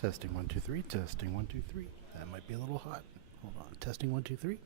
Testing 1 2 3. Testing 1 2 3. That might be a little hot. Hold on. Testing 1 2 3.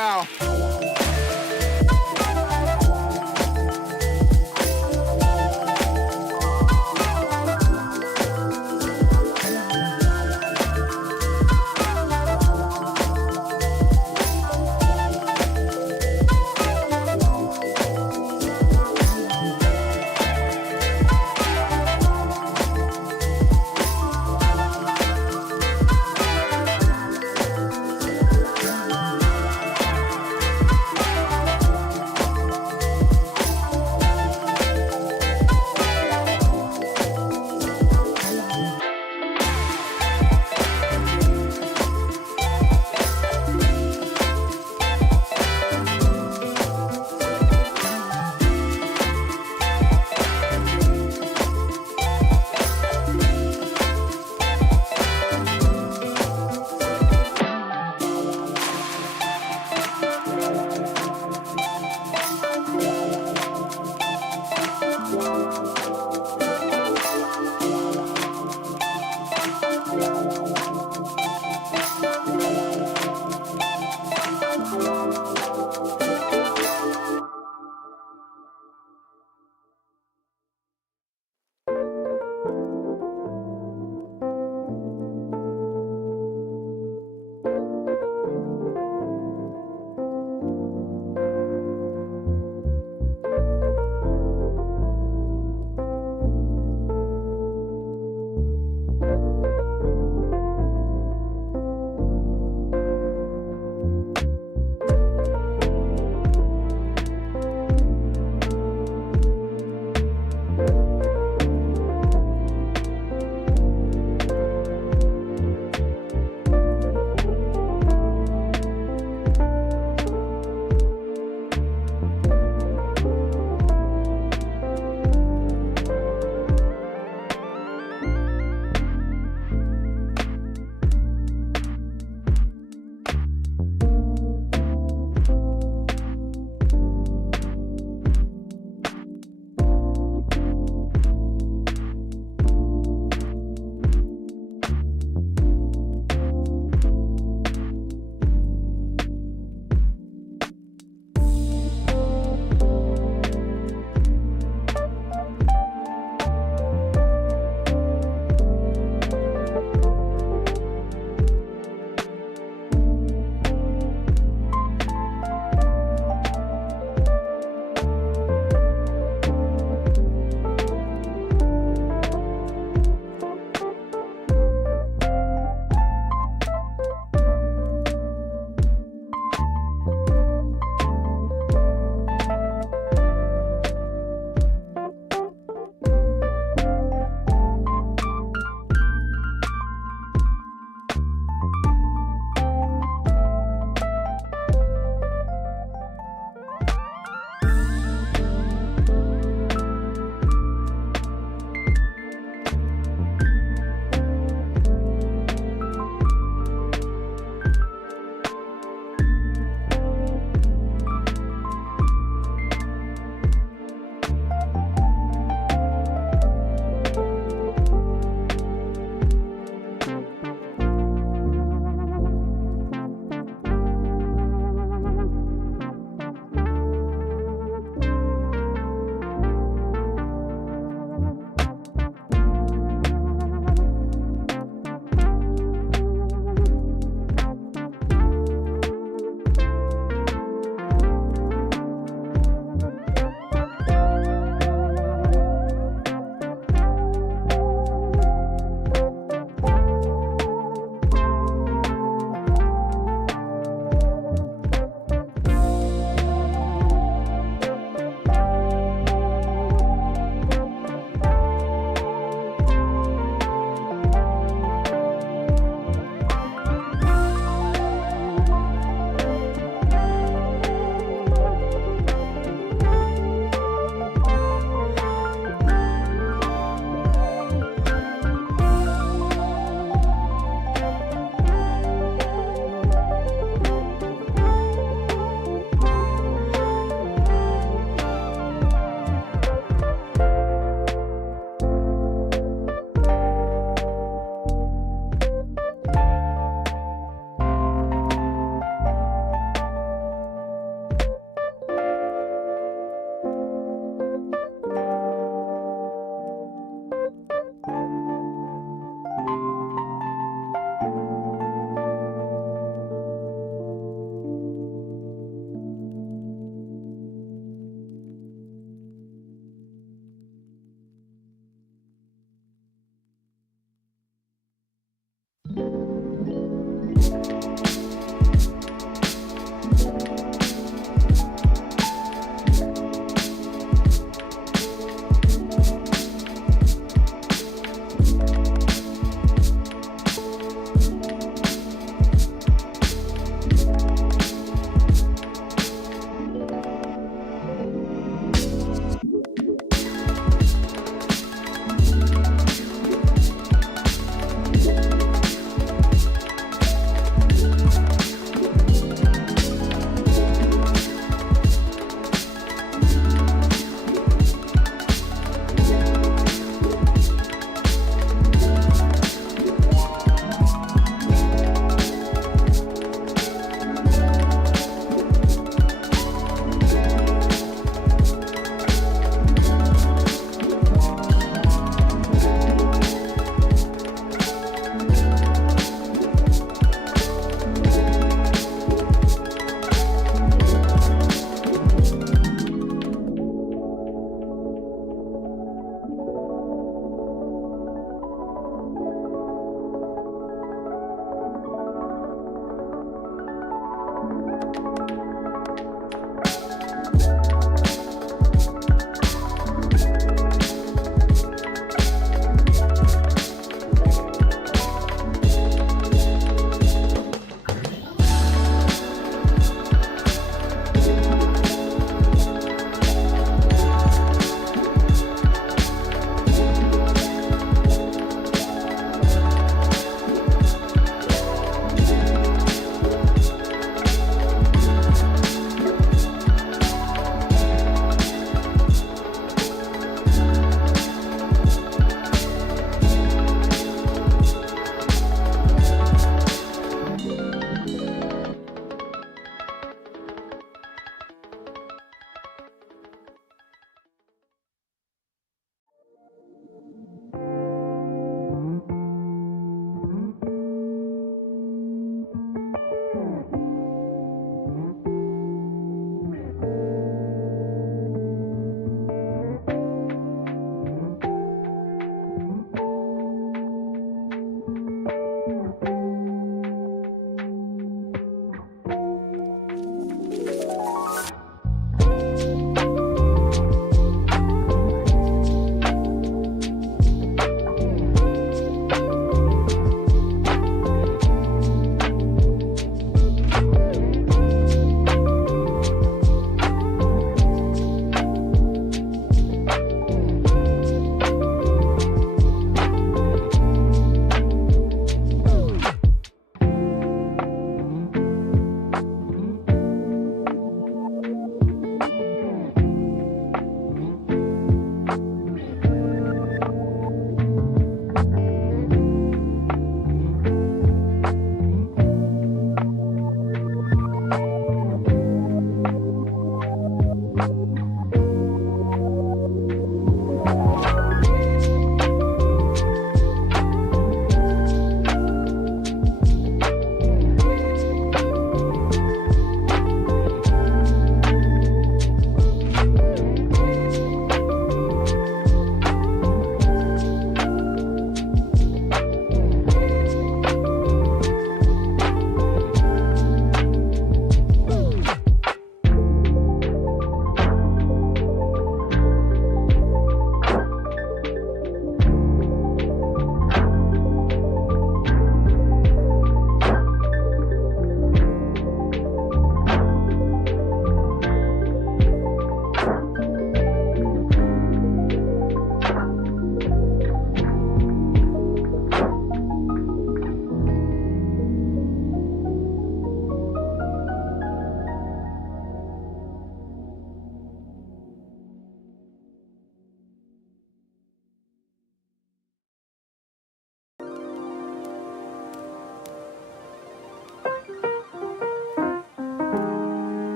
Ciao.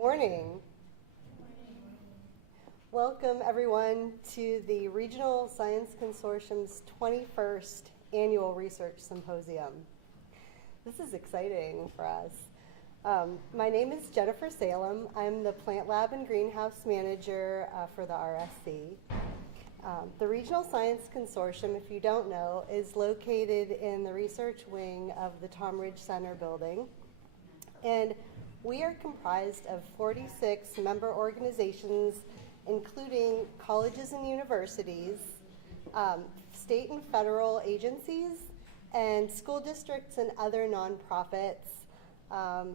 Morning. Welcome everyone to the Regional Science Consortium's 21st Annual Research Symposium. This is exciting for us. My name is Jennifer Salem. I'm the Plant Lab and Greenhouse Manager for the RSC. The Regional Science Consortium, if you don't know, is located in the research wing of the Tom Ridge Center building. And we are comprised of 46 member organizations, including colleges and universities, state and federal agencies, and school districts and other nonprofits.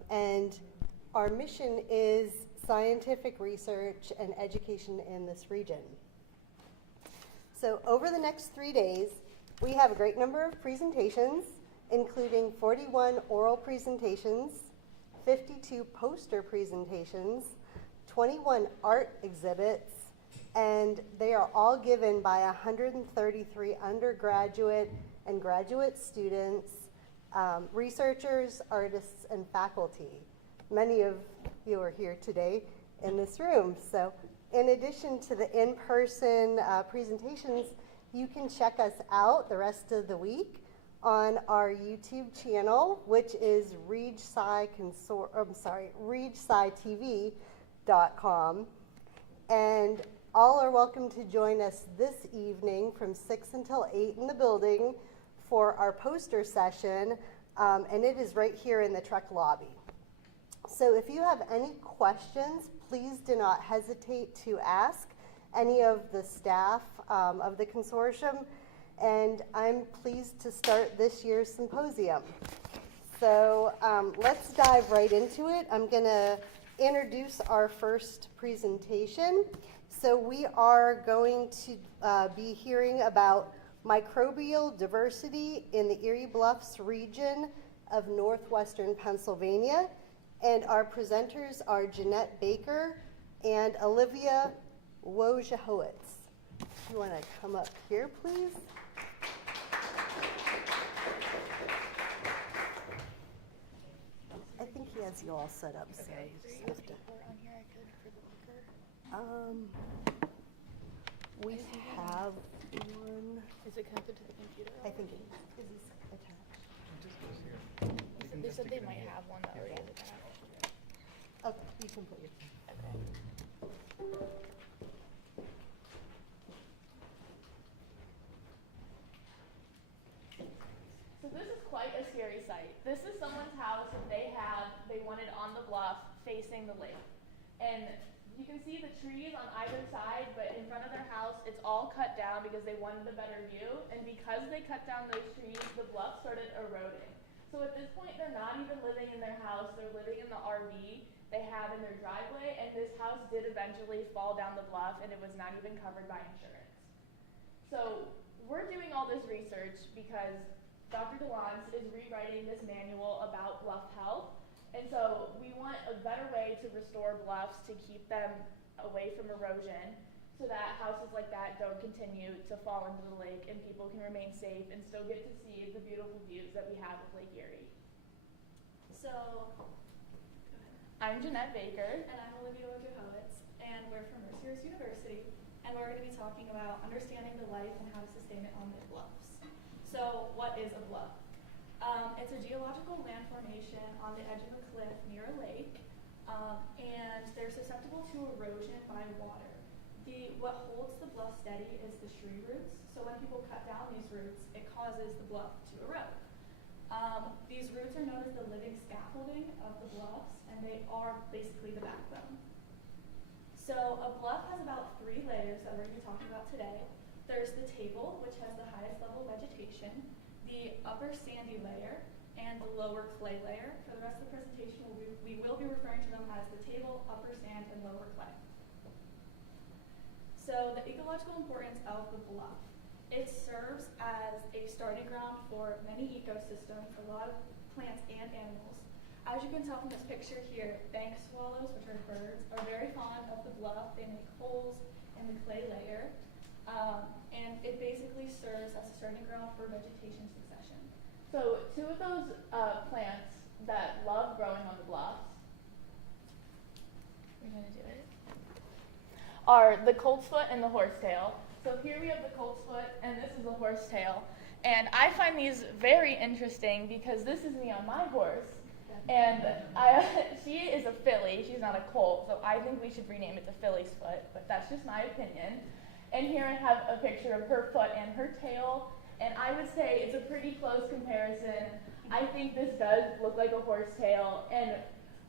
And our mission is scientific research and education in this region. So over the next 3 days, we have a great number of presentations, including 41 oral presentations, 52 poster presentations, 21 art exhibits, and they are all given by 133 undergraduate and graduate students, researchers, artists, and faculty. Many of you are here today in this room. So in addition to the in-person presentations, you can check us out the rest of the week on our YouTube channel, which is RegSciTV.com. And all are welcome to join us this evening from 6 until 8 in the building for our poster session, and it is right here in the Trek lobby. So if you have any questions, please do not hesitate to ask any of the staff of the consortium. And I'm pleased to start this year's symposium. So let's dive right into it. I'm going to introduce our first presentation. So we are going to be hearing about microbial diversity in the Erie Bluffs region of northwestern Pennsylvania. And our presenters are Jeanette Baker and Olivia Wojciechowicz. If you want to come up here, please. I think he has you all set up. So Okay, you is just there have to, paper on here I could for the marker? we have one. Is it connected to the computer? I think it is. Is this attached? They said they might have one that already is attached. Okay, you can put your. Okay. So this is quite a scary sight. This is someone's house that they wanted on the bluff facing the lake. And you can see the trees on either side, but in front of their house, it's all cut down because they wanted a better view. And because they cut down those trees, the bluff started eroding. So at this point, they're not even living in their house. They're living in the RV they have in their driveway. And this house did eventually fall down the bluff, and it was not even covered by insurance. So we're doing all this research because Dr. DeLance is rewriting this manual about bluff health. And so we want a better way to restore bluffs to keep them away from erosion so that houses like that don't continue to fall into the lake and people can remain safe and still get to see the beautiful views that we have of Lake Erie. So, I'm Jeanette Baker. And I'm Olivia Wojciechowicz, and we're from Mercyhurst University, and we're going to be talking about understanding the life and how to sustain it on the bluffs. So, what is a bluff? It's a geological land formation on the edge of a cliff near a lake, and they're susceptible to erosion by water. What holds the bluff steady is the tree roots, so when people cut down these roots, it causes the bluff to erode. These roots are known as the living scaffolding of the bluffs, and they are basically the backbone. So a bluff has about 3 layers that we're going to be talking about today. There's the table, which has the highest level vegetation, the upper sandy layer, and the lower clay layer. For the rest of the presentation, we will be referring to them as the table, upper sand, and lower clay. So the ecological importance of the bluff. It serves as a starting ground for many ecosystems, a lot of plants and animals. As you can tell from this picture here, bank swallows, which are birds, are very fond of the bluff. They make holes in the clay layer. And it basically serves as a starting ground for vegetation succession. So 2 of those plants that love growing on the bluffs We're going to do it. Are the coltsfoot and the horsetail. So here we have the coltsfoot, and this is the horsetail. And I find these very interesting because this is me on my horse. And she is a filly, she's not a colt, so I think we should rename it the filly's foot, but that's just my opinion. And here I have a picture of her foot and her tail, and I would say it's a pretty close comparison. I think this does look like a horsetail, and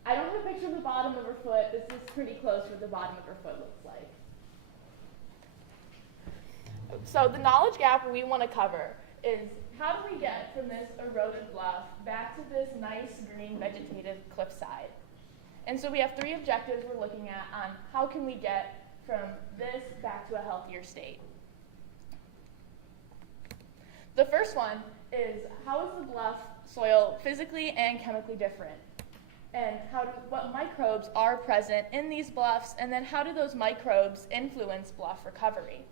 I don't have a picture of the bottom of her foot. This is pretty close to what the bottom of her foot looks like. So the knowledge gap we want to cover is how do we get from this eroded bluff back to this nice green vegetative cliffside? And so we have 3 objectives we're looking at on how can we get from this back to a healthier state. The first one is how is the bluff soil physically and chemically different? And what microbes are present in these bluffs, and then how do those microbes influence bluff recovery?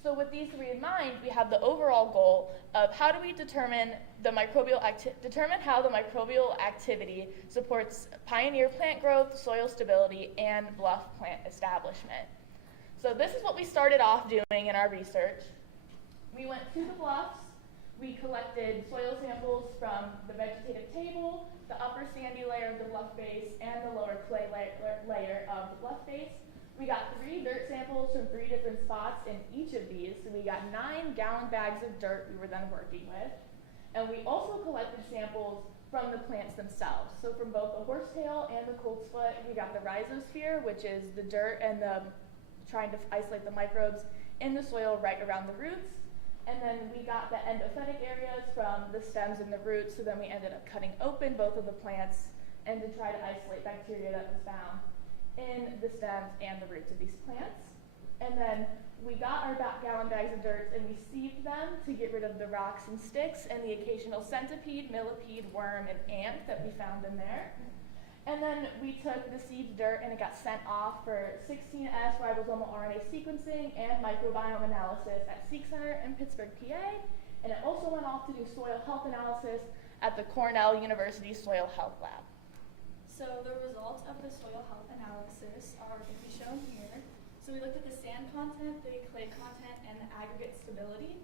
So with these 3 in mind, we have the overall goal of how do we determine how the microbial activity supports pioneer plant growth, soil stability, and bluff plant establishment. So this is what we started off doing in our research. We went to the bluffs, we collected soil samples from the vegetative table, the upper sandy layer of the bluff face, and the lower clay layer of the bluff face. We got 3 dirt samples from 3 different spots in each of these, so we got 9 gallon bags of dirt we were then working with. And we also collected samples from the plants themselves. So from both the horsetail and the coltsfoot, we got the rhizosphere, which is the dirt and trying to isolate the microbes in the soil right around the roots. And then we got the endophytic areas from the stems and the roots, so then we ended up cutting open both of the plants and to try to isolate bacteria that was found in the stems and the roots of these plants. And then we got our gallon bags of dirt and we sieved them to get rid of the rocks and sticks and the occasional centipede, millipede, worm, and ant that we found in there. And then we took the sieved dirt and it got sent off for 16S ribosomal RNA sequencing and microbiome analysis at Seek Center in Pittsburgh, PA. And it also went off to do soil health analysis at the Cornell University Soil Health Lab. So the results of the soil health analysis are going to be shown here. So we looked at the sand content, the clay content, and the aggregate stability.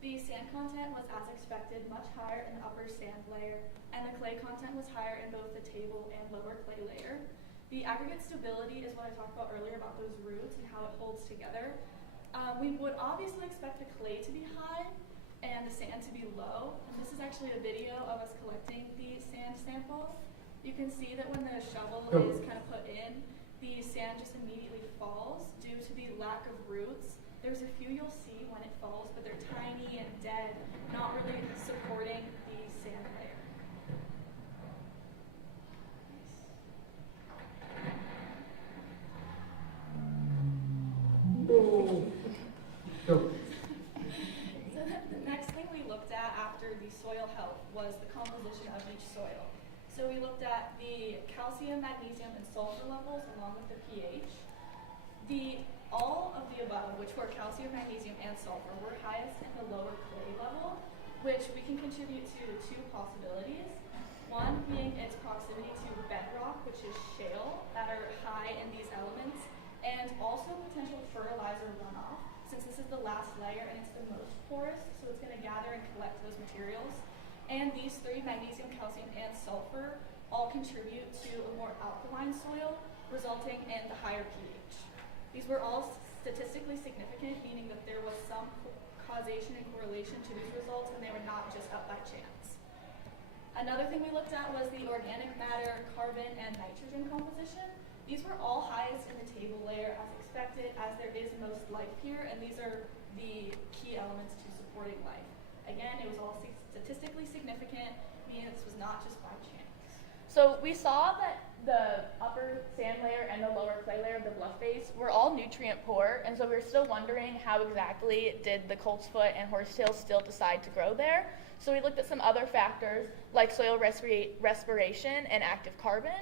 The sand content was, as expected, much higher in the upper sand layer, and the clay content was higher in both the table and lower clay layer. The aggregate stability is what I talked about earlier about those roots and how it holds together. We would obviously expect the clay to be high and the sand to be low. And this is actually a video of us collecting the sand sample. You can see that when the shovel is kind of put in, the sand just immediately falls due to the lack of roots. There's a few you'll see when it falls, but they're tiny and dead, not really supporting the sand layer. Go. So the next thing we looked at after the soil health was the composition of each soil. So we looked at the calcium, magnesium, and sulfur levels along with the pH. All of the above, which were calcium, magnesium, and sulfur, were highest in the lower clay level, which we can contribute to 2 possibilities. One being its proximity to bedrock, which is shale, that are high in these elements, and also potential fertilizer runoff, since this is the last layer and it's the most porous, so it's going to gather and collect those materials. And these 3, magnesium, calcium, and sulfur, all contribute to a more alkaline soil, resulting in the higher pH. These were all statistically significant, meaning that there was some causation and correlation to these results, and they were not just up by chance. Another thing we looked at was the organic matter, carbon, and nitrogen composition. These were all highest in the table layer as expected, as there is most life here, and these are the key elements to supporting life. Again, it was all statistically significant, meaning this was not just by chance. So we saw that the upper sand layer and the lower clay layer of the bluff face were all nutrient poor, and so we were still wondering how exactly did the coltsfoot and horsetail still decide to grow there. So we looked at some other factors like soil respiration and active carbon.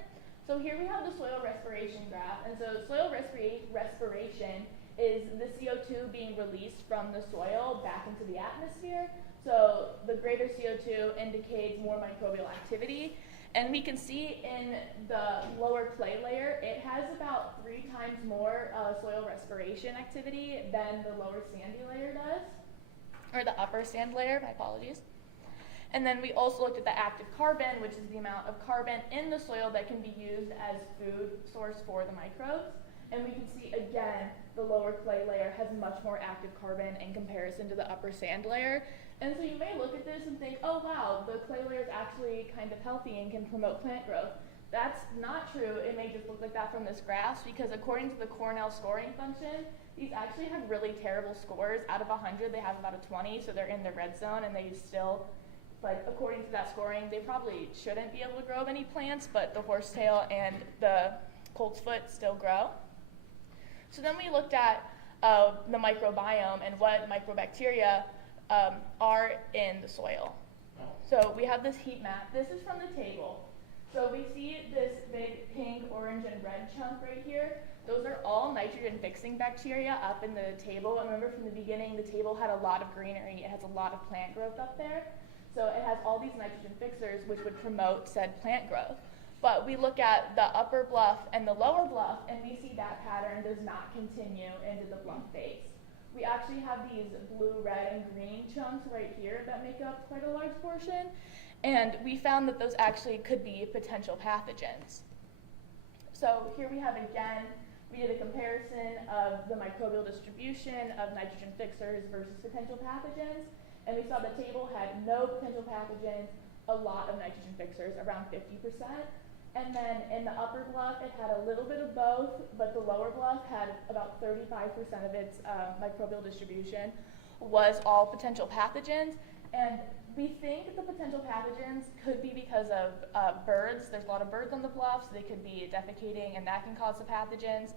So here we have the soil respiration graph, and so soil respiration is the CO2 being released from the soil back into the atmosphere. So the greater CO2 indicates more microbial activity, And we can see in the lower clay layer, it has about 3 times more soil respiration activity than the lower sandy layer does, or the upper sand layer, my apologies. And then we also looked at the active carbon, which is the amount of carbon in the soil that can be used as food source for the microbes. And we can see, again, the lower clay layer has much more active carbon in comparison to the upper sand layer. And so you may look at this and think, oh wow, the clay layer is actually kind of healthy and can promote plant growth. That's not true. It may just look like that from this graph, because according to the Cornell scoring function, these actually have really terrible scores. Out of 100, they have about a 20, so they're in the red zone, and they still, like, according to that scoring, they probably shouldn't be able to grow any plants, but the horsetail and the coltsfoot still grow. So then we looked at the microbiome and what microbacteria are in the soil. So we have this heat map. This is from the table. So we see this big pink, orange, and red chunk right here. Those are all nitrogen-fixing bacteria up in the table. And remember from the beginning, the table had a lot of greenery. It has a lot of plant growth up there. So it has all these nitrogen fixers, which would promote said plant growth. But we look at the upper bluff and the lower bluff, and we see that pattern does not continue into the bluff face. We actually have these blue, red, and green chunks right here that make up quite a large portion. And we found that those actually could be potential pathogens. So here we have, again, we did a comparison of the microbial distribution of nitrogen fixers versus potential pathogens. And we saw the table had no potential pathogens, a lot of nitrogen fixers, around 50%. And then in the upper bluff, it had a little bit of both, but the lower bluff had about 35% of its microbial distribution was all potential pathogens. And we think the potential pathogens could be because of birds. There's a lot of birds on the bluff, so they could be defecating, and that can cause the pathogens.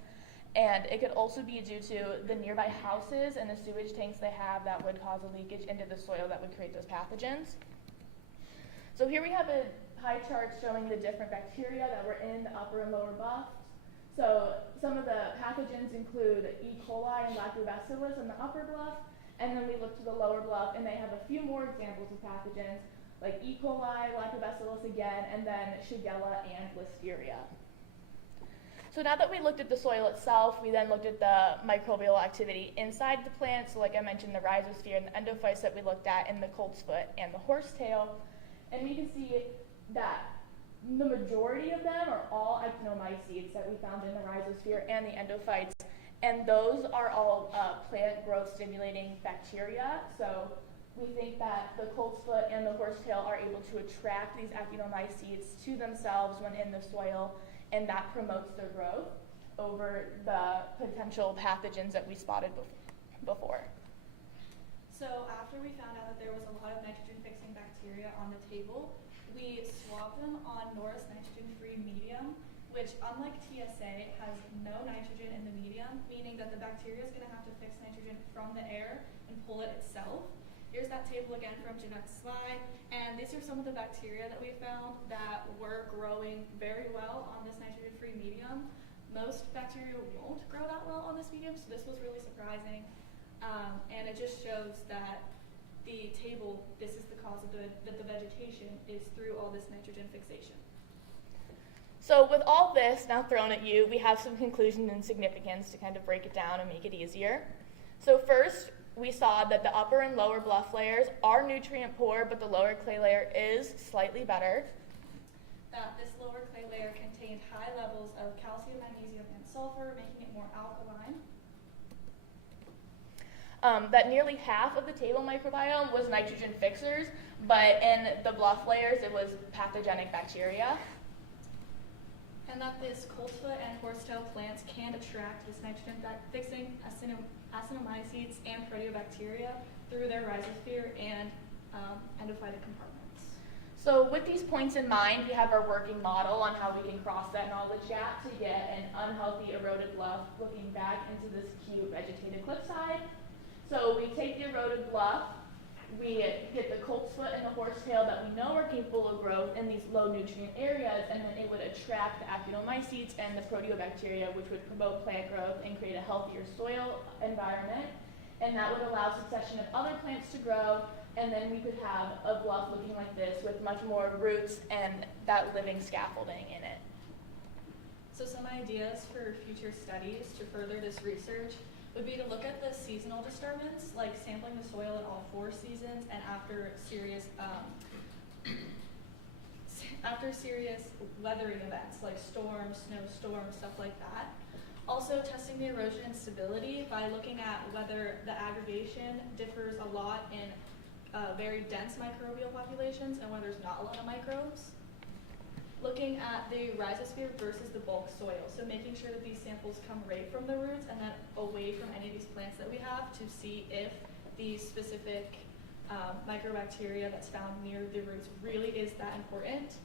And it could also be due to the nearby houses and the sewage tanks they have that would cause a leakage into the soil that would create those pathogens. So here we have a pie chart showing the different bacteria that were in the upper and lower bluffs. So some of the pathogens include E. coli and lactobacillus in the upper bluff, and then we look to the lower bluff, and they have a few more examples of pathogens, like E. coli, lactobacillus again, and then Shigella and Listeria. So now that we looked at the soil itself, we then looked at the microbial activity inside the plant. So like I mentioned, the rhizosphere and the endophytes that we looked at in the coltsfoot and the horsetail. And we can see that the majority of them are all actinomycetes that we found in the rhizosphere and the endophytes. And those are all plant growth stimulating bacteria. So we think that the coltsfoot and the horsetail are able to attract these actinomycetes to themselves when in the soil, and that promotes their growth over the potential pathogens that we spotted before. So after we found out that there was a lot of nitrogen-fixing bacteria on the table, we swabbed them on Norris nitrogen-free medium, which, unlike TSA, has no nitrogen in the medium, meaning that the bacteria is going to have to fix nitrogen from the air and pull it itself. Here's that table again from Jeanette's slide, and these are some of the bacteria that we found that were growing very well on this nitrogen-free medium. Most bacteria won't grow that well on this medium, so this was really surprising. And it just shows that the table, this is the cause of that the vegetation is through all this nitrogen fixation. So with all this now thrown at you, we have some conclusions and significance to kind of break it down and make it easier. So first, we saw that the upper and lower bluff layers are nutrient poor, but the lower clay layer is slightly better. That this lower clay layer contained high levels of calcium, magnesium, and sulfur, making it more alkaline. That nearly half of the table microbiome was nitrogen fixers, but in the bluff layers it was pathogenic bacteria. And that this coltsfoot and horsetail plants can attract this nitrogen-fixing actinomycetes and proteobacteria through their rhizosphere and endophytic compartments. So with these points in mind, we have our working model on how we can cross that knowledge gap to get an unhealthy eroded bluff looking back into this cute vegetated cliffside. So we take the eroded bluff, we get the coltsfoot and the horsetail that we know are capable of growth in these low nutrient areas, and then it would attract the actinomycetes and the proteobacteria, which would promote plant growth and create a healthier soil environment. And that would allow succession of other plants to grow and then we could have a bluff looking like this with much more roots and that living scaffolding in it. So some ideas for future studies to further this research would be to look at the seasonal disturbance, like sampling the soil in all 4 seasons and after serious weathering events like storms, snowstorms, stuff like that. Also testing the erosion and stability by looking at whether the aggravation differs a lot in very dense microbial populations and where there's not a lot of microbes. Looking at the rhizosphere versus the bulk soil, so making sure that these samples come right from the roots and then away from any of these plants that we have to see if the specific microbacteria that's found near the roots really is that important.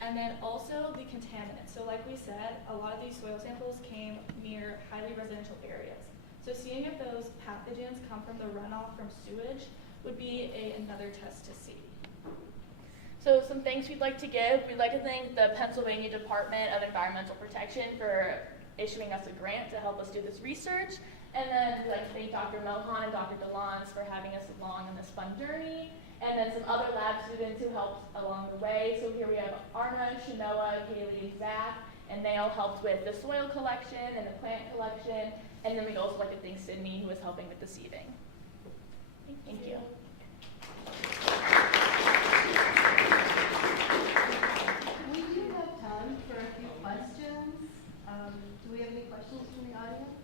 And then also the contaminants. So like we said, a lot of these soil samples came near highly residential areas. So seeing if those pathogens come from the runoff from sewage would be another test to see. So some thanks we'd like to give. We'd like to thank the Pennsylvania Department of Environmental Protection for issuing us a grant to help us do this research. And then we'd like to thank Dr. Mohan and Dr. DeLance for having us along on this fun journey. And then some other lab students who helped along the way. So here we have Arna, Shanoa, Kaylee, Zach, and they all helped with the soil collection and the plant collection. And then we'd also like to thank Sydney, who was helping with the seeding. Thank you. We do have time for a few questions. Do we have any questions from the audience?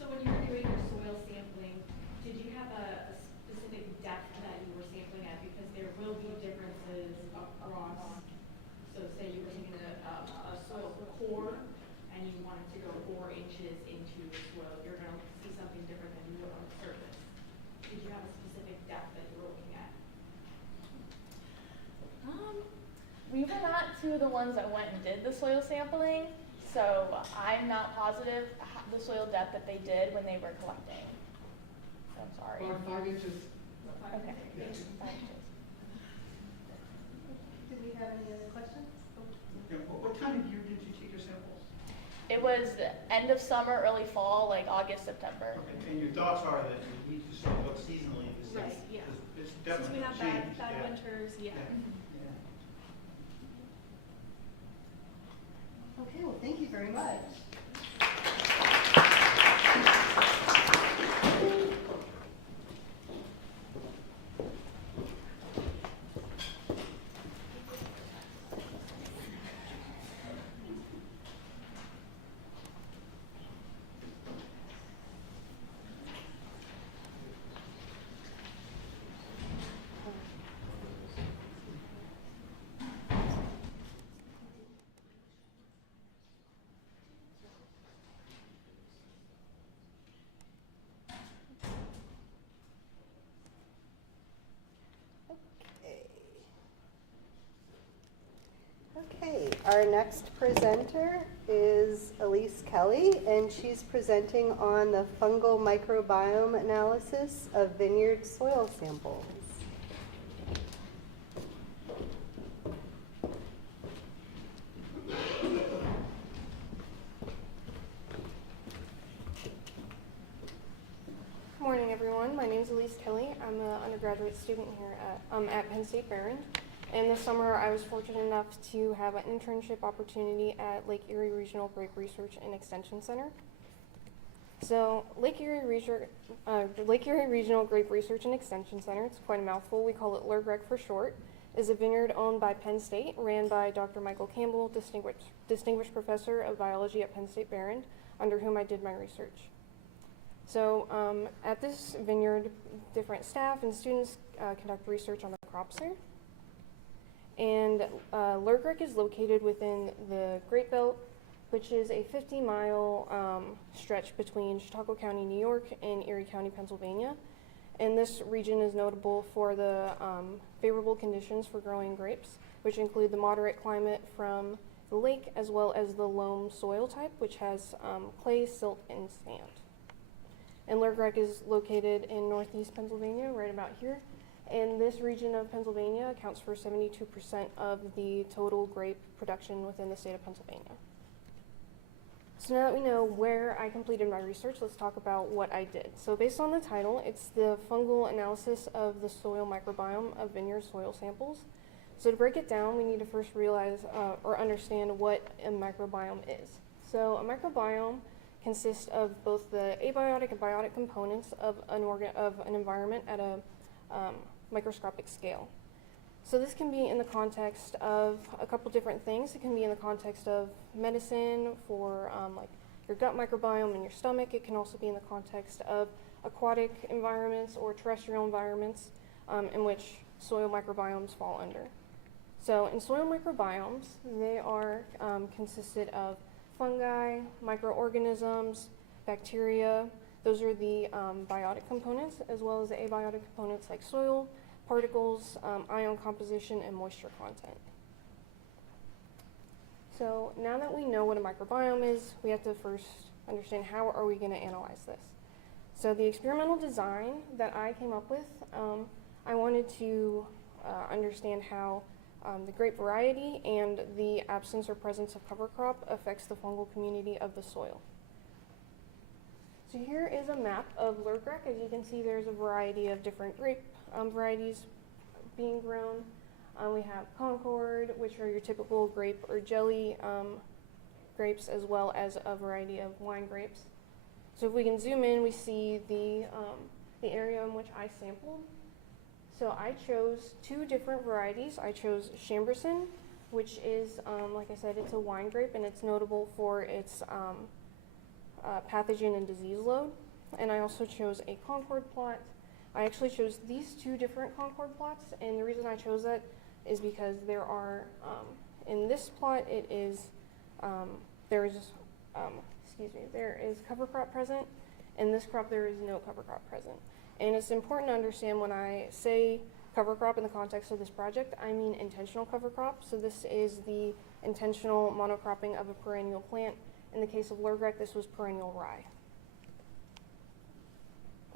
So when you were doing your soil sampling, did you have a specific depth that you were sampling at? Because there will be differences across. So say you were taking a soil core and you wanted to go 4 inches into the soil, you're going to see something different than you would on the surface. Did you have a specific depth that you were looking at? We were not two of the ones that went and did the soil sampling, so I'm not positive the soil depth that they did when they were collecting. So I'm sorry. About 5 inches. Okay. Yes. 5 inches. Did we have any other questions? Yeah, what time of year did you take your samples? It was the end of summer, early fall, like August, September. Okay, and your thoughts are that you need to sort of look seasonally to see. Right, yeah. It's Since definitely we have changed. bad yeah. winters, yeah. Yeah. Okay, well, thank you very much. Okay, our next presenter is Elise Kelly, and she's presenting on the fungal microbiome analysis of vineyard soil samples. Good morning, everyone. My name is Elise Kelly. I'm an undergraduate student here at Penn State Barron. And this summer, I was fortunate enough to have an internship opportunity at Lake Erie Regional Grape Research and Extension Center. So Lake Erie Regional Grape Research and Extension Center, it's quite a mouthful, we call it LERGREC for short, is a vineyard owned by Penn State, ran by Dr. Michael Campbell, Distinguished Professor of Biology at Penn State Barron, under whom I did my research. So at this vineyard, different staff and students conduct research on the crops there. And LERGREC is located within the Great Belt, which is a 50-mile stretch between Chautauqua County, New York, and Erie County, Pennsylvania. And this region is notable for the favorable conditions for growing grapes, which include the moderate climate from the lake, as well as the loam soil type, which has clay, silt, and sand. And LERGREC is located in northeast Pennsylvania, right about here. And this region of Pennsylvania accounts for 72% of the total grape production within the state of Pennsylvania. So now that we know where I completed my research, let's talk about what I did. So based on the title, it's the fungal analysis of the soil microbiome of vineyard soil samples. So to break it down, we need to first realize or understand what a microbiome is. So a microbiome consists of both the abiotic and biotic components of an environment at a microscopic scale. So this can be in the context of a couple different things. It can be in the context of medicine for like your gut microbiome in your stomach. It can also be in the context of aquatic environments or terrestrial environments in which soil microbiomes fall under. So in soil microbiomes, they are consisted of fungi, microorganisms, bacteria. Those are the biotic components, as well as the abiotic components like soil, particles, ion composition, and moisture content. So now that we know what a microbiome is, we have to first understand how are we going to analyze this. So the experimental design that I came up with, I wanted to understand how the grape variety and the absence or presence of cover crop affects the fungal community of the soil. So here is a map of Lurgrek. As you can see, there's a variety of different grape varieties being grown. We have Concord, which are your typical grape or jelly grapes, as well as a variety of wine grapes. So if we can zoom in, we see the area in which I sampled. So I chose two different varieties. I chose Chamberson, which is, like I said, it's a wine grape, and it's notable for its pathogen and disease load. And I also chose a Concord plot. I actually chose these two different Concord plots, and the reason I chose that is because there are, in this plot, it is, there is cover crop present. In this crop, there is no cover crop present. And it's important to understand when I say cover crop in the context of this project, I mean intentional cover crop. So this is the intentional monocropping of a perennial plant. In the case of Lurgrek, this was perennial rye.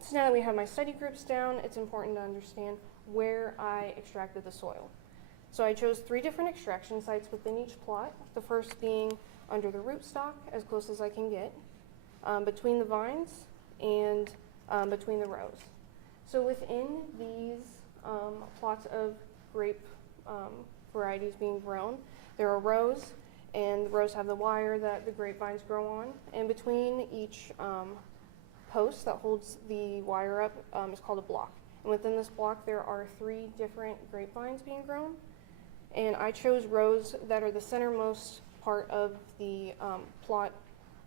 So now that we have my study groups down, it's important to understand where I extracted the soil. So I chose 3 different extraction sites within each plot, the first being under the rootstock, as close as I can get, between the vines, and between the rows. So within these plots of grape varieties being grown, there are rows, and the rows have the wire that the grapevines grow on. And between each post that holds the wire up is called a block. And within this block, there are 3 different grapevines being grown. And I chose rows that are the centermost part of the plot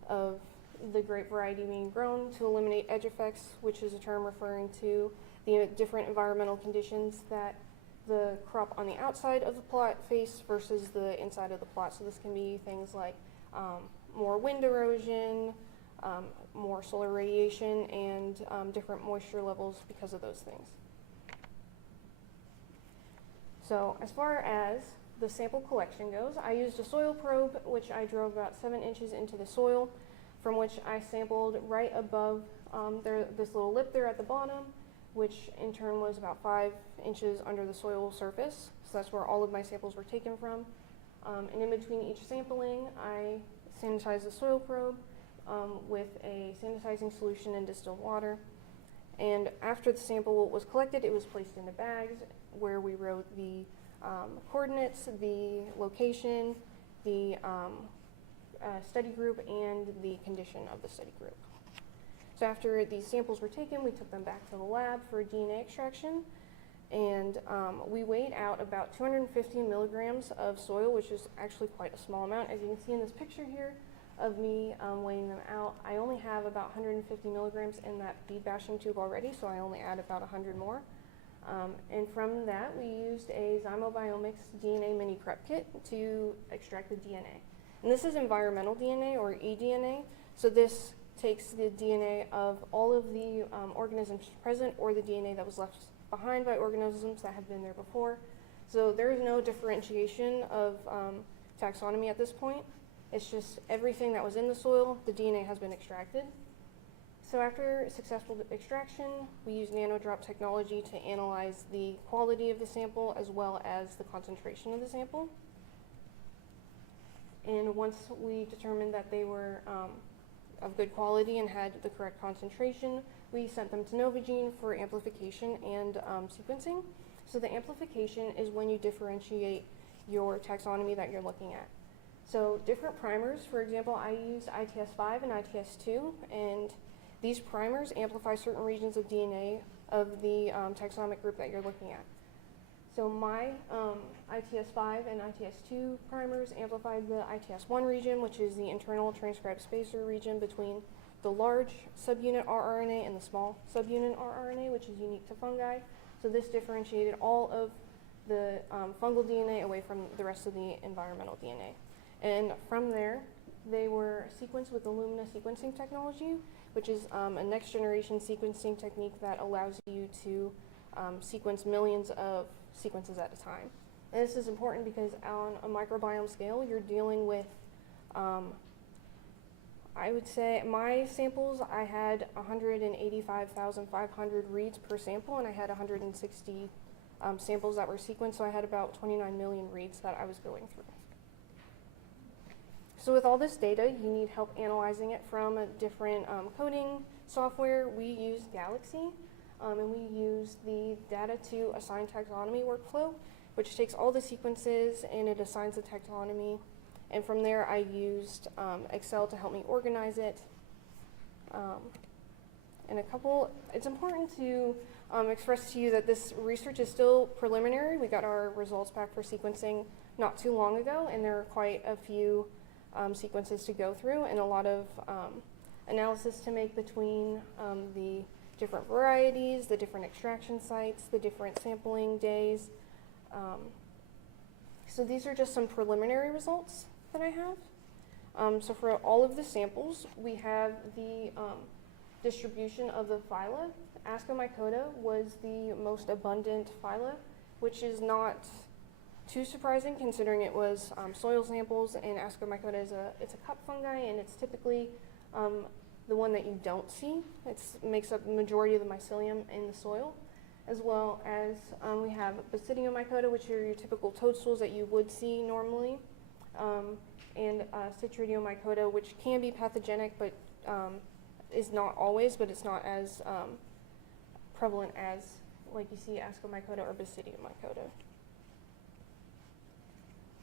of the grape variety being grown to eliminate edge effects, which is a term referring to the different environmental conditions that the crop on the outside of the plot face versus the inside of the plot. So this can be things like more wind erosion, more solar radiation, and different moisture levels because of those things. So as far as the sample collection goes, I used a soil probe, which I drove about 7 inches into the soil, from which I sampled right above this little lip there at the bottom, which in turn was about 5 inches under the soil surface. So that's where all of my samples were taken from. And in between each sampling, I sanitized the soil probe with a sanitizing solution and distilled water. And after the sample was collected, it was placed into bags where we wrote the coordinates, the location, the study group, and the condition of the study group. So after these samples were taken, we took them back to the lab for DNA extraction, and we weighed out about 250 milligrams of soil, which is actually quite a small amount. As you can see in this picture here of me weighing them out, I only have about 150 milligrams in that feed bashing tube already, so I only add about 100 more. And from that, we used a Zymobiomics DNA mini prep kit to extract the DNA. And this is environmental DNA, or eDNA. So this takes the DNA of all of the organisms present, or the DNA that was left behind by organisms that have been there before. So there is no differentiation of taxonomy at this point. It's just everything that was in the soil, the DNA has been extracted. So after successful extraction, we use nanodrop technology to analyze the quality of the sample as well as the concentration of the sample. And once we determined that they were of good quality and had the correct concentration, we sent them to Novogene for amplification and sequencing. So the amplification is when you differentiate your taxonomy that you're looking at. So different primers, for example, I used ITS5 and ITS2, and these primers amplify certain regions of DNA of the taxonomic group that you're looking at. So my ITS5 and ITS2 primers amplified the ITS1 region, which is the internal transcribe spacer region between the large subunit rRNA and the small subunit rRNA, which is unique to fungi. So this differentiated all of the fungal DNA away from the rest of the environmental DNA. And from there, they were sequenced with Illumina sequencing technology, which is a next generation sequencing technique that allows you to sequence millions of sequences at a time. And this is important because on a microbiome scale, you're dealing with, I would say, my samples, I had 185,500 reads per sample, and I had 160 samples that were sequenced, so I had about 29 million reads that I was going through. So with all this data, you need help analyzing it from a different coding software. We use Galaxy, and we use the data to assign taxonomy workflow, which takes all the sequences and it assigns the taxonomy. And from there, I used Excel to help me organize it. It's important to express to you that this research is still preliminary. We got our results back for sequencing not too long ago, and there are quite a few sequences to go through and a lot of analysis to make between the different varieties, the different extraction sites, the different sampling days. So these are just some preliminary results that I have. So for all of the samples, we have the distribution of the phyla. Ascomycota was the most abundant phyla, which is not too surprising considering it was soil samples, and Ascomycota is it's a cup fungi, and it's typically the one that you don't see. It makes up the majority of the mycelium in the soil, as well as we have Basidiomycota, which are your typical toadstools that you would see normally, and Citridiomycota, which can be pathogenic, but is not always, but it's not as prevalent as like you see Ascomycota or Basidiomycota.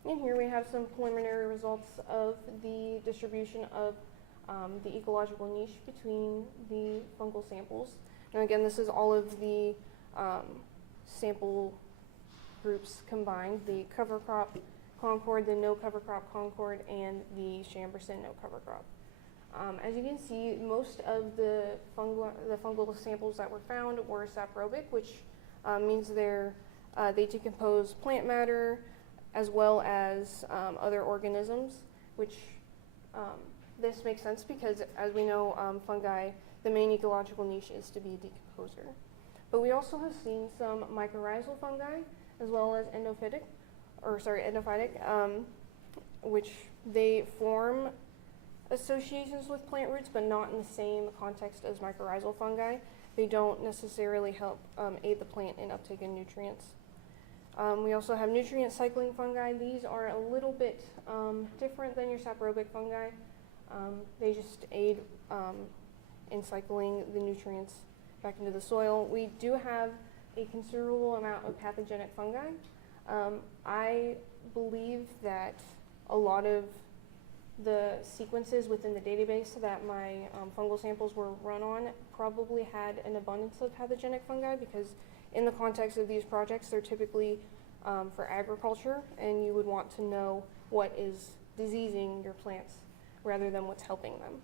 And here we have some preliminary results of the distribution of the ecological niche between the fungal samples. And again, this is all of the sample groups combined, the cover crop concord, the no cover crop concord, and the Chamberson no cover crop. As you can see, most of the fungal samples that were found were saprobic, which means they decompose plant matter as well as other organisms, which this makes sense because, as we know, fungi, the main ecological niche is to be a decomposer. But we also have seen some mycorrhizal fungi as well as endophytic, which they form associations with plant roots, but not in the same context as mycorrhizal fungi. They don't necessarily help aid the plant in uptake of nutrients. We also have nutrient cycling fungi. These are a little bit different than your saprobic fungi. They just aid in cycling the nutrients back into the soil. We do have a considerable amount of pathogenic fungi. I believe that a lot of the sequences within the database that my fungal samples were run on probably had an abundance of pathogenic fungi because in the context of these projects, they're typically for agriculture, and you would want to know what is diseasing your plants rather than what's helping them.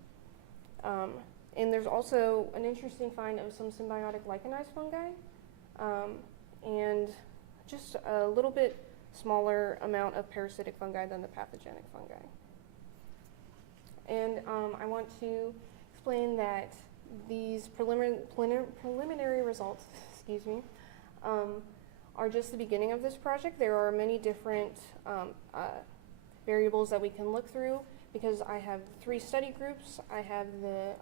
And there's also an interesting find of some symbiotic lichenized fungi, and just a little bit smaller amount of parasitic fungi than the pathogenic fungi. And I want to explain that these preliminary results, excuse me, are just the beginning of this project. There are many different variables that we can look through because I have 3 study groups. I have the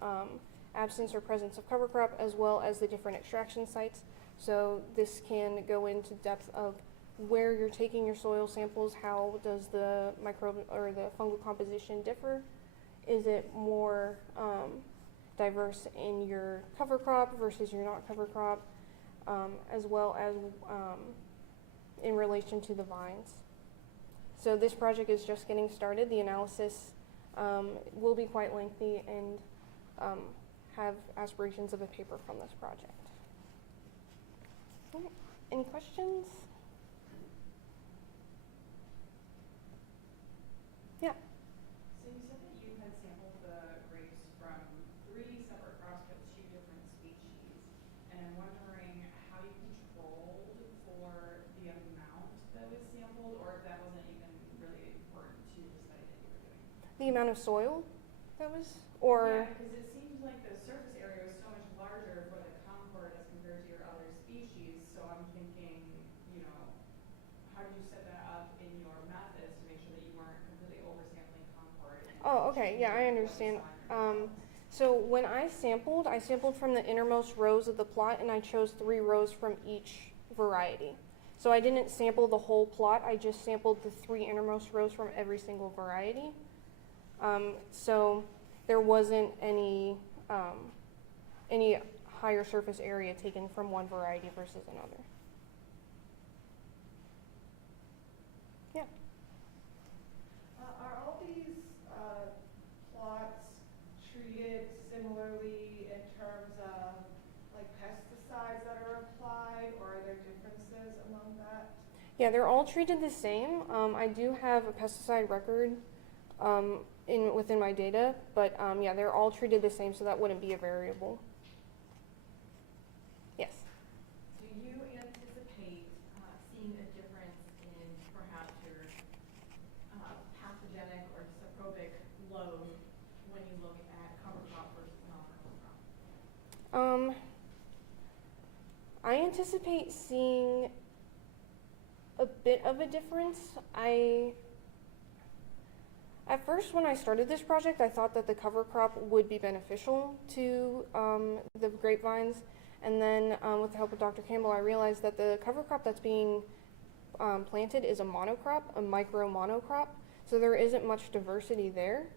absence or presence of cover crop as well as the different extraction sites. So this can go into depth of where you're taking your soil samples, how does the microbe or the fungal composition differ? Is it more diverse in your cover crop versus your not cover crop, as well as in relation to the vines? So this project is just getting started. The analysis will be quite lengthy and have aspirations of a paper from this project. Okay. Any questions? Yeah. So you said that you had sampled the grapes from 3 separate crops but 2 different species, and I'm wondering how you controlled for the amount that was sampled, or if that wasn't even really important to the study that you were doing. The amount of soil that was, or Yeah, because it seems like the surface area was so much larger for the Concord as compared to your other species, so I'm thinking, you know, how did you set that up in your methods to make sure that you weren't completely oversampling Concord? oh, okay, yeah, I understand. So when I sampled from the innermost rows of the plot, and I chose 3 rows from each variety. So I didn't sample the whole plot, I just sampled the 3 innermost rows from every single variety. So there wasn't any higher surface area taken from one variety versus another. Yeah. Are all these plots treated similarly in terms of like pesticides that are applied, or are there differences among that? Yeah, they're all treated the same. I do have a pesticide record within my data, but yeah, they're all treated the same, so that wouldn't be a variable. Yes. Do you anticipate seeing a difference in perhaps your pathogenic or saprobic load when you look at cover crop versus non-cover crop? I anticipate seeing a bit of a difference. At first, when I started this project, I thought that the cover crop would be beneficial to the grapevines. And then with the help of Dr. Campbell, I realized that the cover crop that's being planted is a monocrop, a micro monocrop. So there isn't much diversity there,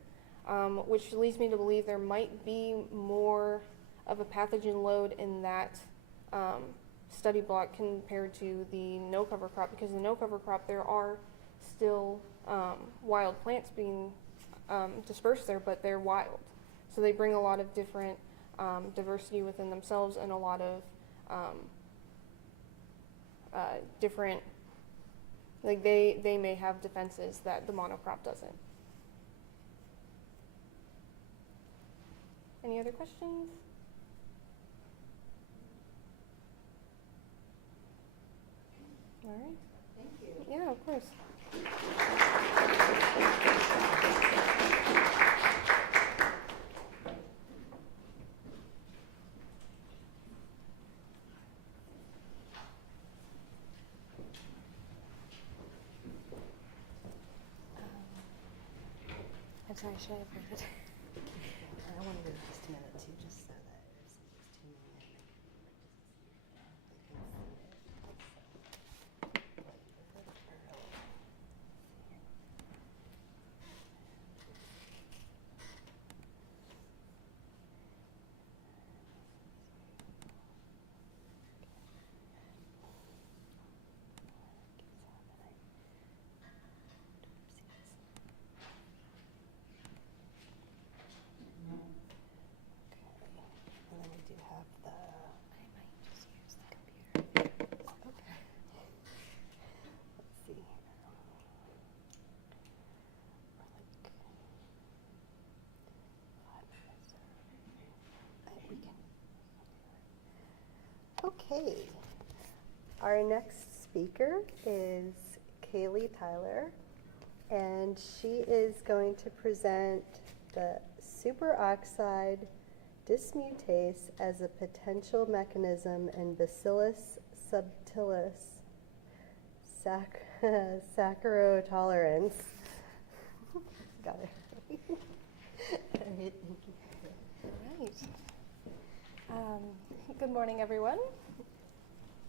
which leads me to believe there might be more of a pathogen load in that study block compared to the no cover crop, because the no cover crop, there are still wild plants being dispersed there, but they're wild. So they bring a lot of different diversity within themselves, and a lot of different, like they may have defenses that the monocrop doesn't. Any other questions? All right. Thank you. Yeah, of course. I'm sorry, should I have it? I want to go just a minute too, just so that if somebody's tuning in, they can and then we do have the. I might just use the computer. Okay. Let's see here. Or like 5 minutes. We can. Okay. Our next speaker is Kaylee Tyler, and she is going to present the superoxide dismutase as a potential mechanism in Bacillus subtilis saccharotolerance. Got it. All right, thank you. All right. Good morning, everyone.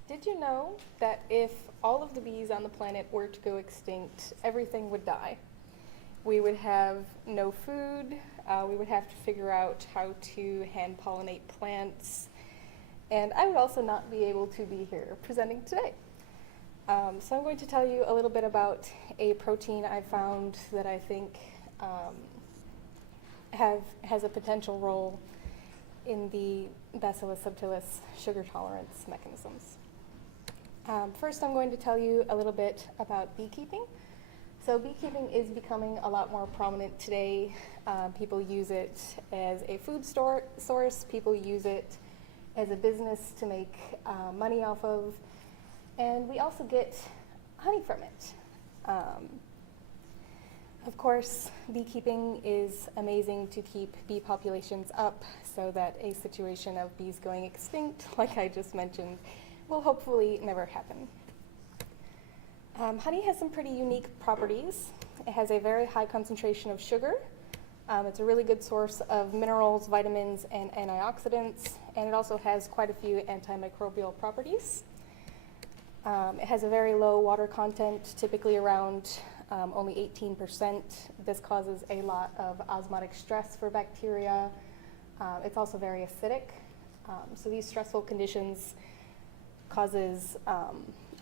Did you know that if all of the bees on the planet were to go extinct, everything would die? We would have no food, we would have to figure out how to hand pollinate plants, and I would also not be able to be here presenting today. So I'm going to tell you a little bit about a protein I found that I think has a potential role in the Bacillus subtilis sugar tolerance mechanisms. First, I'm going to tell you a little bit about beekeeping. So beekeeping is becoming a lot more prominent today. People use it as a food source. People use it as a business to make money off of. And we also get honey from it. Of course, beekeeping is amazing to keep bee populations up so that a situation of bees going extinct, like I just mentioned, will hopefully never happen. Honey has some pretty unique properties. It has a very high concentration of sugar. It's a really good source of minerals, vitamins, and antioxidants, and it also has quite a few antimicrobial properties. It has a very low water content, typically around only 18%. This causes a lot of osmotic stress for bacteria. It's also very acidic. So these stressful conditions causes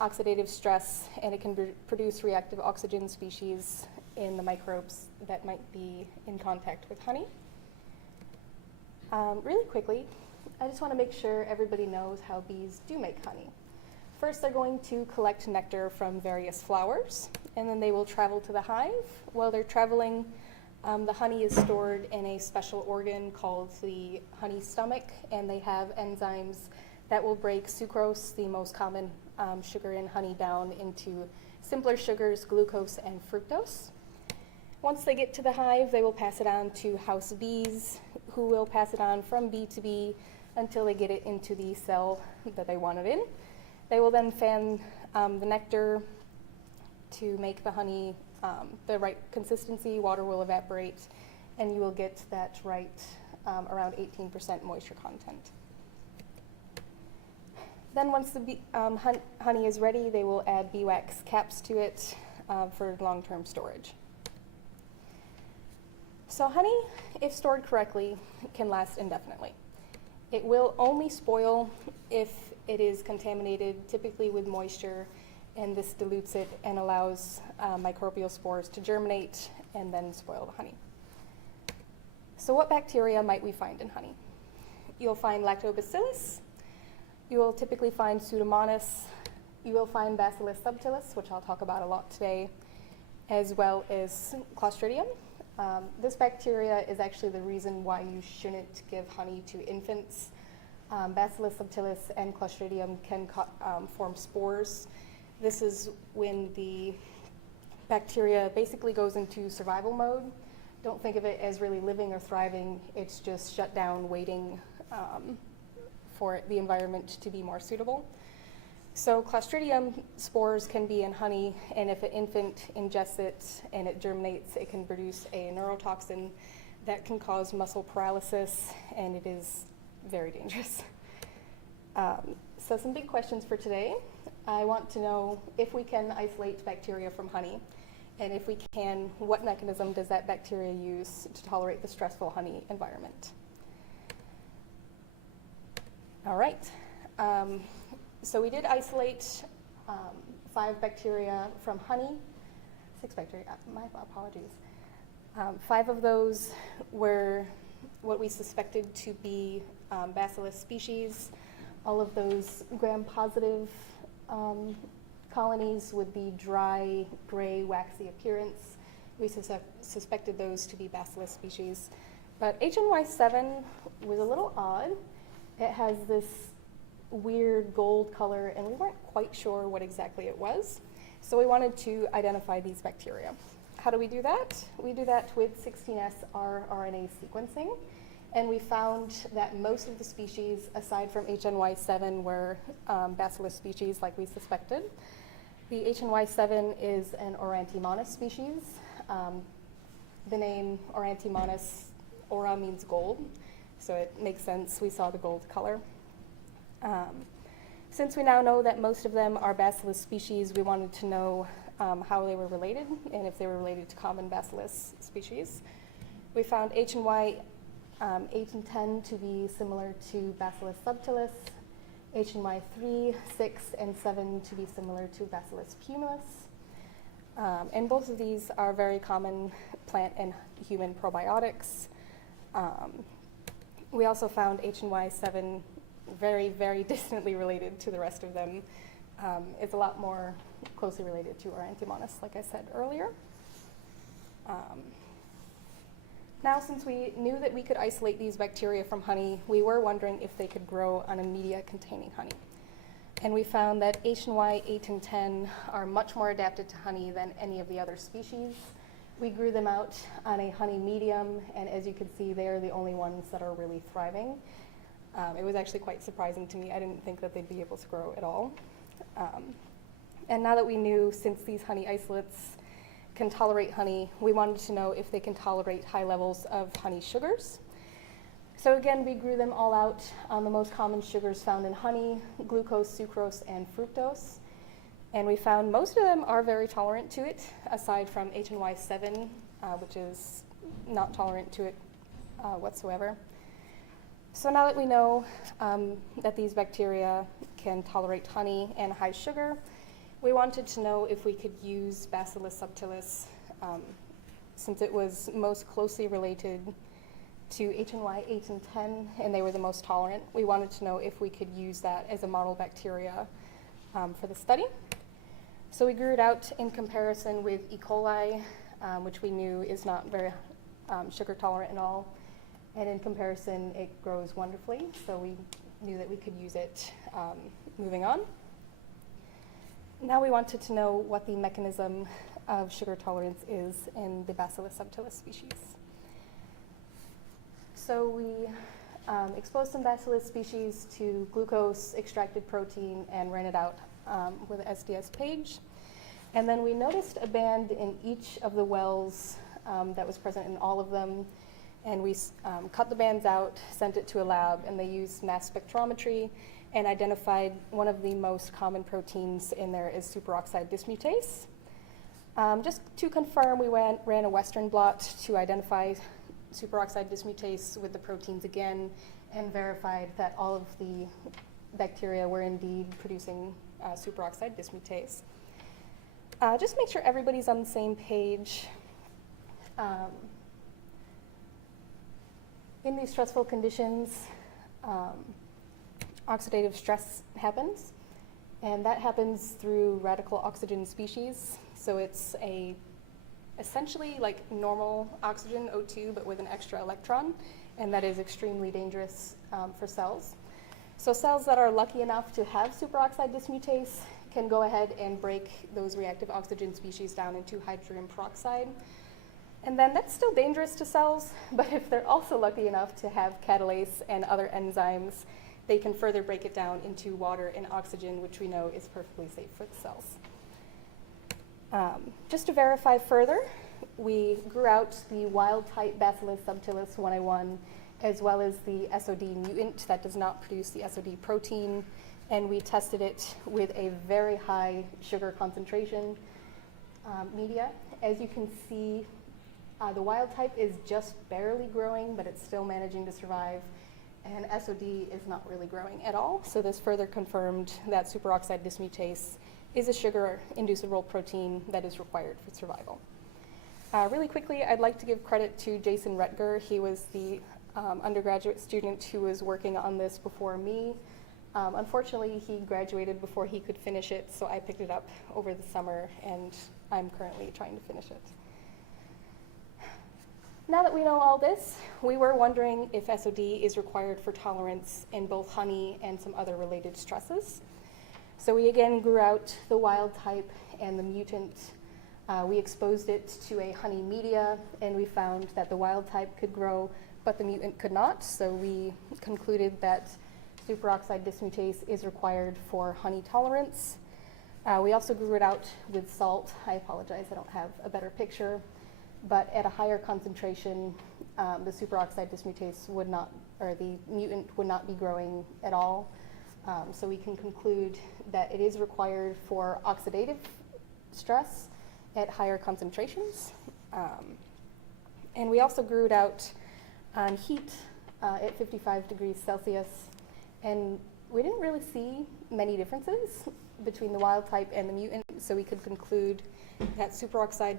oxidative stress, and it can produce reactive oxygen species in the microbes that might be in contact with honey. Really quickly, I just want to make sure everybody knows how bees do make honey. First, they're going to collect nectar from various flowers, and then they will travel to the hive. While they're traveling, the honey is stored in a special organ called the honey stomach, and they have enzymes that will break sucrose, the most common sugar in honey, down into simpler sugars, glucose and fructose. Once they get to the hive, they will pass it on to house bees, who will pass it on from bee to bee until they get it into the cell that they want it in. They will then fan the nectar to make the honey the right consistency. Water will evaporate, and you will get that right around 18% moisture content. Then once the honey is ready, they will add beeswax caps to it for long-term storage. So honey, if stored correctly, can last indefinitely. It will only spoil if it is contaminated, typically with moisture, and this dilutes it and allows microbial spores to germinate and then spoil the honey. So what bacteria might we find in honey? You'll find lactobacillus. You will typically find Pseudomonas. You will find Bacillus subtilis, which I'll talk about a lot today, as well as Clostridium. This bacteria is actually the reason why you shouldn't give honey to infants. Bacillus subtilis and Clostridium can form spores. This is when the bacteria basically goes into survival mode. Don't think of it as really living or thriving. It's just shut down, waiting for the environment to be more suitable. So Clostridium spores can be in honey, and if an infant ingests it and it germinates, it can produce a neurotoxin that can cause muscle paralysis, and it is very dangerous. So some big questions for today. I want to know if we can isolate bacteria from honey, and if we can, what mechanism does that bacteria use to tolerate the stressful honey environment? All right. So we did isolate 5 bacteria from honey, 6 bacteria, my apologies. 5 of those were what we suspected to be Bacillus species. All of those gram-positive colonies with the dry, gray, waxy appearance, we suspected those to be Bacillus species. But HNY7 was a little odd. It has this weird gold color, and we weren't quite sure what exactly it was. So we wanted to identify these bacteria. How do we do that? We do that with 16S rRNA sequencing, and we found that most of the species, aside from HNY7, were Bacillus species like we suspected. The HNY7 is an Aurantimonus species. The name Aurantimonus, aura means gold, so it makes sense. We saw the gold color. Since we now know that most of them are bacillus species, we wanted to know how they were related and if they were related to common bacillus species. We found H and Y 8 and 10 to be similar to Bacillus subtilis, H and Y 3, 6, and 7 to be similar to Bacillus pumilus. And both of these are very common plant and human probiotics. We also found H and Y 7 very, very distantly related to the rest of them. It's a lot more closely related to our Anthomonas, like I said earlier. Now, since we knew that we could isolate these bacteria from honey, we were wondering if they could grow on a media containing honey. And we found that H and Y 8 and 10 are much more adapted to honey than any of the other species. We grew them out on a honey medium, and as you can see, they are the only ones that are really thriving. It was actually quite surprising to me. I didn't think that they'd be able to grow at all. And now that we knew, since these honey isolates can tolerate honey, we wanted to know if they can tolerate high levels of honey sugars. So again, we grew them all out on the most common sugars found in honey: glucose, sucrose, and fructose. And we found most of them are very tolerant to it, aside from H and Y 7, which is not tolerant to it whatsoever. So now that we know that these bacteria can tolerate honey and high sugar, we wanted to know if we could use Bacillus subtilis, since it was most closely related to H and Y 8 and 10, and they were the most tolerant. We wanted to know if we could use that as a model bacteria for the study. So we grew it out in comparison with E. coli, which we knew is not very sugar tolerant at all. And in comparison, it grows wonderfully, so we knew that we could use it moving on. Now we wanted to know what the mechanism of sugar tolerance is in the Bacillus subtilis species. So we exposed some Bacillus species to glucose, extracted protein, and ran it out with an SDS page. And then we noticed a band in each of the wells that was present in all of them. And we cut the bands out, sent it to a lab, and they used mass spectrometry and identified one of the most common proteins in there is superoxide dismutase. Just to confirm, we ran a Western blot to identify superoxide dismutase with the proteins again and verified that all of the bacteria were indeed producing superoxide dismutase. Just make sure everybody's on the same page. In these stressful conditions, oxidative stress happens, and that happens through radical oxygen species. So it's essentially like normal oxygen, O2, but with an extra electron, and that is extremely dangerous for cells. So cells that are lucky enough to have superoxide dismutase can go ahead and break those reactive oxygen species down into hydrogen peroxide. And then that's still dangerous to cells, but if they're also lucky enough to have catalase and other enzymes, they can further break it down into water and oxygen, which we know is perfectly safe for the cells. Just to verify further, we grew out the wild-type Bacillus subtilis 1A1, as well as the SOD mutant that does not produce the SOD protein, and we tested it with a very high sugar concentration media. As you can see, the wild type is just barely growing, but it's still managing to survive, and SOD is not really growing at all. So this further confirmed that superoxide dismutase is a sugar-inducible protein that is required for survival. Really quickly, I'd like to give credit to Jason Retger. He was the undergraduate student who was working on this before me. Unfortunately, he graduated before he could finish it, so I picked it up over the summer, and I'm currently trying to finish it. Now that we know all this, we were wondering if SOD is required for tolerance in both honey and some other related stresses. So we again grew out the wild type and the mutant. We exposed it to a honey media, and we found that the wild type could grow, but the mutant could not. So we concluded that superoxide dismutase is required for honey tolerance. We also grew it out with salt. I apologize, I don't have a better picture. But at a higher concentration, the superoxide dismutase would not, or the mutant would not be growing at all. So we can conclude that it is required for oxidative stress at higher concentrations. And we also grew it out on heat at 55 degrees Celsius. And we didn't really see many differences between the wild type and the mutant, so we could conclude that superoxide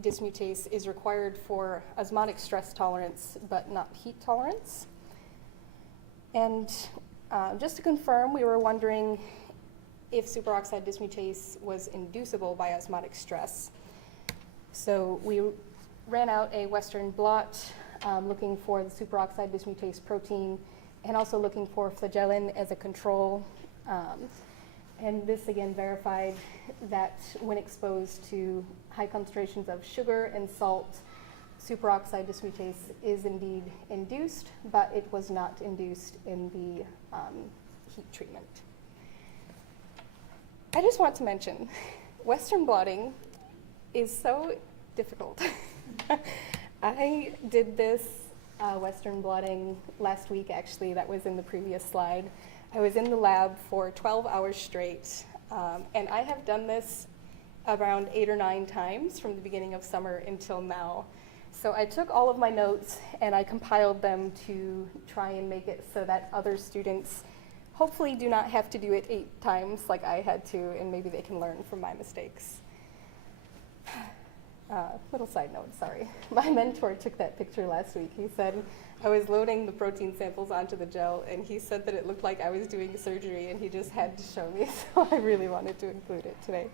dismutase is required for osmotic stress tolerance, but not heat tolerance. And just to confirm, we were wondering if superoxide dismutase was inducible by osmotic stress. So we ran out a Western blot looking for the superoxide dismutase protein and also looking for flagellin as a control. And this again verified that when exposed to high concentrations of sugar and salt, superoxide dismutase is indeed induced, but it was not induced in the heat treatment. I just want to mention, Western blotting is so difficult. I did this Western blotting last week, actually. That was in the previous slide. I was in the lab for 12 hours straight, and I have done this around 8 or 9 times from the beginning of summer until now. So I took all of my notes and I compiled them to try and make it so that other students hopefully do not have to do it 8 times like I had to, and maybe they can learn from my mistakes. Little side note, sorry. My mentor took that picture last week. He said I was loading the protein samples onto the gel, and he said that it looked like I was doing surgery, and he just had to show me, so I really wanted to include it today.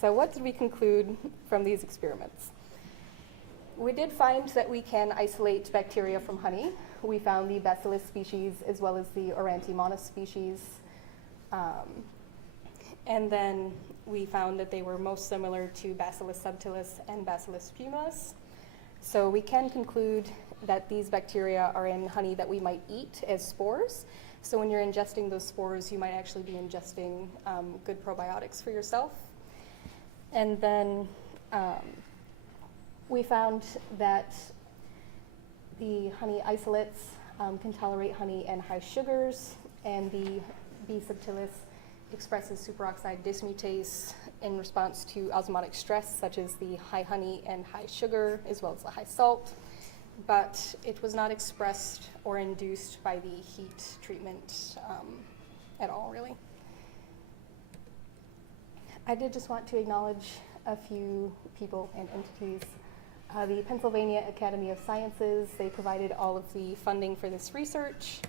So what did we conclude from these experiments? We did find that we can isolate bacteria from honey. We found the Bacillus species as well as the Aurantimonus species. And then we found that they were most similar to Bacillus subtilis and Bacillus pumilus. So we can conclude that these bacteria are in honey that we might eat as spores. So when you're ingesting those spores, you might actually be ingesting good probiotics for yourself. And then we found that the honey isolates can tolerate honey and high sugars, and the B subtilis expresses superoxide dismutase in response to osmotic stress, such as the high honey and high sugar, as well as the high salt. But it was not expressed or induced by the heat treatment at all, really. I did just want to acknowledge a few people and entities. The Pennsylvania Academy of Sciences, they provided all of the funding for this research.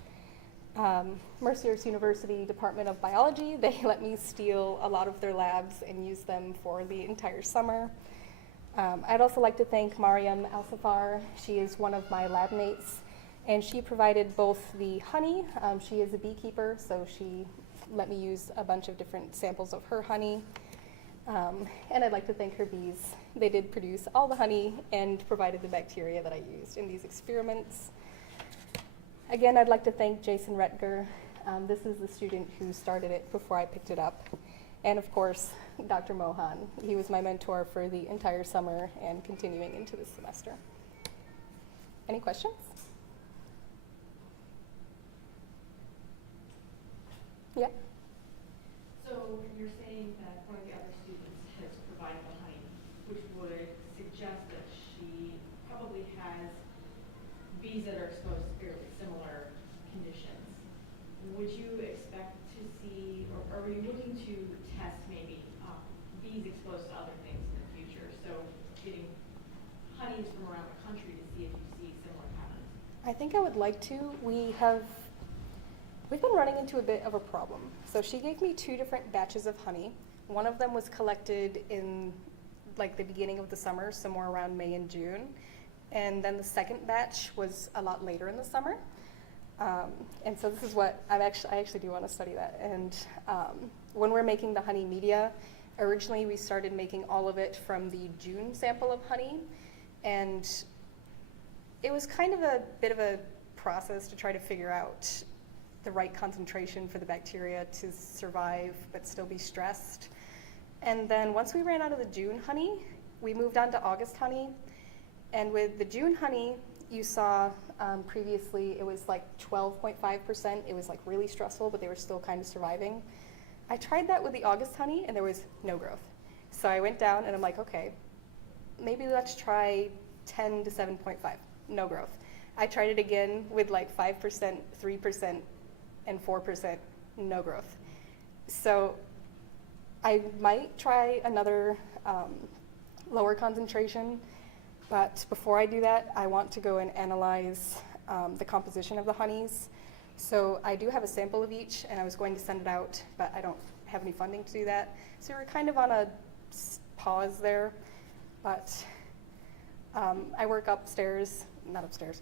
Mercyhurst University Department of Biology, they let me steal a lot of their labs and use them for the entire summer. I'd also like to thank Mariam Al-Safar. She is one of my lab mates, and she provided both the honey. She is a beekeeper, so she let me use a bunch of different samples of her honey. And I'd like to thank her bees. They did produce all the honey and provided the bacteria that I used in these experiments. Again, I'd like to thank Jason Retger. This is the student who started it before I picked it up. And of course, Dr. Mohan. He was my mentor for the entire summer and continuing into this semester. Any questions? Yeah? So you're saying that one of the other students has provided the honey, which would suggest that she probably has bees that are exposed to fairly similar conditions. Would you expect to see, or are you looking to test maybe bees exposed to other things in the future? So getting honeys from around the country to see if you see similar patterns. I think I would like to. We've been running into a bit of a problem. So she gave me 2 different batches of honey. One of them was collected in like the beginning of the summer, somewhere around May and June. And then the second batch was a lot later in the summer. And so this is what I actually do want to study that. And when we're making the honey media, originally we started making all of it from the June sample of honey. And it was kind of a bit of a process to try to figure out the right concentration for the bacteria to survive but still be stressed. And then once we ran out of the June honey, we moved on to August honey. And with the June honey, you saw Previously, it was like 12.5%. It was like really stressful, but they were still kind of surviving. I tried that with the August honey, and there was no growth. So I went down, and I'm like, okay, maybe let's try 10 to 7.5. No growth. I tried it again with like 5%, 3%, and 4%. No growth. So I might try another lower concentration, but before I do that, I want to go and analyze the composition of the honeys. So I do have a sample of each, and I was going to send it out, but I don't have any funding to do that. So we're kind of on a pause there, but I work upstairs, not upstairs,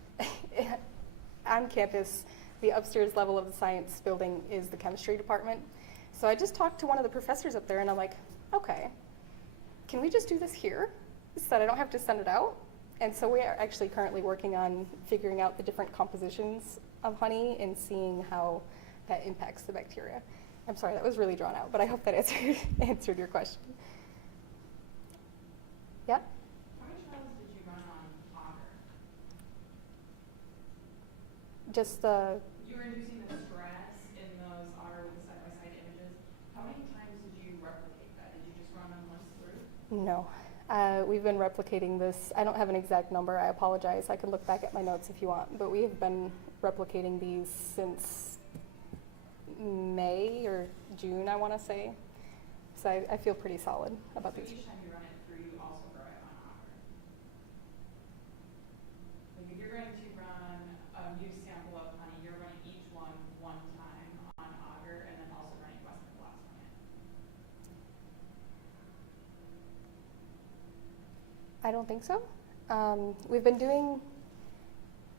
on campus. The upstairs level of the science building is the chemistry department. So I just talked to one of the professors up there, and I'm like, okay, can we just do this here so that I don't have to send it out? And so we are actually currently working on figuring out the different compositions of honey and seeing how that impacts the bacteria. I'm sorry, that was really drawn out, but I hope that answered your question. Yeah? How many trials did you run on Augur? Just You were inducing the stress in those Augur with the side-by-side images. How many times did you replicate that? Did you just run them once through? no. We've been replicating this. I don't have an exact number. I apologize. I can look back at my notes if you want. But we have been replicating these since May or June, I want to say. So I feel pretty solid about So these. each time you run it through, you also grow it on Augur. Like if you're going to run a new sample of honey, you're running each one time on Augur, and then also running Western blots on it. I don't think so.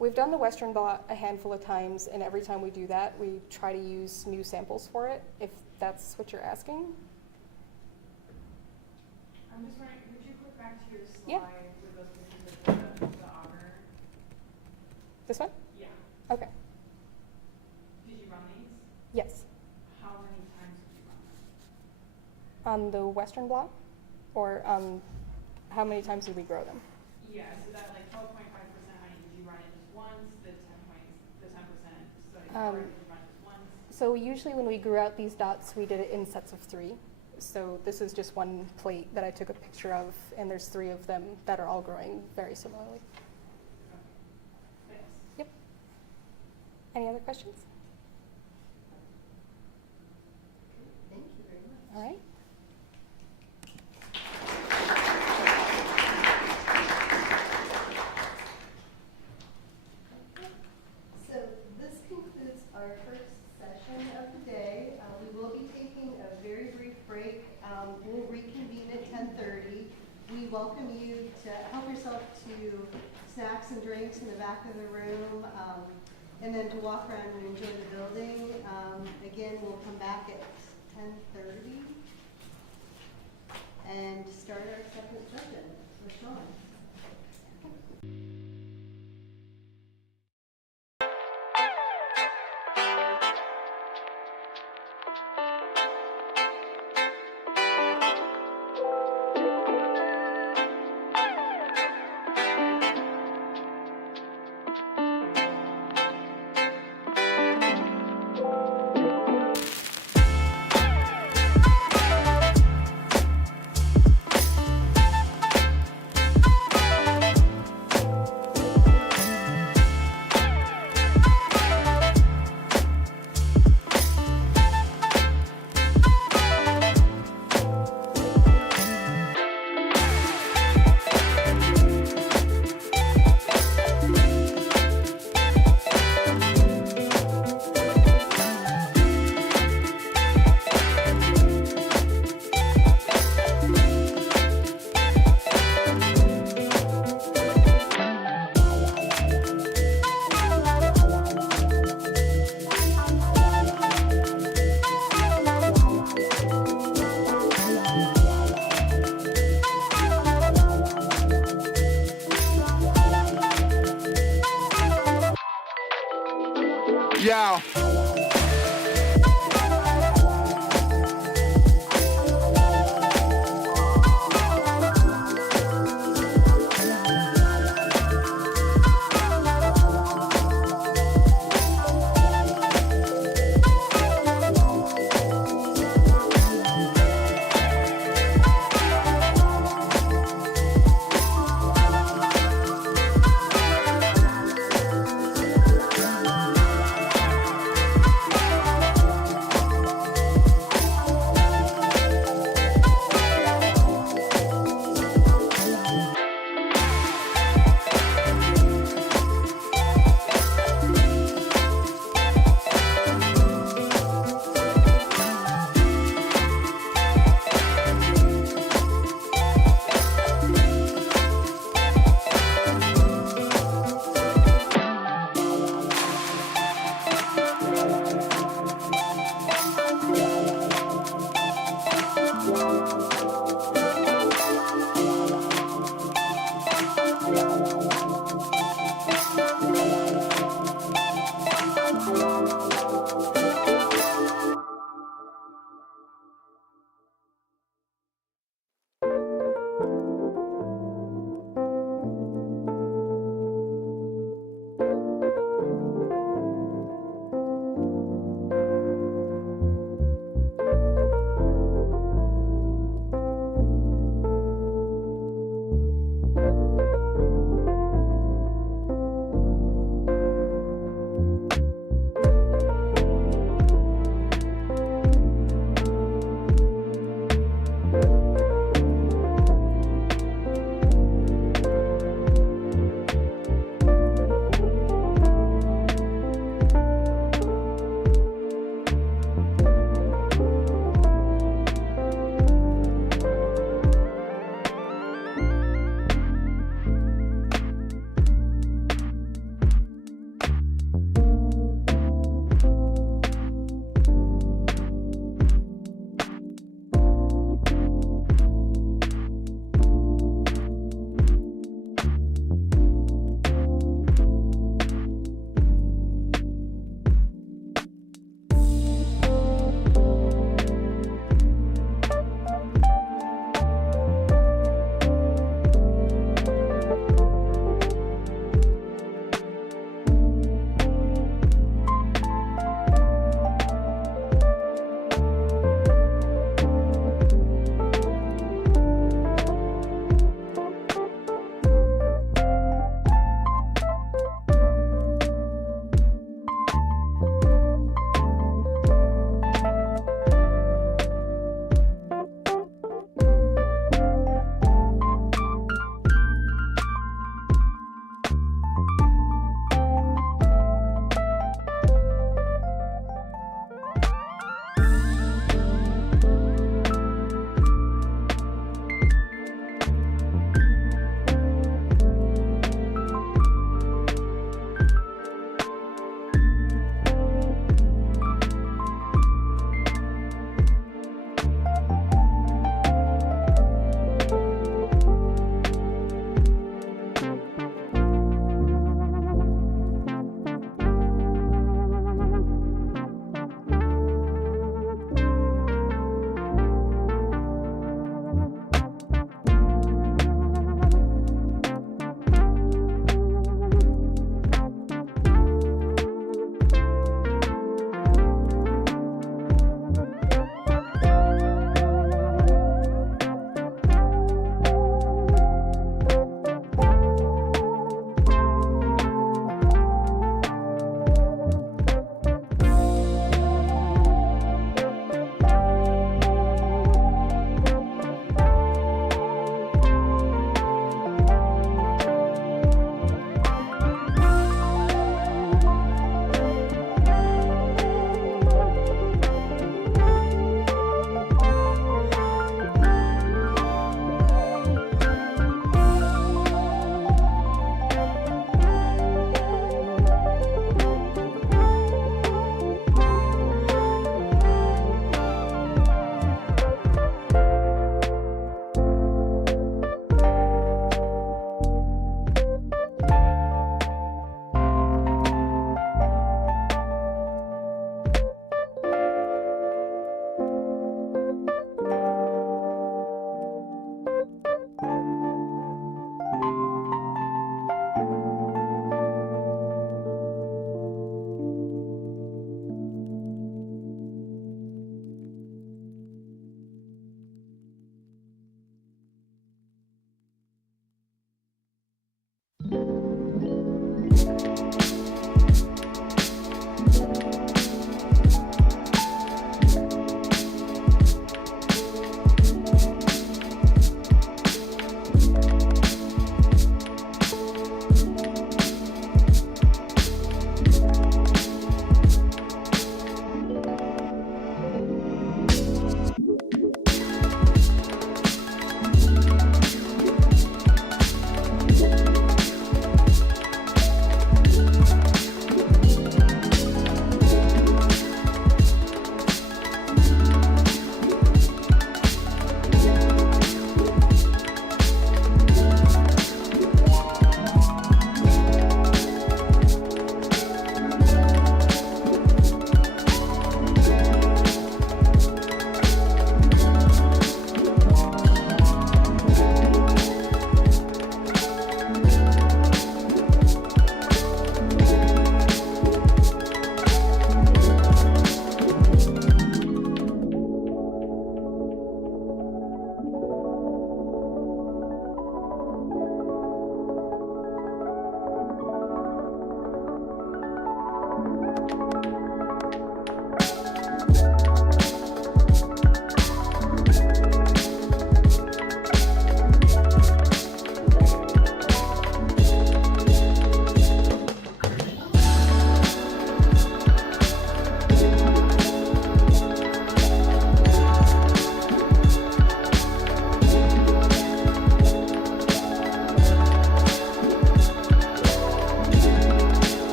We've done the Western blot a handful of times, and every time we do that, we try to use new samples for it, if that's what you're asking. I'm just wondering, would you click back to your slide Yeah. with those pictures of the Augur? This one? Yeah. Okay. Did you run these? Yes. How many times did you run them? On the Western blot? Or how many times did we grow them? Yeah, so that like 12.5% honey, did you run it just once? The 10%, so did you run it just once? So usually when we grew out these dots, we did it in sets of 3. So this is just one plate that I took a picture of, and there's 3 of them that are all growing very similarly. Thanks. Yep. Any other questions? Thank you very much. All right. So this concludes our first session of the day. We will be taking a very brief break. We'll reconvene at 10:30. We welcome you to help yourself to snacks and drinks in the back of the room, and then to walk around and enjoy the building. Again, we'll come back at 10:30 and start our second session with Sean.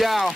Yeah.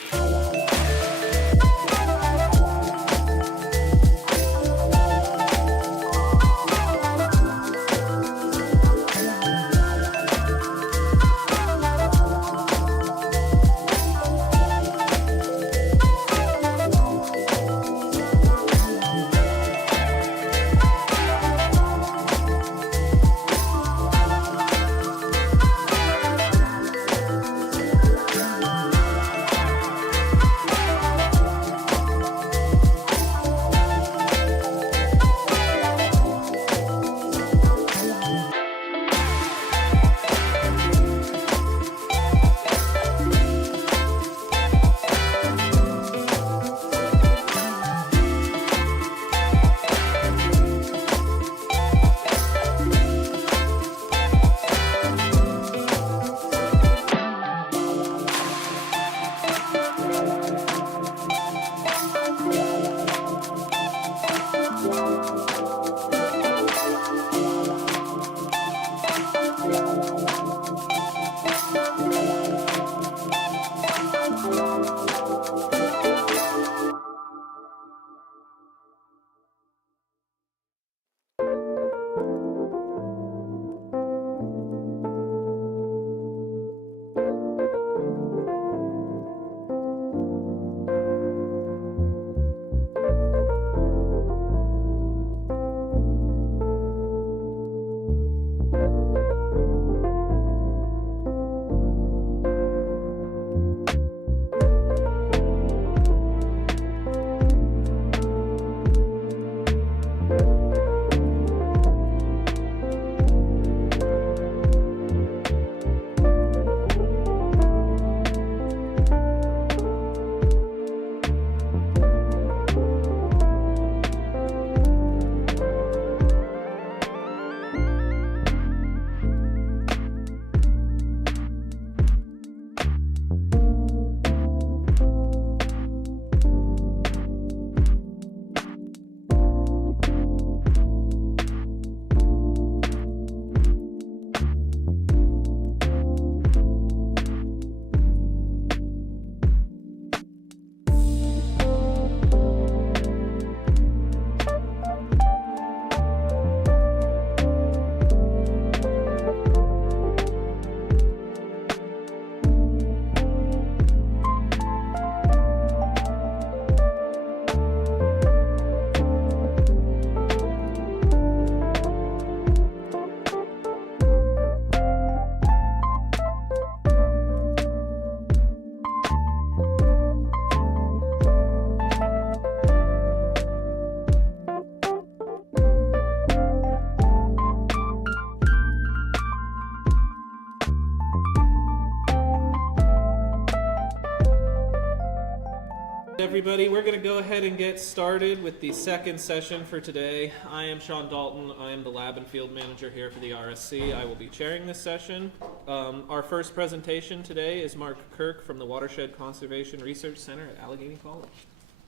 Everybody, we're going to go ahead and get started with the second session for today. I am Sean Dalton. I am the lab and field manager here for the RSC. I will be chairing this session. Our first presentation today is Mark Kirk from the Watershed Conservation Research Center at Allegheny College.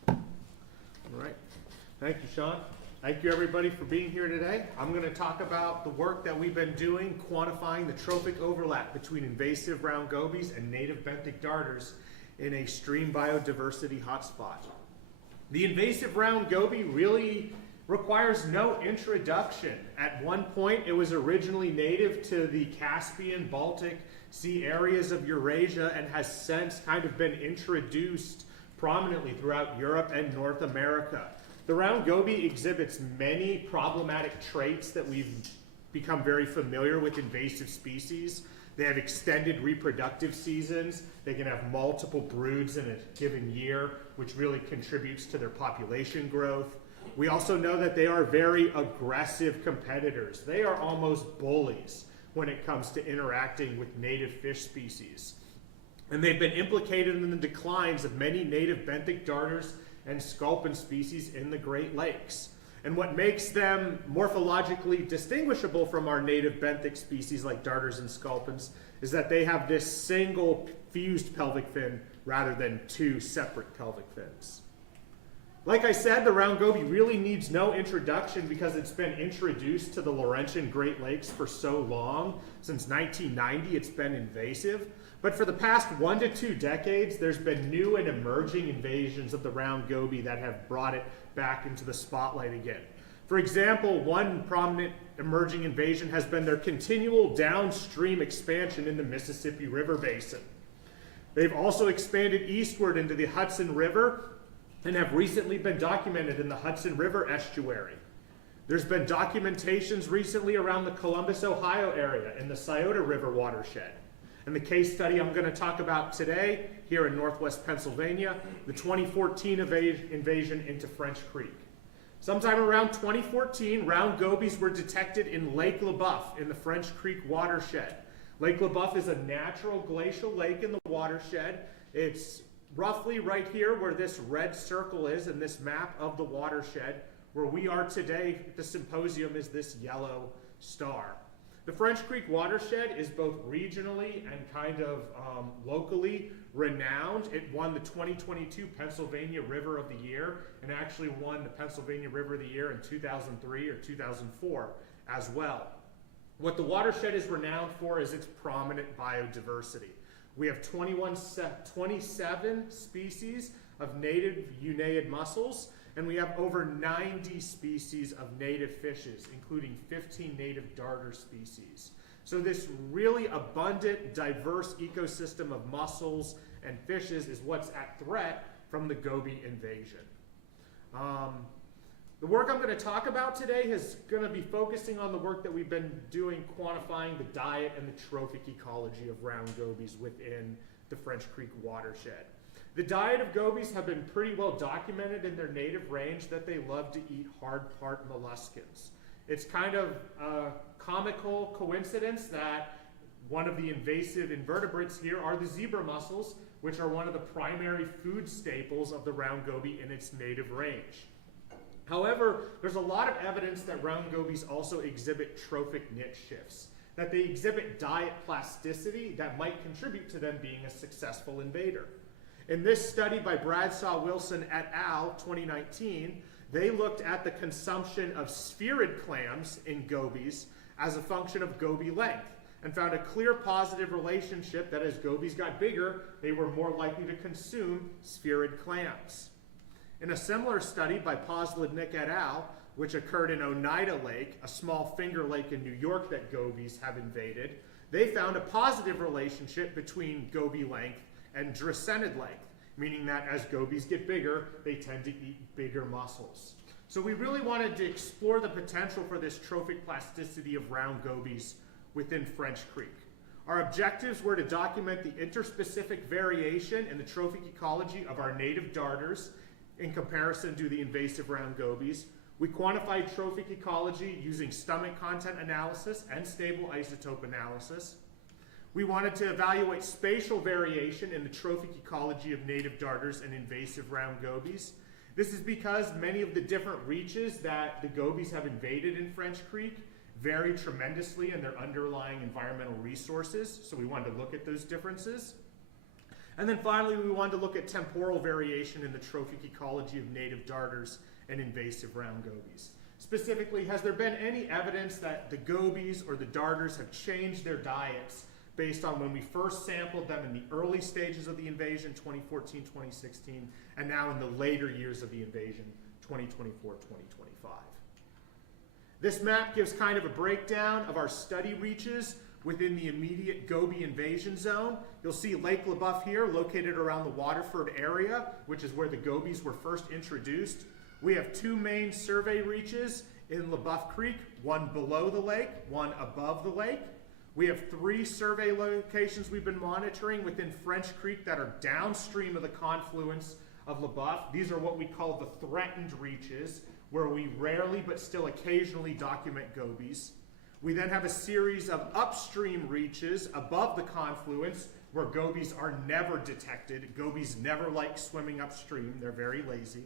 All right. Thank you, Sean. Thank you, everybody, for being here today. I'm going to talk about the work that we've been doing quantifying the trophic overlap between invasive round gobies and native benthic darters in a stream biodiversity hotspot. The invasive round goby really requires no introduction. At one point, it was originally native to the Caspian, Baltic Sea areas of Eurasia and has since kind of been introduced prominently throughout Europe and North America. The round goby exhibits many problematic traits that we've become very familiar with invasive species. They have extended reproductive seasons. They can have multiple broods in a given year, which really contributes to their population growth. We also know that they are very aggressive competitors. They are almost bullies when it comes to interacting with native fish species. And they've been implicated in the declines of many native benthic darters and sculpin species in the Great Lakes. And what makes them morphologically distinguishable from our native benthic species like darters and sculpins is that they have this single fused pelvic fin rather than two separate pelvic fins. Like I said, the round goby really needs no introduction because it's been introduced to the Laurentian Great Lakes for so long. Since 1990, it's been invasive. But for the past 1 to 2 decades, there's been new and emerging invasions of the round goby that have brought it back into the spotlight again. For example, one prominent emerging invasion has been their continual downstream expansion in the Mississippi River Basin. They've also expanded eastward into the Hudson River and have recently been documented in the Hudson River estuary. There's been documentations recently around the Columbus, Ohio area in the Scioto River watershed. And the case study I'm going to talk about today here in Northwest Pennsylvania, the 2014 invasion into French Creek. Sometime around 2014, round gobies were detected in Lake LeBoeuf in the French Creek watershed. Lake LeBoeuf is a natural glacial lake in the watershed. It's roughly right here where this red circle is in this map of the watershed. Where we are today, the Symposium is this yellow star. The French Creek watershed is both regionally and kind of locally renowned. It won the 2022 Pennsylvania River of the Year and actually won the Pennsylvania River of the Year in 2003 or 2004 as well. What the watershed is renowned for is its prominent biodiversity. We have 27 species of native Unaid mussels, and we have over 90 species of native fishes, including 15 native darter species. So this really abundant, diverse ecosystem of mussels and fishes is what's at threat from the goby invasion. The work I'm going to talk about today is going to be focusing on the work that we've been doing quantifying the diet and the trophic ecology of round gobies within the French Creek watershed. The diet of gobies have been pretty well documented in their native range that they love to eat hard-part molluscans. It's kind of a comical coincidence that one of the invasive invertebrates here are the zebra mussels, which are one of the primary food staples of the round goby in its native range. However, there's a lot of evidence that round gobies also exhibit trophic niche shifts, that they exhibit diet plasticity that might contribute to them being a successful invader. In this study by Bradshaw, Wilson et al., 2019, they looked at the consumption of spherid clams in gobies as a function of goby length and found a clear positive relationship that as gobies got bigger, they were more likely to consume spherid clams. In a similar study by Poslednik et al., which occurred in Oneida Lake, a small finger lake in New York that gobies have invaded, they found a positive relationship between goby length and dracenid length, meaning that as gobies get bigger, they tend to eat bigger mussels. So we really wanted to explore the potential for this trophic plasticity of round gobies within French Creek. Our objectives were to document the interspecific variation in the trophic ecology of our native darters in comparison to the invasive round gobies. We quantified trophic ecology using stomach content analysis and stable isotope analysis. We wanted to evaluate spatial variation in the trophic ecology of native darters and invasive round gobies. This is because many of the different reaches that the gobies have invaded in French Creek vary tremendously in their underlying environmental resources, so we wanted to look at those differences. And then finally, we wanted to look at temporal variation in the trophic ecology of native darters and invasive round gobies. Specifically, has there been any evidence that the gobies or the darters have changed their diets based on when we first sampled them in the early stages of the invasion, 2014, 2016, and now in the later years of the invasion, 2024, 2025. This map gives kind of a breakdown of our study reaches within the immediate goby invasion zone. You'll see Lake LeBoeuf here, located around the Waterford area, which is where the gobies were first introduced. We have two main survey reaches in LeBoeuf Creek, one below the lake, one above the lake. We have 3 survey locations we've been monitoring within French Creek that are downstream of the confluence of LeBoeuf. These are what we call the threatened reaches, where we rarely but still occasionally document gobies. We then have a series of upstream reaches above the confluence where gobies are never detected. Gobies never like swimming upstream. They're very lazy.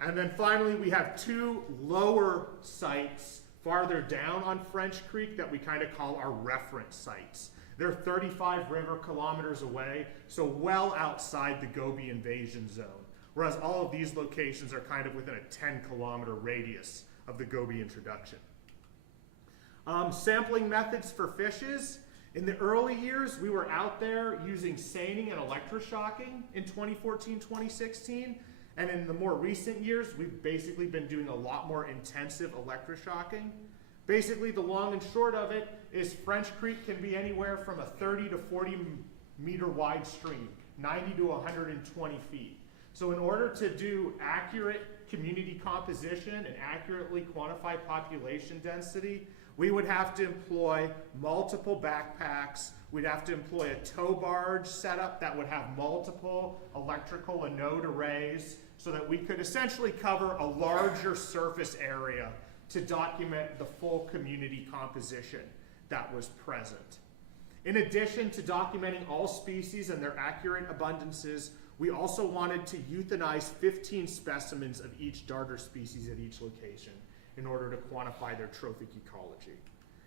And then finally, we have 2 lower sites farther down on French Creek that we kind of call our reference sites. They're 35 river kilometers away, so well outside the goby invasion zone, whereas all of these locations are kind of within a 10-kilometer radius of the goby introduction. Sampling methods for fishes. In the early years, we were out there using seining and electroshocking in 2014, 2016. And in the more recent years, we've basically been doing a lot more intensive electroshocking. Basically, the long and short of it is French Creek can be anywhere from a 30 to 40 meter wide stream, 90 to 120 feet. So in order to do accurate community composition and accurately quantify population density, we would have to employ multiple backpacks. We'd have to employ a tow barge setup that would have multiple electrical and node arrays so that we could essentially cover a larger surface area to document the full community composition that was present. In addition to documenting all species and their accurate abundances, we also wanted to euthanize 15 specimens of each darter species at each location in order to quantify their trophic ecology.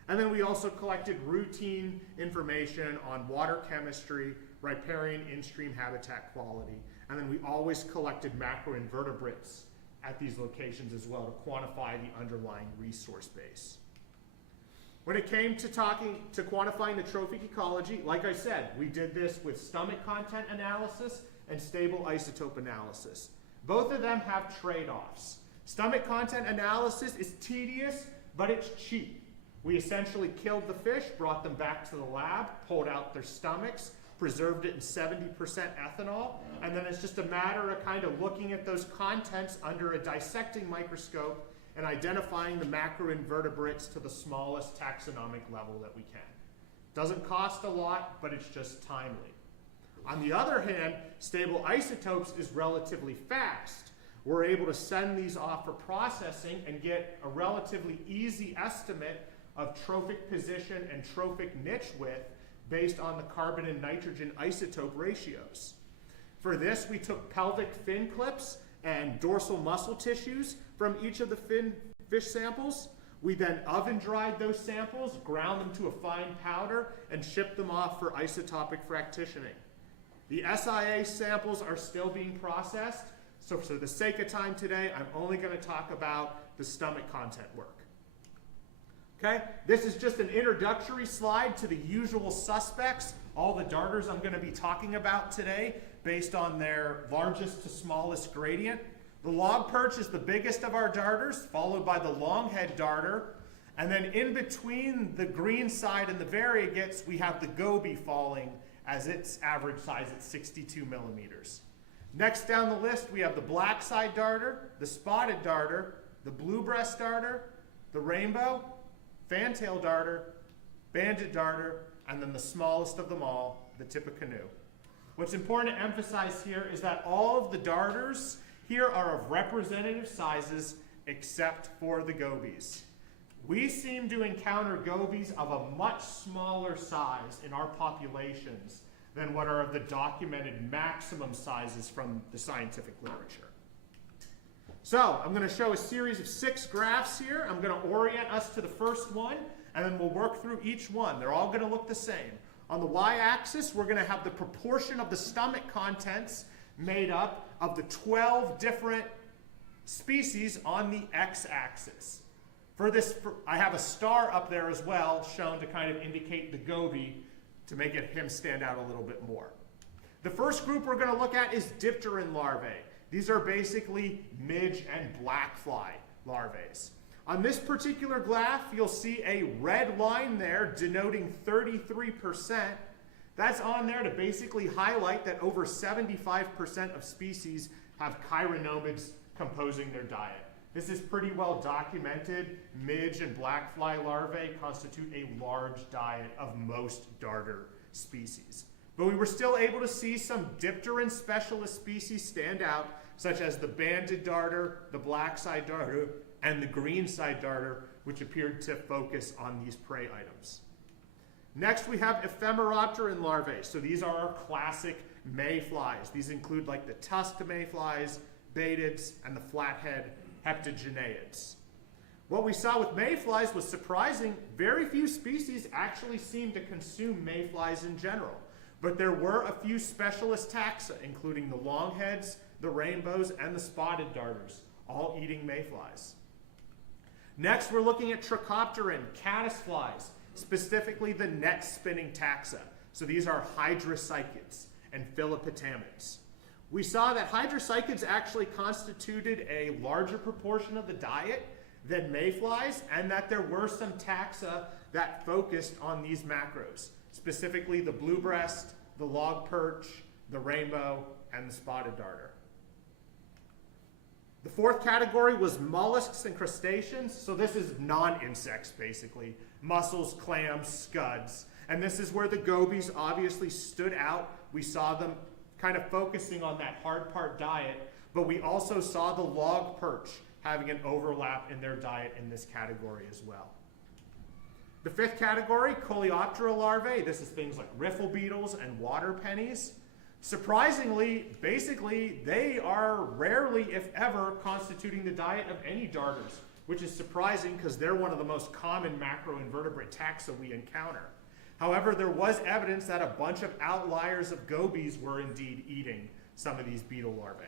And then we also collected routine information on water chemistry, riparian in-stream habitat quality, and then we always collected macroinvertebrates at these locations as well to quantify the underlying resource base. When it came to quantifying the trophic ecology, like I said, we did this with stomach content analysis and stable isotope analysis. Both of them have trade-offs. Stomach content analysis is tedious, but it's cheap. We essentially killed the fish, brought them back to the lab, pulled out their stomachs, preserved it in 70% ethanol, and then it's just a matter of kind of looking at those contents under a dissecting microscope and identifying the macroinvertebrates to the smallest taxonomic level that we can. Doesn't cost a lot, but it's just timely. On the other hand, stable isotopes is relatively fast. We're able to send these off for processing and get a relatively easy estimate of trophic position and trophic niche width based on the carbon and nitrogen isotope ratios. For this, we took pelvic fin clips and dorsal muscle tissues from each of the fish samples. We then oven dried those samples, ground them to a fine powder, and shipped them off for isotopic fractionation. The SIA samples are still being processed, so for the sake of time today, I'm only going to talk about the stomach content work. Okay, this is just an introductory slide to the usual suspects, all the darters I'm going to be talking about today based on their largest to smallest gradient. The log perch is the biggest of our darters, followed by the longhead darter, and then in between the green side and the variegates, we have the goby falling as its average size at 62 millimeters. Next down the list, we have the black side darter, the spotted darter, the blue breast darter, the rainbow, fantail darter, banded darter, and then the smallest of them all, the tippecanoe. What's important to emphasize here is that all of the darters here are of representative sizes except for the gobies. We seem to encounter gobies of a much smaller size in our populations than what are the documented maximum sizes from the scientific literature. So I'm going to show a series of 6 graphs here. I'm going to orient us to the first one, and then we'll work through each one. They're all going to look the same. On the y-axis, we're going to have the proportion of the stomach contents made up of the 12 different species on the x-axis. For this, I have a star up there as well, shown to kind of indicate the goby to make him stand out a little bit more. The first group we're going to look at is dipteran larvae. These are basically midge and blackfly larvae. On this particular graph, you'll see a red line there denoting 33%. That's on there to basically highlight that over 75% of species have chironomids composing their diet. This is pretty well documented. Midge and blackfly larvae constitute a large diet of most darter species. But we were still able to see some dipteran specialist species stand out, such as the banded darter, the black-side darter, and the green-side darter, which appeared to focus on these prey items. Next, we have ephemeropteran larvae. So these are our classic mayflies. These include like the tusked mayflies, batids, and the flathead heptageneids. What we saw with mayflies was surprising. Very few species actually seem to consume mayflies in general. But there were a few specialist taxa, including the longheads, the rainbows, and the spotted darters, all eating mayflies. Next, we're looking at Trichopteran, caddisflies, specifically the net spinning taxa. So these are hydrocychids and philopotamids. We saw that hydrocychids actually constituted a larger proportion of the diet than mayflies, and that there were some taxa that focused on these macros, specifically the blue breast, the log perch, the rainbow, and the spotted darter. The fourth category was mollusks and crustaceans. So this is non-insects, basically. Mussels, clams, scuds. And this is where the gobies obviously stood out. We saw them kind of focusing on that hard part diet, but we also saw the log perch having an overlap in their diet in this category as well. The fifth category, Coleoptera larvae. This is things like riffle beetles and water pennies. Surprisingly, basically, they are rarely, if ever, constituting the diet of any darters, which is surprising because they're one of the most common macroinvertebrate taxa we encounter. However, there was evidence that a bunch of outliers of gobies were indeed eating some of these beetle larvae.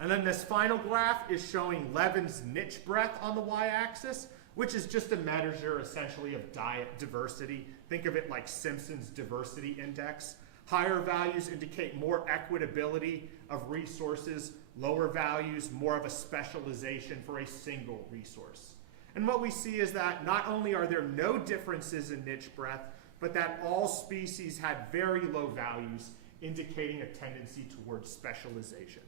And then this final graph is showing Levin's niche breadth on the y-axis, which is just a measure essentially of diet diversity. Think of it like Simpson's diversity index. Higher values indicate more equitability of resources. Lower values, more of a specialization for a single resource. And what we see is that not only are there no differences in niche breadth, but that all species had very low values, indicating a tendency towards specialization.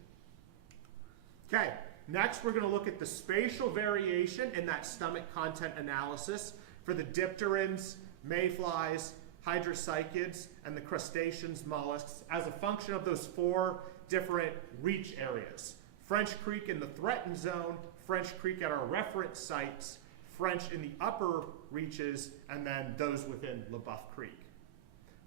Okay, next we're going to look at the spatial variation in that stomach content analysis for the dipterans, mayflies, hydrocychids, and the crustaceans, mollusks, as a function of those four different reach areas. French Creek in the threatened zone, French Creek at our reference sites, French in the upper reaches, and then those within LaBeouf Creek.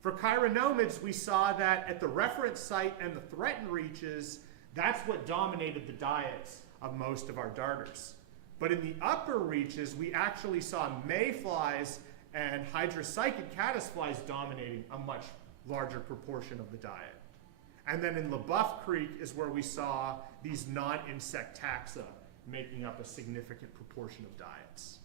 For chironomids, we saw that at the reference site and the threatened reaches, that's what dominated the diets of most of our darters. But in the upper reaches, we actually saw mayflies and hydrocychid caddisflies dominating a much larger proportion of the diet. And then in LaBeouf Creek is where we saw these non-insect taxa making up a significant proportion of diets.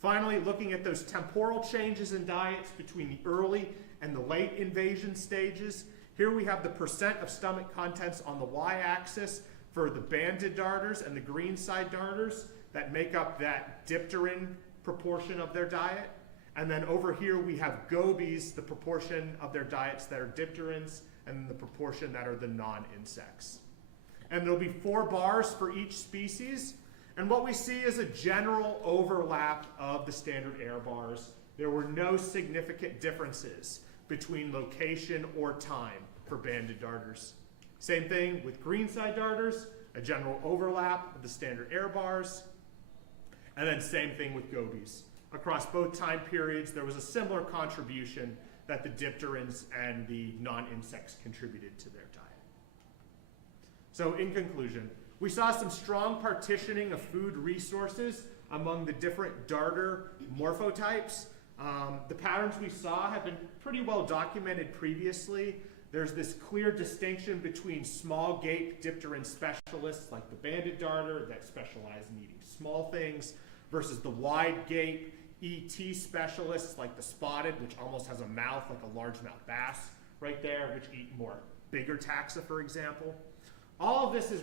Finally, looking at those temporal changes in diets between the early and the late invasion stages, here we have the percent of stomach contents on the y-axis for the banded darters and the green side darters that make up that dipteran proportion of their diet. And then over here we have gobies, the proportion of their diets that are dipterans, and the proportion that are the non-insects. And there'll be 4 bars for each species. And what we see is a general overlap of the standard error bars. There were no significant differences between location or time for banded darters. Same thing with greenside darters, a general overlap of the standard error bars. And then same thing with gobies. Across both time periods, there was a similar contribution that the dipterans and the non-insects contributed to their diet. So in conclusion, we saw some strong partitioning of food resources among the different darter morphotypes. The patterns we saw have been pretty well documented previously. There's this clear distinction between small gape dipteran specialists like the banded darter that specialize in eating small things versus the wide gape ET specialists like the spotted, which almost has a mouth like a largemouth bass right there, which eat more bigger taxa, for example. All of this is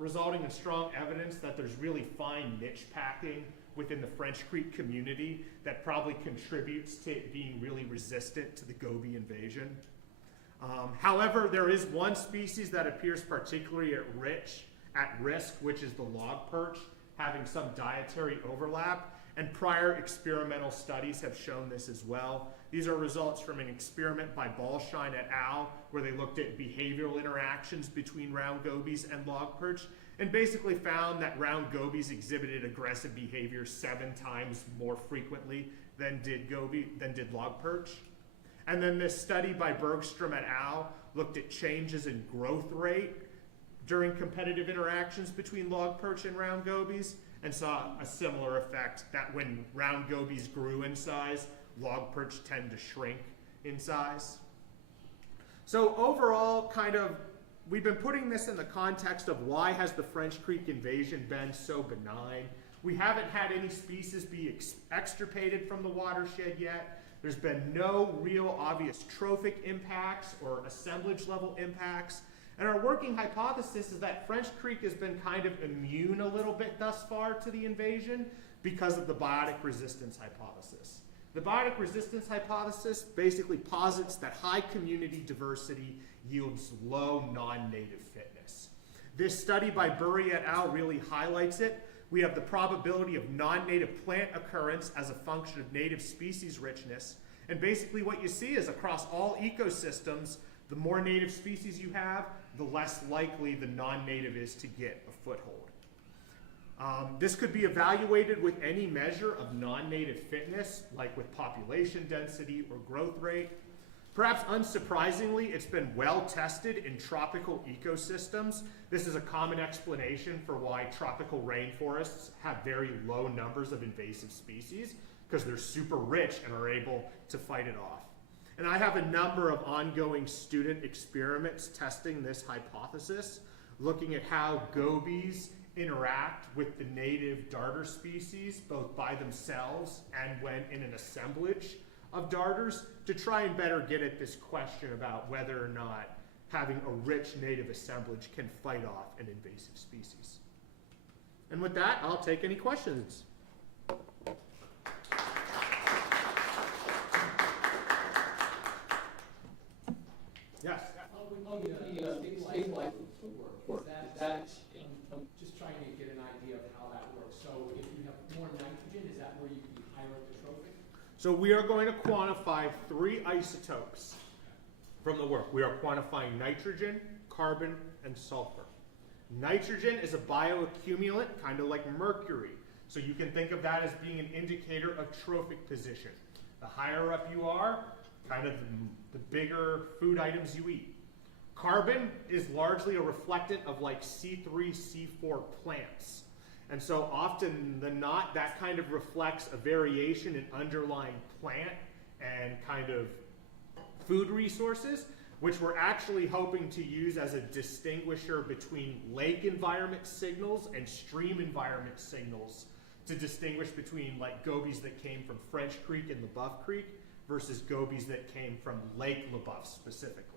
resulting in strong evidence that there's really fine niche packing within the French Creek community that probably contributes to it being really resistant to the goby invasion. However, there is one species that appears particularly at risk, which is the log perch, having some dietary overlap, and prior experimental studies have shown this as well. These are results from an experiment by Ballshine et al., where they looked at behavioral interactions between round gobies and log perch, and basically found that round gobies exhibited aggressive behavior 7 times more frequently than did log perch. And then this study by Bergstrom et al. Looked at changes in growth rate during competitive interactions between log perch and round gobies, and saw a similar effect that when round gobies grew in size, log perch tend to shrink in size. So overall, we've been putting this in the context of why has the French Creek invasion been so benign? We haven't had any species be extirpated from the watershed yet. There's been no real obvious trophic impacts or assemblage level impacts. And our working hypothesis is that French Creek has been kind of immune a little bit thus far to the invasion because of the biotic resistance hypothesis. The biotic resistance hypothesis basically posits that high community diversity yields low non-native fitness. This study by Burry et al. Really highlights it. We have the probability of non-native plant occurrence as a function of native species richness. And basically what you see is across all ecosystems, the more native species you have, the less likely the non-native is to get a foothold. This could be evaluated with any measure of non-native fitness, like with population density or growth rate. Perhaps unsurprisingly, it's been well tested in tropical ecosystems. This is a common explanation for why tropical rainforests have very low numbers of invasive species, because they're super rich and are able to fight it off. And I have a number of ongoing student experiments testing this hypothesis, looking at how gobies interact with the native darter species, both by themselves and when in an assemblage of darters, to try and better get at this question about whether or not having a rich native assemblage can fight off an invasive species. And with that, I'll take any questions. Yes? I'm just trying to get an idea of how that works. So if you have more nitrogen, is that where you can be higher up the trophic? So we are going to quantify 3 isotopes from the work. We are quantifying nitrogen, carbon, and sulfur. Nitrogen is a bioaccumulant, kind of like mercury. So you can think of that as being an indicator of trophic position. The higher up you are, kind of the bigger food items you eat. Carbon is largely a reflectant of like C3, C4 plants. And so often than not, that kind of reflects a variation in underlying plant and kind of food resources, which we're actually hoping to use as a distinguisher between lake environment signals and stream environment signals to distinguish between like gobies that came from French Creek and LaBeouf Creek versus gobies that came from Lake LaBeouf specifically.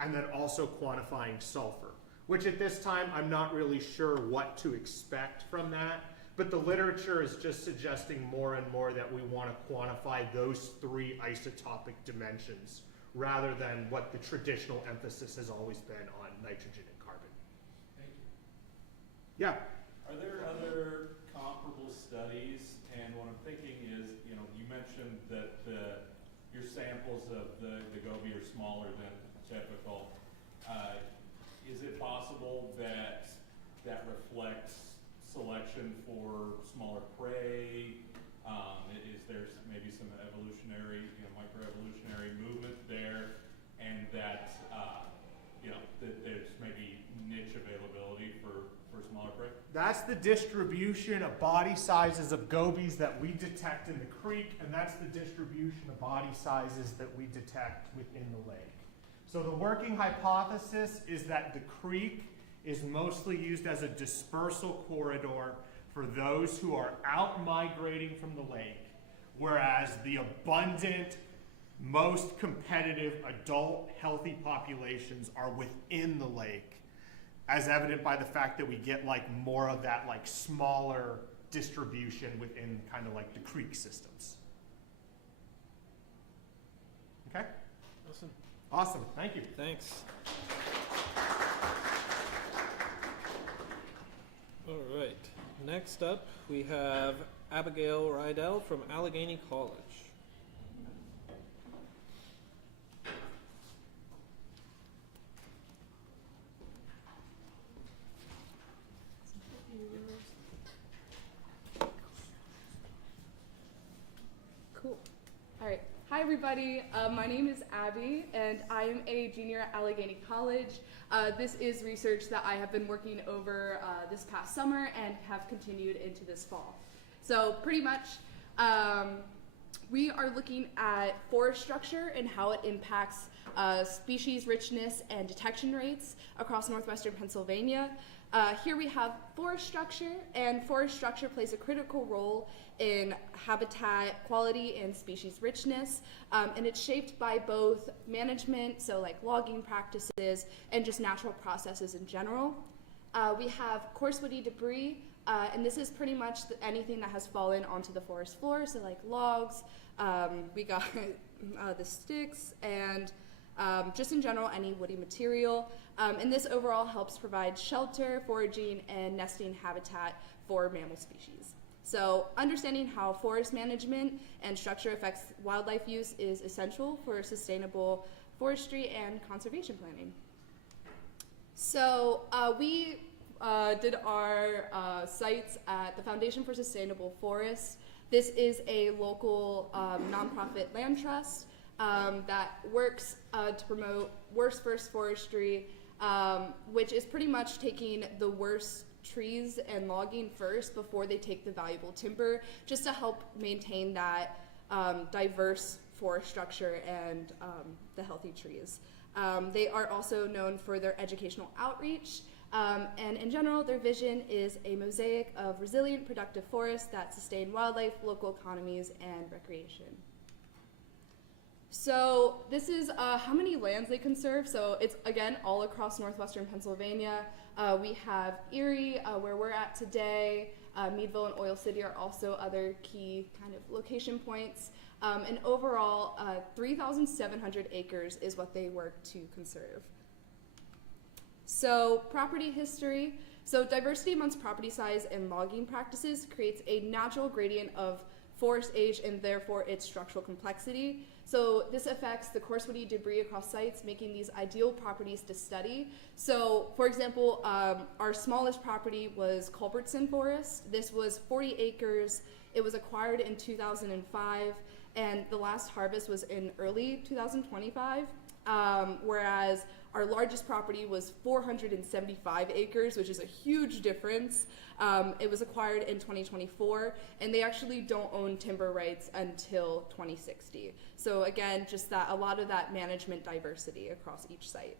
And then also quantifying sulfur, which at this time I'm not really sure what to expect from that, but the literature is just suggesting more and more that we want to quantify those 3 isotopic dimensions rather than what the traditional emphasis has always been on nitrogen and carbon. Thank you. Yeah. Are there other comparable studies? And what I'm thinking is, you know, you mentioned that your samples of the goby are smaller than typical. Is it possible that that reflects selection for smaller prey? Is there maybe some evolutionary, microevolutionary movement there, and that that there's maybe niche availability for smaller prey? That's the distribution of body sizes of gobies that we detect in the creek, and that's the distribution of body sizes that we detect within the lake. So the working hypothesis is that the creek is mostly used as a dispersal corridor for those who are out migrating from the lake, whereas the abundant, most competitive adult healthy populations are within the lake, as evident by the fact that we get like more of that like smaller distribution within kind of like the creek systems. Okay? Awesome. Awesome, thank you. Thanks. All right, next up we have Abigail Rydell from Allegheny College. Cool. All right. Hi, everybody. My name is Abby, and I am a junior at Allegheny College. This is research that I have been working over this past summer and have continued into this fall. So pretty much, we are looking at forest structure and how it impacts species richness and detection rates across northwestern Pennsylvania. Here we have forest structure, and forest structure plays a critical role in habitat quality and species richness, and it's shaped by both management, so like logging practices, and just natural processes in general. We have coarse woody debris, and this is pretty much anything that has fallen onto the forest floor, so like logs, we got the sticks, and just in general any woody material. And this overall helps provide shelter, foraging, and nesting habitat for mammal species. So understanding how forest management and structure affects wildlife use is essential for sustainable forestry and conservation planning. So we did our sites at the Foundation for Sustainable Forests. This is a local nonprofit land trust that works to promote worst first forestry, which is pretty much taking the worst trees and logging first before they take the valuable timber, just to help maintain that diverse forest structure and the healthy trees. They are also known for their educational outreach, and in general, their vision is a mosaic of resilient, productive forests that sustain wildlife, local economies, and recreation. So this is how many lands they conserve. So it's, again, all across northwestern Pennsylvania. We have Erie, where we're at today. Meadville and Oil City are also other key kind of location points. And overall, 3,700 acres is what they work to conserve. So property history. So diversity amongst property size and logging practices creates a natural gradient of forest age and therefore its structural complexity. So this affects the coarse woody debris across sites, making these ideal properties to study. So for example, our smallest property was Culbertson Forest. This was 40 acres. It was acquired in 2005, and the last harvest was in early 2025, whereas our largest property was 475 acres, which is a huge difference. It was acquired in 2024, and they actually don't own timber rights until 2060. So again, just that a lot of that management diversity across each site.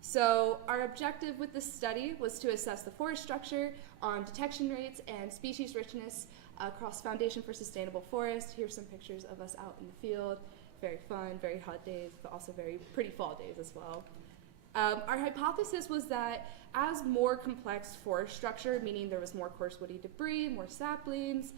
So our objective with this study was to assess the forest structure on detection rates and species richness across Foundation for Sustainable Forests. Here's some pictures of us out in the field. Very fun, very hot days, but also very pretty fall days as well. Our hypothesis was that as more complex forest structure, meaning there was more coarse woody debris, more saplings,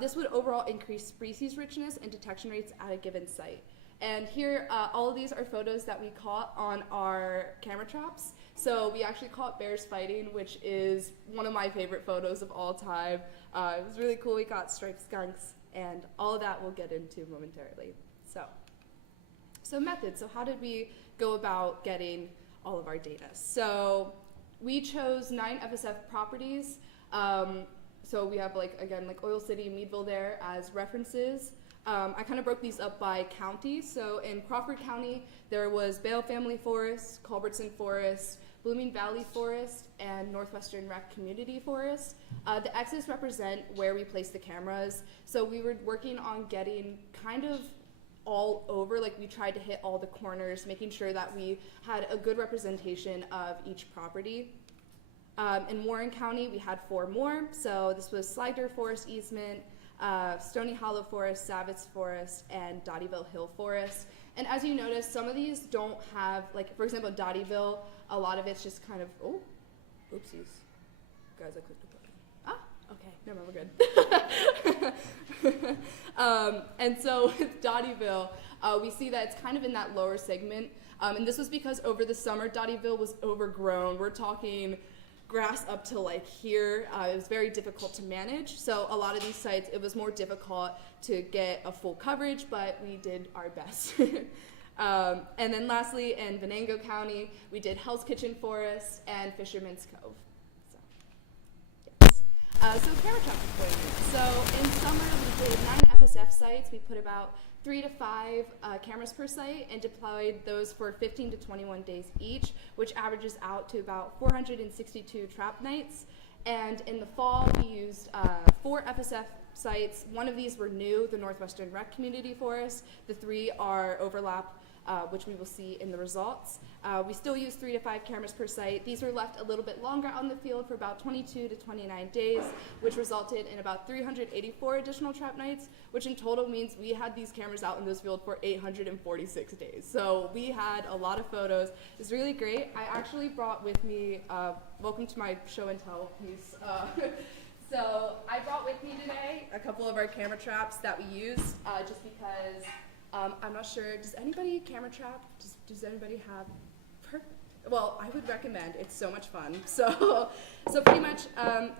this would overall increase species richness and detection rates at a given site. And here, all of these are photos that we caught on our camera traps. So we actually caught bears fighting, which is one of my favorite photos of all time. It was really cool. We caught striped skunks, and all of that we'll get into momentarily. So methods. So how did we go about getting all of our data? So we chose 9 FSF properties. So we have like Oil City and Meadville there as references. I kind of broke these up by county. So in Crawford County, there was Bale Family Forest, Culbertson Forest, Blooming Valley Forest, and Northwestern Rec Community Forest. The X's represent where we placed the cameras. So we were working on getting kind of all over, like we tried to hit all the corners, making sure that we had a good representation of each property. In Warren County, we had 4 more. So this was Slidor Forest Easement, Stony Hollow Forest, Savitz Forest, and Dottieville Hill Forest. And as you notice, some of these don't have, like for example, Dottieville, a lot of it's just kind of, oh, oopsies. Guys, I clicked the button. Ah, okay, never mind, we're good. And so with Dottieville, we see that it's kind of in that lower segment. And this was because over the summer, Dottieville was overgrown. We're talking grass up to like here. It was very difficult to manage. So a lot of these sites, it was more difficult to get a full coverage, but we did our best. And then lastly, in Venango County, we did Hell's Kitchen Forest and Fisherman's Cove. So camera trap deployment. So in summer, we did 9 FSF sites. We put about 3 to 5 cameras per site and deployed those for 15 to 21 days each, which averages out to about 462 trap nights. And in the fall, we used 4 FSF sites. 1 of these were new, the Northwestern Rec Community Forest. The 3 are overlap which we will see in the results. We still use 3 to 5 cameras per site. These were left a little bit longer on the field for about 22 to 29 days, which resulted in about 384 additional trap nights, which in total means we had these cameras out in this field for 846 days. So we had a lot of photos. It's really great. I actually brought with me, welcome to my show and tell piece. So I brought with me today a couple of our camera traps that we used, just because I'm not sure, does anybody camera trap? Does anybody have? Well, I would recommend. It's so much fun. So pretty much,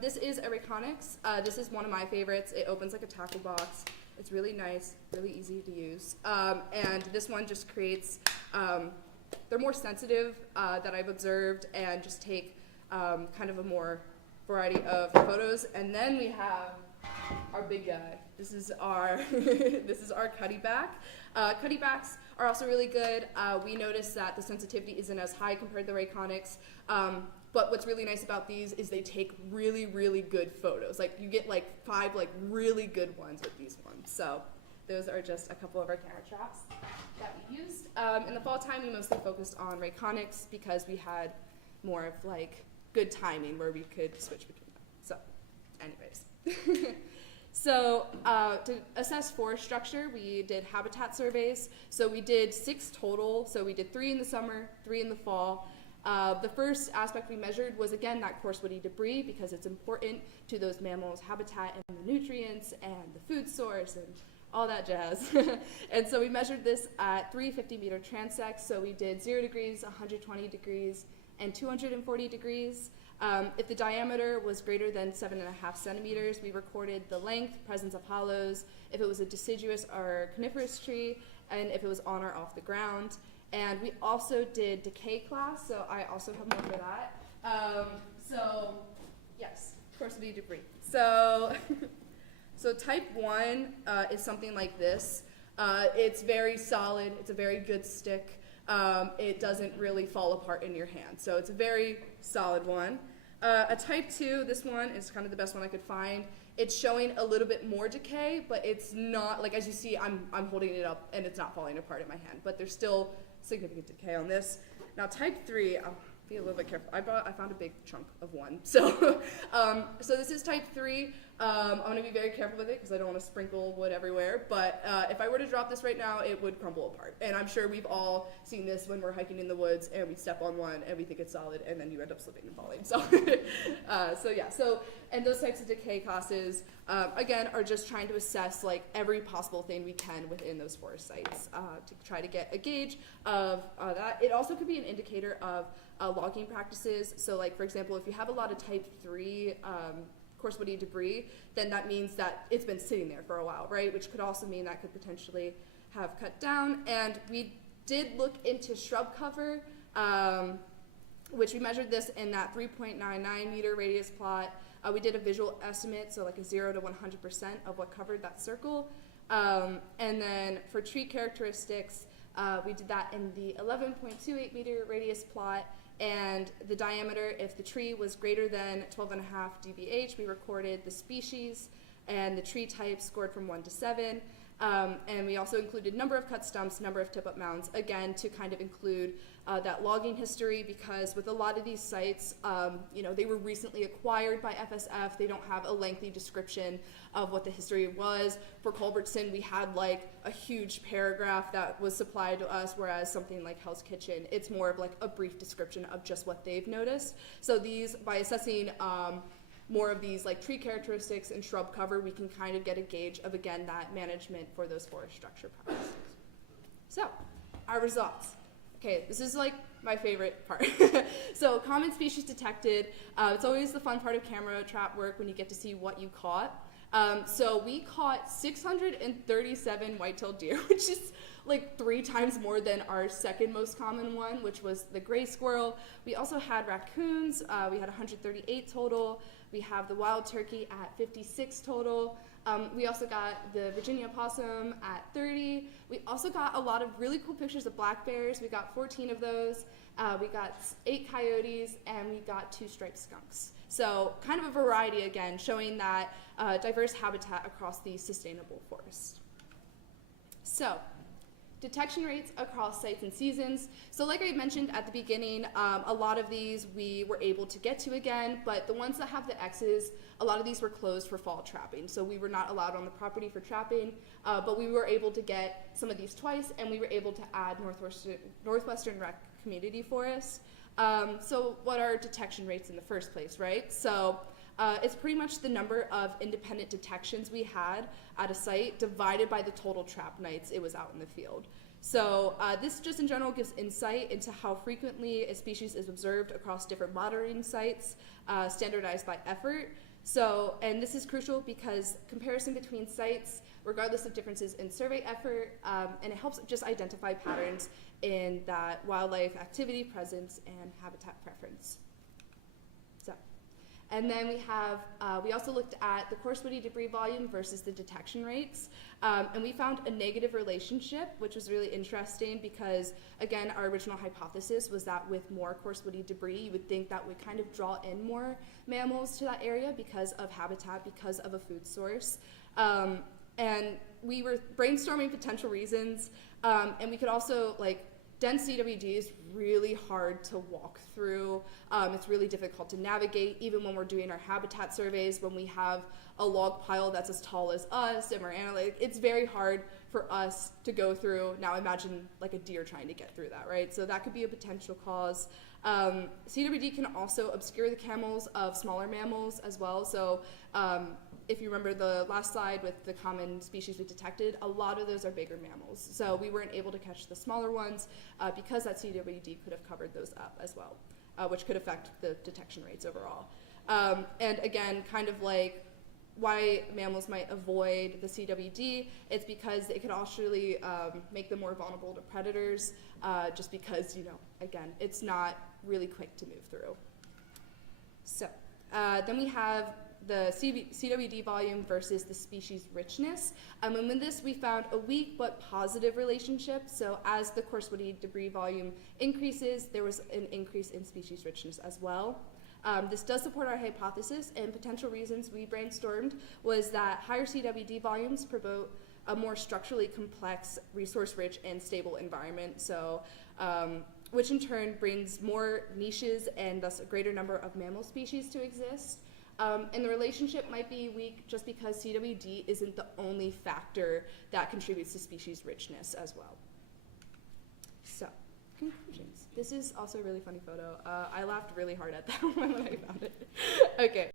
this is a Reconyx. This is one of my favorites. It opens like a tackle box. It's really nice, really easy to use. And this one just creates, they're more sensitive that I've observed, and just take kind of a more variety of photos. And then we have our big guy. This is our this is our cutty back. Cutty backs are also really good. We noticed that the sensitivity isn't as high compared to the Reconyx. But what's really nice about these is they take really, really good photos. Like you get like 5 like really good ones with these ones. So those are just a couple of our camera traps that we used. In the fall time, we mostly focused on Reconyx because we had more of like good timing where we could switch between them. So anyways. So to assess forest structure, we did habitat surveys. So we did 6 total. So we did 3 in the summer, 3 in the fall. The first aspect we measured was, again, that coarse woody debris, because it's important to those mammals' habitat and the nutrients and the food source and all that jazz. And so we measured this at 3 50-meter transects. So we did 0 degrees, 120 degrees, and 240 degrees. If the diameter was greater than 7.5 centimeters, we recorded the length, presence of hollows, if it was a deciduous or coniferous tree, and if it was on or off the ground. And we also did decay class, so I also have more for that. So yes, coarsity debris. So type 1 is something like this. It's very solid. It's a very good stick. It doesn't really fall apart in your hand. So it's a very solid one. A type 2, this one is kind of the best one I could find. It's showing a little bit more decay, but it's not, like as you see, I'm holding it up and it's not falling apart in my hand, but there's still significant decay on this. Now type 3, I'll be a little bit careful. I found a big chunk of one. So so this is type 3. I'm going to be very careful with it because I don't want to sprinkle wood everywhere. But if I were to drop this right now, it would crumble apart. And I'm sure we've all seen this when we're hiking in the woods and we step on one and we think it's solid and then you end up slipping and falling. So and those types of decay classes, again, are just trying to assess like every possible thing we can within those forest sites to try to get a gauge of that. It also could be an indicator of logging practices. So like, for example, if you have a lot of type 3 coarse woody debris, then that means that it's been sitting there for a while, right? Which could also mean that could potentially have cut down. And we did look into shrub cover, which we measured this in that 3.99 meter radius plot. We did a visual estimate, so like a 0 to 100% of what covered that circle. And then for tree characteristics, we did that in the 11.28 meter radius plot. And the diameter, if the tree was greater than 12.5 dBH, we recorded the species and the tree type scored from 1 to 7. And we also included number of cut stumps, number of tip-up mounds, again, to kind of include that logging history, because with a lot of these sites, they were recently acquired by FSF. They don't have a lengthy description of what the history was. For Culbertson, we had like a huge paragraph that was supplied to us, whereas something like Hell's Kitchen, it's more of like a brief description of just what they've noticed. So these, by assessing more of these like tree characteristics and shrub cover, we can kind of get a gauge of, again, that management for those forest structure practices. So, our results. Okay, this is like my favorite part. So, common species detected. It's always the fun part of camera trap work when you get to see what you caught. So we caught 637 white-tailed deer, which is like 3 times more than our second most common one, which was the gray squirrel. We also had raccoons. We had 138 total. We have the wild turkey at 56 total. We also got the Virginia opossum at 30. We also got a lot of really cool pictures of black bears. We got 14 of those. We got 8 coyotes, and we got 2 striped skunks. So kind of a variety, again, showing that diverse habitat across the sustainable forest. So detection rates across sites and seasons. So like I mentioned at the beginning, a lot of these we were able to get to again, but the ones that have the X's, a lot of these were closed for fall trapping. So we were not allowed on the property for trapping, but we were able to get some of these twice, and we were able to add Northwestern Rec Community Forest. So what are detection rates in the first place, right? So it's pretty much the number of independent detections we had at a site divided by the total trap nights it was out in the field. So this just in general gives insight into how frequently a species is observed across different monitoring sites, standardized by effort. So, and this is crucial because comparison between sites, regardless of differences in survey effort, and it helps just identify patterns in that wildlife activity, presence, and habitat preference. So, and then we also looked at the coarse woody debris volume versus the detection rates, and we found a negative relationship, which was really interesting because, again, our original hypothesis was that with more coarse woody debris, you would think that would kind of draw in more mammals to that area because of habitat, because of a food source. And we were brainstorming potential reasons, and we could also, like, dense CWD is really hard to walk through. It's really difficult to navigate, even when we're doing our habitat surveys, when we have a log pile that's as tall as us, and we're analyzing. It's very hard for us to go through. Now imagine like a deer trying to get through that, right? So that could be a potential cause. CWD can also obscure the camels of smaller mammals as well. So if you remember the last slide with the common species we detected, a lot of those are bigger mammals. So we weren't able to catch the smaller ones because that CWD could have covered those up as well, which could affect the detection rates overall. And again, kind of like why mammals might avoid the CWD, it's because it could actually make them more vulnerable to predators, just because, you know, again, it's not really quick to move through. So then we have the CWD volume versus the species richness. And in this, we found a weak but positive relationship. So as the coarse woody debris volume increases, there was an increase in species richness as well. This does support our hypothesis, and potential reasons we brainstormed was that higher CWD volumes promote a more structurally complex, resource-rich, and stable environment. So, which in turn brings more niches and thus a greater number of mammal species to exist. And the relationship might be weak just because CWD isn't the only factor that contributes to species richness as well. So, conclusions. This is also a really funny photo. I laughed really hard at that one when I found it. Okay.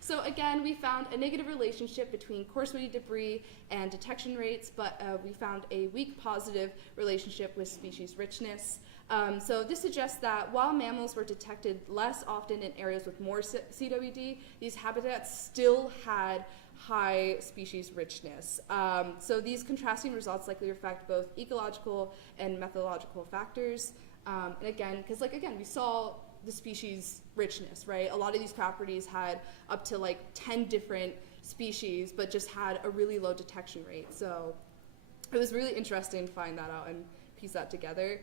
So again, we found a negative relationship between coarse woody debris and detection rates, but we found a weak positive relationship with species richness. So this suggests that while mammals were detected less often in areas with more CWD, these habitats still had high species richness. So these contrasting results likely reflect both ecological and methodological factors. And again, because we saw the species richness, right? A lot of these properties had up to like 10 different species, but just had a really low detection rate. So it was really interesting to find that out and piece that together.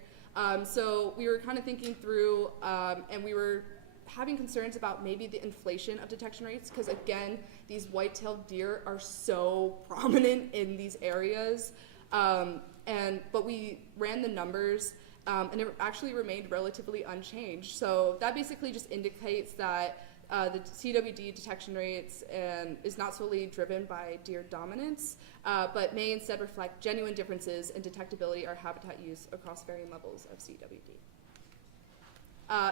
So we were kind of thinking through, and we were having concerns about maybe the inflation of detection rates, because again, these white-tailed deer are so prominent in these areas. But we ran the numbers, and it actually remained relatively unchanged. So that basically just indicates that the CWD detection rates is not solely driven by deer dominance, but may instead reflect genuine differences in detectability or habitat use across varying levels of CWD.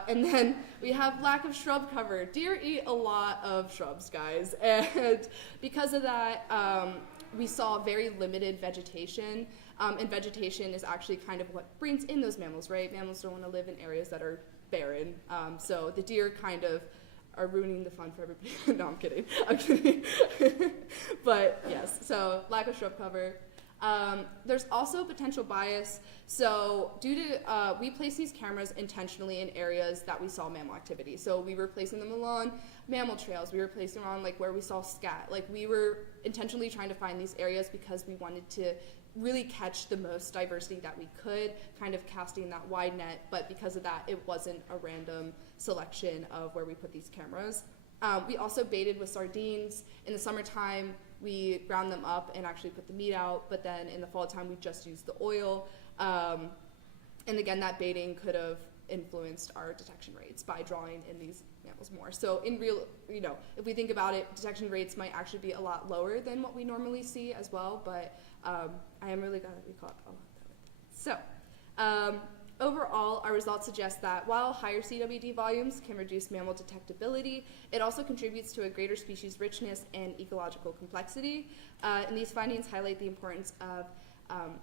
And then we have lack of shrub cover. Deer eat a lot of shrubs, guys, and because of that, we saw very limited vegetation, and vegetation is actually kind of what brings in those mammals, right? Mammals don't want to live in areas that are barren, so the deer kind of are ruining the fun for everybody. No, I'm kidding. I'm kidding. But yes, so lack of shrub cover. There's also potential bias. So due to, we placed these cameras intentionally in areas that we saw mammal activity. So we were placing them along mammal trails. We were placing them on like where we saw scat. Like we were intentionally trying to find these areas because we wanted to really catch the most diversity that we could, kind of casting that wide net, but because of that, it wasn't a random selection of where we put these cameras. We also baited with sardines. In the summertime, we ground them up and actually put the meat out, but then in the fall time, we just used the oil. And again, that baiting could have influenced our detection rates by drawing in these mammals more. So in real, if we think about it, detection rates might actually be a lot lower than what we normally see as well, but I am really glad that we caught all of that. So overall, our results suggest that while higher CWD volumes can reduce mammal detectability, it also contributes to a greater species richness and ecological complexity. And these findings highlight the importance of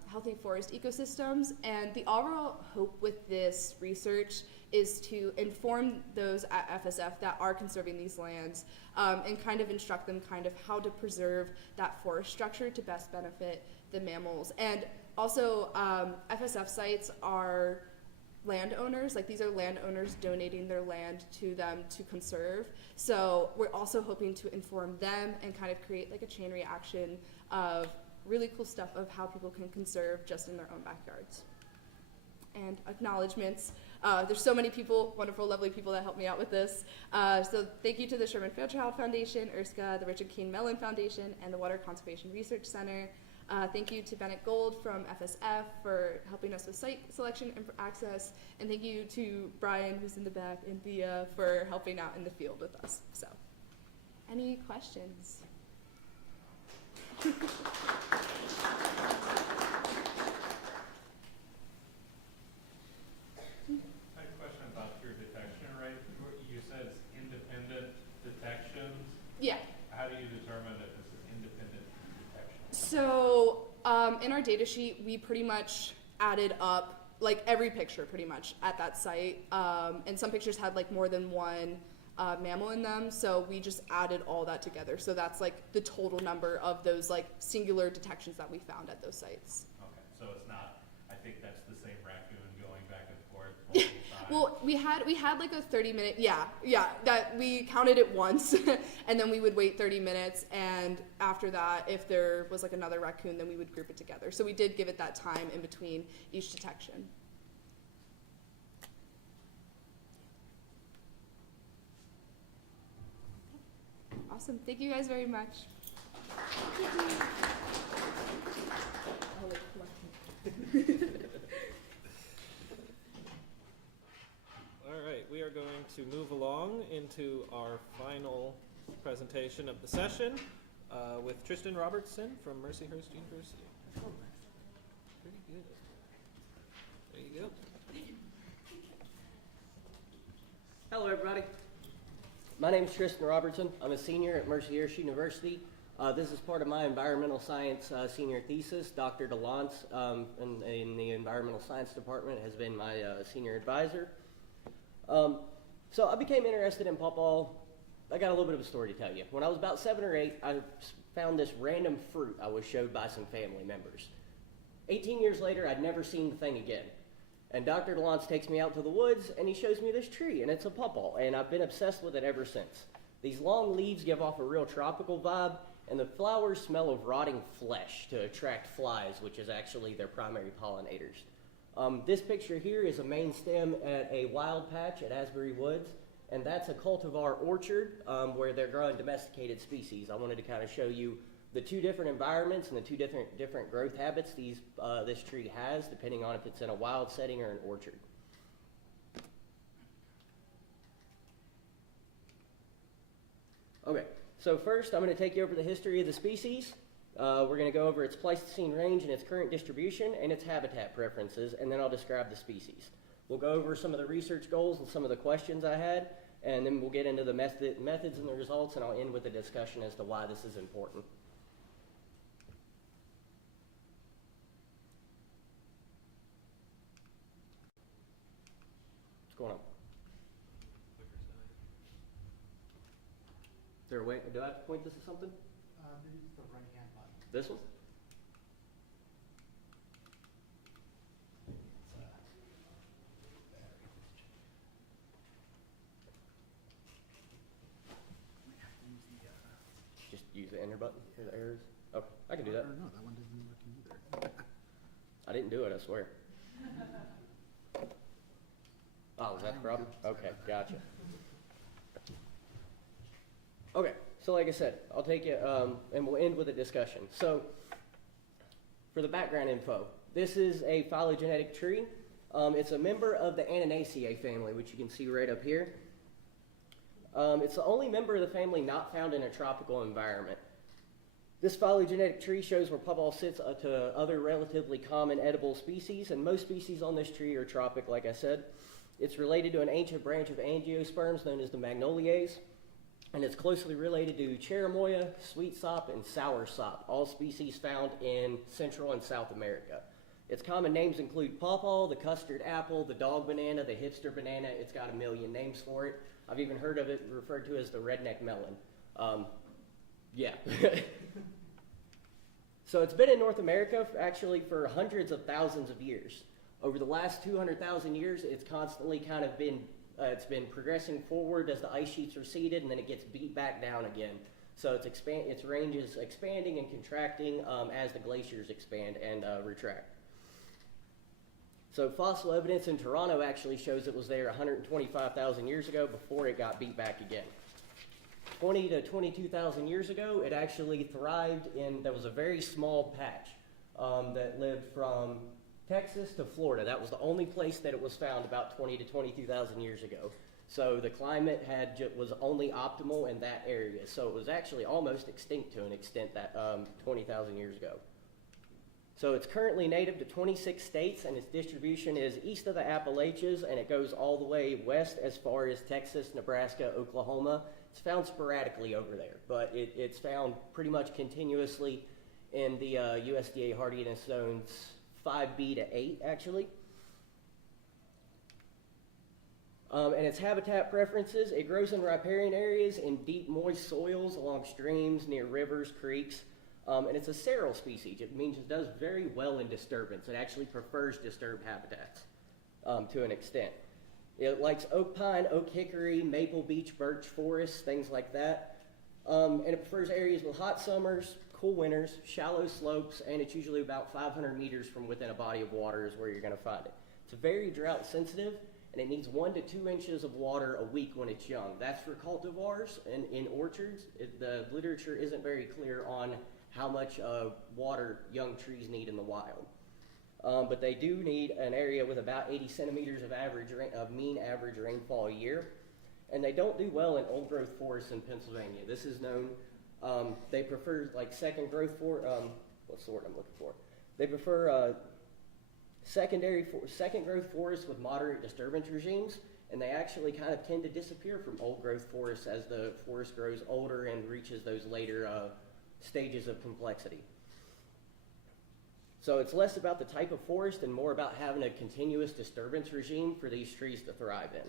healthy forest ecosystems, and the overall hope with this research is to inform those at FSF that are conserving these lands and kind of instruct them kind of how to preserve that forest structure to best benefit the mammals. And also FSF sites are landowners, like these are landowners donating their land to them to conserve. So we're also hoping to inform them and kind of create like a chain reaction of really cool stuff of how people can conserve just in their own backyards. And acknowledgements. There's so many people, wonderful, lovely people that helped me out with this. So thank you to the Sherman Fairchild Foundation, ERSCA, the Richard Keane Mellon Foundation, and the Water Conservation Research Center. Thank you to Bennett Gold from FSF for helping us with site selection and access. And thank you to Brian, who's in the back, and Thea for helping out in the field with us. So, any questions? I have a question about your detection rate. You said it's independent detections. Yeah. How do you determine if it's an independent detection? So in our data sheet, we pretty much added up like every picture pretty much at that site. And some pictures had like more than one mammal in them, so we just added all that together. So that's like the total number of those like singular detections that we found at those sites. Okay, so it's not, I think that's the same raccoon going back and forth multiple times. Well, we had like a 30-minute, yeah, that we counted it once, and then we would wait 30 minutes, and after that, if there was like another raccoon, then we would group it together. So we did give it that time in between each detection. Awesome. Thank you guys very much. All right, we are going to move along into our final presentation of the session with Tristan Robertson from Mercyhurst University. Pretty good. There you go. Hello, everybody. My name is Tristan Robertson. I'm a senior at Mercyhurst University. This is part of my environmental science senior thesis. Dr. DeLance in the environmental science department has been my senior advisor. So I became interested in pawpaw. I got a little bit of a story to tell you. When I was about 7 or 8, I found this random fruit I was showed by some family members. 18 years later, I'd never seen the thing again. And Dr. DeLance takes me out to the woods, and he shows me this tree, and it's a pawpaw, and I've been obsessed with it ever since. These long leaves give off a real tropical vibe, and the flowers smell of rotting flesh to attract flies, which is actually their primary pollinators. This picture here is a main stem at a wild patch at Asbury Woods, and that's a cultivar orchard where they're growing domesticated species. I wanted to kind of show you the two different environments and the two different growth habits this tree has, depending on if it's in a wild setting or an orchard. Okay, so first I'm going to take you over the history of the species. We're going to go over its Pleistocene range and its current distribution and its habitat preferences, and then I'll describe the species. We'll go over some of the research goals and some of the questions I had, and then we'll get into the methods and the results, and I'll end with a discussion as to why this is important. What's going on? Is there a way? Do I have to point this to something? Maybe it's the right hand button. This one? Just use the enter button or the arrows? Okay, I can do that. No, that one didn't work either. I didn't do it, I swear. Oh, is that the problem? Okay, gotcha. Okay, so like I said, I'll take you, and we'll end with a discussion. So, for the background info, This is a phylogenetic tree. It's a member of the Ananaceae family, which you can see right up here. It's the only member of the family not found in a tropical environment. This phylogenetic tree shows where pawpaw sits to other relatively common edible species, and most species on this tree are tropic, like I said. It's related to an ancient branch of angiosperms known as the magnoliaes, and it's closely related to cherimoya, sweetsop, and soursop, all species found in Central and South America. Its common names include pawpaw, the custard apple, the dog banana, the hipster banana. It's got a million names for it. I've even heard of it referred to as the redneck melon. Yeah. So it's been in North America actually for hundreds of thousands of years. Over the last 200,000 years, it's constantly kind of been, it's been progressing forward as the ice sheets receded, and then it gets beat back down again. So its range is expanding and contracting as the glaciers expand and retract. So fossil evidence in Toronto actually shows it was there 125,000 years ago before it got beat back again. 20 to 22,000 years ago, it actually thrived in, there was a very small patch that lived from Texas to Florida. That was the only place that it was found about 20 to 22,000 years ago. So the climate was only optimal in that area. So it was actually almost extinct to an extent that 20,000 years ago. So it's currently native to 26 states, and its distribution is east of the Appalachians, and it goes all the way west as far as Texas, Nebraska, Oklahoma. It's found sporadically over there, but it's found pretty much continuously in the USDA hardiness zones 5B to 8, actually. And its habitat preferences, it grows in riparian areas in deep, moist soils along streams, near rivers, creeks. And it's a seral species. It means it does very well in disturbance. It actually prefers disturbed habitats to an extent. It likes oak pine, oak hickory, maple, beech, birch, forests, things like that. And it prefers areas with hot summers, cool winters, shallow slopes, and it's usually about 500 meters from within a body of water is where you're going to find it. It's very drought sensitive, and it needs 1 to 2 inches of water a week when it's young. That's for cultivars and in orchards. The literature isn't very clear on how much water young trees need in the wild. But they do need an area with about 80 centimeters of mean average rainfall a year. And they don't do well in old growth forests in Pennsylvania. This is known, they prefer like second growth what's the word I'm looking for? They prefer second growth forests with moderate disturbance regimes, and they actually kind of tend to disappear from old growth forests as the forest grows older and reaches those later stages of complexity. So it's less about the type of forest and more about having a continuous disturbance regime for these trees to thrive in.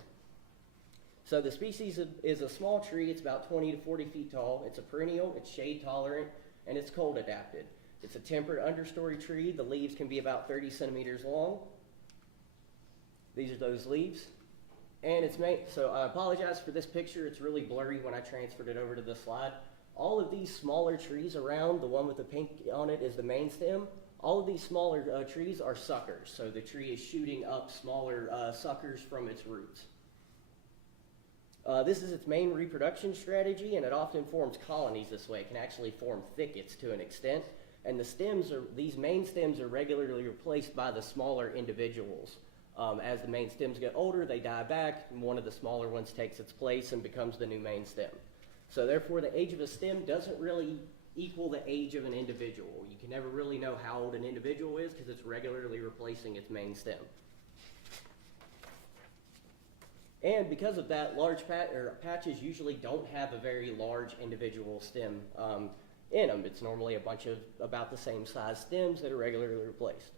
So the species is a small tree. It's about 20 to 40 feet tall. It's a perennial, it's shade tolerant, and it's cold adapted. It's a temperate understory tree. The leaves can be about 30 centimeters long. These are those leaves. And it's made, so I apologize for this picture. It's really blurry when I transferred it over to the slide. All of these smaller trees around, the one with the pink on it is the main stem. All of these smaller trees are suckers. So the tree is shooting up smaller suckers from its roots. This is its main reproduction strategy, and it often forms colonies this way. It can actually form thickets to an extent. And these main stems are regularly replaced by the smaller individuals. As the main stems get older, they die back, and one of the smaller ones takes its place and becomes the new main stem. So therefore, the age of a stem doesn't really equal the age of an individual. You can never really know how old an individual is because it's regularly replacing its main stem. And because of that, large patches usually don't have a very large individual stem in them. It's normally a bunch of about the same size stems that are regularly replaced.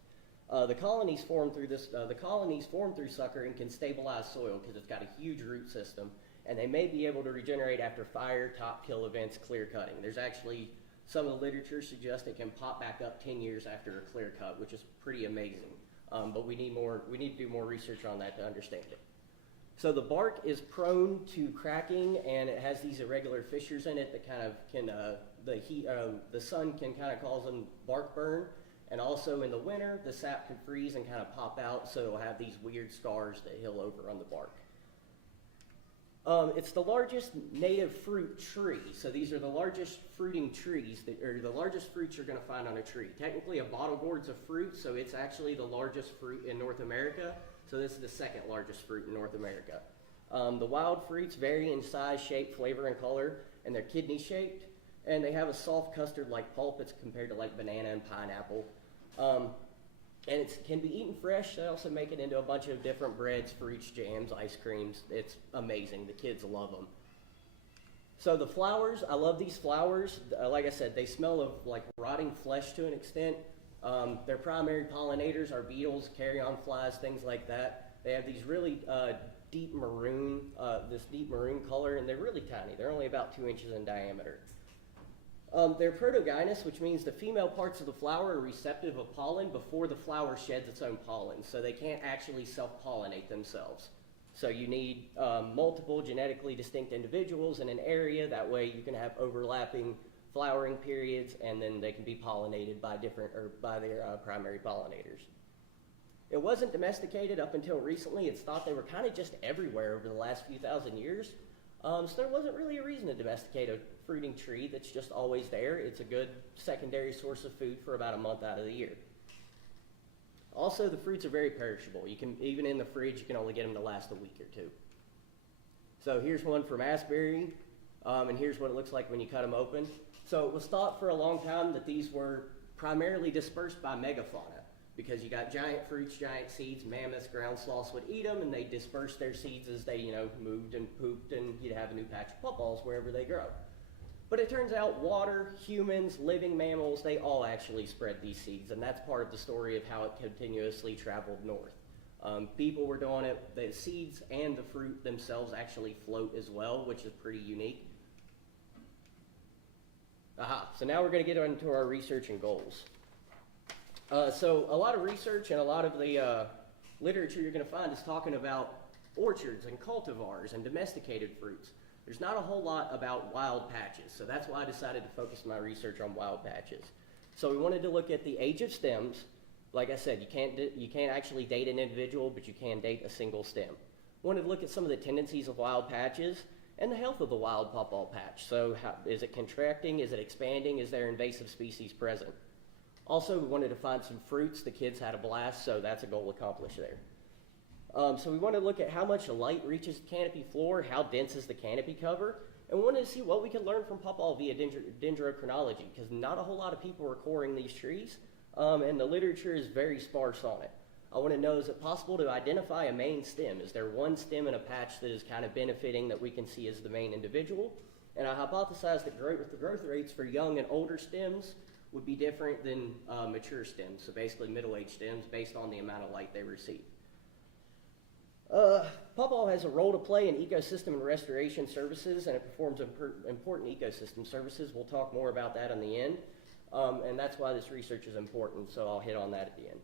The colonies form through sucker and can stabilize soil because it's got a huge root system, and they may be able to regenerate after fire, top kill events, clear cutting. There's actually some of the literature suggests it can pop back up 10 years after a clear cut, which is pretty amazing. But we need to do more research on that to understand it. So the bark is prone to cracking, and it has these irregular fissures in it that kind of can the sun can kind of cause them bark burn. And also in the winter, the sap can freeze and kind of pop out, so it'll have these weird scars that heal over on the bark. It's the largest native fruit tree. So these are the largest fruiting trees, or the largest fruits you're going to find on a tree. Technically, a bottle gourd's a fruit, so it's actually the largest fruit in North America. So this is the second largest fruit in North America. The wild fruits vary in size, shape, flavor, and color, and they're kidney-shaped. And they have a soft custard-like pulp. It's compared to like banana and pineapple. And it can be eaten fresh. They also make it into a bunch of different breads, fruits, jams, ice creams. It's amazing. The kids love them. So the flowers, I love these flowers. Like I said, they smell of like rotting flesh to an extent. Their primary pollinators are beetles, carrion flies, things like that. They have these really deep maroon color, and they're really tiny. They're only about 2 inches in diameter. They're protogynous, which means the female parts of the flower are receptive of pollen before the flower sheds its own pollen, so they can't actually self-pollinate themselves. So you need multiple genetically distinct individuals in an area. That way you can have overlapping flowering periods, and then they can be pollinated by their primary pollinators. It wasn't domesticated up until recently. It's thought they were kind of just everywhere over the last few thousand years. So there wasn't really a reason to domesticate a fruiting tree that's just always there. It's a good secondary source of food for about a month out of the year. Also, the fruits are very perishable. You can, even in the fridge, you can only get them to last a week or two. So here's one from Asbury, and here's what it looks like when you cut them open. So it was thought for a long time that these were primarily dispersed by megafauna, because you got giant fruits, giant seeds, mammoths, ground sloths would eat them, and they dispersed their seeds as they, moved and pooped, and you'd have a new patch of puffballs wherever they grow. But it turns out water, humans, living mammals, they all actually spread these seeds, and that's part of the story of how it continuously traveled north. People were doing it. The seeds and the fruit themselves actually float as well, which is pretty unique. So now we're going to get into our research and goals. So a lot of research and a lot of the literature you're going to find is talking about orchards and cultivars and domesticated fruits. There's not a whole lot about wild patches, so that's why I decided to focus my research on wild patches. So we wanted to look at the age of stems. Like I said, you can't actually date an individual, but you can date a single stem. Wanted to look at some of the tendencies of wild patches and the health of the wild pawpaw patch. So is it contracting? Is it expanding? Is there invasive species present? Also, we wanted to find some fruits. The kids had a blast, so that's a goal accomplished there. So we wanted to look at how much light reaches the canopy floor, how dense is the canopy cover, and we wanted to see what we could learn from pawpaw via dendrochronology, because not a whole lot of people are coring these trees, and the literature is very sparse on it. I want to know, is it possible to identify a main stem? Is there one stem in a patch that is kind of benefiting that we can see as the main individual? And I hypothesized that the growth rates for young and older stems would be different than mature stems, so basically middle-aged stems, based on the amount of light they receive. Pawpaw has a role to play in ecosystem and restoration services, and it performs important ecosystem services. We'll talk more about that in the end, and that's why this research is important, so I'll hit on that at the end.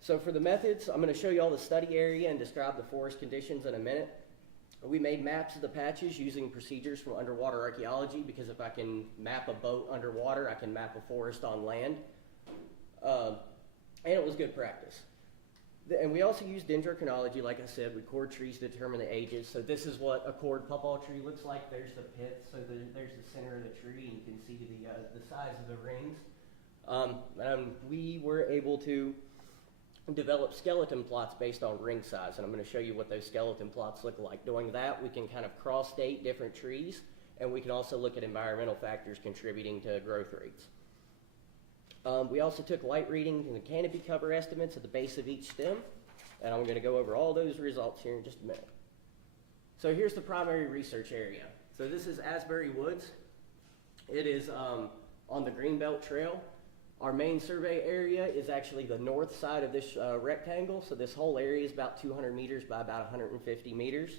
So for the methods, I'm going to show you all the study area and describe the forest conditions in a minute. We made maps of the patches using procedures from underwater archaeology, because if I can map a boat underwater, I can map a forest on land. And it was good practice. And we also used dendrochronology. Like I said, we cord trees to determine the ages. So this is what a cord pawpaw tree looks like. There's the pith, so there's the center of the tree, and you can see the size of the rings. We were able to develop skeleton plots based on ring size, and I'm going to show you what those skeleton plots look like. Doing that, we can kind of cross-date different trees, and we can also look at environmental factors contributing to growth rates. We also took light readings and the canopy cover estimates at the base of each stem, and I'm going to go over all those results here in just a minute. So here's the primary research area. So this is Asbury Woods. It is on the Greenbelt Trail. Our main survey area is actually the north side of this rectangle, so this whole area is about 200 meters by about 150 meters.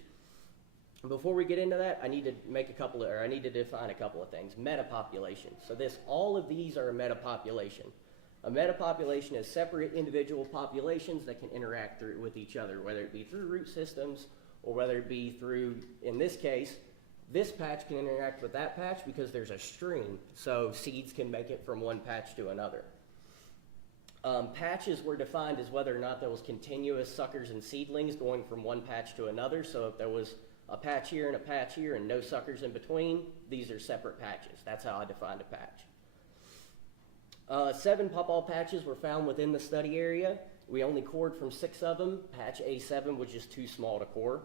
Before we get into that, I need to define a couple of things. Metapopulation. So all of these are a metapopulation. A metapopulation is separate individual populations that can interact with each other, whether it be through root systems or whether it be through, in this case, this patch can interact with that patch because there's a stream, so seeds can make it from one patch to another. Patches were defined as whether or not there was continuous suckers and seedlings going from one patch to another. So if there was a patch here and a patch here and no suckers in between, these are separate patches. That's how I defined a patch. 7 pawpaw patches were found within the study area. We only cored from 6 of them. Patch A7 was just too small to core.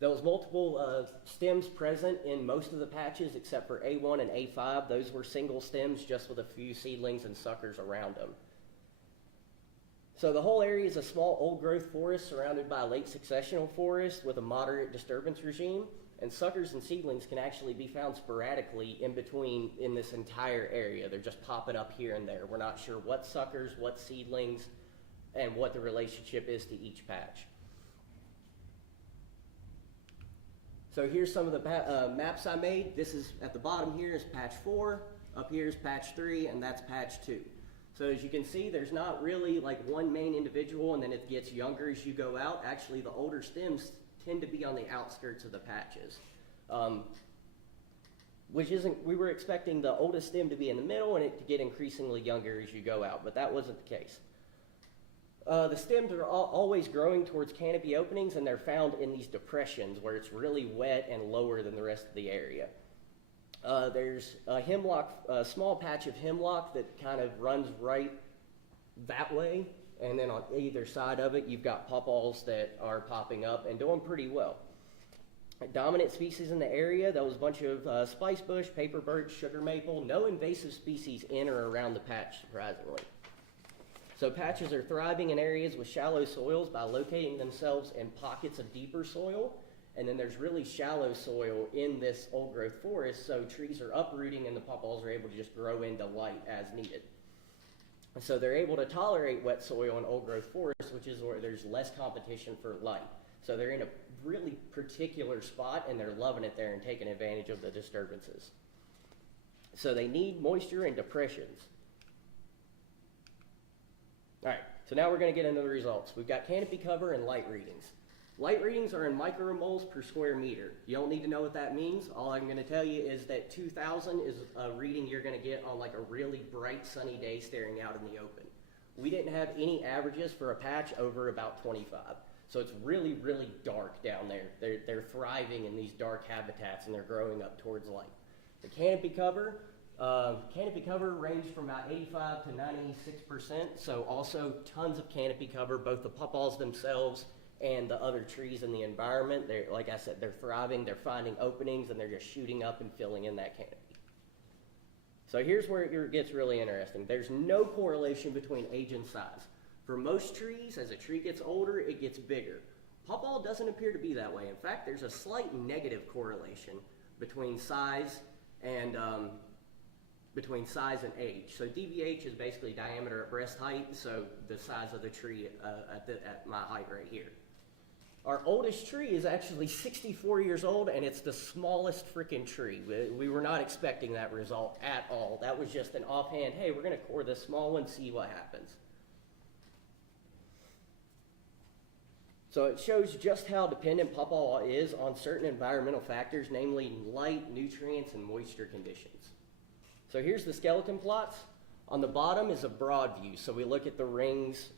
There was multiple stems present in most of the patches except for A1 and A5. Those were single stems just with a few seedlings and suckers around them. So the whole area is a small old growth forest surrounded by a late successional forest with a moderate disturbance regime. And suckers and seedlings can actually be found sporadically in between in this entire area. They're just popping up here and there. We're not sure what suckers, what seedlings, and what the relationship is to each patch. So here's some of the maps I made. This is at the bottom here is patch 4, up here is patch 3, and that's patch 2. So as you can see, there's not really like one main individual and then it gets younger as you go out. Actually, the older stems tend to be on the outskirts of the patches, which isn't, we were expecting the oldest stem to be in the middle and it to get increasingly younger as you go out, but that wasn't the case. The stems are always growing towards canopy openings, and they're found in these depressions where it's really wet and lower than the rest of the area. There's a hemlock, a small patch of hemlock that kind of runs right that way, and then on either side of it, you've got pawpaws that are popping up and doing pretty well. Dominant species in the area, there was a bunch of spice bush, paper birch, sugar maple, no invasive species in or around the patch, surprisingly. So patches are thriving in areas with shallow soils by locating themselves in pockets of deeper soil, and then there's really shallow soil in this old growth forest, so trees are uprooting and the pawpaws are able to just grow into light as needed. And so they're able to tolerate wet soil in old growth forests, which is where there's less competition for light. So they're in a really particular spot and they're loving it there and taking advantage of the disturbances. So they need moisture and depressions. All right, so now we're going to get into the results. We've got canopy cover and light readings. Light readings are in micromoles per square meter. You don't need to know what that means. All I'm going to tell you is that 2,000 is a reading you're going to get on like a really bright sunny day staring out in the open. We didn't have any averages for a patch over about 25. So it's really, really dark down there. They're thriving in these dark habitats and they're growing up towards light. The canopy cover ranged from about 85 to 96%. So also tons of canopy cover, both the pawpaws themselves and the other trees in the environment. They're, like I said, they're thriving, they're finding openings, and they're just shooting up and filling in that canopy. So here's where it gets really interesting. There's no correlation between age and size. For most trees, as a tree gets older, it gets bigger. Pawpaw doesn't appear to be that way. In fact, there's a slight negative correlation between size and age. So DBH is basically diameter at breast height, so the size of the tree at my height right here. Our oldest tree is actually 64 years old, and it's the smallest freaking tree. We were not expecting that result at all. That was just an offhand, hey, we're going to core this small one, see what happens. So it shows just how dependent pawpaw is on certain environmental factors, namely light, nutrients, and moisture conditions. So here's the skeleton plots. On the bottom is a broad view, so we look at the rings,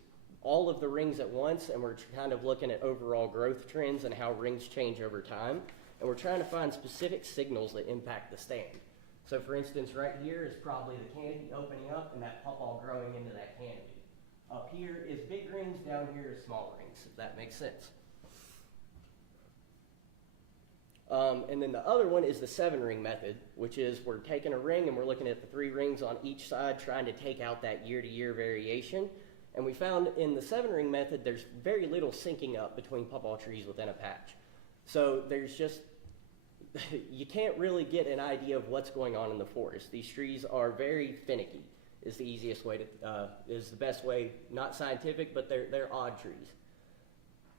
all of the rings at once, and we're kind of looking at overall growth trends and how rings change over time. And we're trying to find specific signals that impact the stand. So for instance, right here is probably the canopy opening up and that pawpaw growing into that canopy. Up here is big rings, down here is small rings, if that makes sense. And then the other one is the 7-ring method, which is we're taking a ring and we're looking at the 3 rings on each side, trying to take out that year-to-year variation. And we found in the 7-ring method, there's very little syncing up between pawpaw trees within a patch. So there's just, you can't really get an idea of what's going on in the forest. These trees are very finicky, is the easiest way to, is the best way, not scientific, but they're odd trees.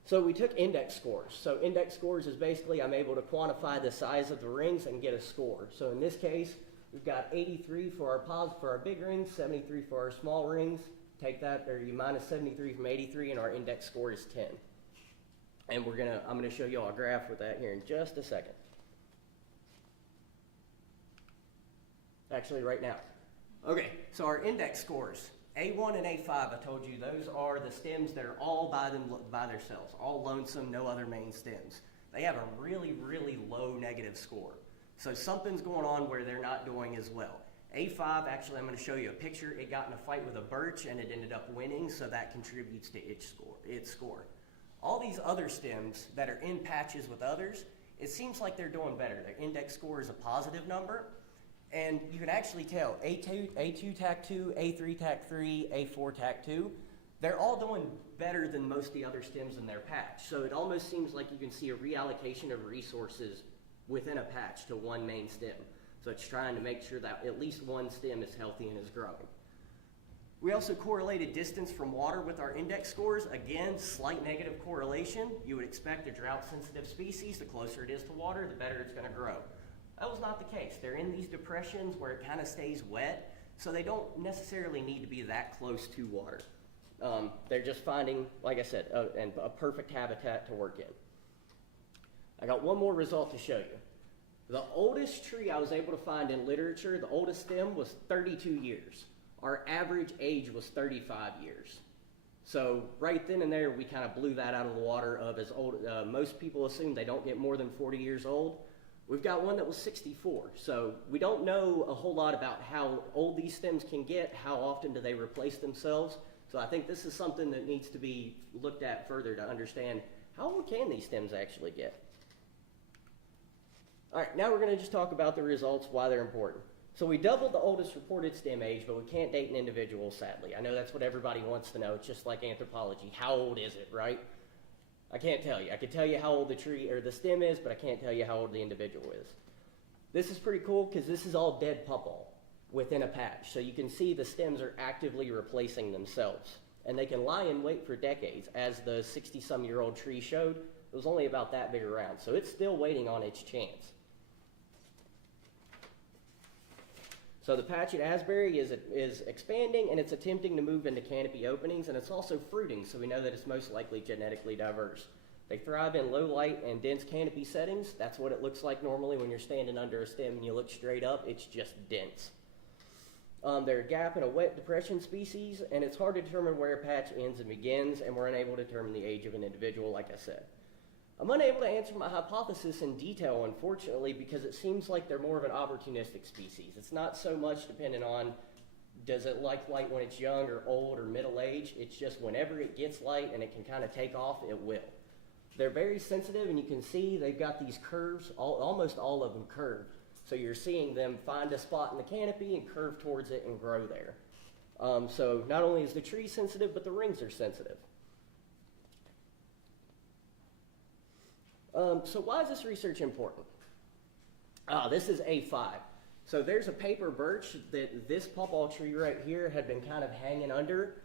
So we took index scores. So index scores is basically I'm able to quantify the size of the rings and get a score. So in this case, we've got 83 for our big rings, 73 for our small rings. Take that, or you minus 73 from 83, and our index score is 10. And I'm gonna show you all a graph with that here in just a second. Actually, right now. Okay, so our index scores, A1 and A5, I told you, those are the stems that are all by themselves, all lonesome, no other main stems. They have a really, really low negative score. So something's going on where they're not doing as well. A5, actually, I'm going to show you a picture. It got in a fight with a birch and it ended up winning, so that contributes to its score. All these other stems that are in patches with others, it seems like they're doing better. Their index score is a positive number, and you can actually tell A2 TAC 2, A3 TAC 3, A4 TAC 2, they're all doing better than most of the other stems in their patch. So it almost seems like you can see a reallocation of resources within a patch to one main stem. So it's trying to make sure that at least one stem is healthy and is growing. We also correlated distance from water with our index scores. Again, slight negative correlation. You would expect a drought-sensitive species, the closer it is to water, the better it's going to grow. That was not the case. They're in these depressions where it kind of stays wet, so they don't necessarily need to be that close to water. They're just finding, like I said, a perfect habitat to work in. I got one more result to show you. The oldest tree I was able to find in literature, the oldest stem, was 32 years. Our average age was 35 years. So right then and there, we kind of blew that out of the water of as old. Most people assume they don't get more than 40 years old. We've got one that was 64. So we don't know a whole lot about how old these stems can get, how often do they replace themselves. So I think this is something that needs to be looked at further to understand how old can these stems actually get. All right, now we're going to just talk about the results, why they're important. So we doubled the oldest reported stem age, but we can't date an individual, sadly. I know that's what everybody wants to know. It's just like anthropology. How old is it, right? I can't tell you. I can tell you how old the tree or the stem is, but I can't tell you how old the individual is. This is pretty cool because this is all dead pawpaw within a patch. So you can see the stems are actively replacing themselves. And they can lie in wait for decades. As the 60-some-year-old tree showed, it was only about that big around. So it's still waiting on its chance. So the patch at Asbury is expanding, and it's attempting to move into canopy openings, and it's also fruiting, so we know that it's most likely genetically diverse. They thrive in low light and dense canopy settings. That's what it looks like normally when you're standing under a stem and you look straight up. It's just dense. They're a gap and a wet depression species, and it's hard to determine where a patch ends and begins, and we're unable to determine the age of an individual, like I said. I'm unable to answer my hypothesis in detail, unfortunately, because it seems like they're more of an opportunistic species. It's not so much dependent on does it like light when it's young or old or middle age. It's just whenever it gets light and it can kind of take off, it will. They're very sensitive, and you can see they've got these curves, almost all of them curved. So you're seeing them find a spot in the canopy and curve towards it and grow there. So not only is the tree sensitive, but the rings are sensitive. So why is this research important? This is A5. So there's a paper birch that this pawpaw tree right here had been kind of hanging under,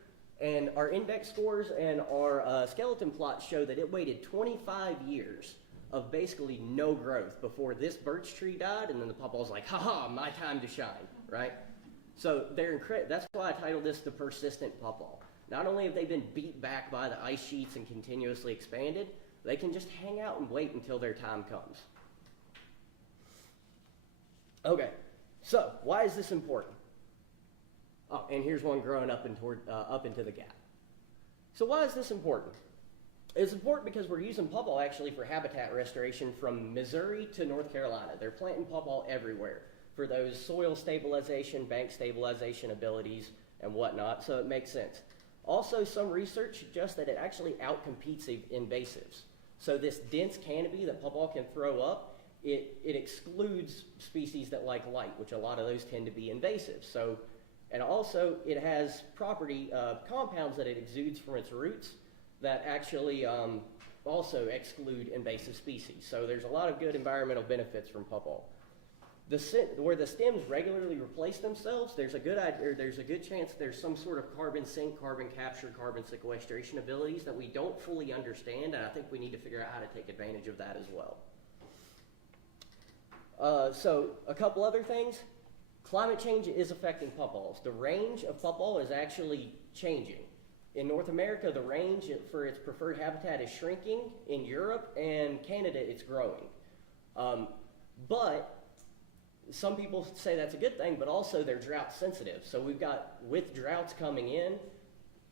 and our index scores and our skeleton plots show that it waited 25 years of basically no growth before this birch tree died, and then the pawpaw's like, haha, my time to shine, right? So that's why I titled this the persistent pawpaw. Not only have they been beat back by the ice sheets and continuously expanded, they can just hang out and wait until their time comes. Okay, so why is this important? Oh, and here's one growing up into the gap. So why is this important? It's important because we're using pawpaw actually for habitat restoration from Missouri to North Carolina. They're planting pawpaw everywhere for those soil stabilization, bank stabilization abilities, and whatnot, so it makes sense. Also, some research suggests that it actually outcompetes invasives. So this dense canopy that pawpaw can throw up, it excludes species that like light, which a lot of those tend to be invasive. So, and also it has compounds that it exudes from its roots that actually also exclude invasive species. So there's a lot of good environmental benefits from pawpaw. Where the stems regularly replace themselves, there's a good chance there's some sort of carbon sink, carbon capture, carbon sequestration abilities that we don't fully understand, and I think we need to figure out how to take advantage of that as well. So a couple other things. Climate change is affecting pawpaws. The range of pawpaw is actually changing. In North America, the range for its preferred habitat is shrinking. In Europe and Canada, it's growing. But some people say that's a good thing, but also they're drought sensitive. So we've got, with droughts coming in,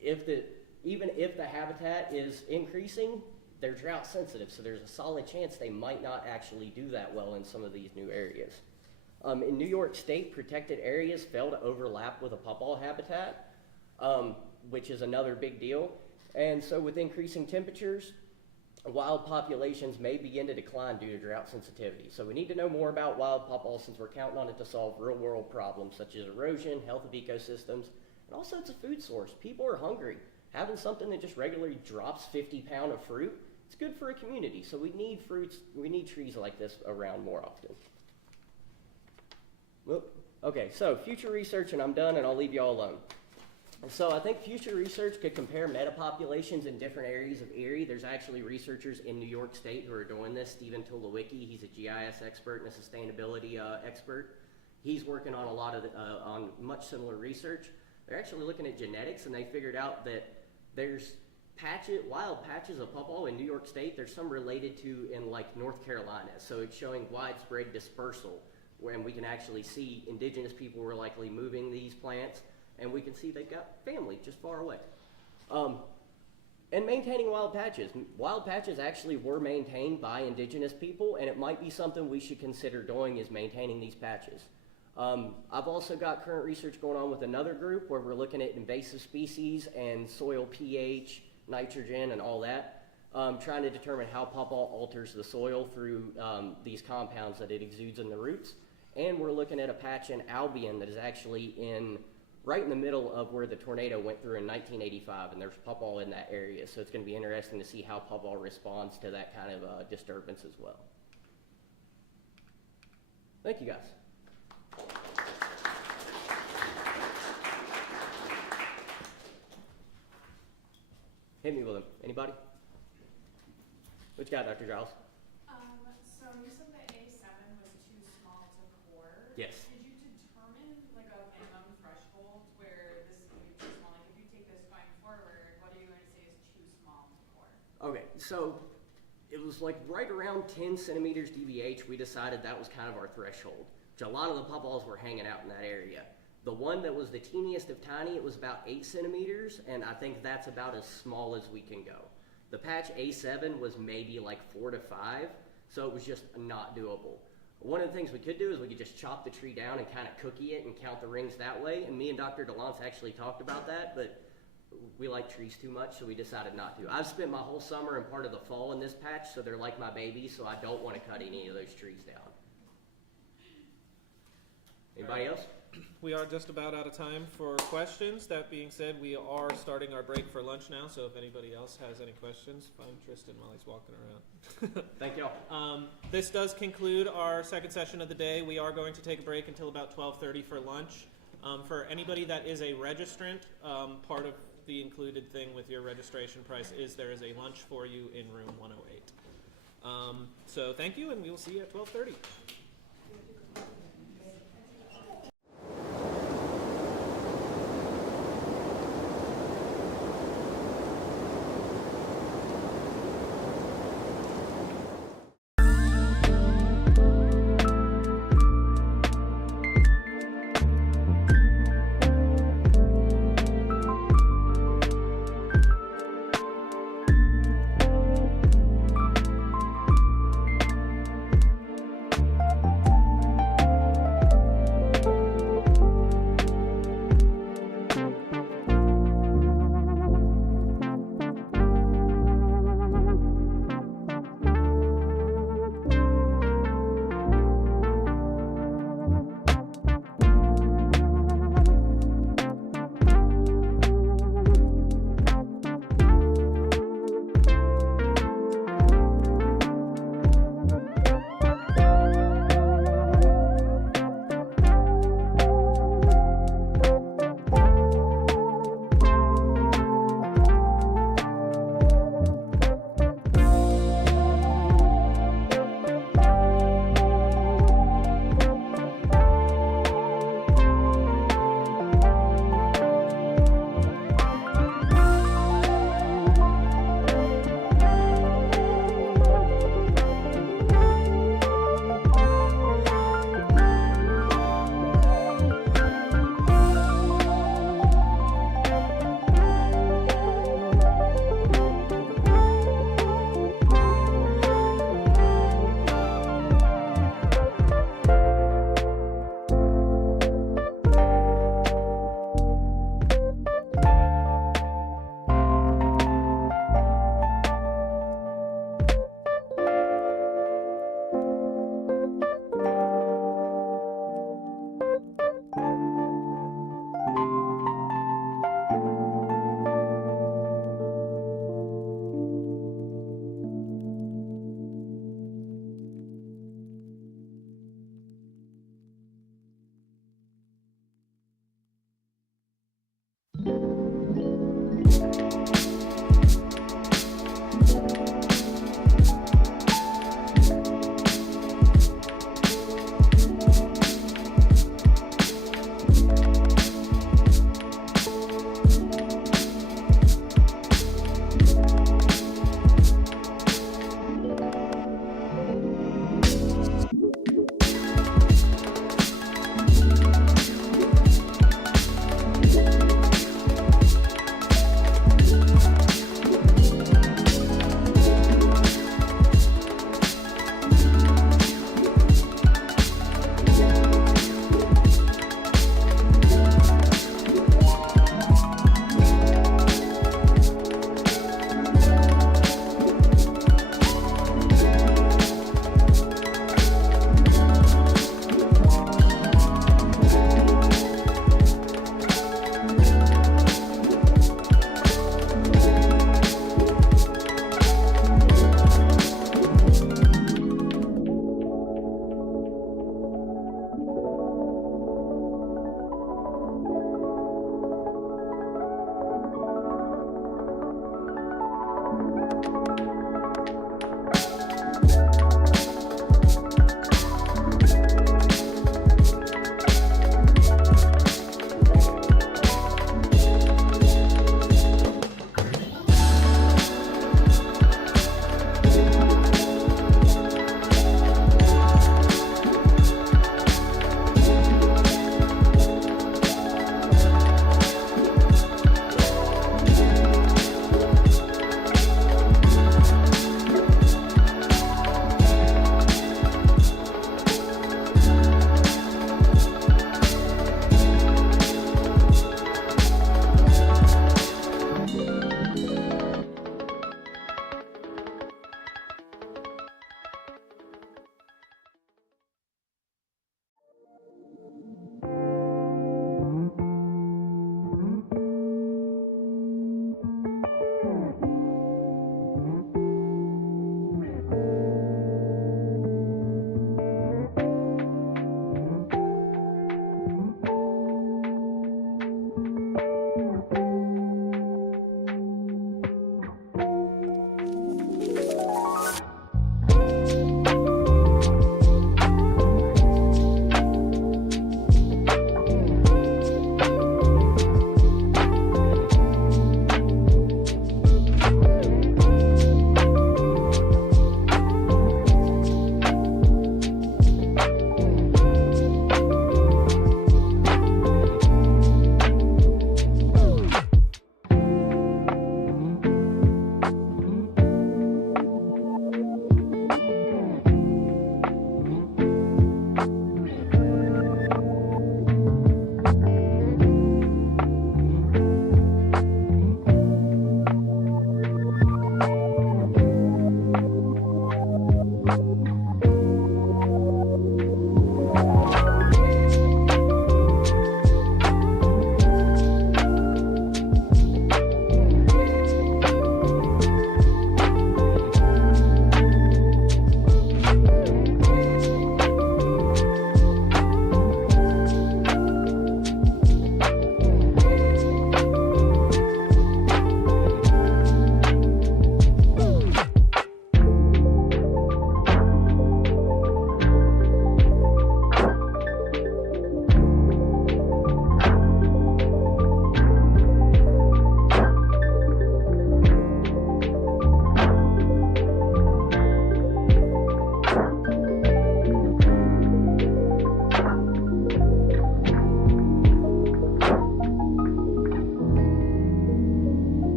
even if the habitat is increasing, they're drought sensitive. So there's a solid chance they might not actually do that well in some of these new areas. In New York State, protected areas fail to overlap with a puffball habitat, which is another big deal. And so with increasing temperatures, wild populations may begin to decline due to drought sensitivity. So we need to know more about wild puffball since we're counting on it to solve real world problems such as erosion, health of ecosystems, and also it's a food source. People are hungry. Having something that just regularly drops 50 pounds of fruit, it's good for a community. So we need fruits, we need trees like this around more often. Okay, so future research, and I'm done and I'll leave you all alone. So I think future research could compare metapopulations in different areas of Erie. There's actually researchers in New York State who are doing this. Stephen Tulowicki, he's a GIS expert and a sustainability expert. He's working on a lot of on much similar research. They're actually looking at genetics, and they figured out that there's wild patches of puffball in New York State. There's some related to in like North Carolina. So it's showing widespread dispersal, when we can actually see indigenous people were likely moving these plants, and we can see they've got family just far away. And maintaining wild patches. Wild patches actually were maintained by indigenous people, and it might be something we should consider doing is maintaining these patches. I've also got current research going on with another group where we're looking at invasive species and soil pH, nitrogen, and all that, trying to determine how puffball alters the soil through these compounds that it exudes in the roots. And we're looking at a patch in Albion that is actually right in the middle of where the tornado went through in 1985, and there's puffball in that area. So it's going to be interesting to see how puffball responds to that kind of disturbance as well. Thank you, guys. Hit me with them. Anybody? What you got, Dr. Giles? So you said the A7 was too small to core. Yes. Did you determine like a minimum threshold where this would be too small? Like if you take this going forward, what are you going to say is too small to core? Okay, so it was like right around 10 centimeters DBH. We decided that was kind of our threshold. Which a lot of the puffballs were hanging out in that area. The one that was the teeniest of tiny, it was about 8 centimeters, and I think that's about as small as we can go. The patch A7 was maybe like 4 to 5, so it was just not doable. One of the things we could do is we could just chop the tree down and kind of cookie it and count the rings that way, and me and Dr. DeLance actually talked about that, but we like trees too much, so we decided not to. I've spent my whole summer and part of the fall in this patch, so they're like my babies, so I don't want to cut any of those trees down. Anybody else? We are just about out of time for questions. That being said, we are starting our break for lunch now, so if anybody else has any questions, find Tristan while he's walking around. Thank y'all. This does conclude our second session of the day. We are going to take a break until about 12:30 for lunch. For anybody that is a registrant, part of the included thing with your registration price is there is a lunch for you in room 108. So thank you, and we will see you at 12:30.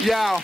Yo.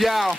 Yeah.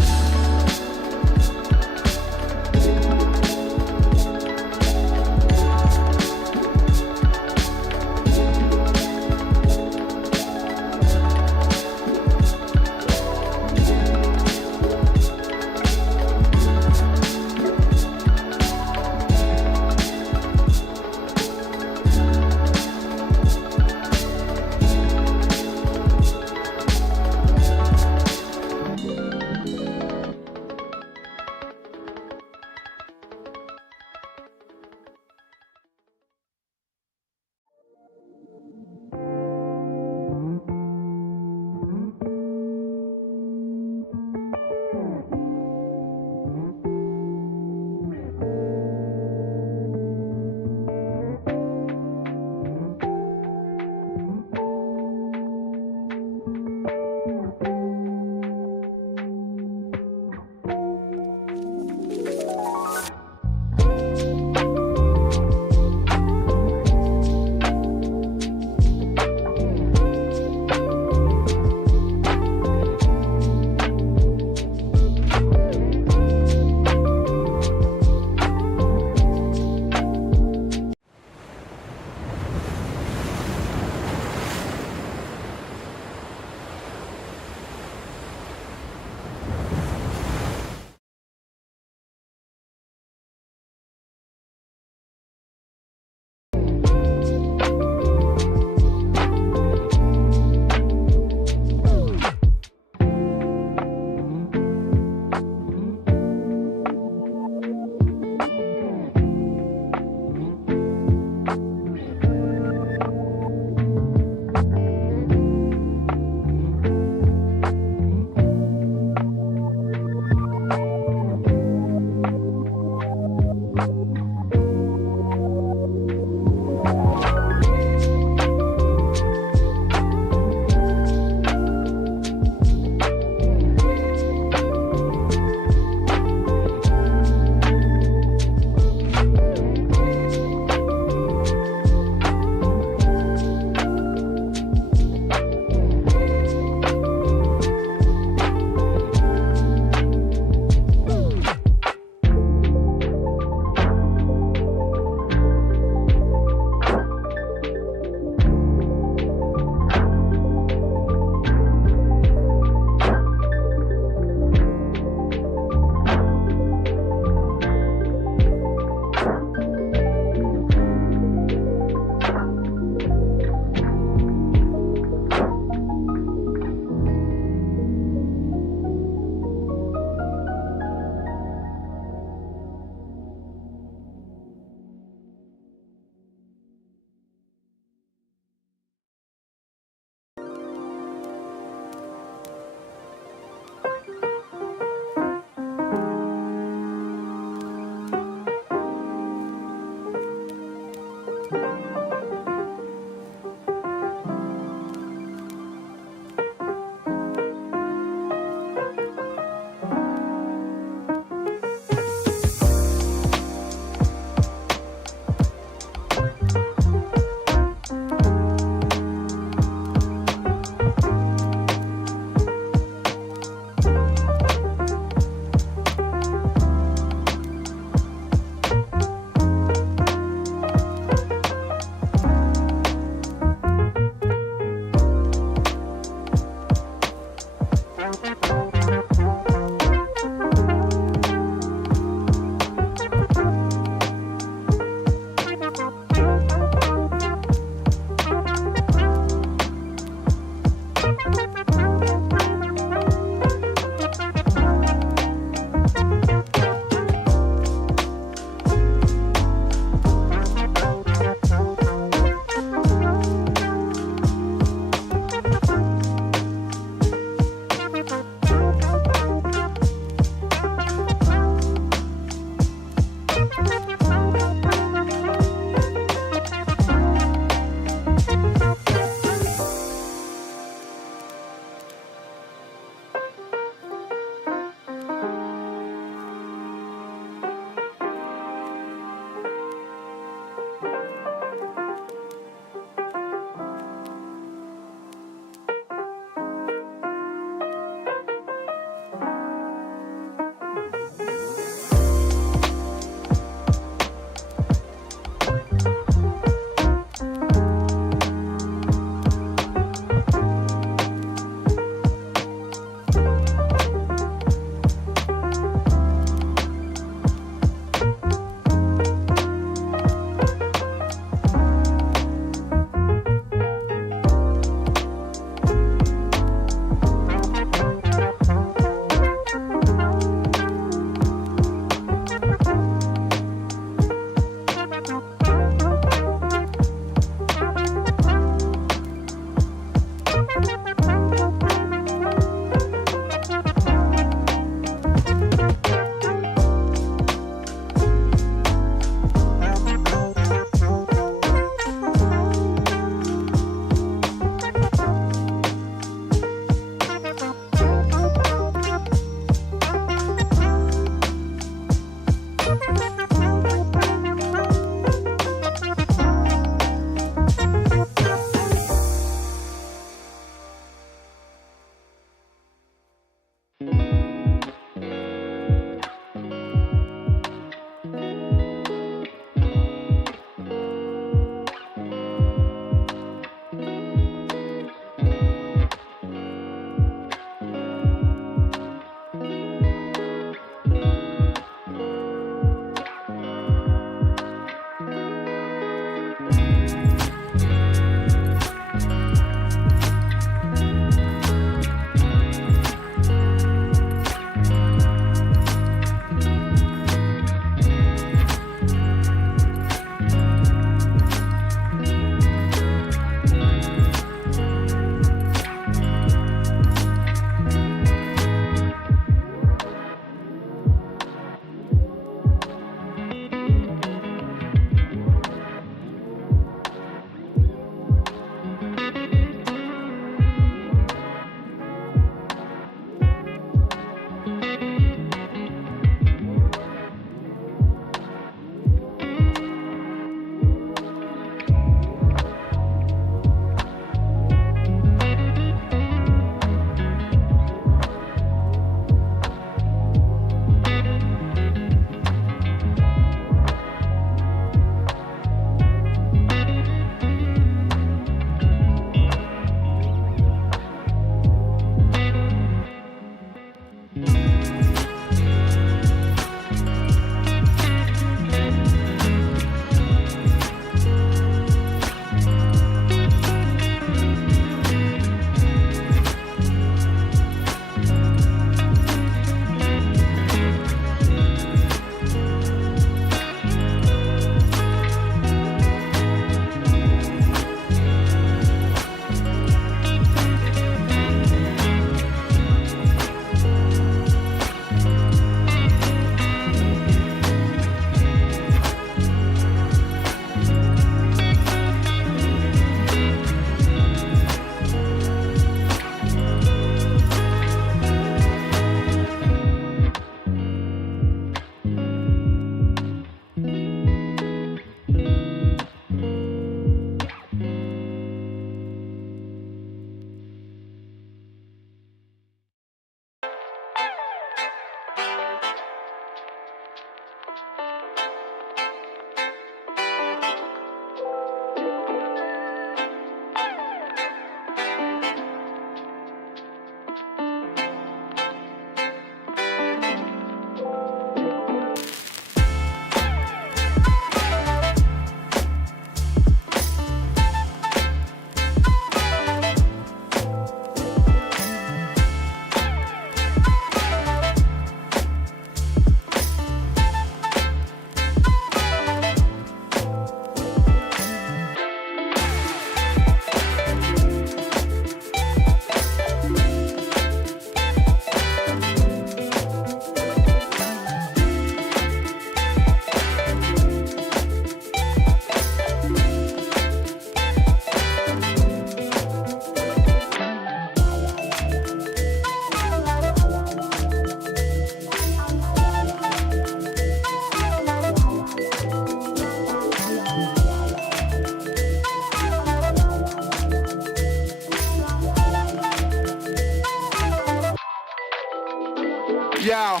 Yeah.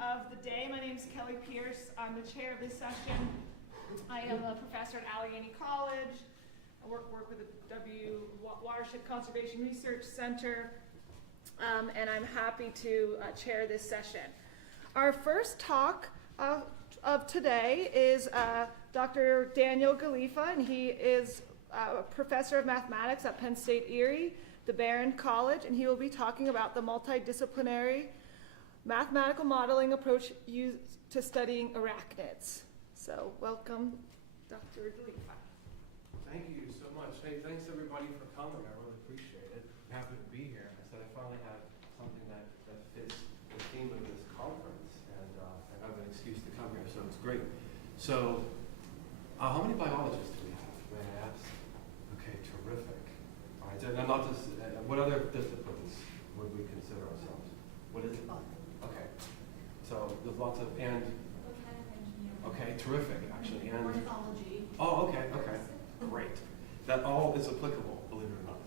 Of the day. My name is Kelly Pierce. I'm the chair of this session. I am a professor at Allegheny College. I work with the Watershed Conservation Research Center, and I'm happy to chair this session. Our first talk of today is Dr. Daniel Galifa, and he is a professor of mathematics at Penn State Erie, the Barron College, and he will be talking about the multidisciplinary mathematical modeling approach used to studying arachnids. So welcome, Dr. Galifa. Thank you so much. Hey, thanks everybody for coming. I really appreciate it. I'm happy to be here. I said I finally have something that fits the theme of this conference, and I have an excuse to come here, so it's great. So, how many biologists do we have, may I ask? Okay, terrific. All right, and I'm not just, what other disciplines would we consider ourselves? What is it? Okay, so there's lots of, and, okay, terrific, actually, and. Ornithology. Oh, okay, great. That all is applicable, believe it or not.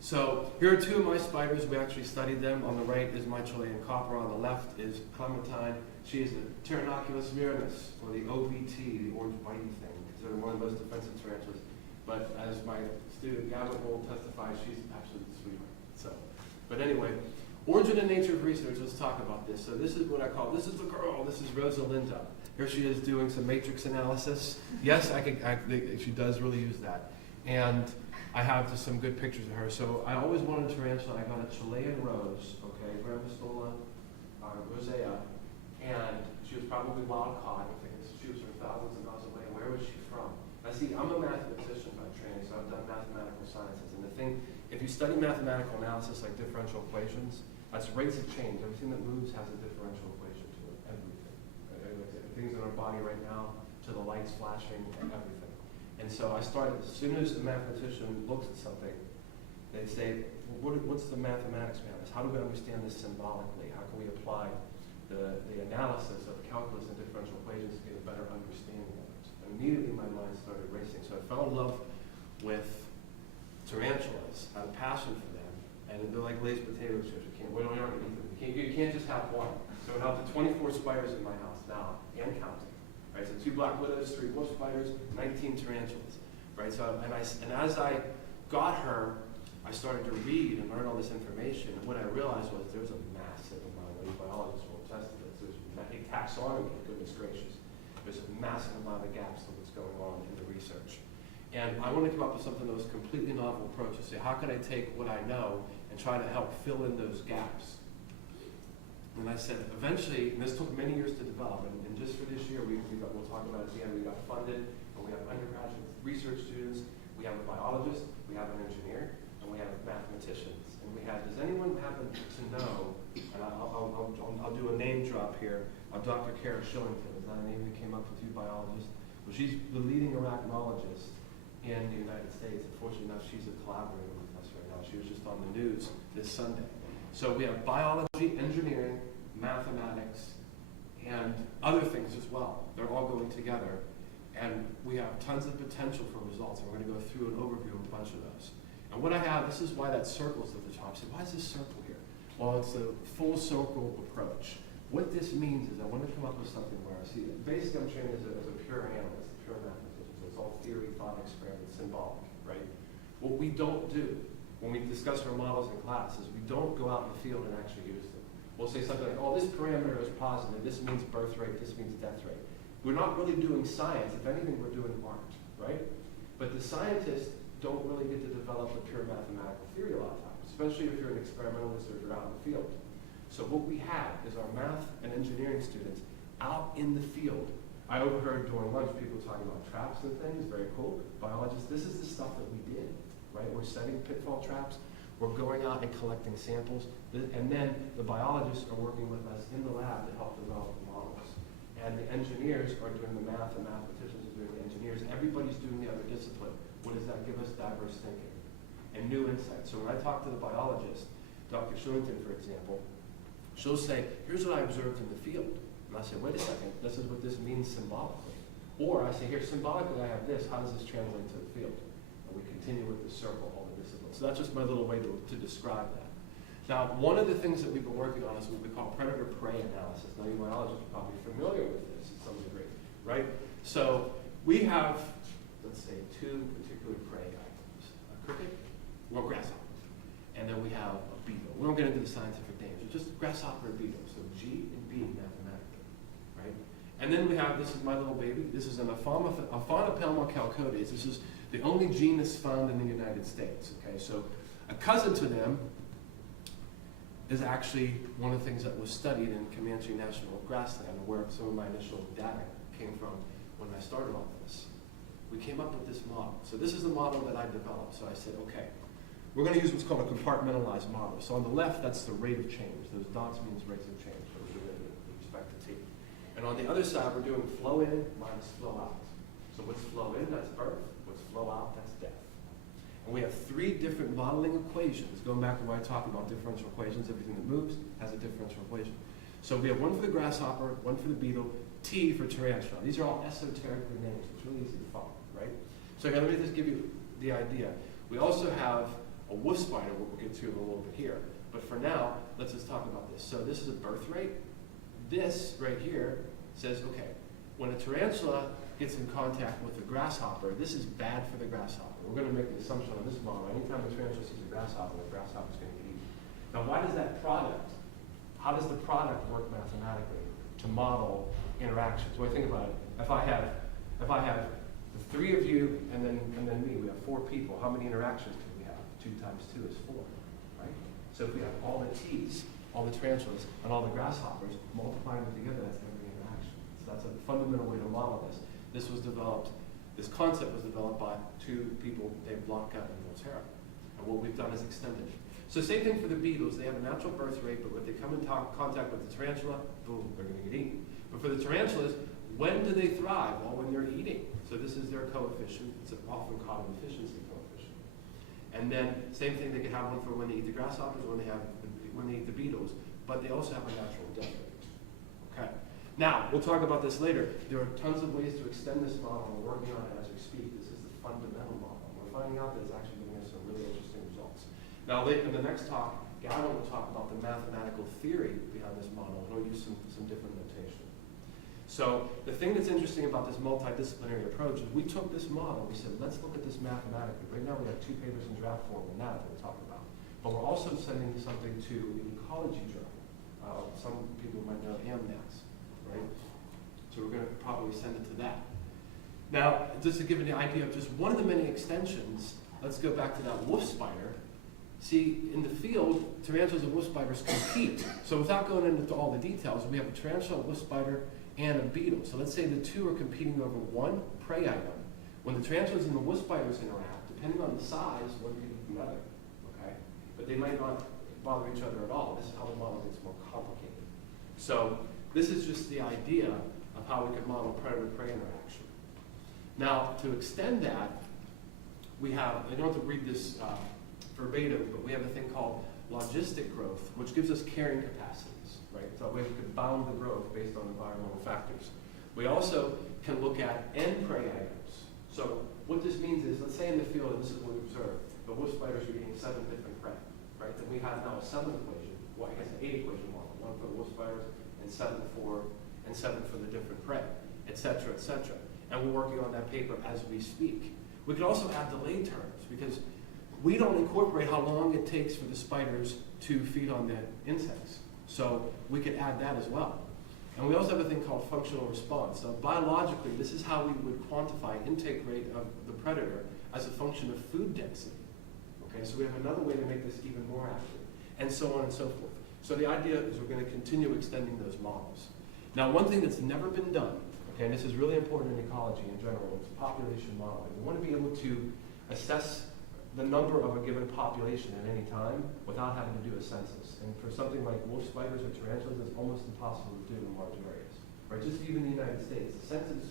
So here are two of my spiders. We actually studied them. On the right is my Chilean copper. On the left is Clementine. She is a Pteronoculus murinus, or the OBT, the orange bitey thing, considered one of the most defensive tarantulas. But as my student Gavin will testify, she's actually the sweetheart. So, but anyway, origin and nature of research. Let's talk about this. So this is what I call, this is the girl. This is Rosalinda. Here she is doing some matrix analysis. Yes, she does really use that. And I have just some good pictures of her. So I always wanted a tarantula. I got a Chilean rose, okay, Rambustola rosea, and she was probably wild caught. I'm thinking she was from thousands of miles away. Where was she from? Now see, I'm a mathematician by training, so I've done mathematical sciences. And the thing, if you study mathematical analysis like differential equations, that's rates of change. Everything that moves has a differential equation to it. Everything. Things in our body right now, to the lights flashing, and everything. And so I started, as soon as a mathematician looks at something, they say, what's the mathematics behind this? How do we understand this symbolically? How can we apply the analysis of calculus and differential equations to get a better understanding of it? And immediately my mind started racing. So I fell in love with tarantulas, had a passion for them, and they're like glazed potato chips. We don't eat them. You can't just have one. So we're up to 24 spiders in my house now, and counting. Right, so 2 black widows, 3 wolf spiders, 19 tarantulas. Right, so and as I got her, I started to read and learn all this information, and what I realized was there's a massive amount of biologists will attest to this. There's a taxonomy, goodness gracious. There's a massive amount of gaps in what's going on in the research. And I want to come up with something that was a completely novel approach to say, how can I take what I know and try to help fill in those gaps? And I said, eventually, and this took many years to develop, and just for this year, we'll talk about it at the end, we got funded, and we have undergraduate research students, we have a biologist, we have an engineer, and we have mathematicians. And we had, does anyone happen to know, and I'll do a name drop here, Dr. Kara Shillington. Is that a name that came up with you, biologist? Well, she's the leading arachnologist in the United States. Unfortunately, now she's a collaborator with us right now. She was just on the news this Sunday. So we have biology, engineering, mathematics, and other things as well. They're all going together. And we have tons of potential for results. And we're going to go through an overview of a bunch of those. And what I have, this is why that circle's at the top. So why is this circle here? Well, it's a full circle approach. What this means is I want to come up with something where I see that basically I'm trained as a pure analyst, a pure mathematician. So it's all theory, thought, experiment, symbolic, right? What we don't do when we discuss our models in class is we don't go out in the field and actually use them. We'll say something like, oh, this parameter is positive, this means birth rate, this means death rate. We're not really doing science. If anything, we're doing art, right? But the scientists don't really get to develop a pure mathematical theory a lot of times, especially if you're an experimentalist or if you're out in the field. So what we have is our math and engineering students out in the field. I overheard during lunch people talking about traps and things, very cool. Biologists, this is the stuff that we did, right? We're setting pitfall traps. We're going out and collecting samples. And then the biologists are working with us in the lab to help develop the models. And the engineers are doing the math, the mathematicians are doing the engineers. Everybody's doing the other discipline. What does that give us? Diverse thinking and new insights. So when I talk to the biologist, Dr. Shillington, for example, she'll say, here's what I observed in the field. And I say, wait a second, this is what this means symbolically. Or I say, here, symbolically I have this. How does this translate to the field? And we continue with the circle, all the disciplines. So that's just my little way to describe that. Now, one of the things that we've been working on is what we call predator-prey analysis. Now, you biologists are probably familiar with this to some degree, right? So we have, let's say, two particular prey items, a cricket or a grasshopper. And then we have a beetle. We don't get into the scientific names. It's just a grasshopper and beetle. So G and B mathematically, right? And then we have, this is my little baby. This is an Aphanopelma calcodes. This is the only genus found in the United States, okay? So a cousin to them is actually one of the things that was studied in Comanche National Grassland, where some of my initial data came from when I started all this. We came up with this model. So this is the model that I developed. So I said, okay, we're going to use what's called a compartmentalized model. So on the left, that's the rate of change. Those dots means rates of change with respect to T. And on the other side, we're doing flow in minus flow out. So what's flow in? That's birth. What's flow out? That's death. And we have three different modeling equations. Going back to what I talked about differential equations, everything that moves has a differential equation. So we have one for the grasshopper, one for the beetle, T for tarantula. These are all esoterically named. It's really easy to follow, right? So here, let me just give you the idea. We also have a wolf spider, what we'll get to in a little bit here. But for now, let's just talk about this. So this is a birth rate. This right here says, okay, when a tarantula gets in contact with a grasshopper, this is bad for the grasshopper. We're going to make the assumption on this model, anytime a tarantula sees a grasshopper, the grasshopper is going to get eaten. Now, why does that product, how does the product work mathematically to model interactions? Well, think about it. If I have the three of you and then me, we have four people. How many interactions can we have? 2 times 2 is 4, right? So if we have all the T's, all the tarantulas, and all the grasshoppers, multiplying them together, that's every interaction. So that's a fundamental way to model this. This concept was developed by 2 people, Dave Blanca and Volterra. And what we've done is extended it. So same thing for the beetles. They have a natural birth rate, but when they come in contact with the tarantula, boom, they're going to get eaten. But for the tarantulas, when do they thrive? Well, when they're eating. So this is their coefficient. It's often called an efficiency coefficient. And then same thing, they can have one for when they eat the grasshoppers, when they eat the beetles, but they also have a natural death rate. Okay. Now, we'll talk about this later. There are tons of ways to extend this model, and we're working on it as we speak. This is the fundamental model. We're finding out that it's actually giving us some really interesting results. Now, later in the next talk, Gavin will talk about the mathematical theory behind this model, and we'll use some different notation. So the thing that's interesting about this multidisciplinary approach is we took this model, we said, let's look at this mathematically. Right now we have 2 papers in draft form on that we'll talk about. But we're also sending something to an ecology journal. Some people might know AMNAS, right? So we're going to probably send it to that. Now, just to give you an idea of just one of the many extensions, let's go back to that wolf spider. See, in the field, tarantulas and wolf spiders compete. So without going into all the details, we have a tarantula, a wolf spider, and a beetle. So let's say the 2 are competing over one prey item. When the tarantulas and the wolf spiders interact, depending on the size, one can eat the other, okay? But they might not bother each other at all. This is how the model gets more complicated. So this is just the idea of how we can model predator-prey interaction. Now, to extend that, we have, I don't have to read this verbatim, but we have a thing called logistic growth, which gives us carrying capacities, right? So that way we can bound the growth based on environmental factors. We also can look at end prey items. So what this means is, let's say in the field, and this is what we observe, the wolf spiders are eating 7 different prey, right? Then we have now a 7th equation, well, I guess an 8 equation model, 1 for the wolf spiders and 7 for the different prey, et cetera, et cetera. And we're working on that paper as we speak. We could also add delay terms because we don't incorporate how long it takes for the spiders to feed on the insects. So we could add that as well. And we also have a thing called functional response. So biologically, this is how we would quantify intake rate of the predator as a function of food density. Okay, so we have another way to make this even more accurate, and so on and so forth. So the idea is we're going to continue extending those models. Now, one thing that's never been done, okay, and this is really important in ecology in general, is population modeling. We want to be able to assess the number of a given population at any time without having to do a census. And for something like wolf spiders or tarantulas, it's almost impossible to do in large areas. Right? Just even the United States, the census,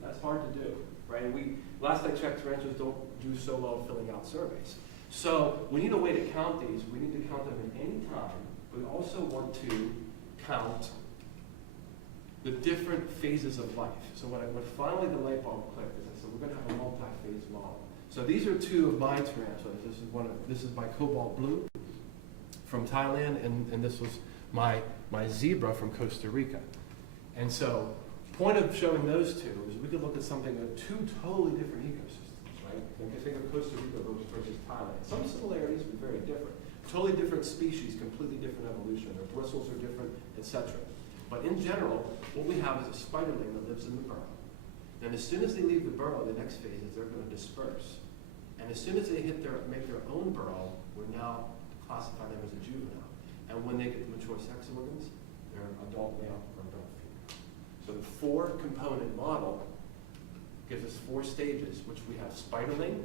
that's hard to do. Right? And last I checked, tarantulas don't do so well filling out surveys. So we need a way to count these. We need to count them at any time. We also want to count the different phases of life. So when finally the light bulb clicked, is I said we're going to have a multi-phase model. So these are 2 of my tarantulas. This is my cobalt blue from Thailand, and this was my zebra from Costa Rica. And so, point of showing those 2 is we could look at something of 2 totally different ecosystems, right? Think of Costa Rica versus Thailand. Some similarities, but very different. Totally different species, completely different evolution. Their bristles are different, etc. But in general, what we have is a spiderling that lives in the burrow. And as soon as they leave the burrow, the next phase is they're going to disperse. And as soon as they make their own burrow, we're now classify them as a juvenile. And when they get to mature sex organs, they're adult male or adult female. So the 4-component model gives us 4 stages, which we have spiderling,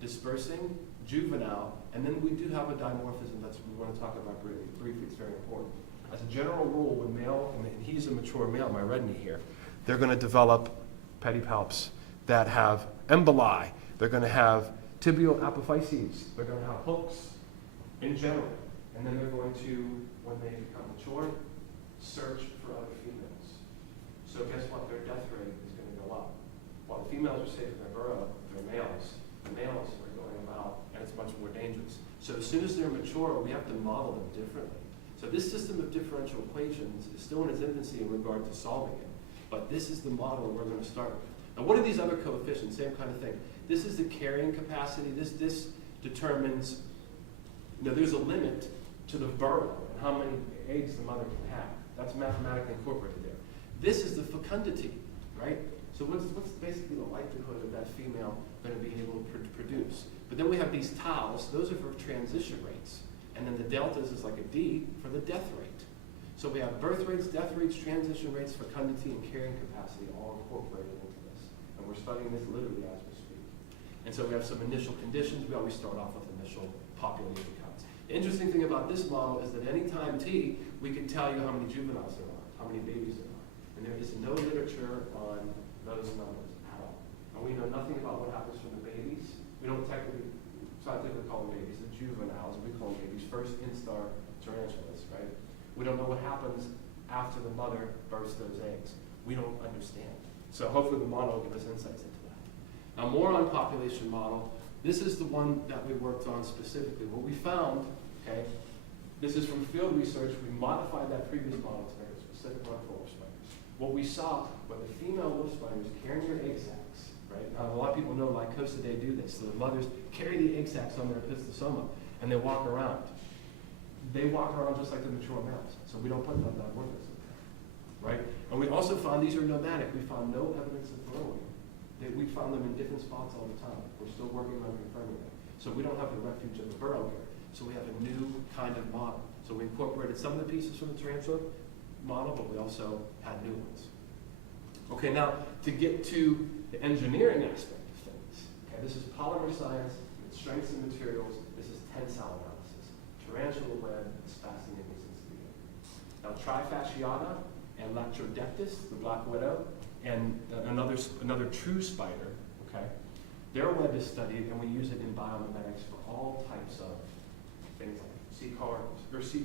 dispersing, juvenile, and then we do have a dimorphism that we want to talk about briefly. It's very important. As a general rule, when male, and he's a mature male, my red knee here, they're going to develop pedipalps that have emboli. They're going to have tibial apophyses. They're going to have hooks in general. And then they're going to, when they become mature, search for other females. So guess what? Their death rate is going to go up. While the females are safe in their burrow, the males are going about, and it's much more dangerous. So as soon as they're mature, we have to model them differently. So this system of differential equations is still in its infancy in regard to solving it. But this is the model we're going to start with. Now what are these other coefficients? Same kind of thing. This is the carrying capacity. This determines, there's a limit to the burrow and how many eggs the mother can have. That's mathematically incorporated there. This is the fecundity, right? So what's basically the likelihood of that female going to be able to produce? But then we have these taus. Those are for transition rates. And then the deltas is like a D for the death rate. So we have birth rates, death rates, transition rates, fecundity, and carrying capacity all incorporated into this. And we're studying this literally as we speak. And so we have some initial conditions. We always start off with initial population counts. The interesting thing about this model is that any time t, we can tell you how many juveniles there are, how many babies there are. And there is no literature on those numbers at all. And we know nothing about what happens from the babies. We don't technically, scientifically call them babies, the juveniles, we call them babies, first instar tarantulas, right? We don't know what happens after the mother bursts those eggs. We don't understand. So hopefully the model will give us insights into that. Now more on population model. This is the one that we worked on specifically. What we found, okay, this is from field research. We modified that previous model to make a specific one for wolf spiders. what we saw were the female wolf spiders carrying their egg sacs, right? Now, a lot of people know Lycosidae do this. So the mothers carry the egg sacs on their opistosoma, and they walk around. They walk around just like the mature males, so we don't put them on that organism, right? And we also found these are nomadic. We found no evidence of burrowing. We found them in different spots all the time. We're still working on confirming that. So we don't have the refuge of the burrow here. So we have a new kind of model. So we incorporated some of the pieces from the tarantula model, but we also had new ones. Okay, now to get to the engineering aspect of things. Okay, this is polymer science with strengths and materials. This is tensile analysis. Tarantula web is fascinating since the beginning. Now Trifasciata and Lectrodectus, the black widow, and another true spider, okay? Their web is studied, and we use it in biomimetics for all types of things like seat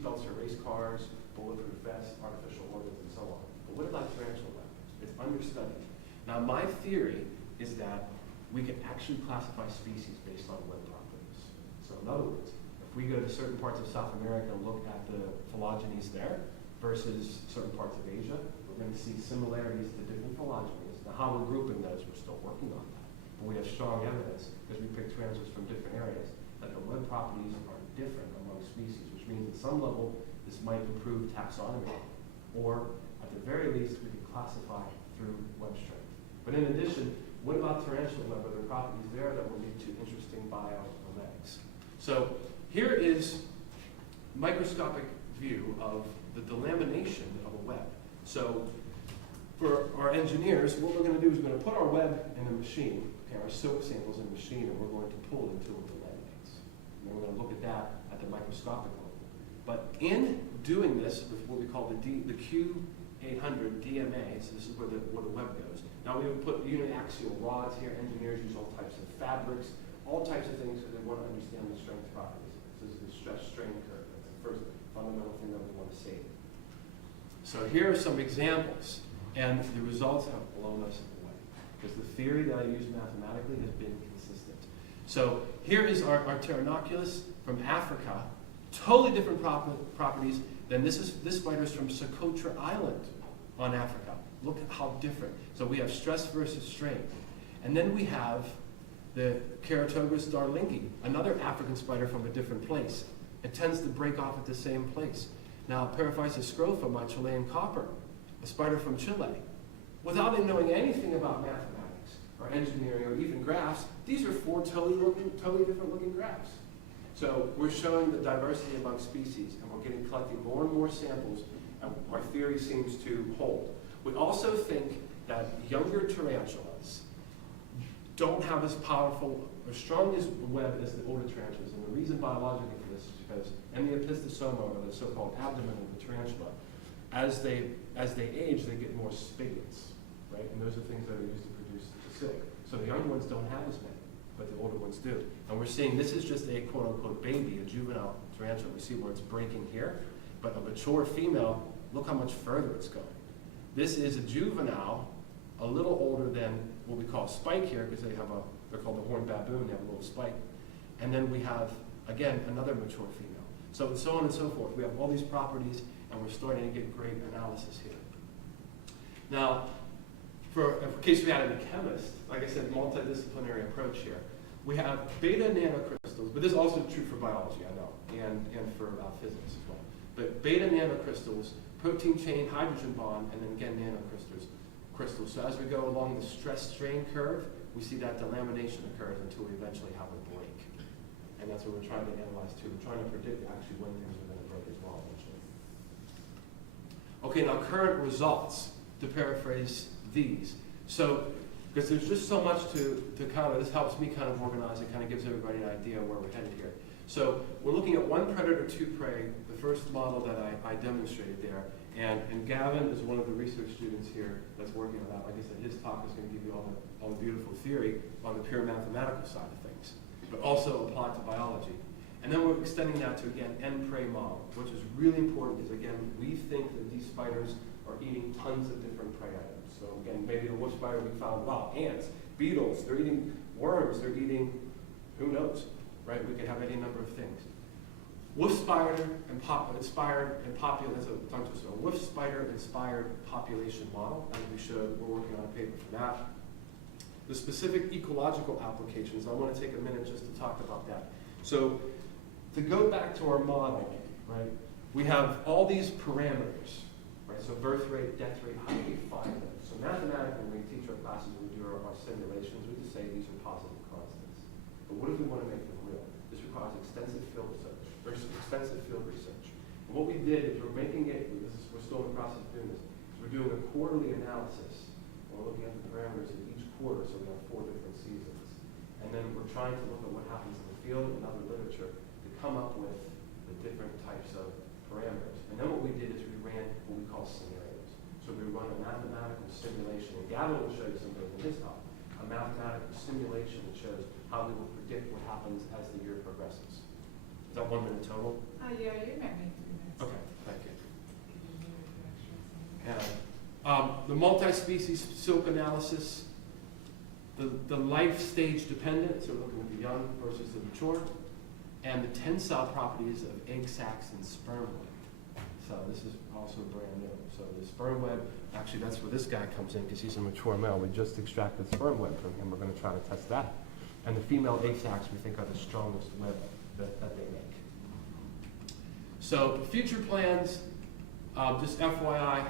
belts or race cars, bulletproof vests, artificial organs, and so on. But what about tarantula web? It's understudied. Now, my theory is that we can actually classify species based on web properties. So, in other words, if we go to certain parts of South America and look at the phylogenies there versus certain parts of Asia, we're going to see similarities to different phylogenies. Now, how we're grouping those, we're still working on that. But we have strong evidence, because we picked tarantulas from different areas, that the web properties are different among species, which means at some level, this might improve taxonomy. Or, at the very least, we can classify through web strength. But in addition, what about tarantula web? Are there properties there that will lead to interesting biomimetics? So, here is microscopic view of the delamination of a web. So for our engineers, what we're going to do is we're going to put our web in a machine, okay, our silk samples in a machine, and we're going to pull it until it delaminates. And then we're going to look at that at the microscopic level. But in doing this with what we call the Q800 DMA, so this is where the web goes. Now we would put uniaxial rods here. Engineers use all types of fabrics, all types of things because they want to understand the strength properties. This is the stress strain curve. That's the first fundamental thing that we want to see. So here are some examples, and the results have blown us away because the theory that I use mathematically has been consistent. So here is our Pteronoculus from Africa, totally different properties than this spider is from Socotra Island on Africa. Look at how different. So we have stress versus strain. And then we have the Keratogris darlingi, another African spider from a different place. It tends to break off at the same place. Now, Paraphysis scrofa, my Chilean copper, a spider from Chile. Without them knowing anything about mathematics or engineering or even graphs, these are four totally different looking graphs. So we're showing the diversity among species, and we're collecting more and more samples, and our theory seems to hold. We also think that younger tarantulas don't have as powerful or strong as web as the older tarantulas, and the reason biologically for this is because in the opistosoma, or the so-called abdomen of the tarantula, as they age, they get more spigots, right? And those are things that are used to produce the silk. So the younger ones don't have as many, but the older ones do. And we're seeing this is just a quote-unquote baby, a juvenile tarantula. We see where it's breaking here, but a mature female, look how much further it's going. This is a juvenile, a little older than what we call spike here, because they're called the horned baboon, they have a little spike. And then we have, again, another mature female. So on and so forth. We have all these properties, and we're starting to get great analysis here. Now, in case we had any chemist, like I said, multidisciplinary approach here. We have beta nanocrystals, but this is also true for biology, I know, and for physics as well. But beta nanocrystals, protein chain, hydrogen bond, and then again nanocrystals. So as we go along the stress-strain curve, we see that delamination occurs until we eventually have a break. And that's what we're trying to analyze too. We're trying to predict actually when things are going to break as well eventually. Okay, now current results, to paraphrase these. So, because there's just so much to kind of, this helps me kind of organize and kind of gives everybody an idea where we're headed here. So we're looking at one predator, two prey, the first model that I demonstrated there. And Gavin is one of the research students here that's working on that. Like I said, his talk is going to give you all the beautiful theory on the pure mathematical side of things, but also applied to biology. And then we're extending that to, again, end-prey model, which is really important because, again, we think that these spiders are eating tons of different prey items. So again, maybe the wolf spider we found, wow, ants, beetles, they're eating worms, they're eating, who knows, right? We could have any number of things. wolf spider inspired and popular, that's a wolf spider inspired population model, as we showed. We're working on a paper for that. The specific ecological applications, I want to take a minute just to talk about that. So to go back to our model, right, we have all these parameters, right? So birth rate, death rate, how do we find them? So mathematically, when we teach our classes, we do our simulations, we just say these are positive constants. But what if we want to make them real? This requires extensive field research. And what we did is we're making it, we're still in the process of doing this, we're doing a quarterly analysis. We're looking at the parameters of each quarter, so we have 4 different seasons. And then we're trying to look at what happens in the field and other literature to come up with the different types of parameters. And then what we did is we ran what we call scenarios. So we run a mathematical simulation, and Gavin will show you some of those in his talk, a mathematical simulation that shows how we will predict what happens as the year progresses. Is that 1 minute total? Yeah, you might need 3 minutes. Okay, thank you. And the multi-species silk analysis, the life stage dependent, so we're looking at the young versus the mature, and the tensile properties of egg sacs and sperm web. So this is also brand new. So the sperm web, actually that's where this guy comes in because he's a mature male. We just extracted sperm web from him. We're going to try to test that. And the female egg sacs we think are the strongest web that they make. So future plans, just FYI,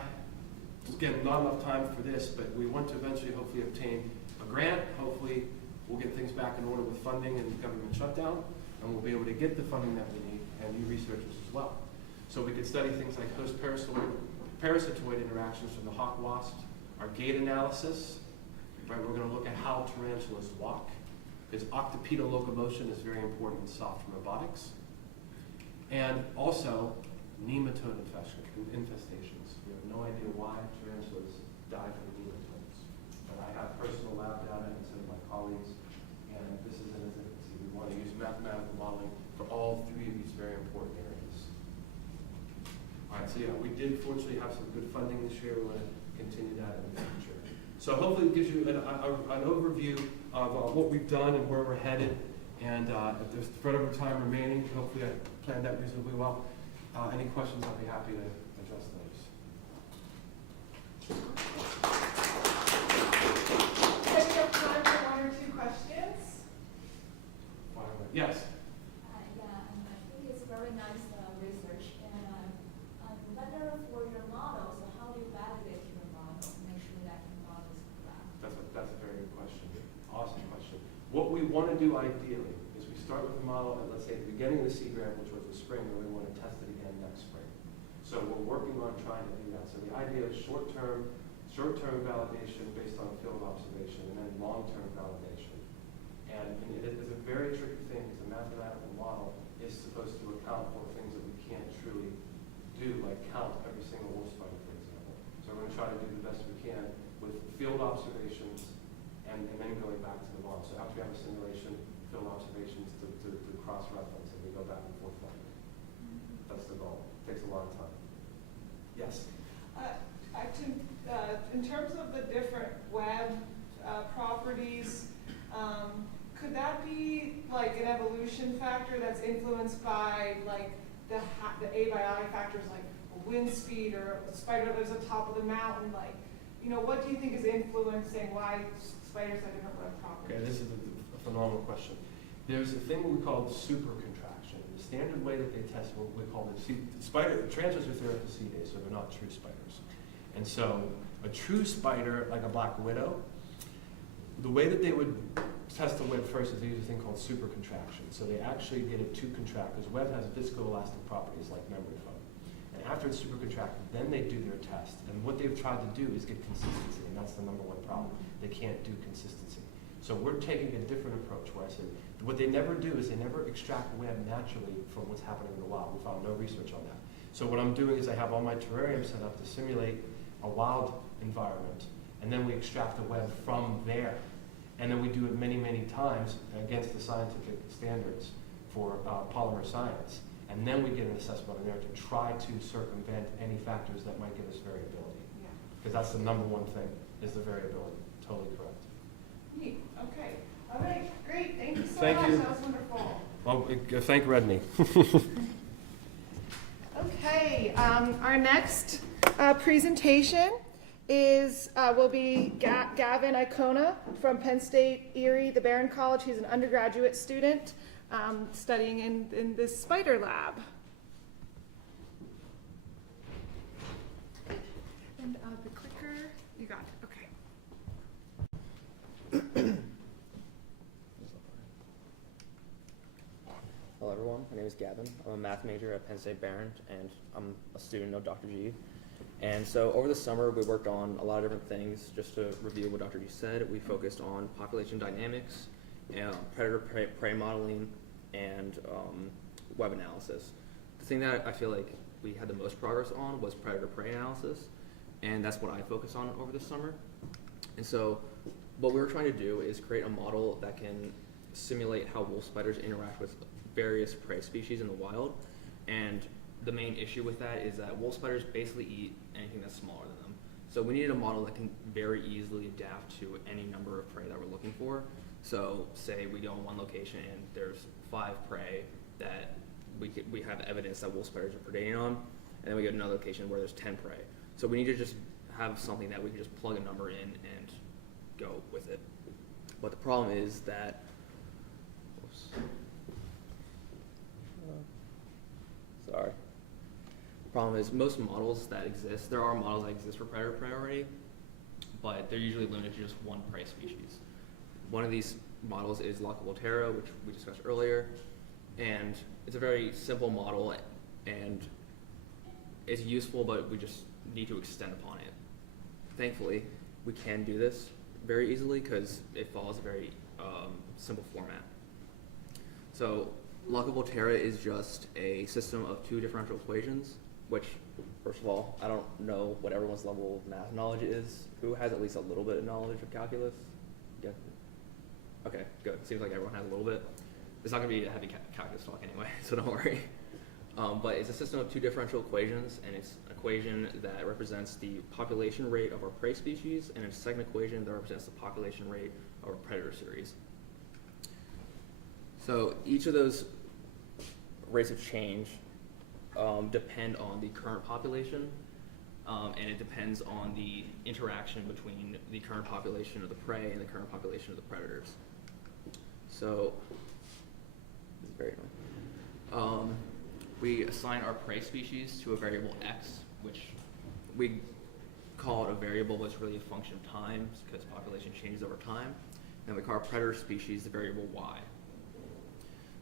again, not enough time for this, but we want to eventually hopefully obtain a grant. Hopefully we'll get things back in order with funding and government shutdown, and we'll be able to get the funding that we need and new researchers as well. So we could study things like host parasitoid interactions from the hawk wasp, our gait analysis, right? We're going to look at how tarantulas walk, because octopedal locomotion is very important in soft robotics. And also nematode infestations. We have no idea why tarantulas die from nematodes. But I have personal lab data and some of my colleagues, and this is an infancy. We want to use mathematical modeling for all 3 of these very important areas. All right, so yeah, we did fortunately have some good funding this year. We want to continue that in the future. So hopefully it gives you an overview of what we've done and where we're headed. And if there's further time remaining, hopefully I planned that reasonably well. Any questions, I'll be happy to address those. Okay, we have time for 1 or 2 questions. Yes? Yeah, I think it's very nice research. And whether for your models, how do you validate your model to make sure that your model is correct? That's a very good question. Awesome question. What we want to do ideally is we start with the model at, let's say, at the beginning of the sea grant, which was the spring, and we want to test it again next spring. So we're working on trying to do that. So the idea is short-term validation based on field observation, and then long-term validation. And it is a very tricky thing because the mathematical model is supposed to account for things that we can't truly do, like count every single wolf spider, for example. So we're going to try to do the best we can with field observations and then going back to the model. So after we have a simulation, field observations to cross-reference, and we go back and forth like that. That's the goal. It takes a lot of time. Yes? In terms of the different web properties, could that be like an evolution factor that's influenced by like the abiotic factors like wind speed or a spider lives on top of the mountain? Like, what do you think is influencing why spiders have different web properties? Okay, this is a phenomenal question. There's a thing we call super contraction. The standard way that they test what we call tarantulas are there at the sea days, so they're not true spiders. And so a true spider, like a black widow, the way that they would test the web first is they use a thing called super contraction. So they actually get it to contract, because web has viscoelastic properties like memory foam. And after it's super contracted, then they do their test. And what they've tried to do is get consistency, and that's the #1 problem. They can't do consistency. So we're taking a different approach where I said, what they never do is they never extract web naturally from what's happening in the wild. We found no research on that. So what I'm doing is I have all my terrariums set up to simulate a wild environment, and then we extract the web from there. And then we do it many, many times against the scientific standards for polymer science. And then we get an assessment on there to try to circumvent any factors that might give us variability. Because that's the #1 thing, is the variability. Totally correct. Neat. Okay. All right. Great. Thank you so Thank much. you. That was wonderful. Well, thank Redney. Okay, our next presentation will be Gavin Icona from Penn State Erie, the Barron College. He's an undergraduate student studying in this spider lab. And the clicker, you got it, okay. Hello everyone, my name is Gavin. I'm a math major at Penn State Barron, and I'm a student of Dr. G. And so over the summer we worked on a lot of different things. Just to review what Dr. G said, we focused on population dynamics, and predator-prey modeling, and web analysis. The thing that I feel like we had the most progress on was predator-prey analysis, and that's what I focused on over the summer. And so what we were trying to do is create a model that can simulate how wolf spiders interact with various prey species in the wild. And the main issue with that is that wolf spiders basically eat anything that's smaller than them. So we needed a model that can very easily adapt to any number of prey that we're looking for. So say we go in one location and there's 5 prey that we have evidence that wolf spiders are predating on, and then we go to another location where there's 10 prey. So we need to just have something that we can just plug a number in and go with it. But the problem is that, sorry. The problem is most models that exist, there are models that exist for predator-prey already, but they're usually limited to just one prey species. One of these models is Volterra, which we discussed earlier, and it's a very simple model, and it's useful, but we just need to extend upon it. Thankfully, we can do this very easily because it follows a very simple format. So Volterra is just a system of 2 differential equations, which, first of all, I don't know what everyone's level of math knowledge is. Who has at least a little bit of knowledge of calculus? Yeah. Okay, good. Seems like everyone has a little bit. It's not going to be a heavy calculus talk anyway, so don't worry. But it's a system of 2 differential equations, and it's an equation that represents the population rate of our prey species, and a second equation that represents the population rate of our predator series. So each of those rates of change depend on the current population, and it depends on the interaction between the current population of the prey and the current population of the predators. So, this is very annoying. We assign our prey species to a variable x, which we call it a variable, but it's really a function of time because population changes over time. And we call our predator species the variable y.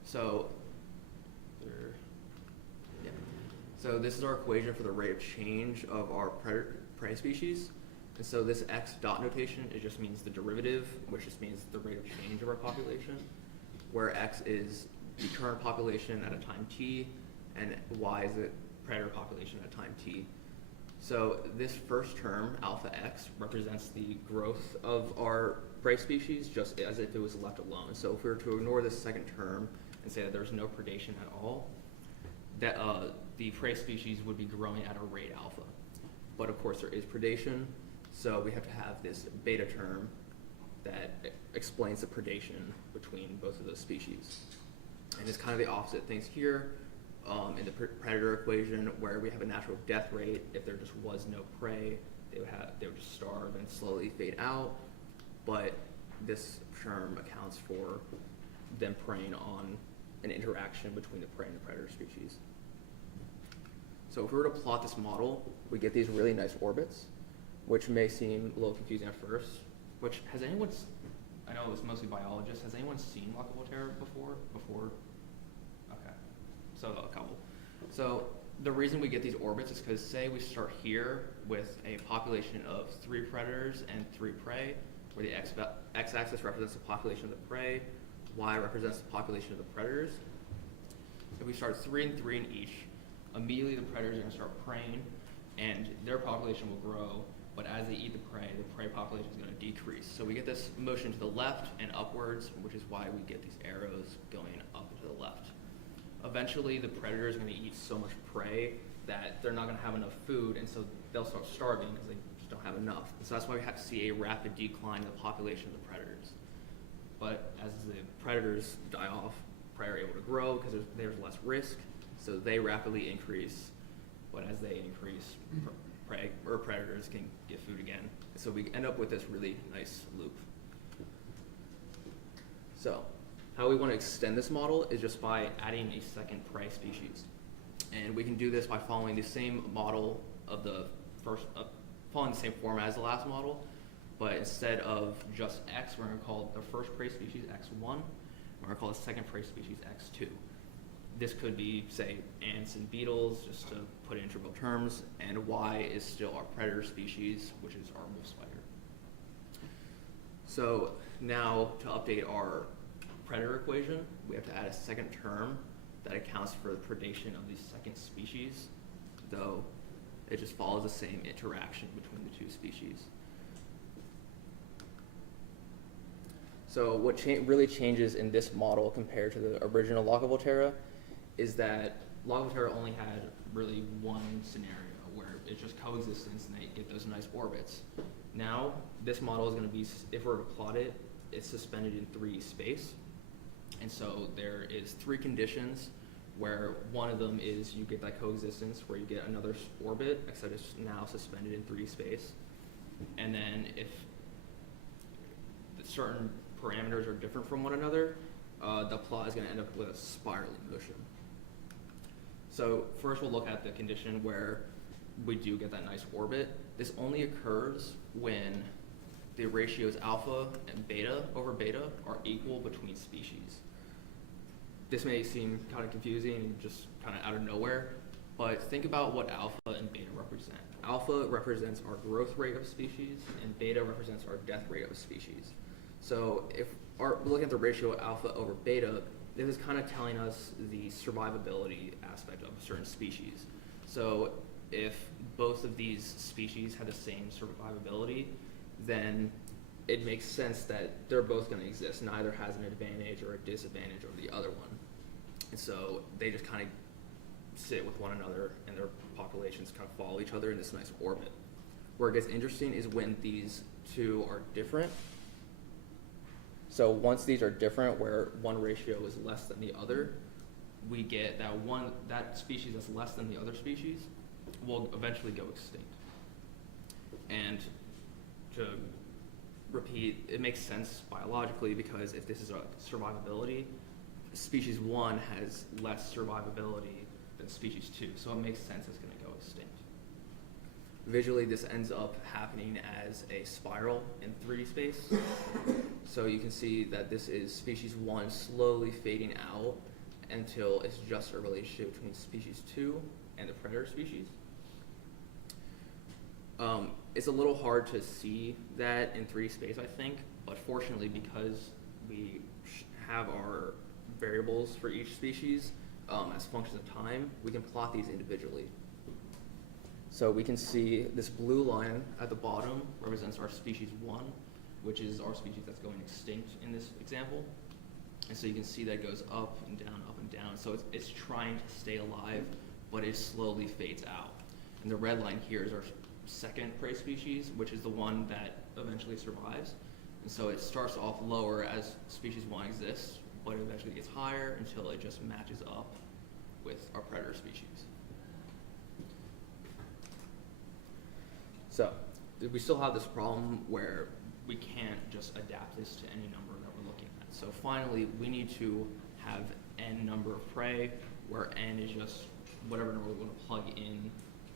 So, so this is our equation for the rate of change of our prey species. And so this x dot notation, it just means the derivative, which just means the rate of change of our population, where x is the current population at a time t, and y is the predator population at a time t. So this first term, alpha x, represents the growth of our prey species just as if it was left alone. So if we were to ignore this second term and say that there's no predation at all, that the prey species would be growing at a rate alpha. But of course there is predation, so we have to have this beta term that explains the predation between both of those species. And it's kind of the opposite things here in the predator equation, where we have a natural death rate. If there just was no prey, they would just starve and slowly fade out. But this term accounts for them preying on an interaction between the prey and the predator species. So if we were to plot this model, we get these really nice orbits, which may seem a little confusing at first. Which, has anyone, I know it's mostly biologists, has anyone seen Volterra before? Okay, so a couple. So the reason we get these orbits is because, say we start here with a population of 3 predators and 3 prey, where the x-axis represents the population of the prey, y represents the population of the predators. If we start 3 and 3 in each, immediately the predators are going to start preying, and their population will grow, but as they eat the prey population is going to decrease. So we get this motion to the left and upwards, which is why we get these arrows going up to the left. Eventually, the predator is going to eat so much prey that they're not going to have enough food, and so they'll start starving because they just don't have enough. And so that's why we have to see a rapid decline in the population of the predators. But as the predators die off, prey are able to grow because there's less risk, so they rapidly increase, but as they increase, prey or predators can get food again. So we end up with this really nice loop. So how we want to extend this model is just by adding a second prey species. And we can do this by following the same model of the first, following the same format as the last model, but instead of just X, we're going to call the first prey species X1, and we're going to call the second prey species X2. This could be, say, ants and beetles, just to put it in trivial terms, and Y is still our predator species, which is our wolf spider. So now to update our predator equation, we have to add a second term that accounts for the predation of the second species, though it just follows the same interaction between the two species. So what really changes in this model compared to the original Loca Volterra is that Loca Volterra only had really one scenario where it's just coexistence and they get those nice orbits. Now, this model is going to be, if we're to plot it, it's suspended in 3D space. And so there is 3 conditions where one of them is you get that coexistence where you get another orbit, except it's now suspended in 3D space. And then if certain parameters are different from one another, the plot is going to end up with a spiraling motion. So first we'll look at the condition where we do get that nice orbit. This only occurs when the ratios alpha and beta over beta are equal between species. This may seem kind of confusing and just kind of out of nowhere, but think about what alpha and beta represent. Alpha represents our growth rate of species, and beta represents our death rate of species. So if we're looking at the ratio alpha over beta, this is kind of telling us the survivability aspect of a certain species. So if both of these species have the same survivability, then it makes sense that they're both going to exist. Neither has an advantage or a disadvantage over the other one. And so they just kind of sit with one another and their populations kind of follow each other in this nice orbit. Where it gets interesting is when these two are different. So once these are different, where one ratio is less than the other, we get that species that's less than the other species will eventually go extinct. And to repeat, it makes sense biologically because if this is a survivability, species 1 has less survivability than species 2, so it makes sense it's going to go extinct. Visually, this ends up happening as a spiral in 3D space. So you can see that this is species 1 slowly fading out until it's just a relationship between species 2 and the predator species. It's a little hard to see that in 3D space, I think, but fortunately, because we have our variables for each species as functions of time, we can plot these individually. So we can see this blue line at the bottom represents our species 1, which is our species that's going extinct in this example. And so you can see that it goes up and down, up and down. So it's trying to stay alive, but it slowly fades out. And the red line here is our second prey species, which is the one that eventually survives. And so it starts off lower as species 1 exists, but it eventually gets higher until it just matches up with our predator species. So we still have this problem where we can't just adapt this to any number that we're looking at. So finally, we need to have n number of prey, where n is just whatever number we're going to plug in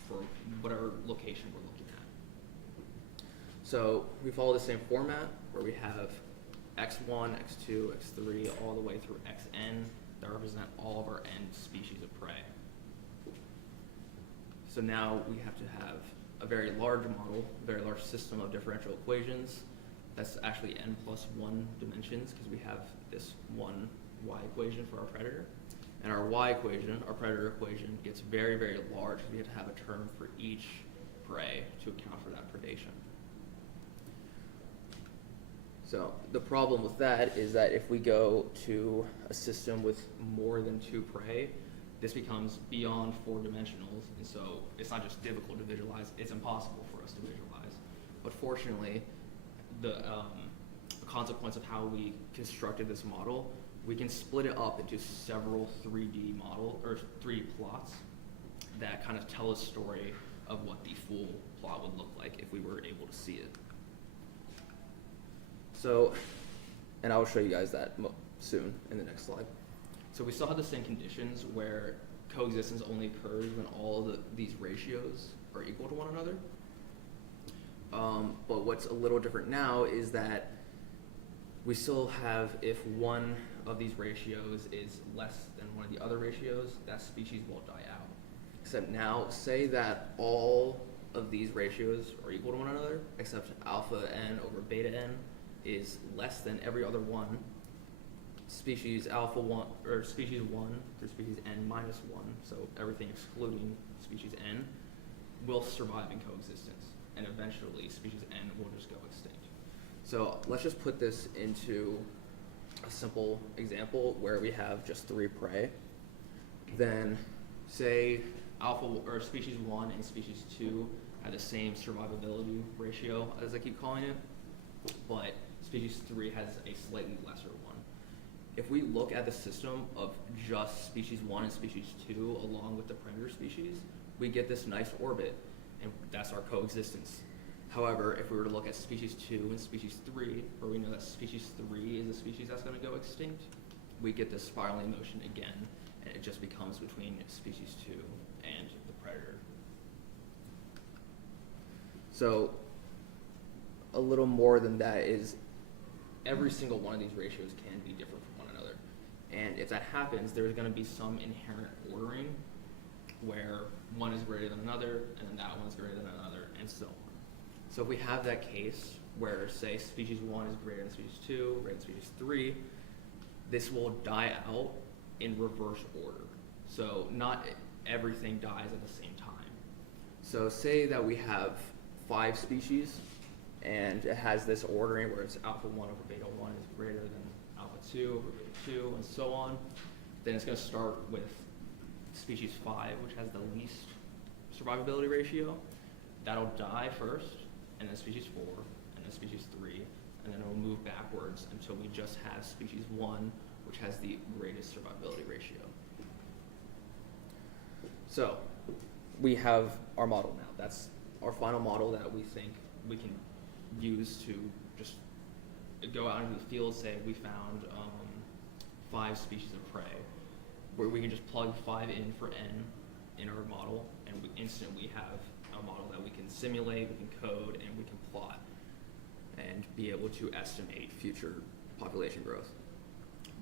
for whatever location we're looking at. So we follow the same format where we have x1, x2, x3, all the way through xn that represent all of our n species of prey. So now we have to have a very large model, a very large system of differential equations. That's actually n plus 1 dimensions because we have this one y equation for our predator. And our y equation, our predator equation, gets very, very large because we have to have a term for each prey to account for that predation. So the problem with that is that if we go to a system with more than 2 prey, this becomes beyond 4 dimensionals, and so it's not just difficult to visualize, it's impossible for us to visualize. But fortunately, the consequence of how we constructed this model, we can split it up into several 3D model or 3D plots that kind of tell a story of what the full plot would look like if we were able to see it. So, and I will show you guys that soon in the next slide. So we still have the same conditions where coexistence only occurs when all of these ratios are equal to one another. But what's a little different now is that we still have, if one of these ratios is less than one of the other ratios, that species will die out. Except now, say that all of these ratios are equal to one another, except alpha n over beta n is less than every other one. Species alpha 1, or species 1 through species n minus 1, so everything excluding species n, will survive in coexistence. And eventually, species n will just go extinct. So let's just put this into a simple example where we have just 3 prey. Then say alpha, or species 1 and species 2 have the same survivability ratio, as I keep calling it, but species 3 has a slightly lesser one. If we look at the system of just species 1 and species 2 along with the predator species, we get this nice orbit, and that's our coexistence. However, if we were to look at species 2 and species 3, where we know that species 3 is a species that's going to go extinct, we get this spiraling motion again, and it just becomes between species 2 and the predator. So a little more than that is every single one of these ratios can be different from one another. And if that happens, there's going to be some inherent ordering where one is greater than another, and then that one's greater than another, and so on. So if we have that case where, say, species 1 is greater than species 2, greater than species 3, this will die out in reverse order. So not everything dies at the same time. So say that we have 5 species, and it has this ordering where it's alpha 1 over beta 1 is greater than alpha 2 over beta 2, and so on. Then it's going to start with species 5, which has the least survivability ratio. That'll die first, and then species 4, and then species 3, and then it'll move backwards until we just have species 1, which has the greatest survivability ratio. So we have our model now. That's our final model that we think we can use to just go out into the field, say we found 5 species of prey, where we can just plug 5 in for n in our model, and we instantly have a model that we can simulate, we can code, and we can plot, and be able to estimate future population growth.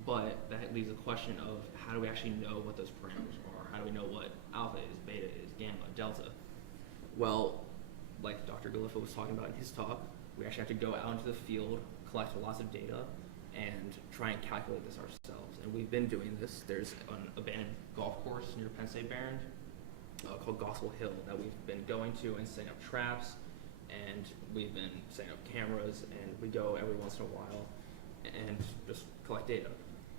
But that leaves a question of how do we actually know what those parameters are? How do we know what alpha is, beta is, gamma, delta? Well, like Dr. Galiffa was talking about in his talk, we actually have to go out into the field, collect lots of data, and try and calculate this ourselves. And we've been doing this. There's an abandoned golf course near Penn State Barron called Gospel Hill that we've been going to and setting up traps, and we've been setting up cameras, and we go every once in a while and just collect data.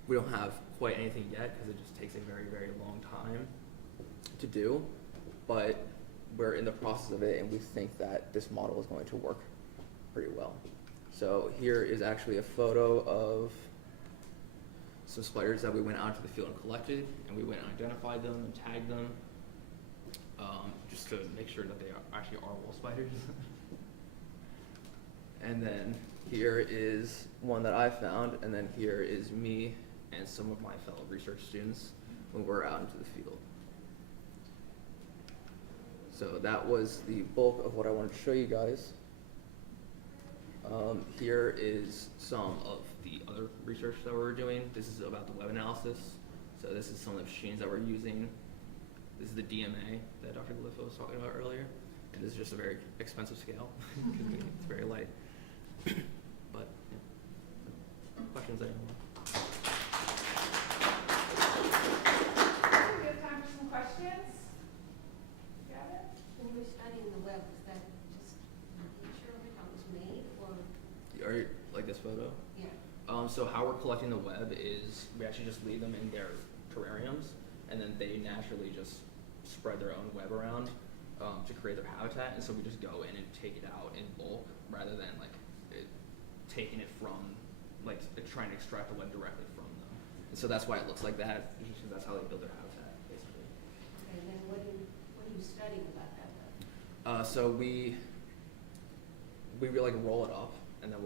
We don't have quite anything yet because it just takes a very, very long time to do, but we're in the process of it, and we think that this model is going to work pretty well. So here is actually a photo of some spiders that we went out to the field and collected, and we went and identified them and tagged them, just to make sure that they actually are wolf spiders. And then here is one that I found, and then here is me and some of my fellow research students when we're out into the field. So that was the bulk of what I wanted to show you guys. Here is some of the other research that we're doing. This is about the web analysis. So this is some of the machines that we're using. This is the DMA that Dr. Galiffa was talking about earlier. And this is just a very expensive scale because it's very light. But yeah. Questions anyone? We have time for some questions. Got it? When you were studying the web, was that just a picture of it, how it was made, or? Are you, like this photo? Yeah. So how we're collecting the web is we actually just leave them in their terrariums, and then they naturally just spread their own web around to create their habitat. And so we just go in and take it out in bulk rather than like taking it from, like trying to extract the web directly from them. And so that's why it looks like that, because that's how they build their habitat, basically. And then what do study with that method? So we like roll it up, and then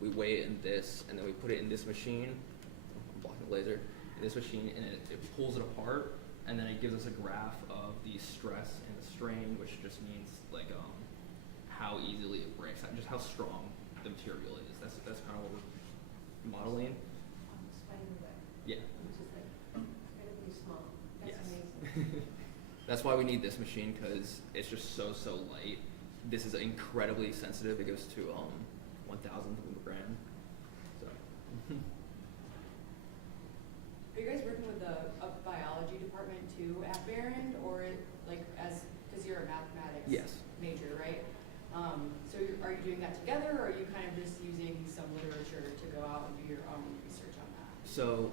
we weigh it in this, and then we put it in this machine. I'm blocking the laser. In this machine, and it pulls it apart, and then it gives us a graph of the stress and the strain, which just means like how easily it breaks, just how strong the material is. That's kind of what we're modeling. Spider-web. Yeah. Which is like incredibly small. That's Yes. amazing. That's why we need this machine, because it's just so light. This is incredibly sensitive. It goes to 1,000th of a gram. So. Are you guys working with a biology department too at Barron, or like because you're a mathematics Yes. major, right? So are you doing that together, or are you kind of just using some literature to go out and do your own research on that? So,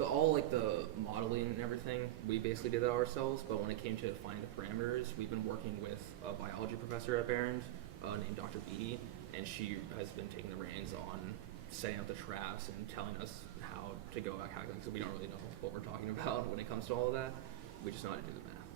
all the modeling and everything, we basically did that ourselves. But when it came to finding the parameters, we've been working with a biology professor at Barron named Dr. Beatty, and she has been taking the reins on setting up the traps and telling us how to go about calculating. So we don't really know what we're talking about when it comes to all of that. We just know how to do the math.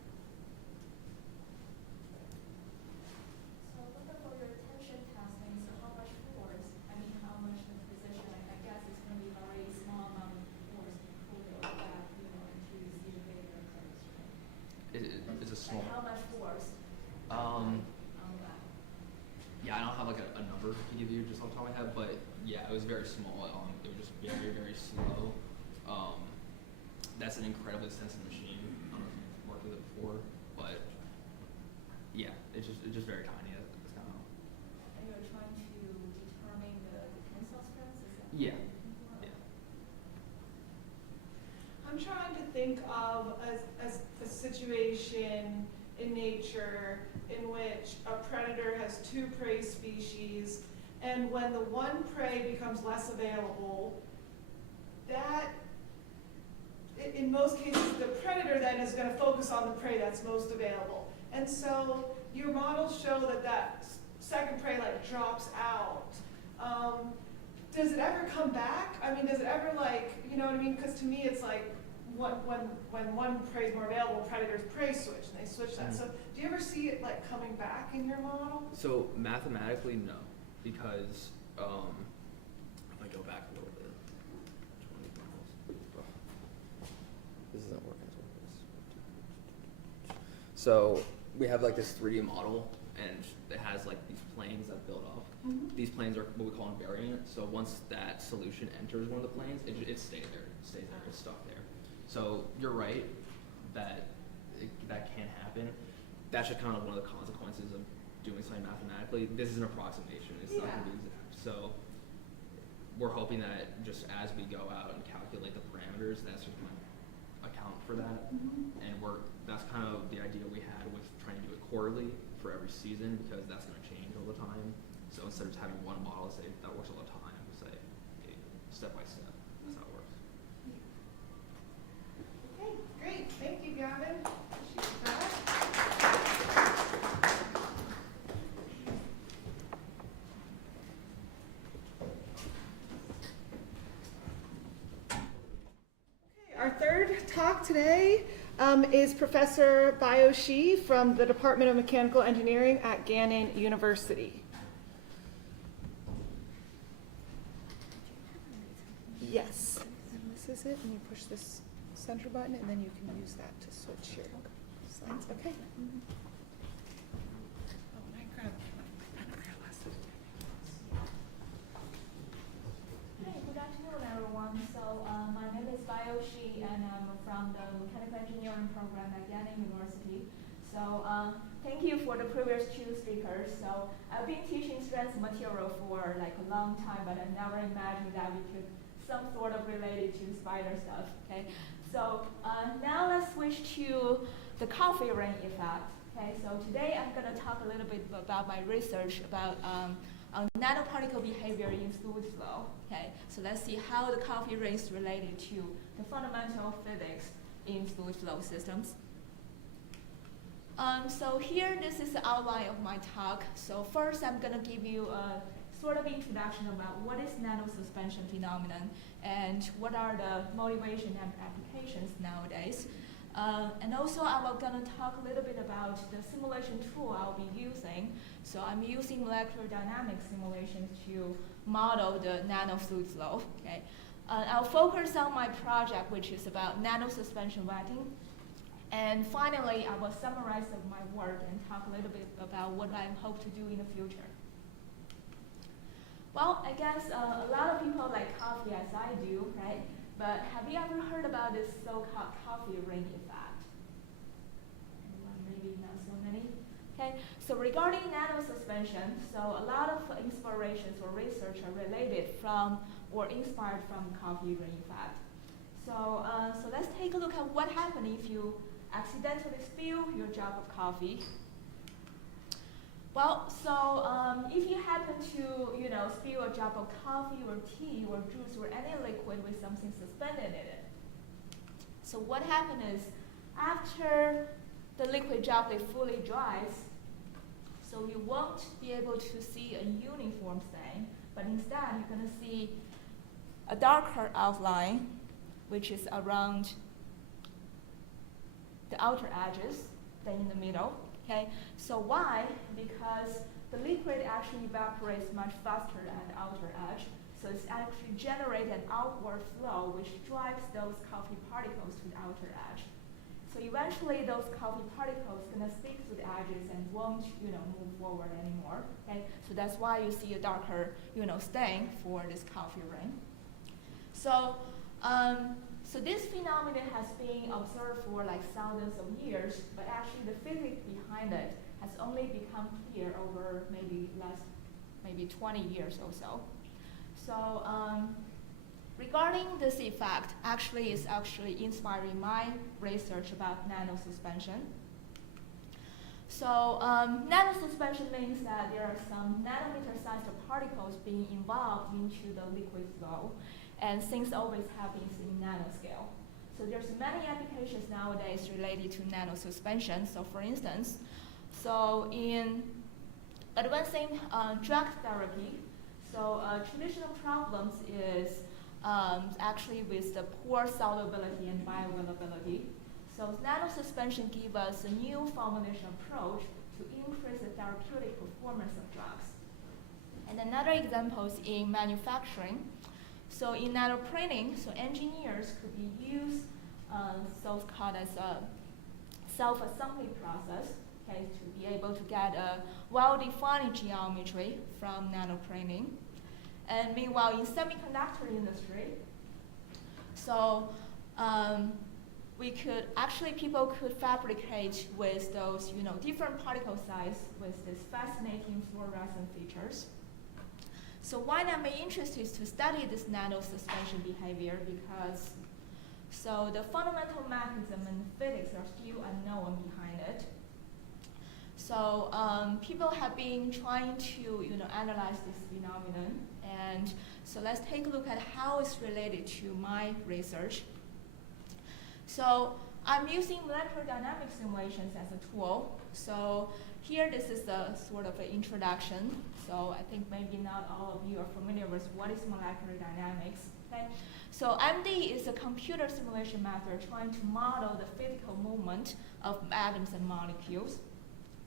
So looking for your tension testing, so how much force, I mean how much the position, I guess it's going to be very small amount of force pulled back, you know, into the bigger curves, right? It's a small. Like how much force? Um, on that? Yeah, I don't have a number to give you just off the top of my head, but yeah, it was very small. It was just very slow. That's an incredibly sensitive machine. I don't know if you've worked with it before, but yeah, it's just very tiny. That's kind of. And you're trying to determine the tensile strength, is that? Yeah. I'm trying to think of a situation in nature in which a predator has two prey species, and when the one prey becomes less available, that, in most cases, the predator then is going to focus on the prey that's most available. And so your models show that second prey drops out. Does it ever come back? I mean, does it ever you know what I mean? Because to me, it's like when one prey is more available, predators prey switch, and they switch that. So do you ever see it coming back in your model? So mathematically, no, because if I go back a little bit, this isn't working as well. So we have this 3D model, and it has these planes that build up. Mm-hmm. These planes are what we call invariant. So once that solution enters one of the planes, it stays there. It's stuck there. So you're right that that can happen. That's just kind of one of the consequences of doing something mathematically. This is an approximation. It's not going to be exact. So we're hoping that just as we go out and calculate the parameters, that's just going to account for that. Mm-hmm. And that's kind of the idea we had with trying to do it quarterly for every season, because that's going to change all the time. So instead of just having one model say that works all the time, we say step by step. That's how it works. Okay, great. Thank you, Gavin. Appreciate that. Okay, our third talk today is Professor Bio Shi from the Department of Mechanical Engineering at Gannon University. Yes. And this is it, and you push this center button, and then you can use that to switch your slides. Okay. Oh, and I grabbed my pen over here last time. Hey, good afternoon, everyone. So my name is Bio Shi, and I'm from the Mechanical Engineering program at Gannon University. So thank you for the previous two speakers. So I've been teaching strength material for a long time, but I never imagined that we could some sort of related to spider stuff. Okay. So now let's switch to the coffee rain effect. Okay. So today I'm going to talk a little bit about my research about nanoparticle behavior in fluid flow. Okay, so let's see how the coffee rain is related to the fundamental physics in fluid flow systems. So here, this is the outline of my talk. So first, I'm going to give you a sort of introduction about what is nanosuspension phenomenon and what are the motivation and applications nowadays. And also I was gonna talk a little bit about the simulation tool I'll be using. So I'm using molecular dynamics simulations to model the nanofluid flow, okay? I'll focus on my project, which is about nanosuspension wetting. And finally, I will summarize of my work and talk a little bit about what I hope to do in the future. Well, I guess a lot of people like coffee as I do, right? But have you ever heard about this so-called coffee ring effect? Anyone? Maybe not so many. Okay, so regarding nanosuspension, so a lot of inspirations or research are related from or inspired from coffee ring effect. So, so let's take a look at what happens if you accidentally spill your drop of coffee. Well, so if you happen to, spill a drop of coffee or tea or juice or any liquid with something suspended in it. So what happens is, after the liquid droplet fully dries, so you won't be able to see a uniform stain, but instead you're going to see a darker outline, which is around the outer edges than in the middle. Okay, so why? Because the liquid actually evaporates much faster at the outer edge, so it's actually generates an outward flow which drives those coffee particles to the outer edge. So eventually those coffee particles gonna stick to the edges and won't, move forward anymore. Okay, so that's why you see a darker, stain for this coffee ring. So, so this phenomenon has been observed for like thousands of years, but actually the physics behind it has only become clear over maybe 20 years or so. So regarding this effect, is actually inspiring my research about nanosuspension. So nanosuspension means that there are some nanometer-sized particles being involved into the liquid flow, and things always happens in nanoscale. So there's many applications nowadays related to nanosuspension. So for instance, so in advancing drug therapy, so traditional problems is actually with the poor solubility and bioavailability. So nanosuspension gives us a new formulation approach to increase the therapeutic performance of drugs. And another example is in manufacturing. So in nanoprinting, so engineers could use so-called as a self-assembly process, okay, to be able to get a well-defined geometry from nanoprinting. And meanwhile, in semiconductor industry, so people could fabricate with those, different particle size with this fascinating fluorescent features. So why I'm interested to study this nanosuspension behavior, because so the fundamental mechanism and physics are still unknown behind it. So people have been trying to analyze this phenomenon, and so let's take a look at how it's related to my research. So I'm using molecular dynamics simulations as a tool. So here this is a sort of an introduction. So I think maybe not all of you are familiar with what is molecular dynamics. Okay? So MD is a computer simulation method trying to model the physical movement of atoms and molecules.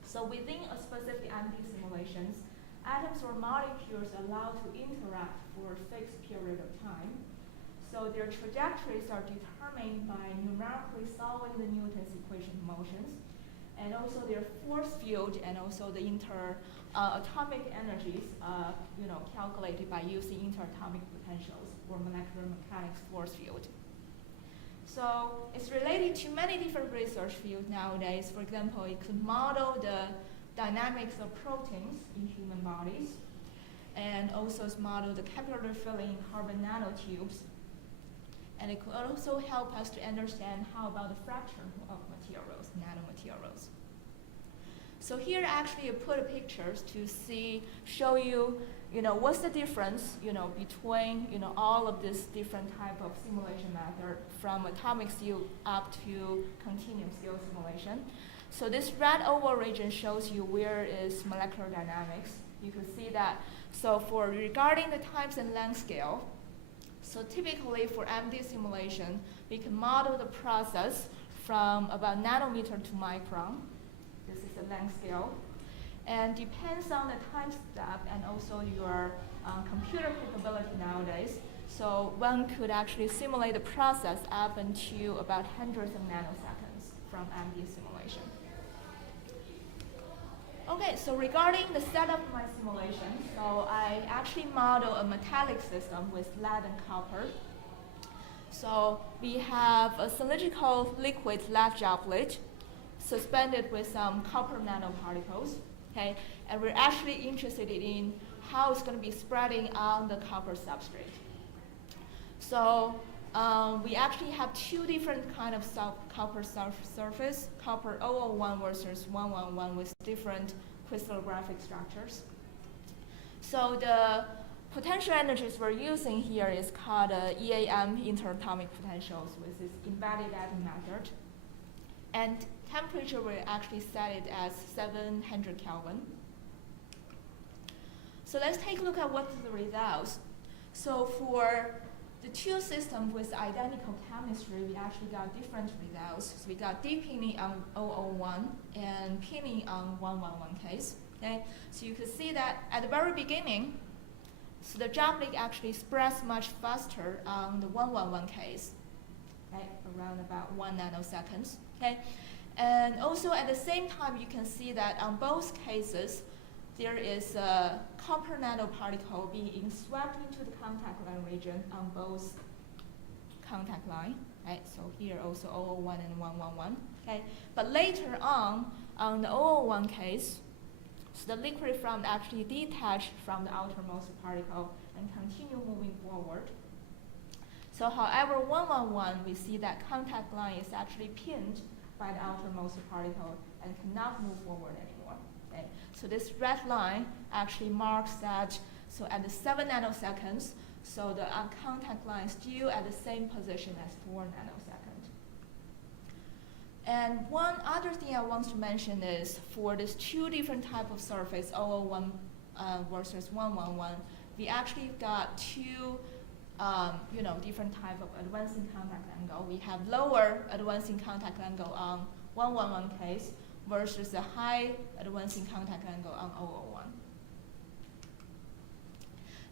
So within a specific MD simulations, atoms or molecules are allowed to interact for a fixed period of time. So their trajectories are determined by numerically solving the Newton's equation of motions, and also their force field and also the atomic energies, calculated by using interatomic potentials or molecular mechanics force field. So it's related to many different research fields nowadays. For example, it could model the dynamics of proteins in human bodies, and also model the capillary filling in carbon nanotubes. And it could also help us to understand how about the fracture of materials, nanomaterials. So here actually I put pictures to show you, what's the difference, between, all of this different type of simulation method from atomic scale up to continuum scale simulation. So this red oval region shows you where is molecular dynamics. You can see that, so for regarding the times and length scale, so typically for MD simulation, we can model the process from about nanometer to micron. This is the length scale. And depends on the time step and also your computer capability nowadays. So one could actually simulate the process up into about hundreds of nanoseconds from ambient simulation. Okay, so regarding the setup of my simulation, so I actually model a metallic system with lead and copper. So we have a cylindrical liquid lead droplet suspended with some copper nanoparticles. Okay, and we're actually interested in how it's going to be spreading on the copper substrate. So we actually have two different kind of copper surface, copper 001 versus 111 with different crystallographic structures. So the potential energies we're using here is called EAM, interatomic potentials, with this embedded atom method. And temperature, we actually set it as 700 Kelvin. So let's take a look at what's the results. So for the two systems with identical chemistry, we actually got different results. So we got deep pinning on 001 and pinning on 111 case. Okay? So you can see that at the very beginning, so the droplet actually spreads much faster on the 111 case, okay? Around about 1 nanosecond. Okay? And also at the same time, you can see that on both cases, there is a copper nanoparticle being swept into the contact line region on both contact line. Right? So here also 001 and 111. Okay? But later on the 001 case, so the liquid film actually detached from the outermost particle and continue moving forward. So however, 111, we see that contact line is actually pinned by the outermost particle and cannot move forward anymore. Okay? So this red line actually marks that, so at the 7 nanoseconds, so the contact line is still at the same position as 4 nanoseconds. And one other thing I want to mention is for this two different type of surface, 001 versus 111, we actually got two different type of advancing contact angle. We have lower advancing contact angle on 111 case versus a high advancing contact angle on 001.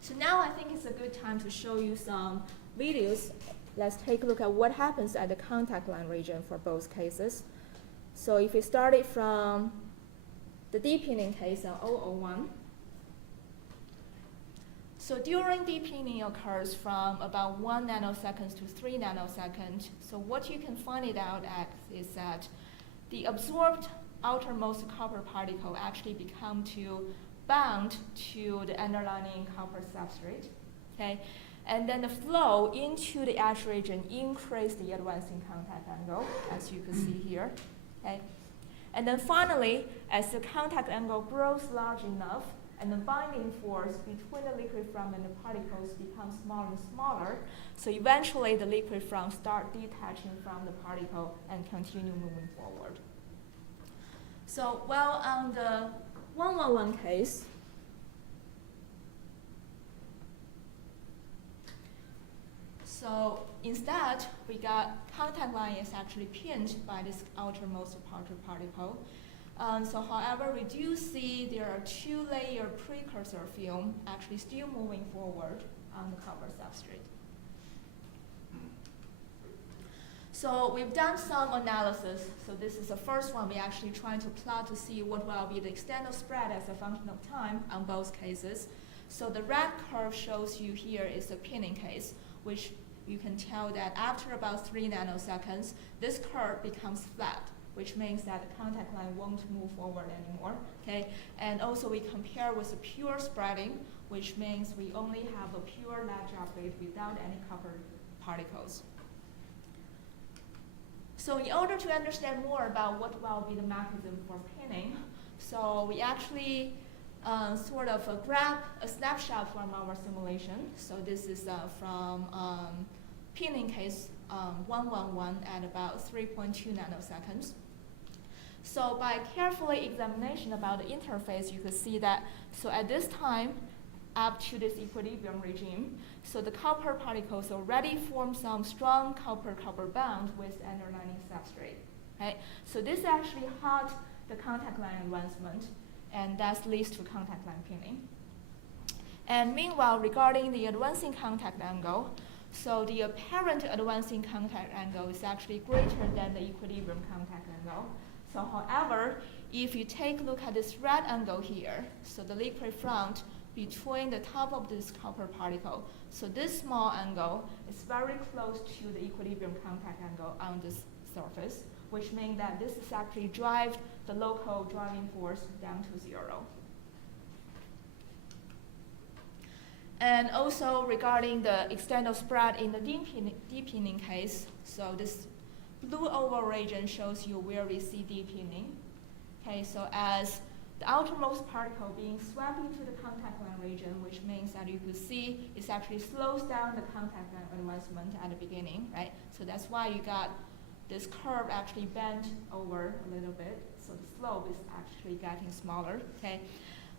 So now I think it's a good time to show you some videos. Let's take a look at what happens at the contact line region for both cases. So if we started from the deep pinning case on 001, so during deep pinning occurs from about 1 nanosecond to 3 nanoseconds. So what you can find it out at is that the absorbed outermost copper particle actually become to bound to the underlying copper substrate. Okay? And then the flow into the edge region increase the advancing contact angle, as you can see here. Okay? And then finally, as the contact angle grows large enough, and the binding force between the liquid film and the particles becomes smaller and smaller, so eventually the liquid film start detaching from the particle and continue moving forward. So while on the 111 case, so instead we got contact line is actually pinned by this outermost particle. So however, we do see there are two-layer precursor film actually still moving forward on the copper substrate. So we've done some analysis. So this is the first one. We're actually trying to plot to see what will be the external spread as a function of time on both cases. So the red curve shows you here is the pinning case, which you can tell that after about 3 nanoseconds, this curve becomes flat, which means that the contact line won't move forward anymore. Okay? And also we compare with the pure spreading, which means we only have a pure lead droplet without any copper particles. So in order to understand more about what will be the mechanism for pinning, so we actually sort of grab a snapshot from our simulation. So this is from pinning case 111 at about 3.2 nanoseconds. So by carefully examination about the interface, you can see that, so at this time, up to this equilibrium regime, so the copper particles already form some strong copper-copper bond with the underlying substrate. right? So this actually halt the contact line advancement, and that leads to contact line pinning. And meanwhile, regarding the advancing contact angle, so the apparent advancing contact angle is actually greater than the equilibrium contact angle. So however, if you take a look at this red angle here, so the liquid front between the top of this copper particle, so this small angle is very close to the equilibrium contact angle on this surface, which means that this is actually drive the local driving force down to 0. And also regarding the external spread in the deepening case, so this blue oval region shows you where we see deepening. Okay, so as the outermost particle being swept into the contact line region, which means that you could see it actually slows down the contact line advancement at the beginning, right? So that's why you got this curve actually bent over a little bit, so the slope is actually getting smaller, okay?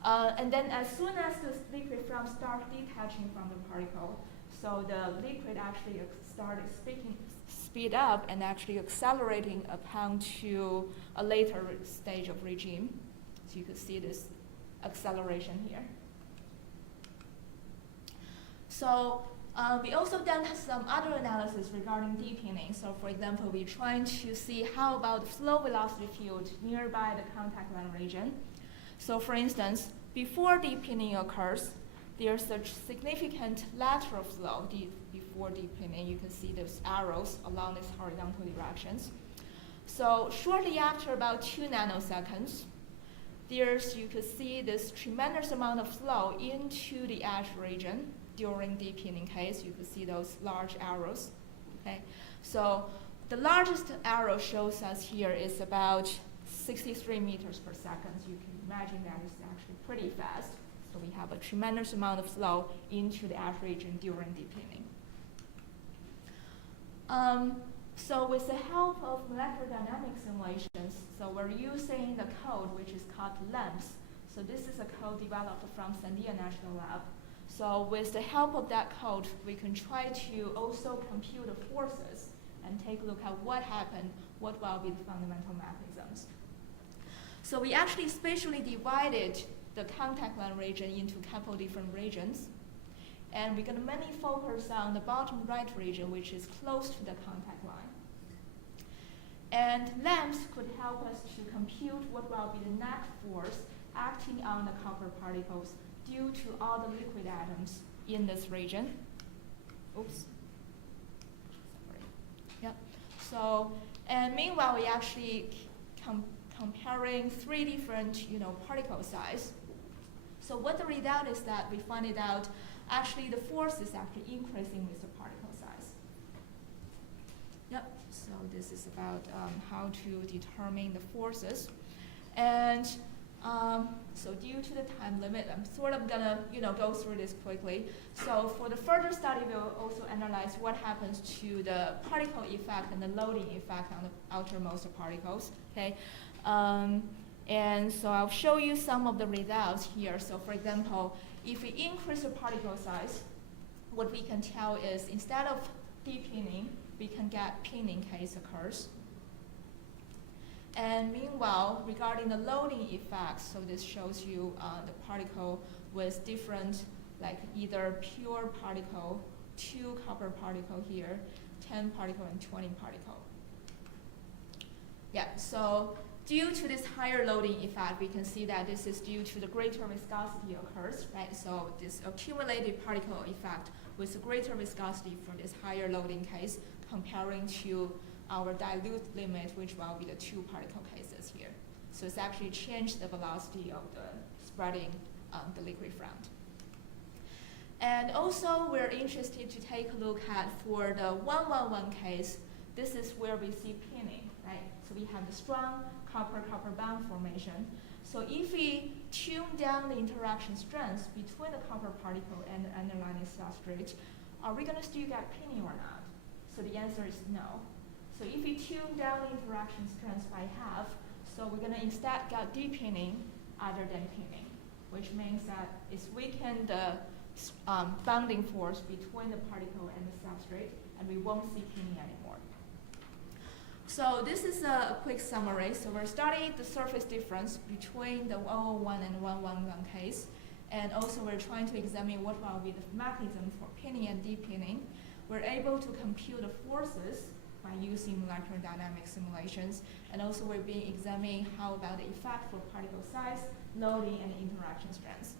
And then as soon as the liquid front starts detaching from the particle, so the liquid actually started speed up and actually accelerating upon to a later stage of regime. So you can see this acceleration here. So we also done some other analysis regarding deepening. So for example, we're trying to see how about the flow velocity field nearby the contact line region. So for instance, before deepening occurs, there's a significant lateral flow before deepening. You can see those arrows along these horizontal directions. So shortly after about 2 nanoseconds, you can see this tremendous amount of flow into the edge region during deepening case. You can see those large arrows. Okay, so the largest arrow shows us here is about 63 meters per second. So you can imagine that is actually pretty fast. So we have a tremendous amount of flow into the edge region during deepening. So with the help of molecular dynamics simulations, so we're using the code which is called LAMPS. So this is a code developed from Sandia National Lab. So with the help of that code, we can try to also compute the forces and take a look at what happened, what will be the fundamental mechanisms. So we actually spatially divided the contact line region into a couple different regions. And we're going to mainly focus on the bottom right region, which is close to the contact line. And LAMPS could help us to compute what will be the net force acting on the copper particles due to all the liquid atoms in this region. Oops. Sorry. Yep. So, and meanwhile, we actually comparing 3 different, particle size. So what the result is that we find it out actually the force is actually increasing with the particle size. Yep, so this is about how to determine the forces. And so due to the time limit, I'm sort of gonna go through this quickly. So for the further study, we'll also analyze what happens to the particle effect and the loading effect on the outermost particles, okay? And so I'll show you some of the results here. So for example, if we increase the particle size, what we can tell is instead of deepening, we can get pinning case occurs. And meanwhile, regarding the loading effects, so this shows you the particle with different, like either pure particle, 2 copper particle here, 10 particle, and 20 particle. Yeah, so due to this higher loading effect, we can see that this is due to the greater viscosity occurs, right? So this accumulated particle effect with a greater viscosity for this higher loading case comparing to our dilute limit, which will be the 2 particle cases here. So it's actually changed the velocity of the spreading the liquid front. And also we're interested to take a look at for the 111 case, this is where we see pinning, right? So we have the strong copper-copper bond formation. So if we tune down the interaction strength between the copper particle and the underlying substrate, are we going to still get pinning or not? So the answer is no. So if we tune down the interaction strength by half, so we're going to instead get deepinning other than pinning, which means that it's weakened the bonding force between the particle and the substrate, and we won't see pinning anymore. So this is a quick summary. So we're studying the surface difference between the 101 and 111 case. And also we're trying to examine what will be the mechanism for pinning and depinning. We're able to compute the forces by using molecular dynamics simulations. And also we're being examining how about the effect for particle size, loading, and interaction strengths.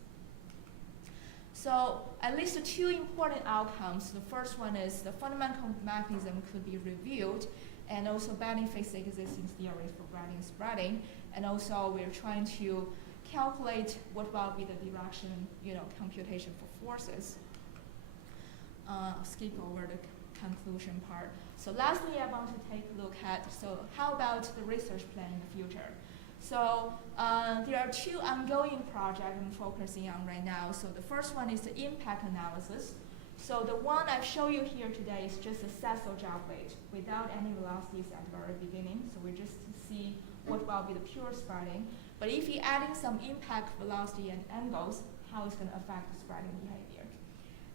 So at least two important outcomes. The first one is the fundamental mechanism could be reviewed, and also benefits the existing theories for gradient spreading. And also we're trying to calculate what will be the direction, computation for forces. Skip over the conclusion part. So lastly, I want to take a look at, so how about the research plan in the future? So there are two ongoing projects I'm focusing on right now. So the first one is the impact analysis. So the one I show you here today is just a Cecil job weight without any velocities at the very beginning. So we just see what will be the pure spreading. But if you add in some impact velocity and angles, how it's going to affect the spreading behavior.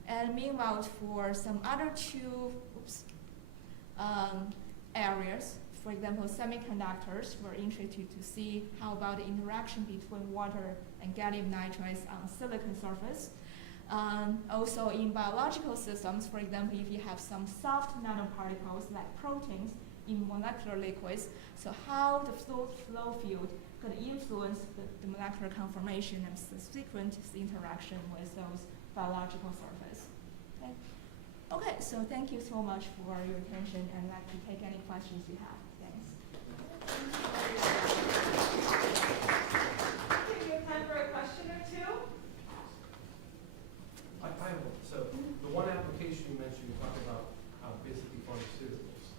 And meanwhile, for some other two areas, for example, semiconductors, we're interested to see how about the interaction between water and gallium nitride on silicon surface. Also in biological systems, for example, if you have some soft nanoparticles like proteins in molecular liquids, so how the flow field could influence the molecular conformation and subsequent interaction with those biological surface. Okay, so thank you so much for your attention, and I'd like to take any questions you have. Thanks. Okay, we have time for a question or two. I have one. So the one application you mentioned, you talked about basically pharmaceuticals.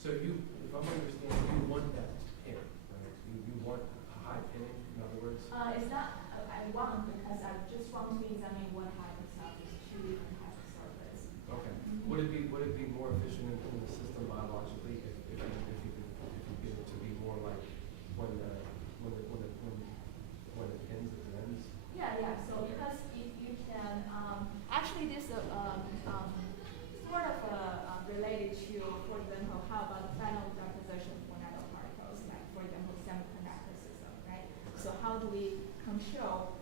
So you, if I'm understanding, you want that pin, right? You want a high pinning, in other words? It's not, I want, because I just want to examine what type of stuff is two different types of surface. Okay. Would it be more efficient in the system biologically if you get it to be more like when it pins at the ends? Yeah. So because if you can, actually this sort of related to, for example, how about the final deposition for nanoparticles, like for example, semiconductor system, right? So how do we control,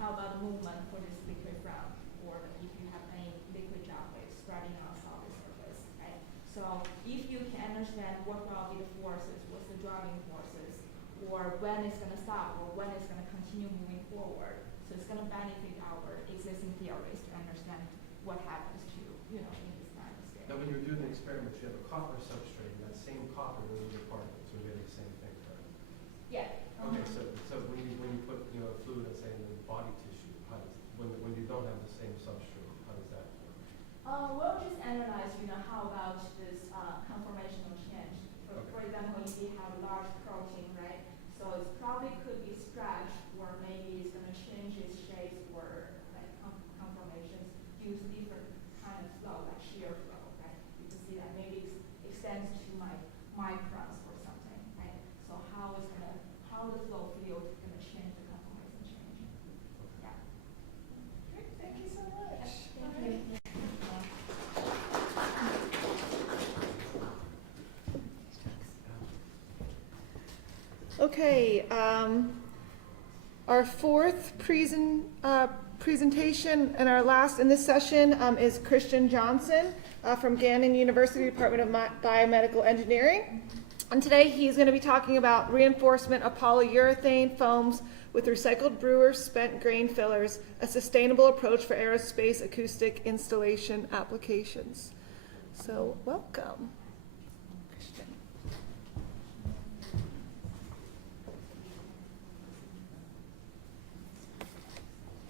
how about the movement for this liquid ground, or if you have any liquid droplet spreading on a solid surface, right? So if you can understand what will be the forces, what's the driving forces, or when it's going to stop, or when it's going to continue moving forward, so it's going to benefit our existing theories to understand what happens to, in this kind of scale. Now when you're doing the experiment, you have a copper substrate, and that same copper goes into particles, so we're getting the same thing, correct? Yeah. Okay, so when you put a fluid, let's say, in the body tissue, when you don't have the same substrate, how does that work? We'll just analyze, how about this conformational change. For example, if you have a large protein, right? So it probably could be stretched, or maybe it's going to change its shape or like conformations due to different kind of flow, like shear flow, right? You can see that maybe it extends to microns or something, right? So how the flow field is going to change the conformation change. Yeah. Great, thank you so much. Thank you. Okay, our fourth presentation and our last in this session is Christian Johnson from Gannon University Department of Biomedical Engineering. And today he's going to be talking about reinforcement of polyurethane foams with recycled brewer spent grain fillers, a sustainable approach for aerospace acoustic installation applications. So welcome.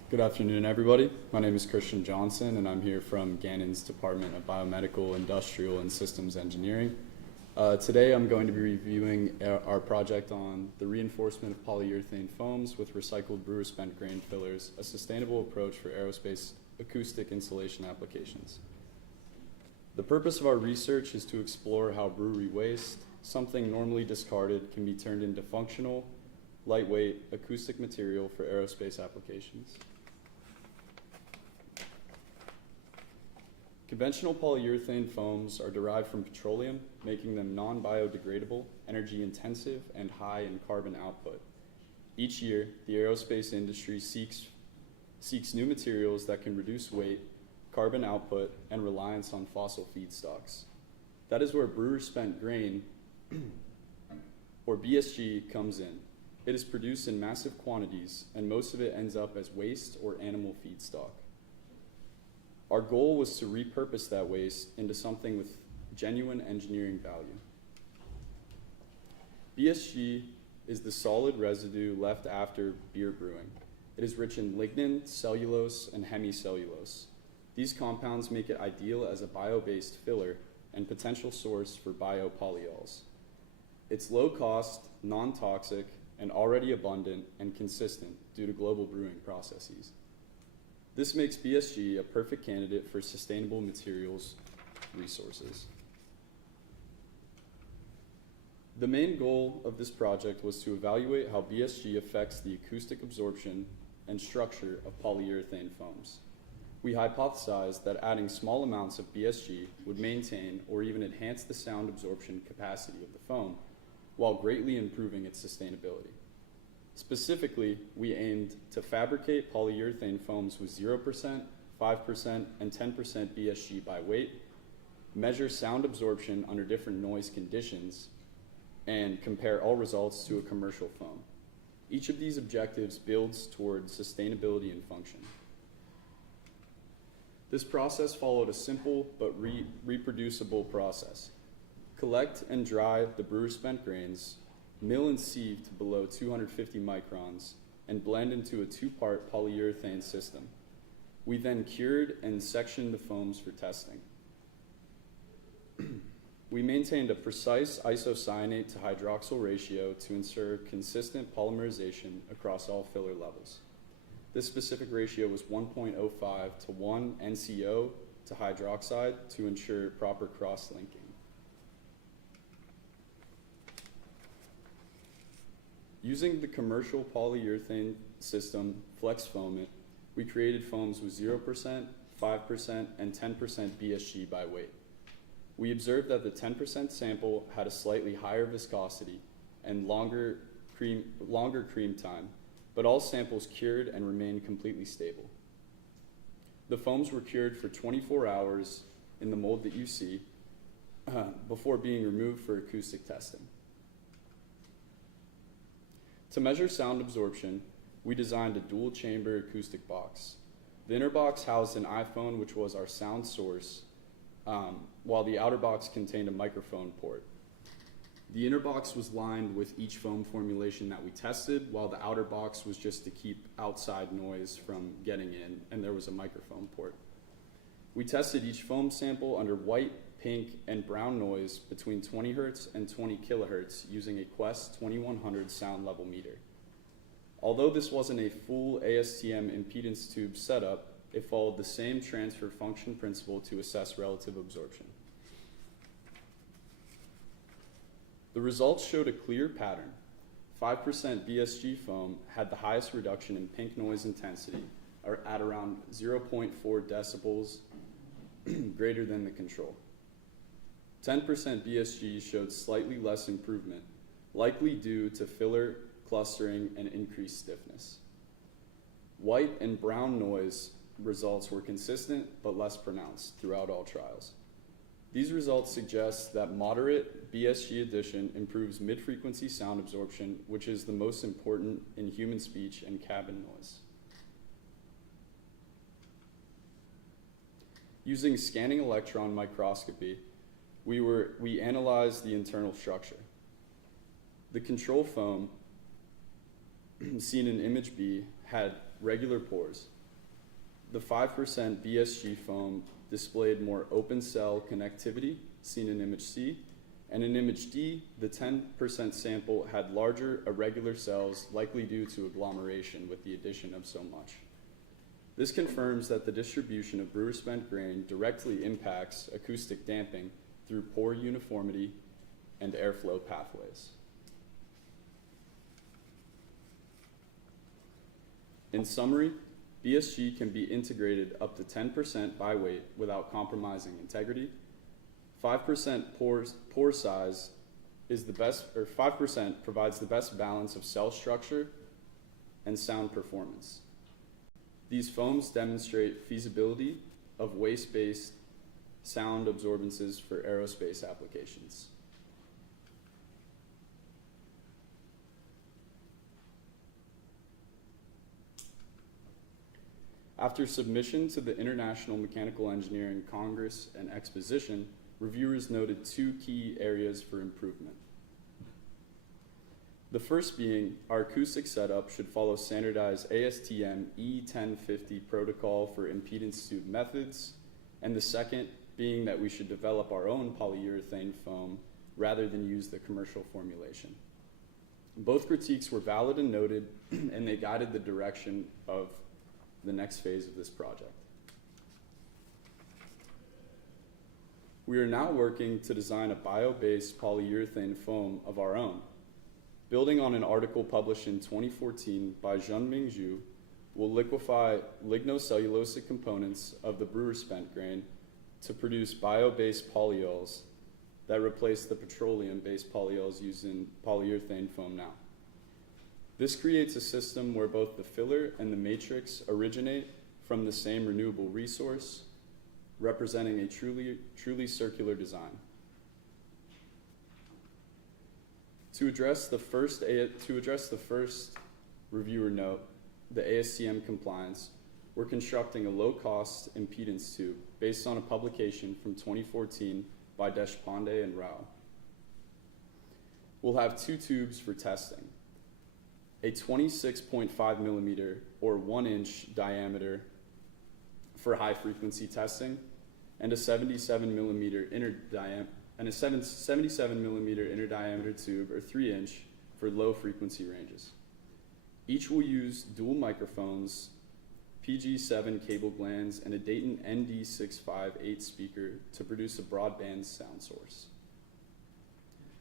Good afternoon, everybody. My name is Christian Johnson, and I'm here from Gannon's Department of Biomedical, Industrial, and Systems Engineering. Today, I'm going to be reviewing our project on the reinforcement of polyurethane foams with recycled brewer spent grain fillers, a sustainable approach for aerospace acoustic insulation applications. The purpose of our research is to explore how brewery waste, something normally discarded, can be turned into functional, lightweight, acoustic material for aerospace applications. Conventional polyurethane foams are derived from petroleum, making them non-biodegradable, energy-intensive, and high in carbon output. Each year, the aerospace industry seeks new materials that can reduce weight, carbon output, and reliance on fossil feedstocks. That is where brewer-spent grain, or BSG, comes in. It is produced in massive quantities, and most of it ends up as waste or animal feedstock. Our goal was to repurpose that waste into something with genuine engineering value. BSG is the solid residue left after beer brewing. It is rich in lignin, cellulose, and hemicellulose. These compounds make it ideal as a bio-based filler and potential source for biopolyols. It's low cost, non-toxic, and already abundant and consistent due to global brewing processes. This makes BSG a perfect candidate for sustainable materials resources. The main goal of this project was to evaluate how BSG affects the acoustic absorption and structure of polyurethane foams. We hypothesized that adding small amounts of BSG would maintain or even enhance the sound absorption capacity of the foam while greatly improving its sustainability. Specifically, we aimed to fabricate polyurethane foams with 0%, 5%, and 10% BSG by weight, measure sound absorption under different noise conditions, and compare all results to a commercial foam. Each of these objectives builds towards sustainability and function. This process followed a simple but reproducible process. Collect and dry the brewer-spent grains, mill and sieve to below 250 microns, and blend into a two-part polyurethane system. We then cured and sectioned the foams for testing. We maintained a precise isocyanate to hydroxyl ratio to ensure consistent polymerization across all filler levels. This specific ratio was 1.05 to 1 NCO to hydroxide to ensure proper cross-linking. Using the commercial polyurethane system, Flex Foam It, we created foams with 0%, 5%, and 10% BSG by weight. We observed that the 10% sample had a slightly higher viscosity and longer cream time, but all samples cured and remained completely stable. The foams were cured for 24 hours in the mold that you see before being removed for acoustic testing. To measure sound absorption, we designed a dual chamber acoustic box. The inner box housed an iPhone, which was our sound source, while the outer box contained a microphone port. The inner box was lined with each foam formulation that we tested, while the outer box was just to keep outside noise from getting in, and there was a microphone port. We tested each foam sample under white, pink, and brown noise between 20 Hertz and 20 kilohertz using a Quest 2100 sound level meter. Although this wasn't a full ASTM impedance tube setup, it followed the same transfer function principle to assess relative absorption. The results showed a clear pattern. 5% BSG foam had the highest reduction in pink noise intensity, or at around 0.4 decibels greater than the control. 10% BSG showed slightly less improvement, likely due to filler clustering and increased stiffness. White and brown noise results were consistent but less pronounced throughout all trials. These results suggest that moderate BSG addition improves mid-frequency sound absorption, which is the most important in human speech and cabin noise. Using scanning electron microscopy, we analyzed the internal structure. The control foam, seen in image B, had regular pores. The 5% BSG foam displayed more open cell connectivity, seen in image C, and in image D, the 10% sample had larger irregular cells, likely due to agglomeration with the addition of so much. This confirms that the distribution of brewer-spent grain directly impacts acoustic damping through pore uniformity and airflow pathways. In summary, BSG can be integrated up to 10% by weight without compromising integrity. 5% pore size is the best, or 5% provides the best balance of cell structure and sound performance. These foams demonstrate feasibility of waste-based sound absorbances for aerospace applications. After submission to the International Mechanical Engineering Congress and Exposition, reviewers noted 2 key areas for improvement. The first being, our acoustic setup should follow standardized ASTM E1050 protocol for impedance tube methods, and the second being that we should develop our own polyurethane foam rather than use the commercial formulation. Both critiques were valid and noted, and they guided the direction of the next phase of this project. We are now working to design a bio-based polyurethane foam of our own. Building on an article published in 2014 by Zhenming Zhu, will liquefy lignocellulosic components of the brewer spent grain to produce bio-based polyols that replace the petroleum-based polyols used in polyurethane foam now. This creates a system where both the filler and the matrix originate from the same renewable resource, representing a truly circular design. To address the first reviewer note, the ASTM compliance, we're constructing a low-cost impedance tube based on a publication from 2014 by Deshpande and Rao. We'll have 2 tubes for testing: a 26.5 millimeter or 1 inch diameter for high frequency testing, and a 77 millimeter inner diameter tube or 3 inch for low frequency ranges. Each will use dual microphones, PG7 cable glands, and a Dayton ND658 speaker to produce a broadband sound source.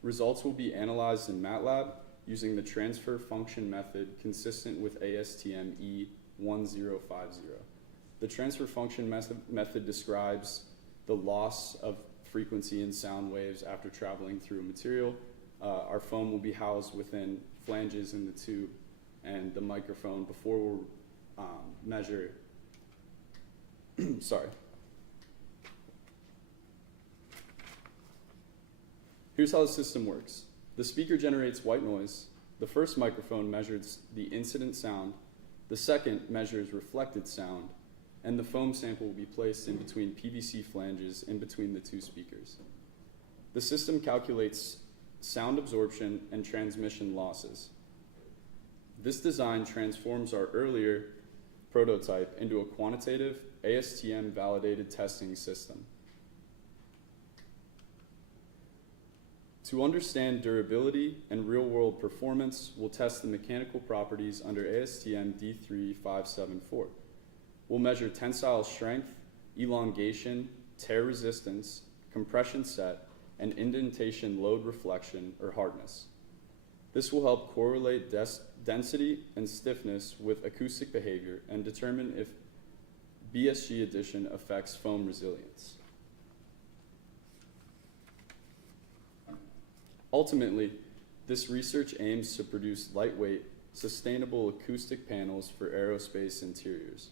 Results will be analyzed in MATLAB using the transfer function method consistent with ASTM E1050. The transfer function method describes the loss of frequency in sound waves after traveling through a material. Our foam will be housed within flanges in the tube and the microphone before we'll measure, sorry. Here's how the system works. The speaker generates white noise. The first microphone measures the incident sound. The second measures reflected sound. And the foam sample will be placed in between PVC flanges in between the 2 speakers. The system calculates sound absorption and transmission losses. This design transforms our earlier prototype into a quantitative ASTM validated testing system. To understand durability and real-world performance, we'll test the mechanical properties under ASTM D3574. We'll measure tensile strength, elongation, tear resistance, compression set, and indentation load reflection or hardness. This will help correlate density and stiffness with acoustic behavior and determine if BSG addition affects foam resilience. Ultimately, this research aims to produce lightweight, sustainable acoustic panels for aerospace interiors.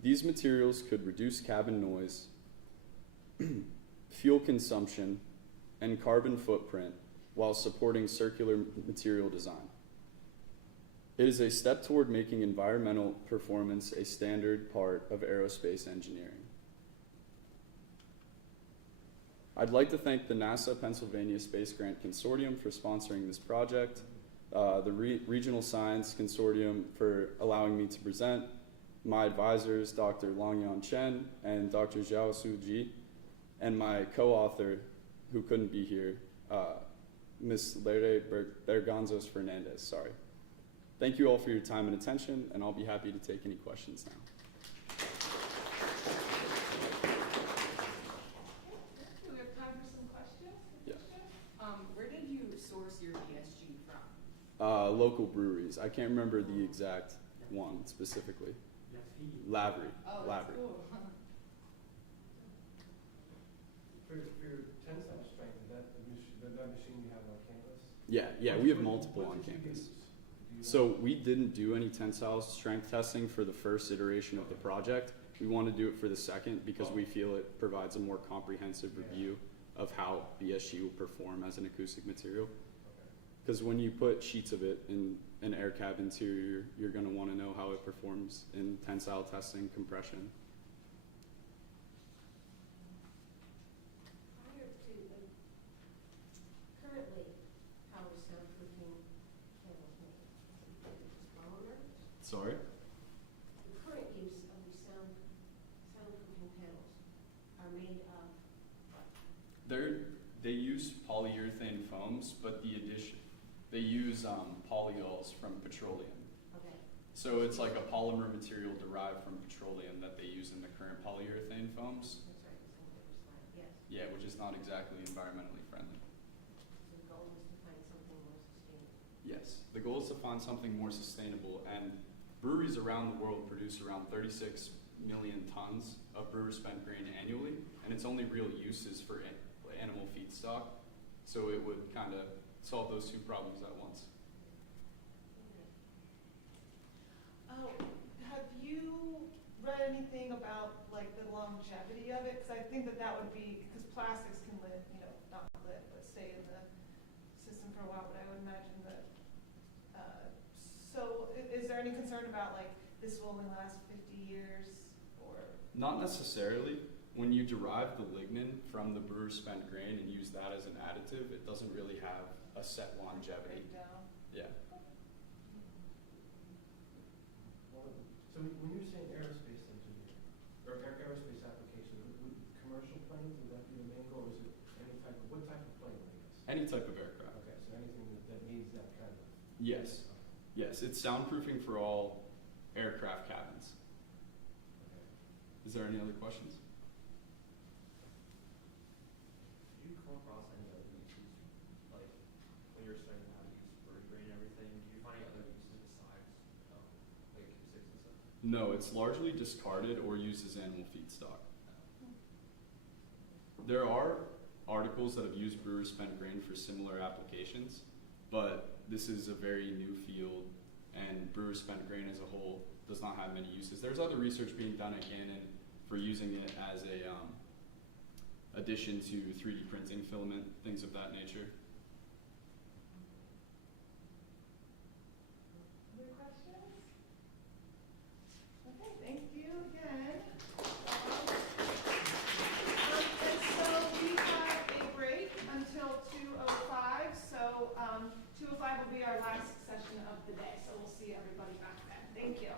These materials could reduce cabin noise, fuel consumption, and carbon footprint while supporting circular material design. It is a step toward making environmental performance a standard part of aerospace engineering. I'd like to thank the NASA Pennsylvania Space Grant Consortium for sponsoring this project, the Regional Science Consortium for allowing me to present, my advisors, Dr. Longyan Chen and Dr. Zhao Su Ji, and my co-author, who couldn't be here, Ms. Lere Berganzos Fernandez, sorry. Thank you all for your time and attention, and I'll be happy to take any questions now. We have time for some questions. Yeah. Where did you source your BSG from? Local breweries. I can't remember the exact one specifically. Yes, he. Lavery. Oh, that's Lavery. cool. For your tensile strength, is that that machine you have on campus? Yeah, we have multiple on What did you campus. use? Do you So we didn't do any tensile strength testing for the first iteration of the project. We want to do it for the second because we feel it provides a more comprehensive review of how BSG will perform as an acoustic material. Because when you put sheets of it in an air cab interior, you're going to want to know how it performs in tensile testing, compression. Prior to, currently, how is soundproofing panels made? Polymer? Sorry? The current use of the soundproofing panels are made of, They use polyurethane foams, but they use polyols from petroleum. okay, So it's like a polymer material derived from petroleum that they use in the current polyurethane foams. that's right, it's on the other slide, yes. Yeah, which is not exactly environmentally friendly. The goal is to find something more sustainable. Yes, the goal is to find something more sustainable, and breweries around the world produce around 36 million tons of brewer spent grain annually, and its only real use is for animal feedstock. So it would kind of solve those two problems at once. Oh, have you read anything about like the longevity of it? Because I think that would be, because plastics can live, not live, but stay in the system for a while. But I would imagine that. So, is there any concern about like this will only last 50 years, or? Not necessarily. When you derive the lignin from the brewer spent grain and use that as an additive, it doesn't really have a set longevity. Breakdown. Yeah. So when you're saying aerospace engineer, or aerospace application, would commercial planes, would that be the main goal, or is it what type of plane, I guess? Any type of aircraft. Okay, so anything that needs that kind of. Yes. Yes, it's soundproofing for all aircraft cabins. Okay. Is there any other questions? Did you come across any other uses, like when you're studying how to use bird brain and everything? Did you find any other uses besides like acoustics and stuff? No, it's largely discarded or used as animal feedstock. There are articles that have used brewer spent grain for similar applications, but this is a very new field, and brewer spent grain as a whole does not have many uses. There's other research being done at Gannon for using it as a addition to 3D printing filament, things of that nature. Other questions? Okay, thank you again. And so we have a break until 2:05. So 2:05 will be our last session of the day. So we'll see everybody back then. Thank you.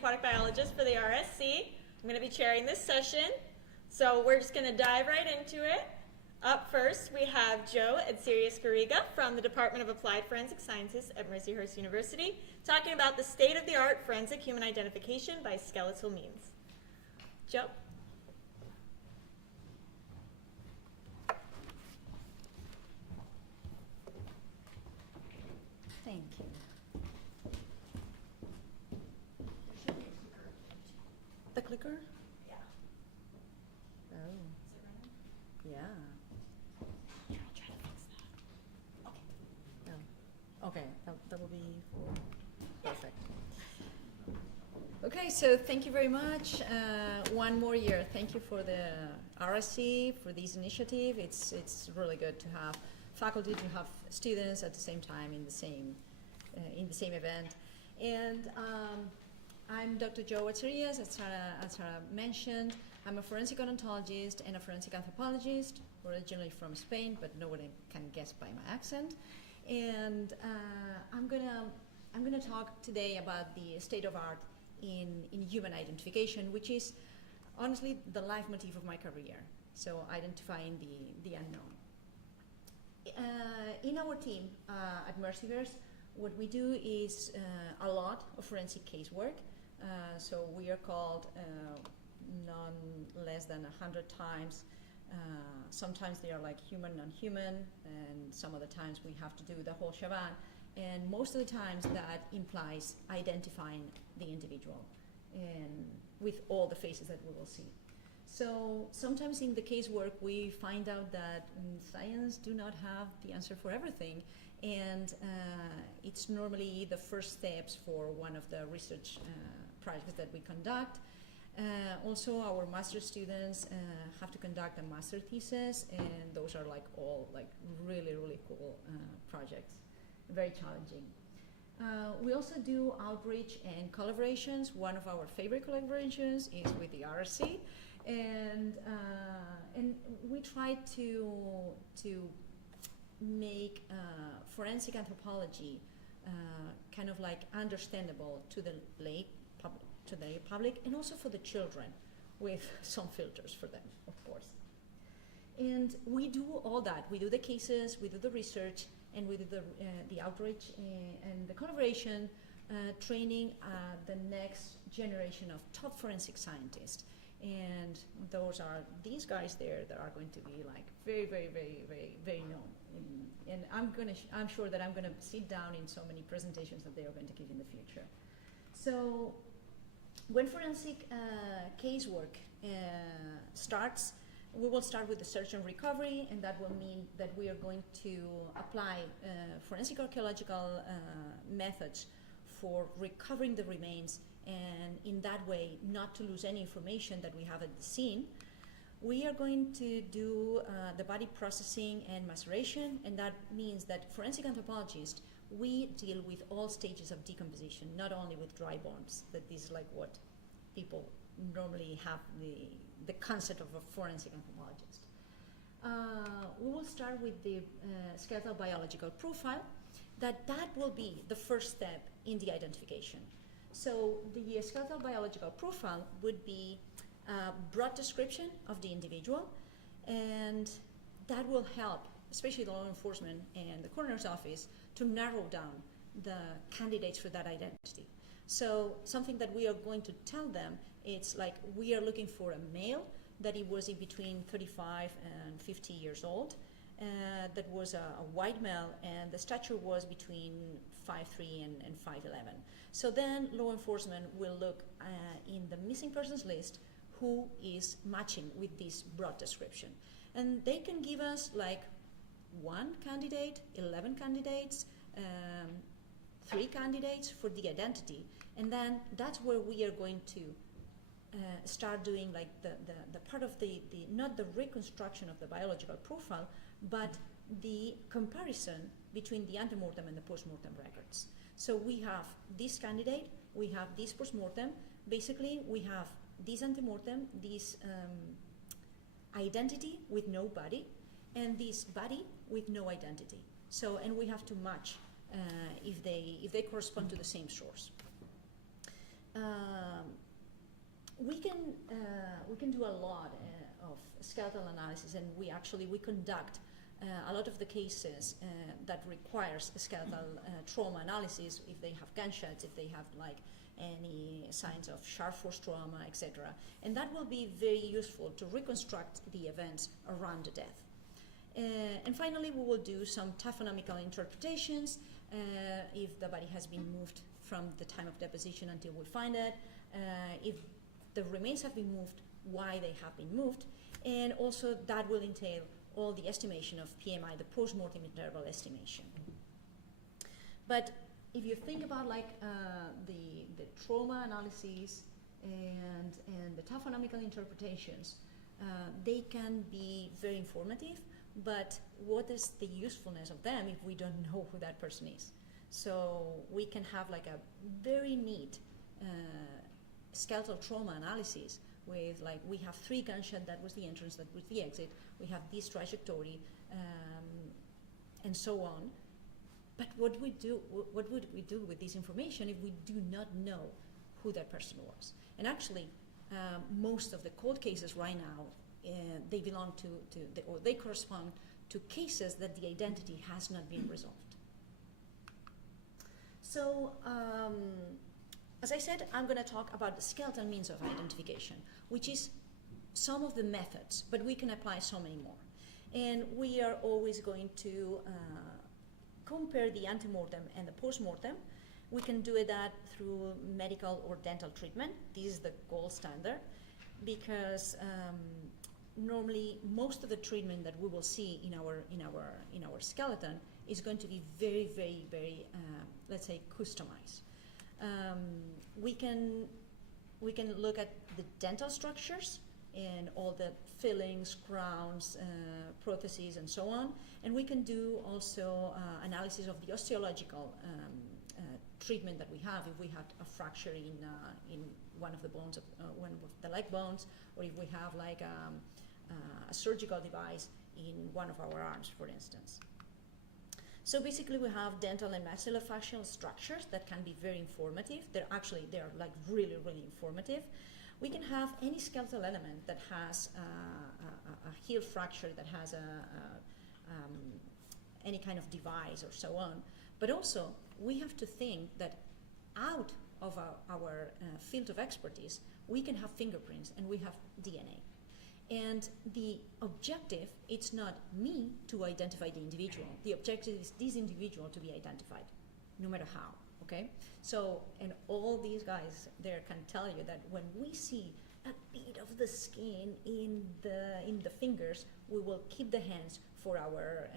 aquatic biologist for the RSC. I'm going to be chairing this session. So we're just going to dive right into it. Up first, we have Joe and Sirius Garriga from the Department of Applied Forensic Sciences at Mercyhurst University, talking about the state-of-the-art forensic human identification by skeletal means. Joe? Thank you. The clicker? Yeah. Oh. Yeah. Here, I'll try to fix that. Okay. Oh. Okay, that will be perfect. Okay, so thank you very much. One more year. Thank you for the RSC, for this initiative. It's really good to have faculty, to have students at the same time in the same event. And I'm Dr. Joe Atzarias, as Sarah mentioned. I'm a forensic odontologist and a forensic anthropologist, originally from Spain, but nobody can guess by my accent. And I'm gonna talk today about the state of art in human identification, which is honestly the leitmotif of my career. So identifying the unknown. In our team at Mercyhurst, what we do is a lot of forensic casework. So we are called none less than 100 times. Sometimes they are like human, non-human, and some of the times we have to do the whole shebang. And most of the times that implies identifying the individual and with all the faces that we will see. So sometimes in the casework we find out that science do not have the answer for everything, and it's normally the first steps for one of the research projects that we conduct. Also, our master students have to conduct a master thesis, and those are like all like really, really cool projects, very challenging. We also do outreach and collaborations. One of our favorite collaborations is with the RSC, and we try to make forensic anthropology kind of like understandable to the lay public, and also for the children, with some filters for them, of course. And we do all that. We do the cases, we do the research, and we do the outreach and the collaboration, training the next generation of top forensic scientists. And those are these guys there that are going to be like very, very, very, very, very known. And I'm sure that I'm gonna sit down in so many presentations that they are going to give in the future. So when forensic casework starts, we will start with the search and recovery, and that will mean that we are going to apply forensic archaeological methods for recovering the remains, and in that way not to lose any information that we have at the scene. We are going to do the body processing and maceration, and that means that forensic anthropologists, we deal with all stages of decomposition, not only with dry bones. That is like what people normally have the concept of a forensic anthropologist. We will start with the skeletal biological profile. That will be the first step in the identification. So the skeletal biological profile would be a broad description of the individual, and that will help, especially the law enforcement and the coroner's office, to narrow down the candidates for that identity. So something that we are going to tell them, it's like we are looking for a male that he was in between 35 and 50 years old, that was a white male, and the stature was between 5'3" and 5'11". So then law enforcement will look in the missing persons list who is matching with this broad description. And they can give us like 1 candidate, 11 candidates, 3 candidates for the identity. And then that's where we are going to start doing like the part of the not the reconstruction of the biological profile, but the comparison between the antemortem and the postmortem records. So we have this candidate, we have this postmortem. Basically, we have this antemortem, this identity with no body, and this body with no identity. So, and we have to match if they correspond to the same source. we can do a lot of skeletal analysis, and we conduct a lot of the cases that requires skeletal trauma analysis, if they have gunshots, if they have like any signs of sharp force trauma, etc. And that will be very useful to reconstruct the events around the death. And finally, we will do some taphonomical interpretations if the body has been moved from the time of deposition until we find it, if the remains have been moved, why they have been moved, and also that will entail all the estimation of PMI, the post-mortem interval estimation. But if you think about like the trauma analyses and the taphonomical interpretations, they can be very informative, but what is the usefulness of them if we don't know who that person is? So we can have like a very neat skeletal trauma analysis with like, we have 3 gunshots, that was the entrance, that was the exit, we have this trajectory, and so on. But what would we do with this information if we do not know who that person was? And actually, most of the cold cases right now, they belong or they correspond to cases that the identity has not been resolved. So, as I said, I'm going to talk about the skeletal means of identification, which is some of the methods, but we can apply so many more. And we are always going to compare the antemortem and the postmortem. We can do that through medical or dental treatment. This is the gold standard, because normally most of the treatment that we will see in our skeleton is going to be very, very, very, let's say, customized. We can look at the dental structures and all the fillings, crowns, prostheses, and so on. And we can do also analysis of the osteological treatment that we have if we have a fracture in one of the bones, one of the leg bones, or if we have like a surgical device in one of our arms, for instance. So basically we have dental and maxillofacial structures that can be very informative. They're like really, really informative. We can have any skeletal element that has a heel fracture, that has any kind of device or so on. But also we have to think that out of our field of expertise, we can have fingerprints and we have DNA. And the objective, it's not me to identify the individual. The objective is this individual to be identified, no matter how, okay? So, and all these guys there can tell you that when we see a bit of the skin in the fingers, we will keep the hands for our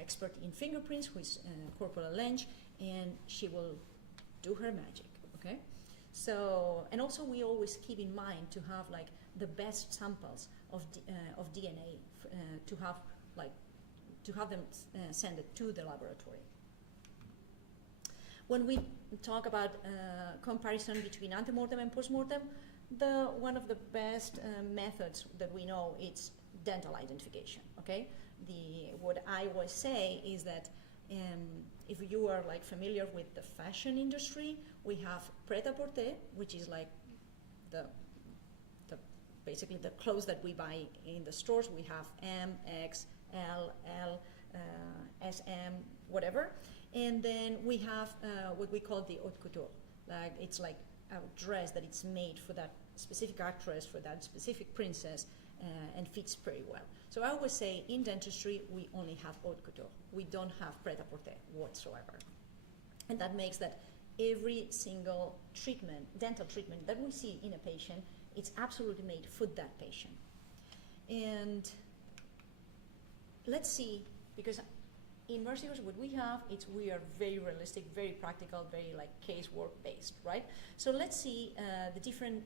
expert in fingerprints, who is Corporal Lench, and she will do her magic, okay? So, and also we always keep in mind to have like the best samples of DNA to have them send it to the laboratory. When we talk about comparison between antemortem and postmortem, one of the best methods that we know is dental identification. Okay, what I always say is that if you are like familiar with the fashion industry, we have pret-a-porter, which is like basically the clothes that we buy in the stores. We have M, X, L, SM, whatever. And then we have what we call the haute couture. Like it's like a dress that it's made for that specific actress, for that specific princess, and fits pretty well. So I always say in dentistry, we only have haute couture. We don't have pret-a-porter whatsoever. And that makes that every single treatment, dental treatment that we see in a patient, it's absolutely made for that patient. And let's see, because in Mercyhurst, what we have, we are very realistic, very practical, very like casework based, right? So let's see the different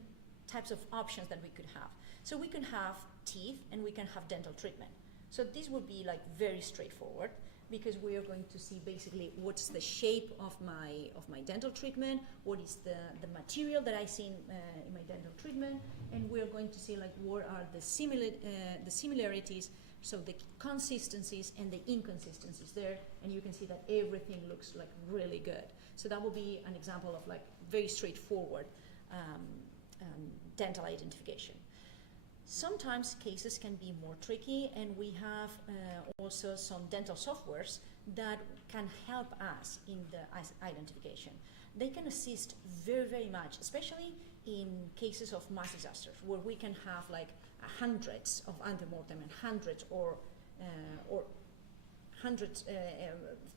types of options that we could have. So we can have teeth and we can have dental treatment. So this would be like very straightforward, because we are going to see basically what's the shape of my dental treatment, what is the material that I see in my dental treatment, and we are going to see like what are the similarities So the consistencies and the inconsistencies there, and you can see that everything looks like really good. So that will be an example of like very straightforward dental identification. Sometimes cases can be more tricky, and we have also some dental softwares that can help us in the identification. They can assist very, very much, especially in cases of mass disasters, where we can have like hundreds of antemortem and hundreds or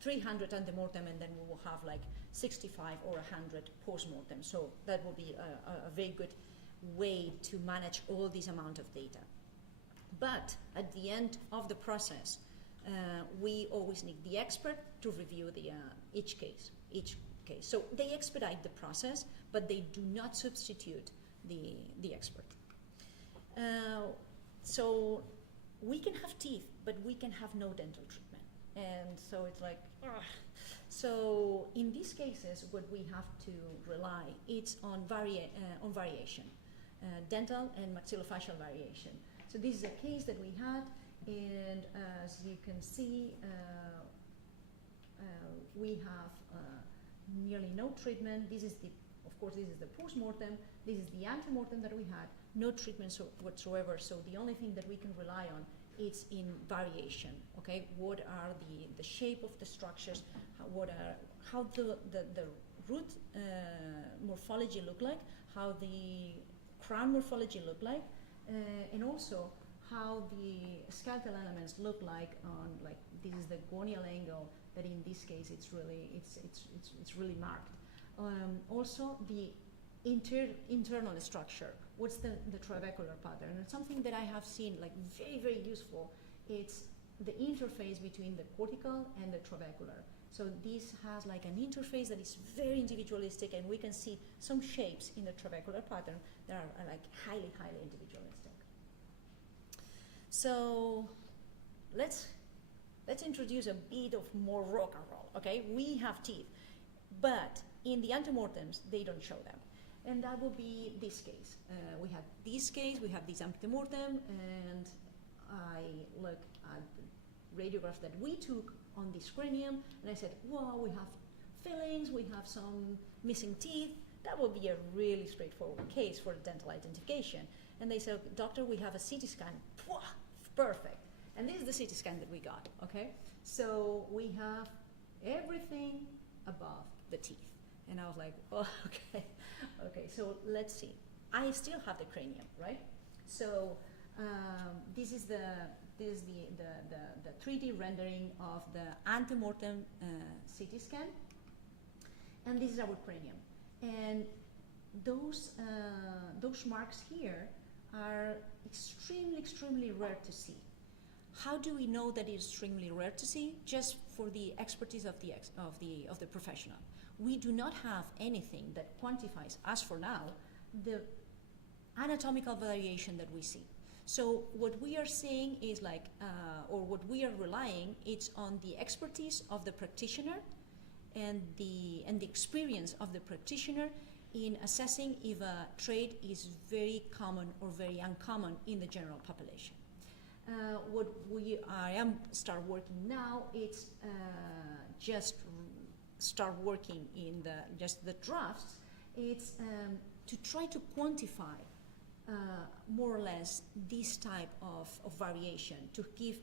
300 antemortem, and then we will have like 65 or 100 postmortem. So that will be a very good way to manage all this amount of data. But at the end of the process, we always need the expert to review the each case. So they expedite the process, but they do not substitute the expert. So we can have teeth, but we can have no dental treatment. And so it's like, ugh. So in these cases, what we have to rely, it's on variation, dental and maxillofacial variation. So this is a case that we had, and as you can see, we have nearly no treatment. This is of course, this is the post-mortem. This is the antemortem that we had. No treatment whatsoever. So the only thing that we can rely on is in variation. Okay, what are the shape of the structures? How the root morphology look like? How the crown morphology look like? And also how the skeletal elements look like on, like, this is the gonial angle, that in this case it's really marked. Also the internal structure. What's the trabecular pattern? And something that I have seen like very, very useful, it's the interface between the cortical and the trabecular. So this has like an interface that is very individualistic, and we can see some shapes in the trabecular pattern that are like highly, highly individualistic. So let's introduce a bit of more rock and roll. Okay, we have teeth, but in the antemortems they don't show them, and that will be this case. We have this case, we have this antemortem, and I look at the radiograph that we took on this cranium, and I said, well, we have fillings, we have some missing teeth. That will be a really straightforward case for dental identification. And they said, doctor, we have a CT scan. Pwah, perfect. And this is the CT scan that we got, okay? So we have everything above the teeth. And I was like, oh, okay, okay, so let's see. I still have the cranium, right? So this is the 3D rendering of the antemortem CT scan, and this is our cranium. And those marks here are extremely, extremely rare to see. How do we know that it's extremely rare to see? Just for the expertise of the professional. We do not have anything that quantifies, as for now, the anatomical variation that we see. So what we are saying is like, or what we are relying, it's on the expertise of the practitioner and the experience of the practitioner in assessing if a trait is very common or very uncommon in the general population. What I am start working now, it's just start working in just the drafts. It's to try to quantify more or less this type of variation, to give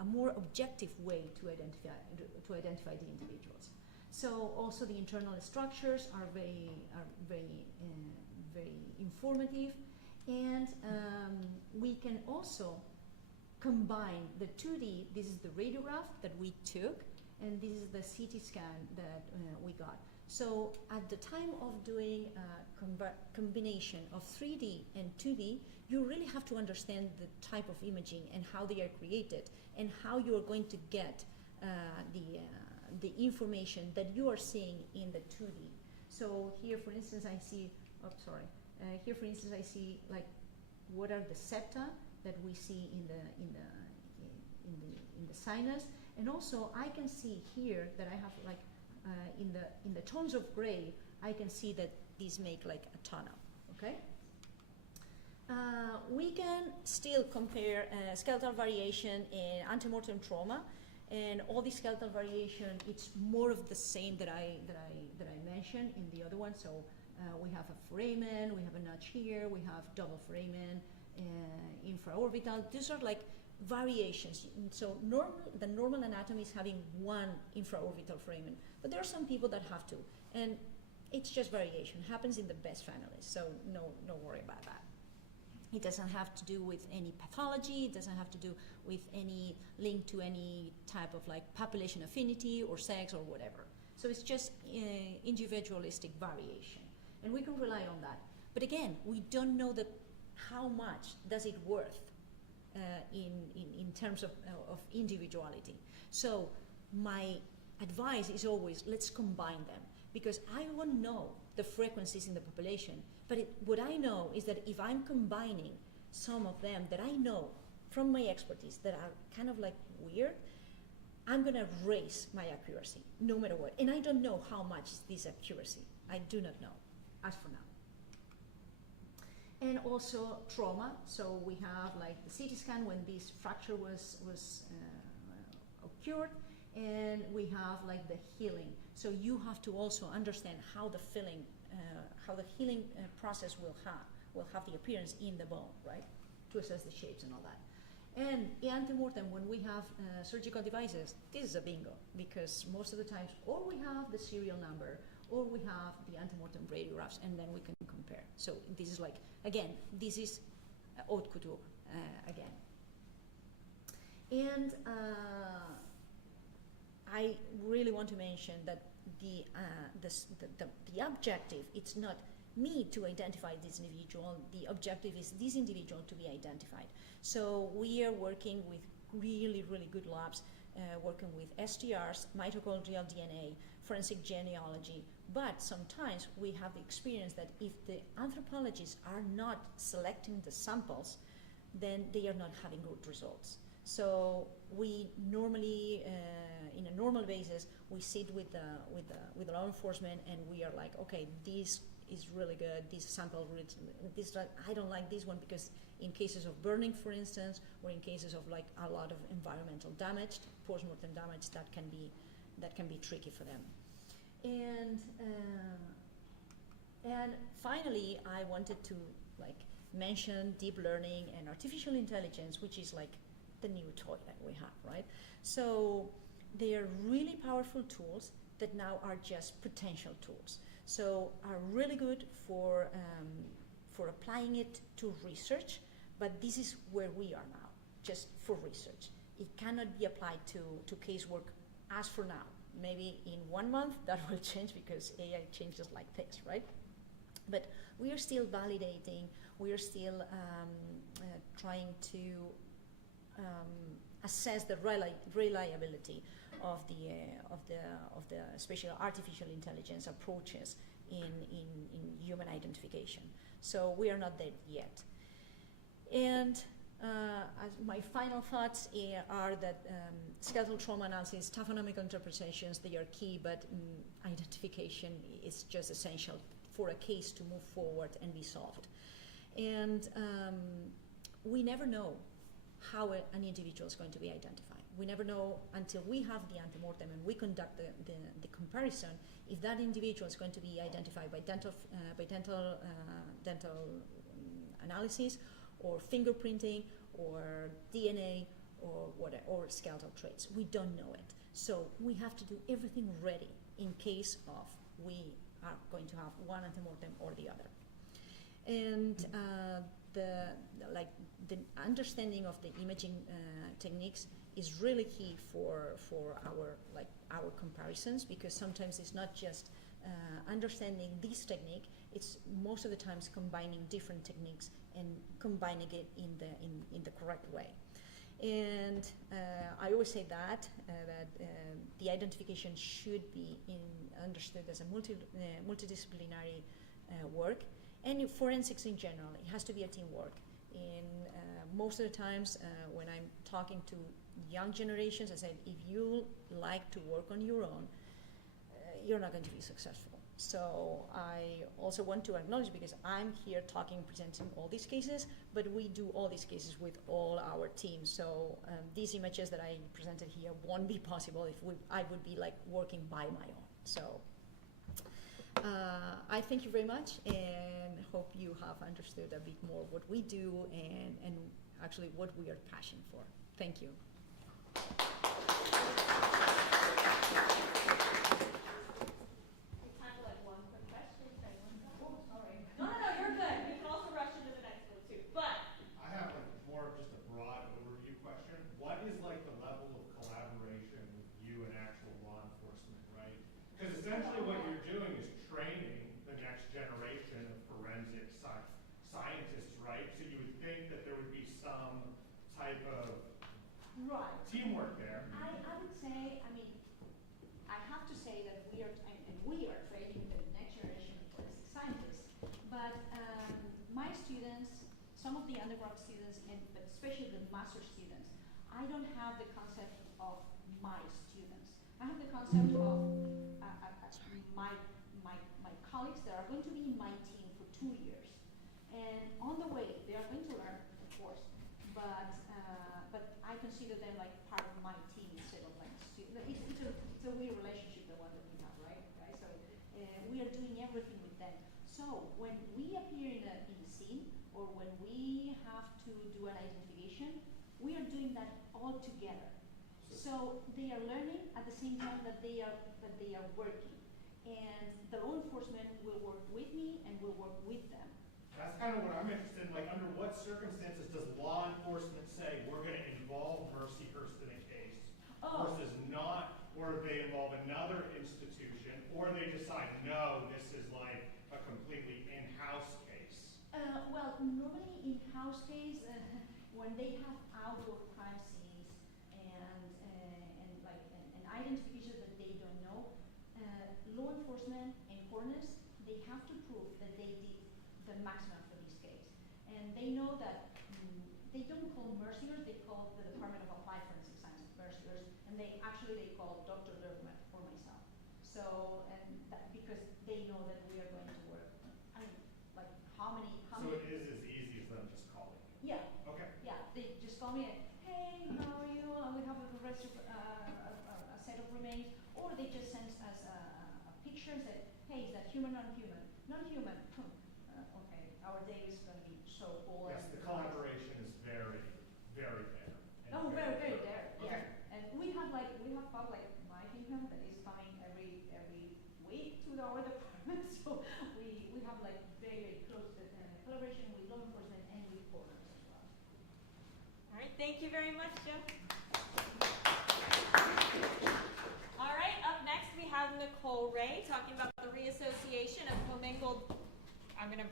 a more objective way to identify the individuals. So also the internal structures are very informative, and we can also combine the 2D. This is the radiograph that we took, and this is the CT scan that we got. So at the time of doing a combination of 3D and 2D, you really have to understand the type of imaging and how they are created, and how you are going to get the information that you are seeing in the 2D. So here, for instance, I see. Here, for instance, I see like what are the septa that we see in the sinus, and also I can see here that I have like in the tones of gray, I can see that these make like a tunnel. Okay. We can still compare skeletal variation in antemortem trauma, and all the skeletal variation, it's more of the same that I mentioned in the other one. So we have a foramen, we have a notch here, we have double foramen, infraorbital. These are like variations. So the normal anatomy is having one infraorbital foramen, but there are some people that have two, and it's just variation. It happens in the best families, so no worry about that. It doesn't have to do with any pathology. It doesn't have to do with any link to any type of like population affinity or sex or whatever. So it's just individualistic variation, and we can rely on that. But again, we don't know how much does it worth in terms of individuality. So my advice is always, let's combine them, because I won't know the frequencies in the population, but what I know is that if I'm combining some of them that I know from my expertise that are kind of like weird, I'm going to raise my accuracy no matter what. And I don't know how much is this accuracy. I do not know, as for now. And also trauma. So we have like the CT scan when this fracture was occurred, and we have like the healing. So you have to also understand how the healing process will have the appearance in the bone, right? To assess the shapes and all that. And in antemortem, when we have surgical devices, this is a bingo, because most of the times, or we have the serial number, or we have the antemortem radiographs, and then we can compare. So this is like, again, this is haute couture again. And I really want to mention that the objective, it's not me to identify this individual, the objective is this individual to be identified. So we are working with really, really good labs, working with STRs, mitochondrial DNA, forensic genealogy, but sometimes we have the experience that if the anthropologists are not selecting the samples, then they are not having good results. So we normally, in a normal basis, we sit with the law enforcement and we are like, okay, this is really good, this sample, I don't like this one because in cases of burning, for instance, or in cases of like a lot of environmental damage, post-mortem damage, that can be tricky for them. And finally, I wanted to like mention deep learning and artificial intelligence, which is like the new toy that we have, right? So they are really powerful tools that now are just potential tools. So are really good for applying it to research, but this is where we are now, just for research. It cannot be applied to casework as for now. Maybe in 1 month that will change because AI changes like this, right? But we are still validating, we are still trying to assess the reliability of the especially artificial intelligence approaches in human identification. So we are not there yet. And as my final thoughts are that skeletal trauma analysis, taphonomic interpretations, they are key, but identification is just essential for a case to move forward and be solved. And we never know how an individual is going to be identified. We never know until we have the antemortem and we conduct the comparison if that individual is going to be identified by dental analysis, or fingerprinting, or DNA, or whatever, or skeletal traits. We don't know it. So we have to do everything ready in case of we are going to have one antemortem or the other. And the understanding of the imaging techniques is really key for our comparisons, because sometimes it's not just understanding this technique, it's most of the times combining different techniques and combining it in the correct way. And I always say that the identification should be understood as a multidisciplinary work, and forensics in general. It has to be a teamwork. Most of the times when I'm talking to young generations, I say, if you like to work on your own, you're not going to be successful. So I also want to acknowledge, because I'm here talking, presenting all these cases, but we do all these cases with all our teams. So these images that I presented here won't be possible if I would be like working by my own. So I thank you very much and hope you have understood a bit more what we do and actually what we are passionate for. Thank you. Essentially what you're doing is training the next generation of forensic scientists, right? So you would think that there would be some type of teamwork there. I would say, I mean, I have to say that we are training the next generation of forensic scientists, but my students, some of the undergrad students, but especially the master students, I don't have the concept of my students. I have the concept of my colleagues that are going to be in my team for 2 years, and on the way they are going to learn, of course, but I consider them like part of my team instead of like students. It's a weird relationship, the one that we have, right? So we are doing everything with them. So when we appear in the scene, or when we have to do an identification, we are doing that all together. So they are learning at the same time that they are working. And the law enforcement will work with me and will work with them. That's kind of what I'm interested in. Like, under what circumstances does law enforcement say we're going to involve Mercyhurst in a case versus not, or they involve another institution, or they decide, no, this is like a completely in-house case? Well, normally in-house case, when they have outdoor crime scenes and like an identification that they don't know, law enforcement and coroners, they have to prove that they did the maximum for this case. And they know that they don't call Mercyhurst, they call the Department of Applied Forensic Science Mercyhurst, and they call Dr. Dergman or myself. So, and that because they know that we are going to work. I mean, like how many? So it is as easy as them just calling you? Yeah. Okay. Yeah, they just call me and, hey, how are you? We have a set of remains, or they just send us a picture and say, hey, is that human or non-human? Non-human. Okay, our day is going to be so cool. Yes, the collaboration is very, very there. Oh, very, very there. Okay. Yeah. And we have public my income that is coming every week to our department. So we have like very, very close collaboration with law enforcement and with coroners as well. All right, thank you very much, Joe. All right, up next we have Nicole Ray talking about the reassociation of commingled, I'm going to,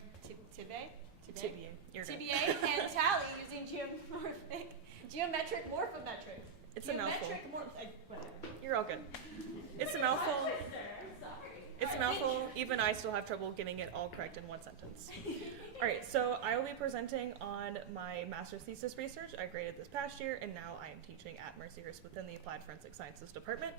TBA and tally using geometric morphometrics. It's a mouthful. Whatever. You're all good. It's a mouthful. It's a mouthful. Even I still have trouble getting it all correct in one sentence. All right, so I will be presenting on my master's thesis research I graded this past year, and now I am teaching at Mercyhurst within the Applied Forensic Sciences Department.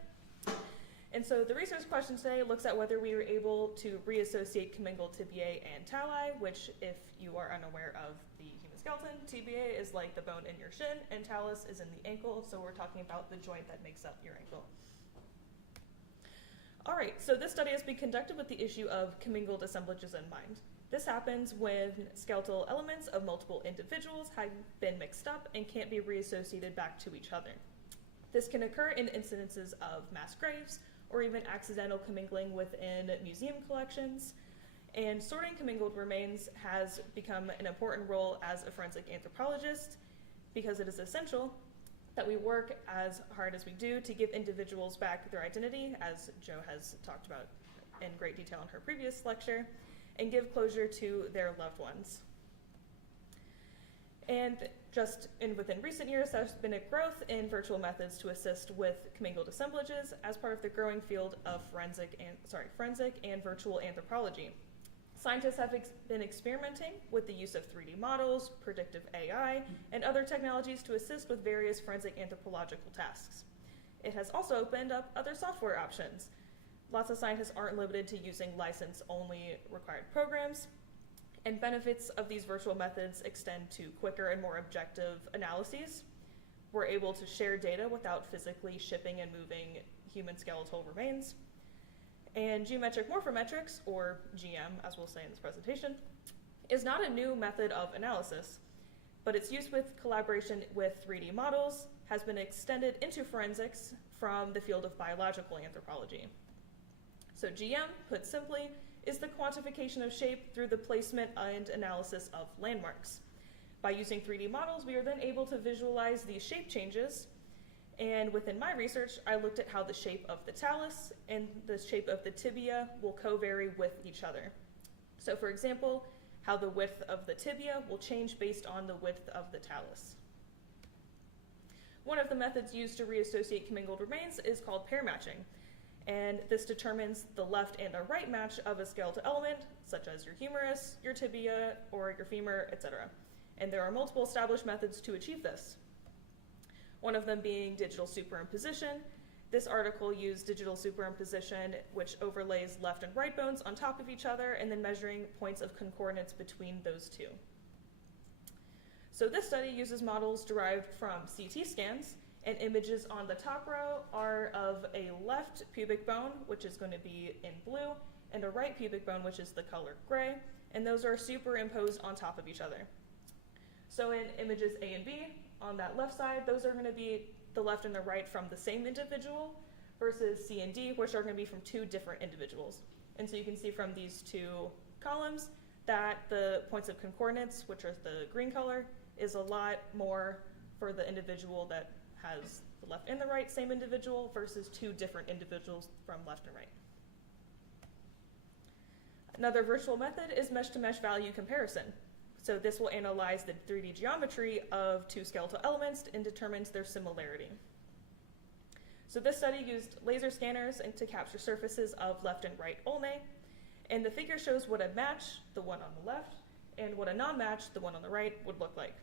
And so the research question today looks at whether we were able to reassociate commingled tibiae and tali, which, if you are unaware of the human skeleton, tibia is like the bone in your shin, and talus is in the ankle, so we're talking about the joint that makes up your ankle. All right, so this study has been conducted with the issue of commingled assemblages in mind. This happens when skeletal elements of multiple individuals have been mixed up and can't be reassociated back to each other. This can occur in incidences of mass graves, or even accidental commingling within museum collections. And sorting commingled remains has become an important role as a forensic anthropologist because it is essential that we work as hard as we do to give individuals back their identity, as Jo has talked about in great detail in her previous lecture, and give closure to their loved ones. And within recent years, there's been a growth in virtual methods to assist with commingled assemblages as part of the growing field of forensic and virtual anthropology. Scientists have been experimenting with the use of 3D models, predictive AI, and other technologies to assist with various forensic anthropological tasks. It has also opened up other software options, lots of scientists aren't limited to using license-only required programs, and benefits of these virtual methods extend to quicker and more objective analyses. We're able to share data without physically shipping and moving human skeletal remains. And geometric morphometrics, or GM, as we'll say in this presentation, is not a new method of analysis, but its use with collaboration with 3D models has been extended into forensics from the field of biological anthropology. So GM, put simply, is the quantification of shape through the placement and analysis of landmarks. By using 3D models, we are then able to visualize these shape changes. And within my research, I looked at how the shape of the talus and the shape of the tibia will co-vary with each other. So for example, how the width of the tibia will change based on the width of the talus. One of the methods used to reassociate commingled remains is called pair matching. And this determines the left and a right match of a skeletal element, such as your humerus, your tibia, or your femur, etc. And there are multiple established methods to achieve this. One of them being digital superimposition. This article used digital superimposition, which overlays left and right bones on top of each other and then measuring points of concordance between those two. So this study uses models derived from CT scans, and images on the top row are of a left pubic bone, which is going to be in blue, and a right pubic bone, which is the color gray, and those are superimposed on top of each other. So in images A and B, on that left side, those are going to be the left and the right from the same individual, versus C and D, which are going to be from two different individuals. And so you can see from these two columns that the points of concordance, which are the green color, is a lot more for the individual that has the left and the right same individual versus two different individuals from left and right. Another virtual method is mesh-to-mesh value comparison. So this will analyze the 3D geometry of two skeletal elements and determines their similarity. So this study used laser scanners to capture surfaces of left and right ulnae, and the figure shows what a match, the one on the left, and what a non-match, the one on the right, would look like.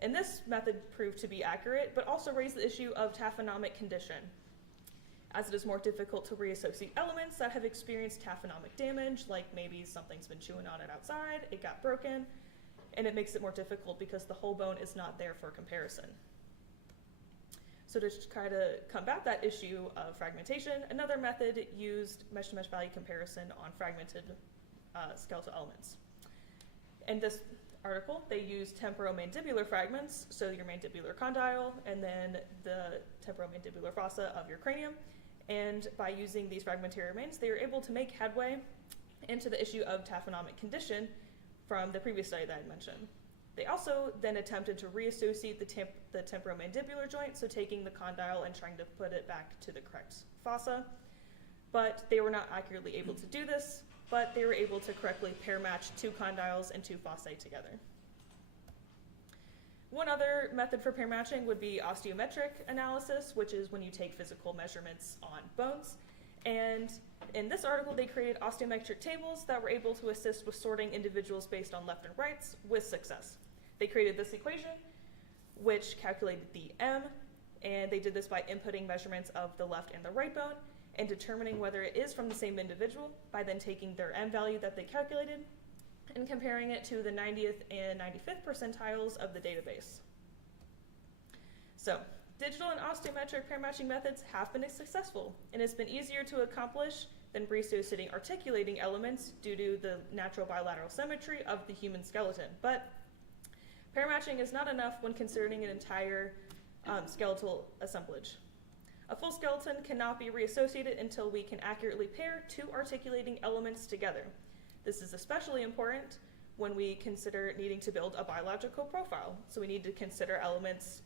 And this method proved to be accurate, but also raised the issue of taphonomic condition, as it is more difficult to reassociate elements that have experienced taphonomic damage, like maybe something's been chewing on it outside, it got broken, and it makes it more difficult because the whole bone is not there for comparison. So to try to combat that issue of fragmentation, another method used mesh-to-mesh value comparison on fragmented skeletal elements. In this article, they used temporomandibular fragments, so your mandibular condyle, and then the temporomandibular fossa of your cranium. And by using these fragmentary remains, they were able to make headway into the issue of taphonomic condition from the previous study that I mentioned. They also then attempted to reassociate the temporomandibular joint, so taking the condyle and trying to put it back to the correct fossa. But they were not accurately able to do this, but they were able to correctly pair match two condyles and two fossae together. One other method for pair matching would be osteometric analysis, which is when you take physical measurements on bones. And in this article, they created osteometric tables that were able to assist with sorting individuals based on left and rights with success. They created this equation, which calculated the M, and they did this by inputting measurements of the left and the right bone, and determining whether it is from the same individual by then taking their M value that they calculated and comparing it to the 90th and 95th percentiles of the database. So, digital and osteometric pair matching methods have been successful, and it's been easier to accomplish than reassociating articulating elements due to the natural bilateral symmetry of the human skeleton. But pair matching is not enough when considering an entire skeletal assemblage. A full skeleton cannot be reassociated until we can accurately pair two articulating elements together. This is especially important when we consider needing to build a biological profile. So we need to consider elements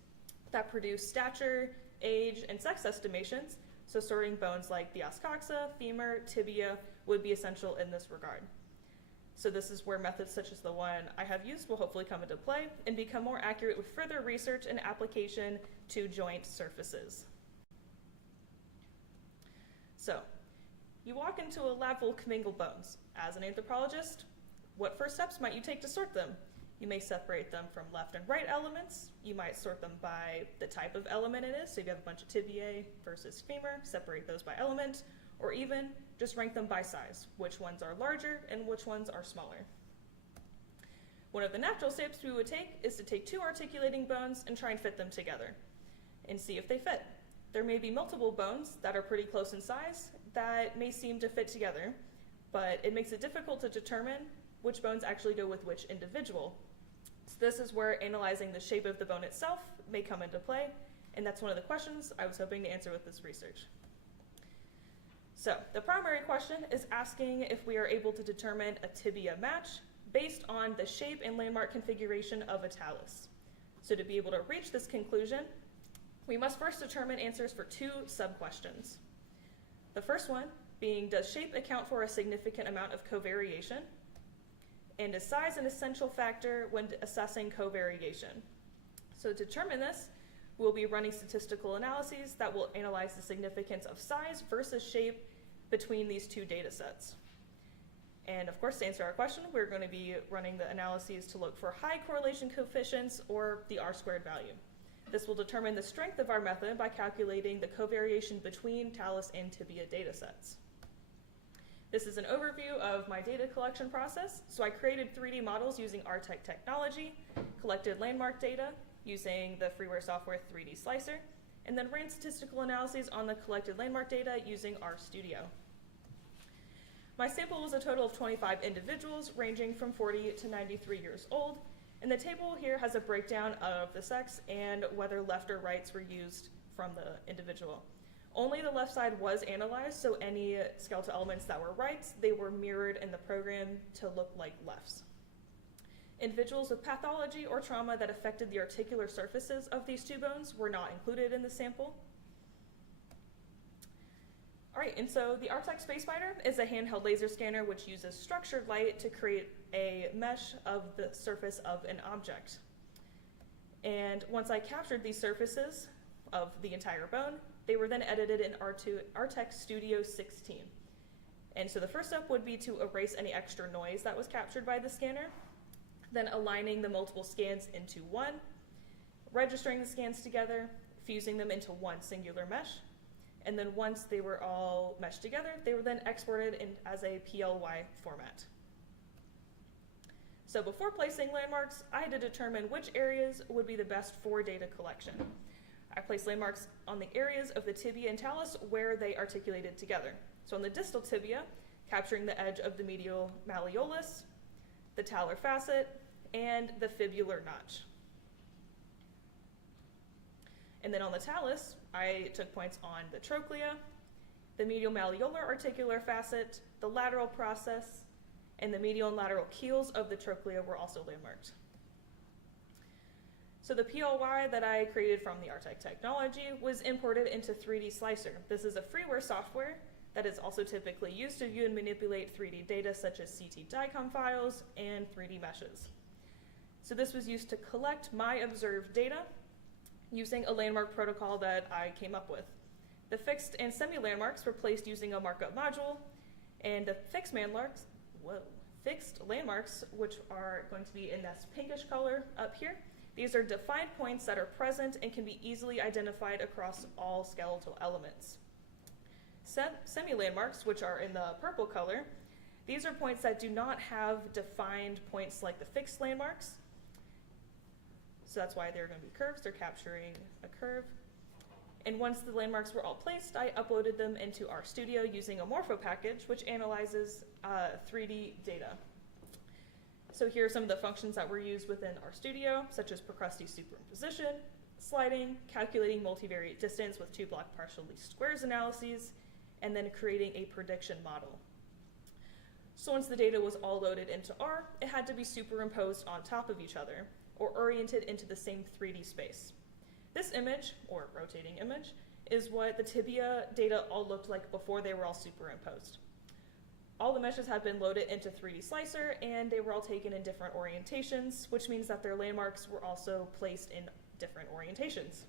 that produce stature, age, and sex estimations. So sorting bones like the os coxa, femur, tibia would be essential in this regard. So this is where methods such as the one I have used will hopefully come into play and become more accurate with further research and application to joint surfaces. So, you walk into a lab full of commingled bones. As an anthropologist, what first steps might you take to sort them? You may separate them from left and right elements. You might sort them by the type of element it is. So if you have a bunch of tibiae versus femur, separate those by element. Or even Just rank them by size, which ones are larger and which ones are smaller. One of the natural steps we would take is to take two articulating bones and try and fit them together and see if they fit. There may be multiple bones that are pretty close in size that may seem to fit together, but it makes it difficult to determine which bones actually go with which individual. So this is where analyzing the shape of the bone itself may come into play, and that's one of the questions I was hoping to answer with this research. So the primary question is asking if we are able to determine a tibia match based on the shape and landmark configuration of a talus. So to be able to reach this conclusion, we must first determine answers for two sub-questions. The first one being, does shape account for a significant amount of covariation? And is size an essential factor when assessing covariation? So to determine this, we'll be running statistical analyses that will analyze the significance of size versus shape between these two data sets. And of course, to answer our question, we're going to be running the analyses to look for high correlation coefficients, or the R-squared value. This will determine the strength of our method by calculating the covariation between talus and tibia data sets. This is an overview of my data collection process. So I created 3D models using RTech technology, collected landmark data using the freeware software 3D Slicer, and then ran statistical analyses on the collected landmark data using RStudio. My sample was a total of 25 individuals ranging from 40 to 93 years old, and the table here has a breakdown of the sex and whether left or rights were used from the individual. Only the left side was analyzed, so any skeletal elements that were rights, they were mirrored in the program to look like lefts. Individuals with pathology or trauma that affected the articular surfaces of these two bones were not included in the sample. All right, and so the RTech Space Spider is a handheld laser scanner which uses structured light to create a mesh of the surface of an object. And once I captured these surfaces of the entire bone, they were then edited in RTech Studio 16. And so the first step would be to erase any extra noise that was captured by the scanner, then aligning the multiple scans into one, registering the scans together, fusing them into one singular mesh, and then once they were all meshed together, they were then exported in as a PLY format. So before placing landmarks, I had to determine which areas would be the best for data collection. I placed landmarks on the areas of the tibia and talus where they articulated together. So on the distal tibia, capturing the edge of the medial malleolus, the talar facet, and the fibular notch. And then on the talus, I took points on the trochlea, the medial malleolar articular facet, the lateral process, and the medial and lateral keels of the trochlea were also landmarked. So the PLY that I created from the RTech technology was imported into 3D Slicer. This is a freeware software that is also typically used to view and manipulate 3D data such as CT DICOM files and 3D meshes. So this was used to collect my observed data using a landmark protocol that I came up with. The fixed and semi-landmarks were placed using a markup module, and the fixed landmarks, which are going to be in this pinkish color up here, these are defined points that are present and can be easily identified across all skeletal elements. Semi-landmarks, which are in the purple color, these are points that do not have defined points like the fixed landmarks. So that's why they're going to be curves. They're capturing a curve. And once the landmarks were all placed, I uploaded them into RStudio using a Morpho package, which analyzes 3D data. So here are some of the functions that were used within RStudio, such as procrusty superimposition, sliding, calculating multivariate distance with two block partial least squares analyses, and then creating a prediction model. So once the data was all loaded into R, it had to be superimposed on top of each other, or oriented into the same 3D space. This image, or rotating image, is what the tibia data all looked like before they were all superimposed. All the meshes have been loaded into 3D Slicer, and they were all taken in different orientations, which means that their landmarks were also placed in different orientations.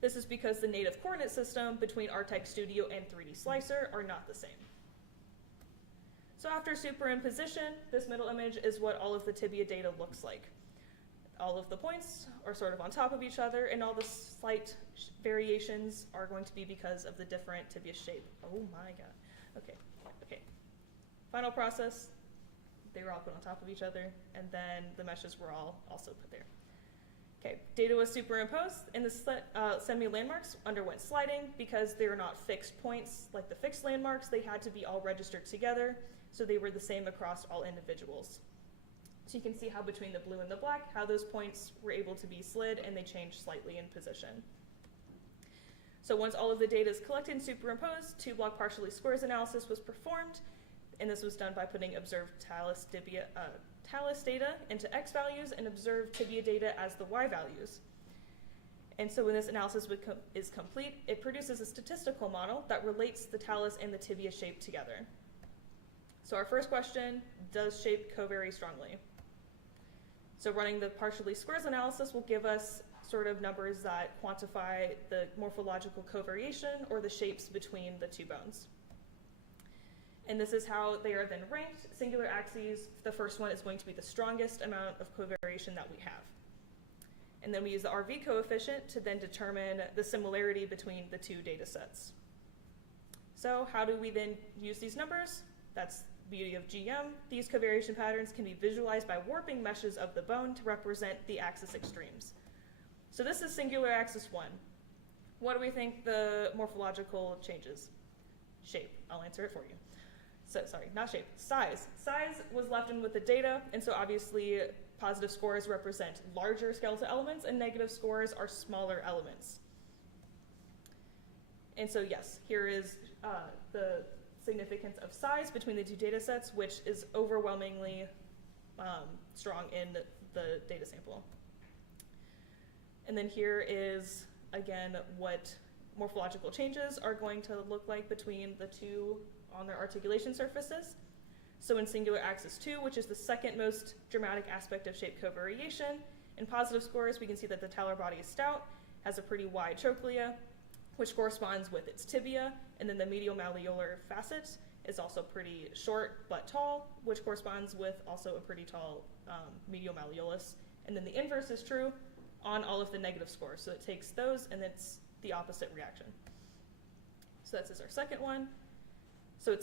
This is because the native coordinate system between RTech Studio and 3D Slicer are not the same. So after superimposition, this middle image is what all of the tibia data looks like. All of the points are sort of on top of each other, and all the slight variations are going to be because of the different tibia shape. Oh my god. Okay. Final process, they were all put on top of each other, and then the meshes were all also put there. Okay, data was superimposed, and the semi-landmarks underwent sliding because they were not fixed points like the fixed landmarks. They had to be all registered together, so they were the same across all individuals. So you can see how between the blue and the black, how those points were able to be slid, and they changed slightly in position. So once all of the data is collected and superimposed, two-block partially squares analysis was performed, and this was done by putting observed talus data into X values and observed tibia data as the Y values. And so when this analysis is complete, it produces a statistical model that relates the talus and the tibia shape together. So our first question, does shape covary strongly? So running the partially squares analysis will give us sort of numbers that quantify the morphological covariation or the shapes between the two bones. And this is how they are then ranked. Singular axes, the first one is going to be the strongest amount of covariation that we have. And then we use the RV coefficient to then determine the similarity between the two data sets. So how do we then use these numbers? That's the beauty of GM. These covariation patterns can be visualized by warping meshes of the bone to represent the axis extremes. So this is singular axis 1. What do we think the morphological changes? Shape. I'll answer it for you. So, sorry, not shape, size. Size was left in with the data, and so obviously positive scores represent larger skeletal elements and negative scores are smaller elements. And so yes, here is the significance of size between the two data sets, which is overwhelmingly strong in the data sample. And then here is, again, what morphological changes are going to look like between the two on their articulation surfaces. So in singular axis 2, which is the second most dramatic aspect of shape covariation, in positive scores we can see that the talar body is stout, has a pretty wide trochlea, which corresponds with its tibia, and then the medial malleolar facet is also pretty short but tall, which corresponds with also a pretty tall medial malleolus. And then the inverse is true on all of the negative scores. So it takes those and it's the opposite reaction. So that's our second one. So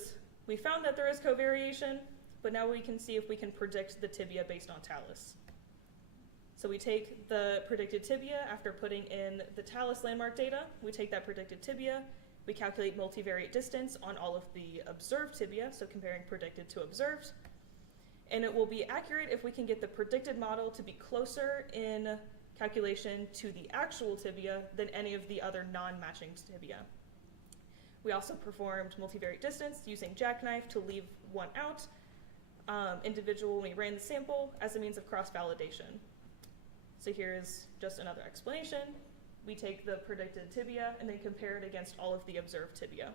we found that there is covariation, but now we can see if we can predict the tibia based on talus. So we take the predicted tibia after putting in the talus landmark data. We take that predicted tibia, we calculate multivariate distance on all of the observed tibia, so comparing predicted to observed. And it will be accurate if we can get the predicted model to be closer in calculation to the actual tibia than any of the other non-matching tibia. We also performed multivariate distance using jackknife to leave one out, individual when we ran the sample as a means of cross-validation. So here's just another explanation. We take the predicted tibia and then compare it against all of the observed tibia.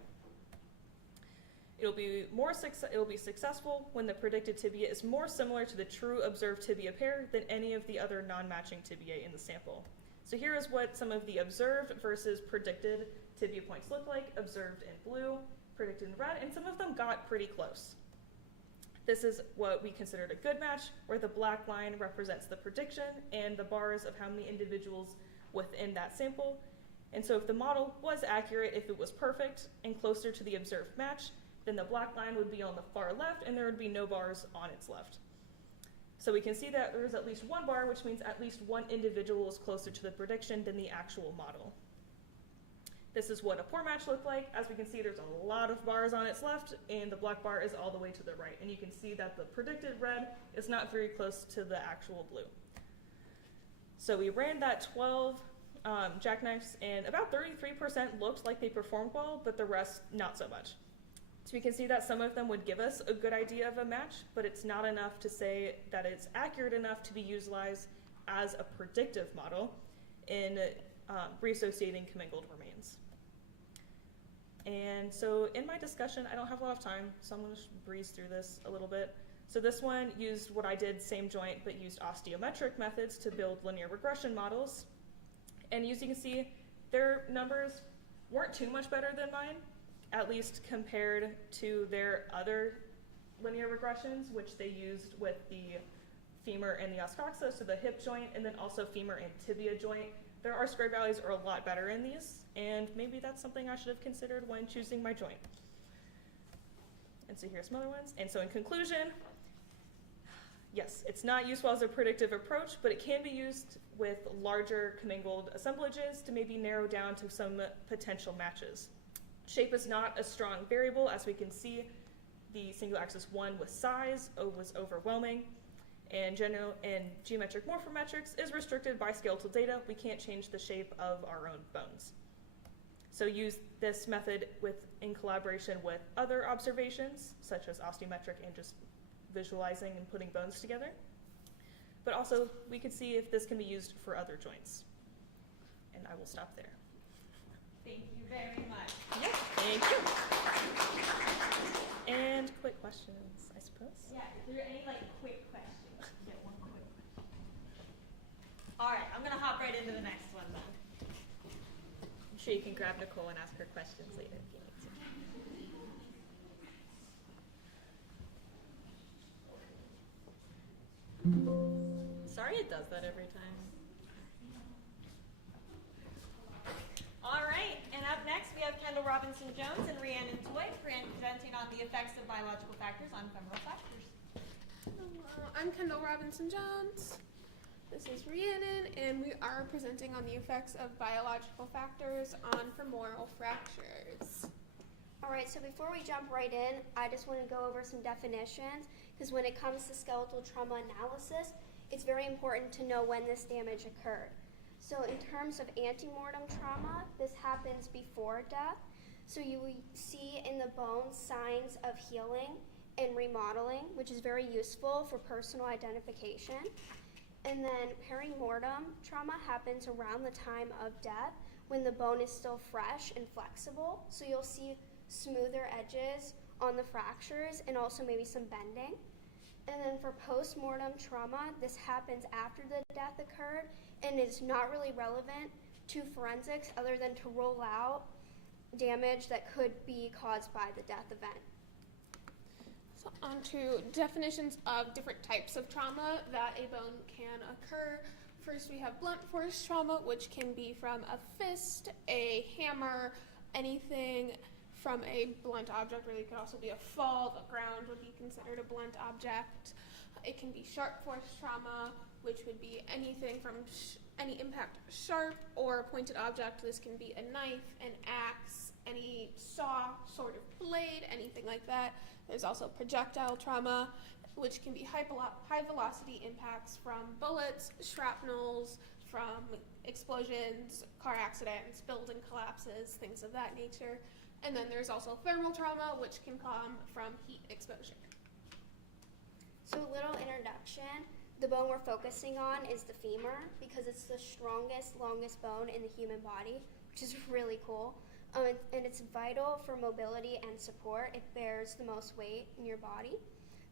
It'll be successful when the predicted tibia is more similar to the true observed tibia pair than any of the other non-matching tibiae in the sample. So here is what some of the observed versus predicted tibia points look like, observed in blue, predicted in red, and some of them got pretty close. This is what we considered a good match, where the black line represents the prediction and the bars of how many individuals within that sample. And so if the model was accurate, if it was perfect and closer to the observed match, then the black line would be on the far left and there would be no bars on its left. So we can see that there is at least one bar, which means at least one individual is closer to the prediction than the actual model. This is what a poor match looked like. As we can see, there's a lot of bars on its left, and the black bar is all the way to the right. And you can see that the predicted red is not very close to the actual blue. So we ran that 12 jackknives, and about 33% looked like they performed well, but the rest not so much. So we can see that some of them would give us a good idea of a match, but it's not enough to say that it's accurate enough to be utilized as a predictive model in reassociating commingled remains. And so in my discussion, I don't have a lot of time, so I'm going to breeze through this a little bit. So this one used what I did, same joint, but used osteometric methods to build linear regression models. And as you can see, their numbers weren't too much better than mine, at least compared to their other linear regressions, which they used with the femur and the os coxa, so the hip joint, and then also femur and tibia joint. Their R-squared values are a lot better in these, and maybe that's something I should have considered when choosing my joint. And so here are some other ones. And so in conclusion, yes, it's not useful as a predictive approach, but it can be used with larger commingled assemblages to maybe narrow down to some potential matches. Shape is not a strong variable. As we can see, the single axis 1 with size was overwhelming, and geometric morphometrics is restricted by skeletal data. We can't change the shape of our own bones. So use this method in collaboration with other observations, such as osteometric and just visualizing and putting bones together. But also, we could see if this can be used for other joints. And I will stop there. Thank you very much. Yes, thank you. And quick questions, I suppose. Yeah, is there any quick questions? Get one quick question. All right, I'm gonna hop right into the next one then. I'm sure you can grab Nicole and ask her questions later if you need to. Sorry it does that every time. All right, and up next we have Kendall Robinson-Jones and Rhiannon Toy presenting on the effects of biological factors on femoral fractures. Hello, I'm Kendall Robinson-Jones. This is Rhiannon, and we are presenting on the effects of biological factors on femoral fractures. All right, so before we jump right in, I just want to go over some definitions, because when it comes to skeletal trauma analysis, it's very important to know when this damage occurred. So in terms of antemortem trauma, this happens before death. So you will see in the bones signs of healing and remodeling, which is very useful for personal identification. And then perimortem trauma happens around the time of death when the bone is still fresh and flexible. So you'll see smoother edges on the fractures and also maybe some bending. And then for postmortem trauma, this happens after the death occurred and is not really relevant to forensics other than to rule out damage that could be caused by the death event. So on to definitions of different types of trauma that a bone can occur. First, we have blunt force trauma, which can be from a fist, a hammer, anything from a blunt object. Really, it could also be a fall. The ground would be considered a blunt object. It can be sharp force trauma, which would be anything from any impact sharp or pointed object. This can be a knife, an axe, any saw, sort of blade, anything like that. There's also projectile trauma, which can be high velocity impacts from bullets, shrapnels, from explosions, car accidents, building collapses, things of that nature. And then there's also thermal trauma, which can come from heat exposure. So a little introduction. The bone we're focusing on is the femur because it's the strongest, longest bone in the human body, which is really cool. And it's vital for mobility and support. It bears the most weight in your body.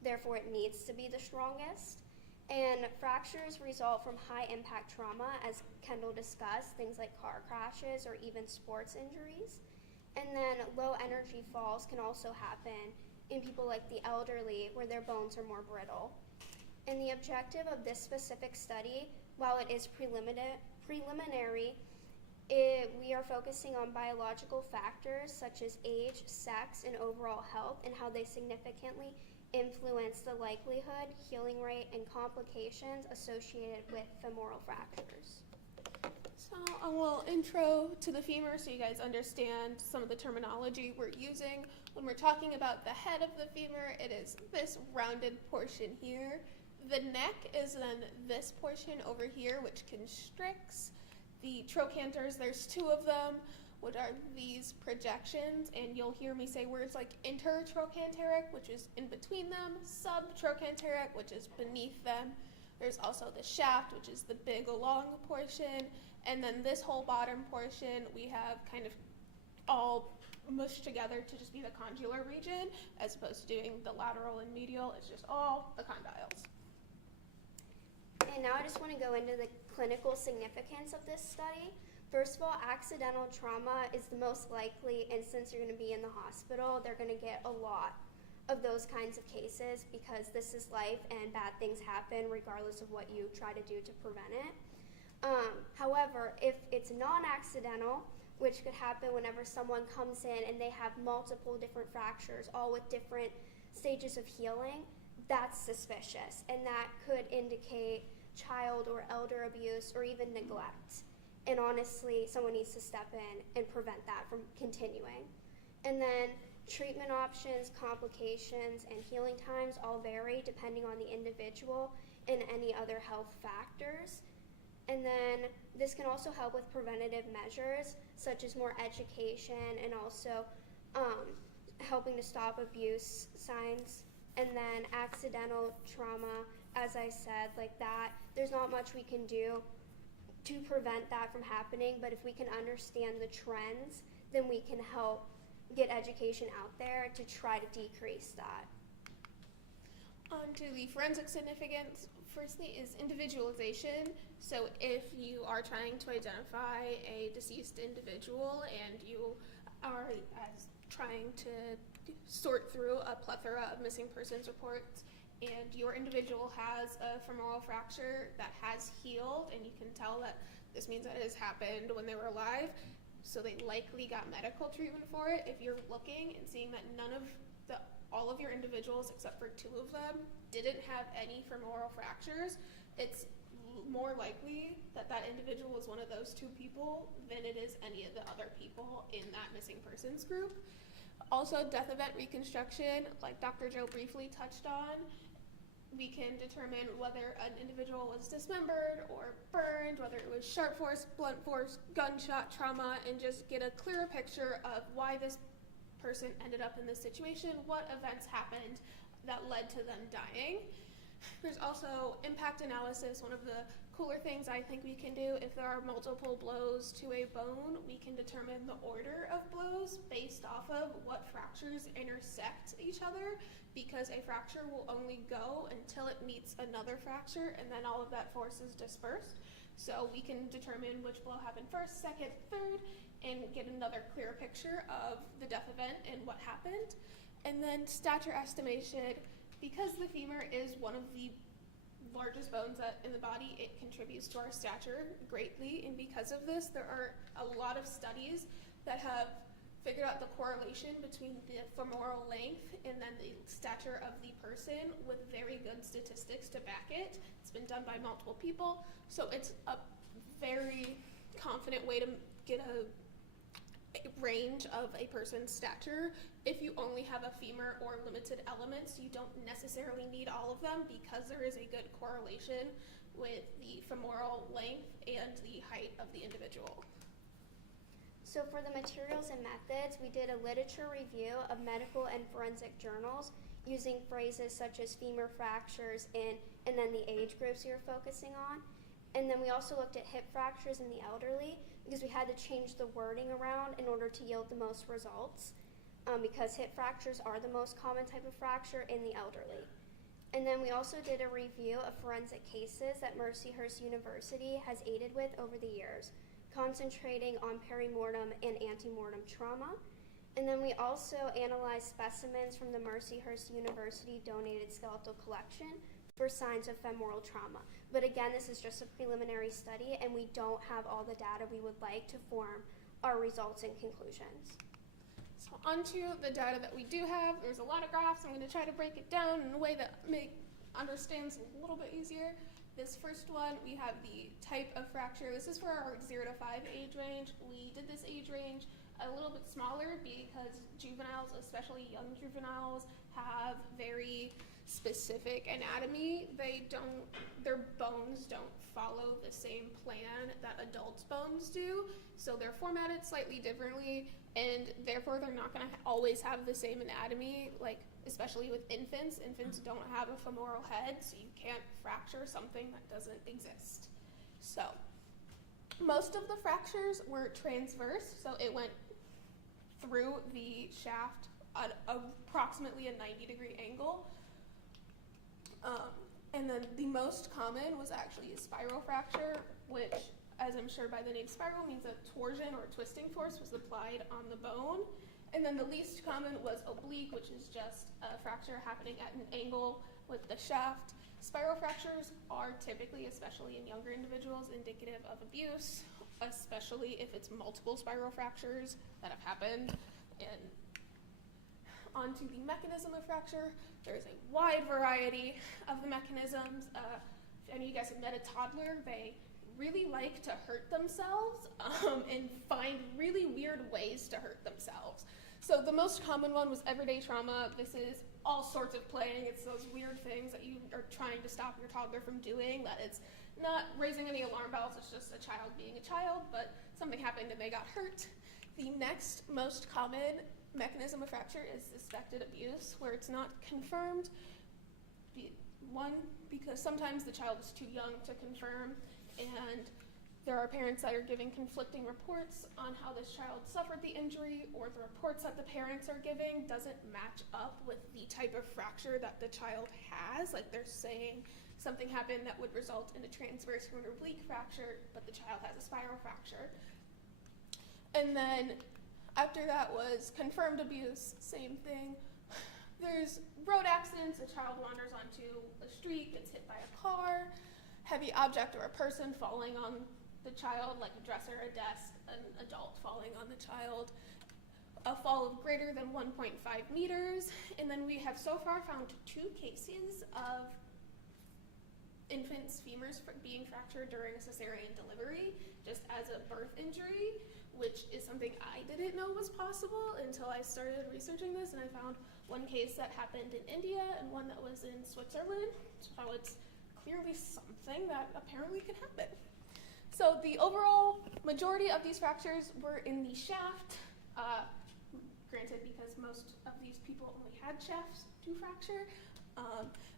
Therefore, it needs to be the strongest. And fractures result from high impact trauma, as Kendall discussed, things like car crashes or even sports injuries. And then low energy falls can also happen in people like the elderly, where their bones are more brittle. And the objective of this specific study, while it is preliminary, we are focusing on biological factors such as age, sex, and overall health, and how they significantly influence the likelihood, healing rate, and complications associated with femoral fractures. So a little intro to the femur so you guys understand some of the terminology we're using. When we're talking about the head of the femur, it is this rounded portion here. The neck is then this portion over here, which constricts. The trochanters, there's two of them, which are these projections, and you'll hear me say words like intertrochanteric, which is in between them, subtrochanteric, which is beneath them. There's also the shaft, which is the big long portion, and then this whole bottom portion we have kind of all mushed together to just be the condylar region, as opposed to doing the lateral and medial. It's just all the condyles. And now I just want to go into the clinical significance of this study. First of all, accidental trauma is the most likely instance you're going to be in the hospital. They're going to get a lot of those kinds of cases because this is life and bad things happen regardless of what you try to do to prevent it. However, if it's non-accidental, which could happen whenever someone comes in and they have multiple different fractures, all with different stages of healing. That's suspicious, and that could indicate child or elder abuse or even neglect. And honestly, someone needs to step in and prevent that from continuing. And then treatment options, complications, and healing times all vary depending on the individual and any other health factors. And then this can also help with preventative measures, such as more education and also helping to stop abuse signs. And then accidental trauma, as I said, like that, there's not much we can do to prevent that from happening, but if we can understand the trends, then we can help get education out there to try to decrease that. On to the forensic significance. Firstly is individualization. So if you are trying to identify a deceased individual and you are trying to sort through a plethora of missing persons reports, and your individual has a femoral fracture that has healed, and you can tell that this means that it has happened when they were alive, so they likely got medical treatment for it. If you're looking and seeing that all of your individuals except for 2 of them didn't have any femoral fractures, it's more likely that that individual was one of those 2 people than it is any of the other people in that missing persons group. Also, death event reconstruction, like Dr. Joe briefly touched on, we can determine whether an individual was dismembered or burned, whether it was sharp force, blunt force, gunshot trauma, and just get a clearer picture of why this person ended up in this situation, what events happened that led to them dying. There's also impact analysis. One of the cooler things I think we can do, if there are multiple blows to a bone, we can determine the order of blows based off of what fractures intersect each other, because a fracture will only go until it meets another fracture, and then all of that force is dispersed. So we can determine which blow happened first, second, third, and get another clear picture of the death event and what happened. And then stature estimation, because the femur is one of the largest bones in the body, it contributes to our stature greatly, and because of this, there are a lot of studies that have figured out the correlation between the femoral length and then the stature of the person with very good statistics to back it. It's been done by multiple people, so it's a very confident way to get a range of a person's stature. If you only have a femur or limited elements, you don't necessarily need all of them, because there is a good correlation with the femoral length and the height of the individual. So for the materials and methods, we did a literature review of medical and forensic journals using phrases such as femur fractures and then the age groups we were focusing on. And then we also looked at hip fractures in the elderly, because we had to change the wording around in order to yield the most results, because hip fractures are the most common type of fracture in the elderly. And then we also did a review of forensic cases that Mercyhurst University has aided with over the years, concentrating on perimortem and antemortem trauma. And then we also analyzed specimens from the Mercyhurst University donated skeletal collection for signs of femoral trauma. But again, this is just a preliminary study, and we don't have all the data we would like to form our results and conclusions. So onto the data that we do have. There's a lot of graphs. I'm going to try to break it down in a way that understands a little bit easier. This first one, we have the type of fracture. This is for our 0 to 5 age range. We did this age range a little bit smaller because juveniles, especially young juveniles, have very specific anatomy. Their bones don't follow the same plan that adults' bones do, so they're formatted slightly differently, and therefore they're not going to always have the same anatomy, like especially with infants. Infants don't have a femoral head, so you can't fracture something that doesn't exist. So most of the fractures were transverse, so it went through the shaft at approximately a 90-degree angle. And then the most common was actually a spiral fracture, which, as I'm sure by the name spiral, means a torsion or twisting force was applied on the bone. And then the least common was oblique, which is just a fracture happening at an angle with the shaft. Spiral fractures are typically, especially in younger individuals, indicative of abuse. especially if it's multiple spiral fractures that have happened. And onto the mechanism of fracture, there's a wide variety of the mechanisms. If any of you guys have met a toddler, they really like to hurt themselves and find really weird ways to hurt themselves. So the most common one was everyday trauma. This is all sorts of playing. It's those weird things that you are trying to stop your toddler from doing, that it's not raising any alarm bells, it's just a child being a child, but something happened and they got hurt. The next most common mechanism of fracture is suspected abuse, where it's not confirmed. One, because sometimes the child is too young to confirm, and there are parents that are giving conflicting reports on how this child suffered the injury, or the reports that the parents are giving doesn't match up with the type of fracture that the child has. Like, they're saying something happened that would result in a transverse or oblique fracture, but the child has a spiral fracture. And then after that was confirmed abuse, same thing. There's road accidents, a child wanders onto a street, gets hit by a car, heavy object or a person falling on the child, like a dresser, a desk, an adult falling on the child, a fall of greater than 1.5 meters, and then we have so far found 2 cases of infants' femurs being fractured during a cesarean delivery, just as a birth injury, which is something I didn't know was possible until I started researching this, and I found one case that happened in India and one that was in Switzerland, so it's clearly something that apparently can happen. So the overall majority of these fractures were in the shaft, granted because most of these people only had shafts to fracture.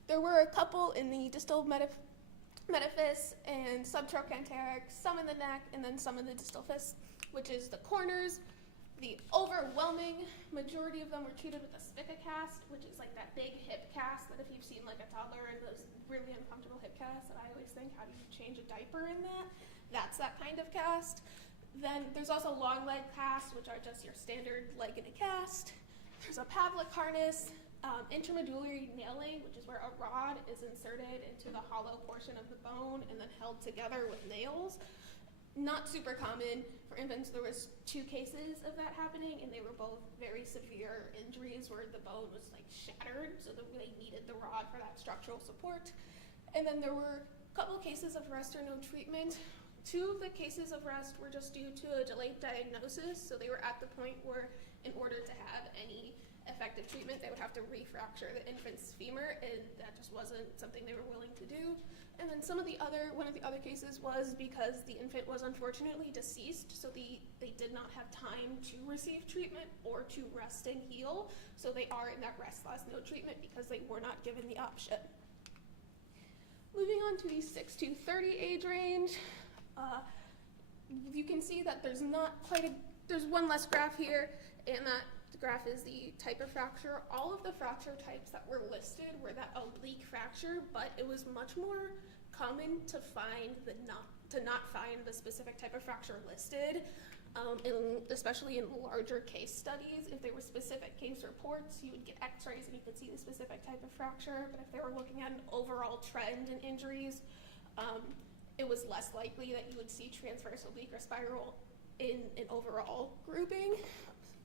There were a couple in the distal metaphysis and subtrochanteric, some in the neck, and then some in the distal fist, which is the corners. The overwhelming majority of them were treated with a spica cast, which is like that big hip cast that if you've seen like a toddler and those really uncomfortable hip casts that I always think, how do you change a diaper in that? That's that kind of cast. Then there's also long leg casts, which are just your standard leg in a cast. There's a Pavlik harness, intramedullary nailing, which is where a rod is inserted into the hollow portion of the bone and then held together with nails. Not super common for infants. There was 2 cases of that happening, and they were both very severe injuries where the bone was like shattered, so they needed the rod for that structural support. And then there were a couple cases of rest or no treatment. 2 of the cases of rest were just due to a delayed diagnosis, so they were at the point where in order to have any effective treatment, they would have to refracture the infant's femur, and that just wasn't something they were willing to do. And then one of the other cases was because the infant was unfortunately deceased, so they did not have time to receive treatment or to rest and heal, so they are in that rest / no treatment because they were not given the option. Moving on to the 6 to 30 age range, you can see that there's there's one less graph here, and that graph is the type of fracture. All of the fracture types that were listed were that oblique fracture, but it was much more common to not find the specific type of fracture listed, especially in larger case studies. If they were specific case reports, you would get x-rays and you could see the specific type of fracture, but if they were looking at an overall trend in injuries, it was less likely that you would see transverse, oblique, or spiral in an overall grouping.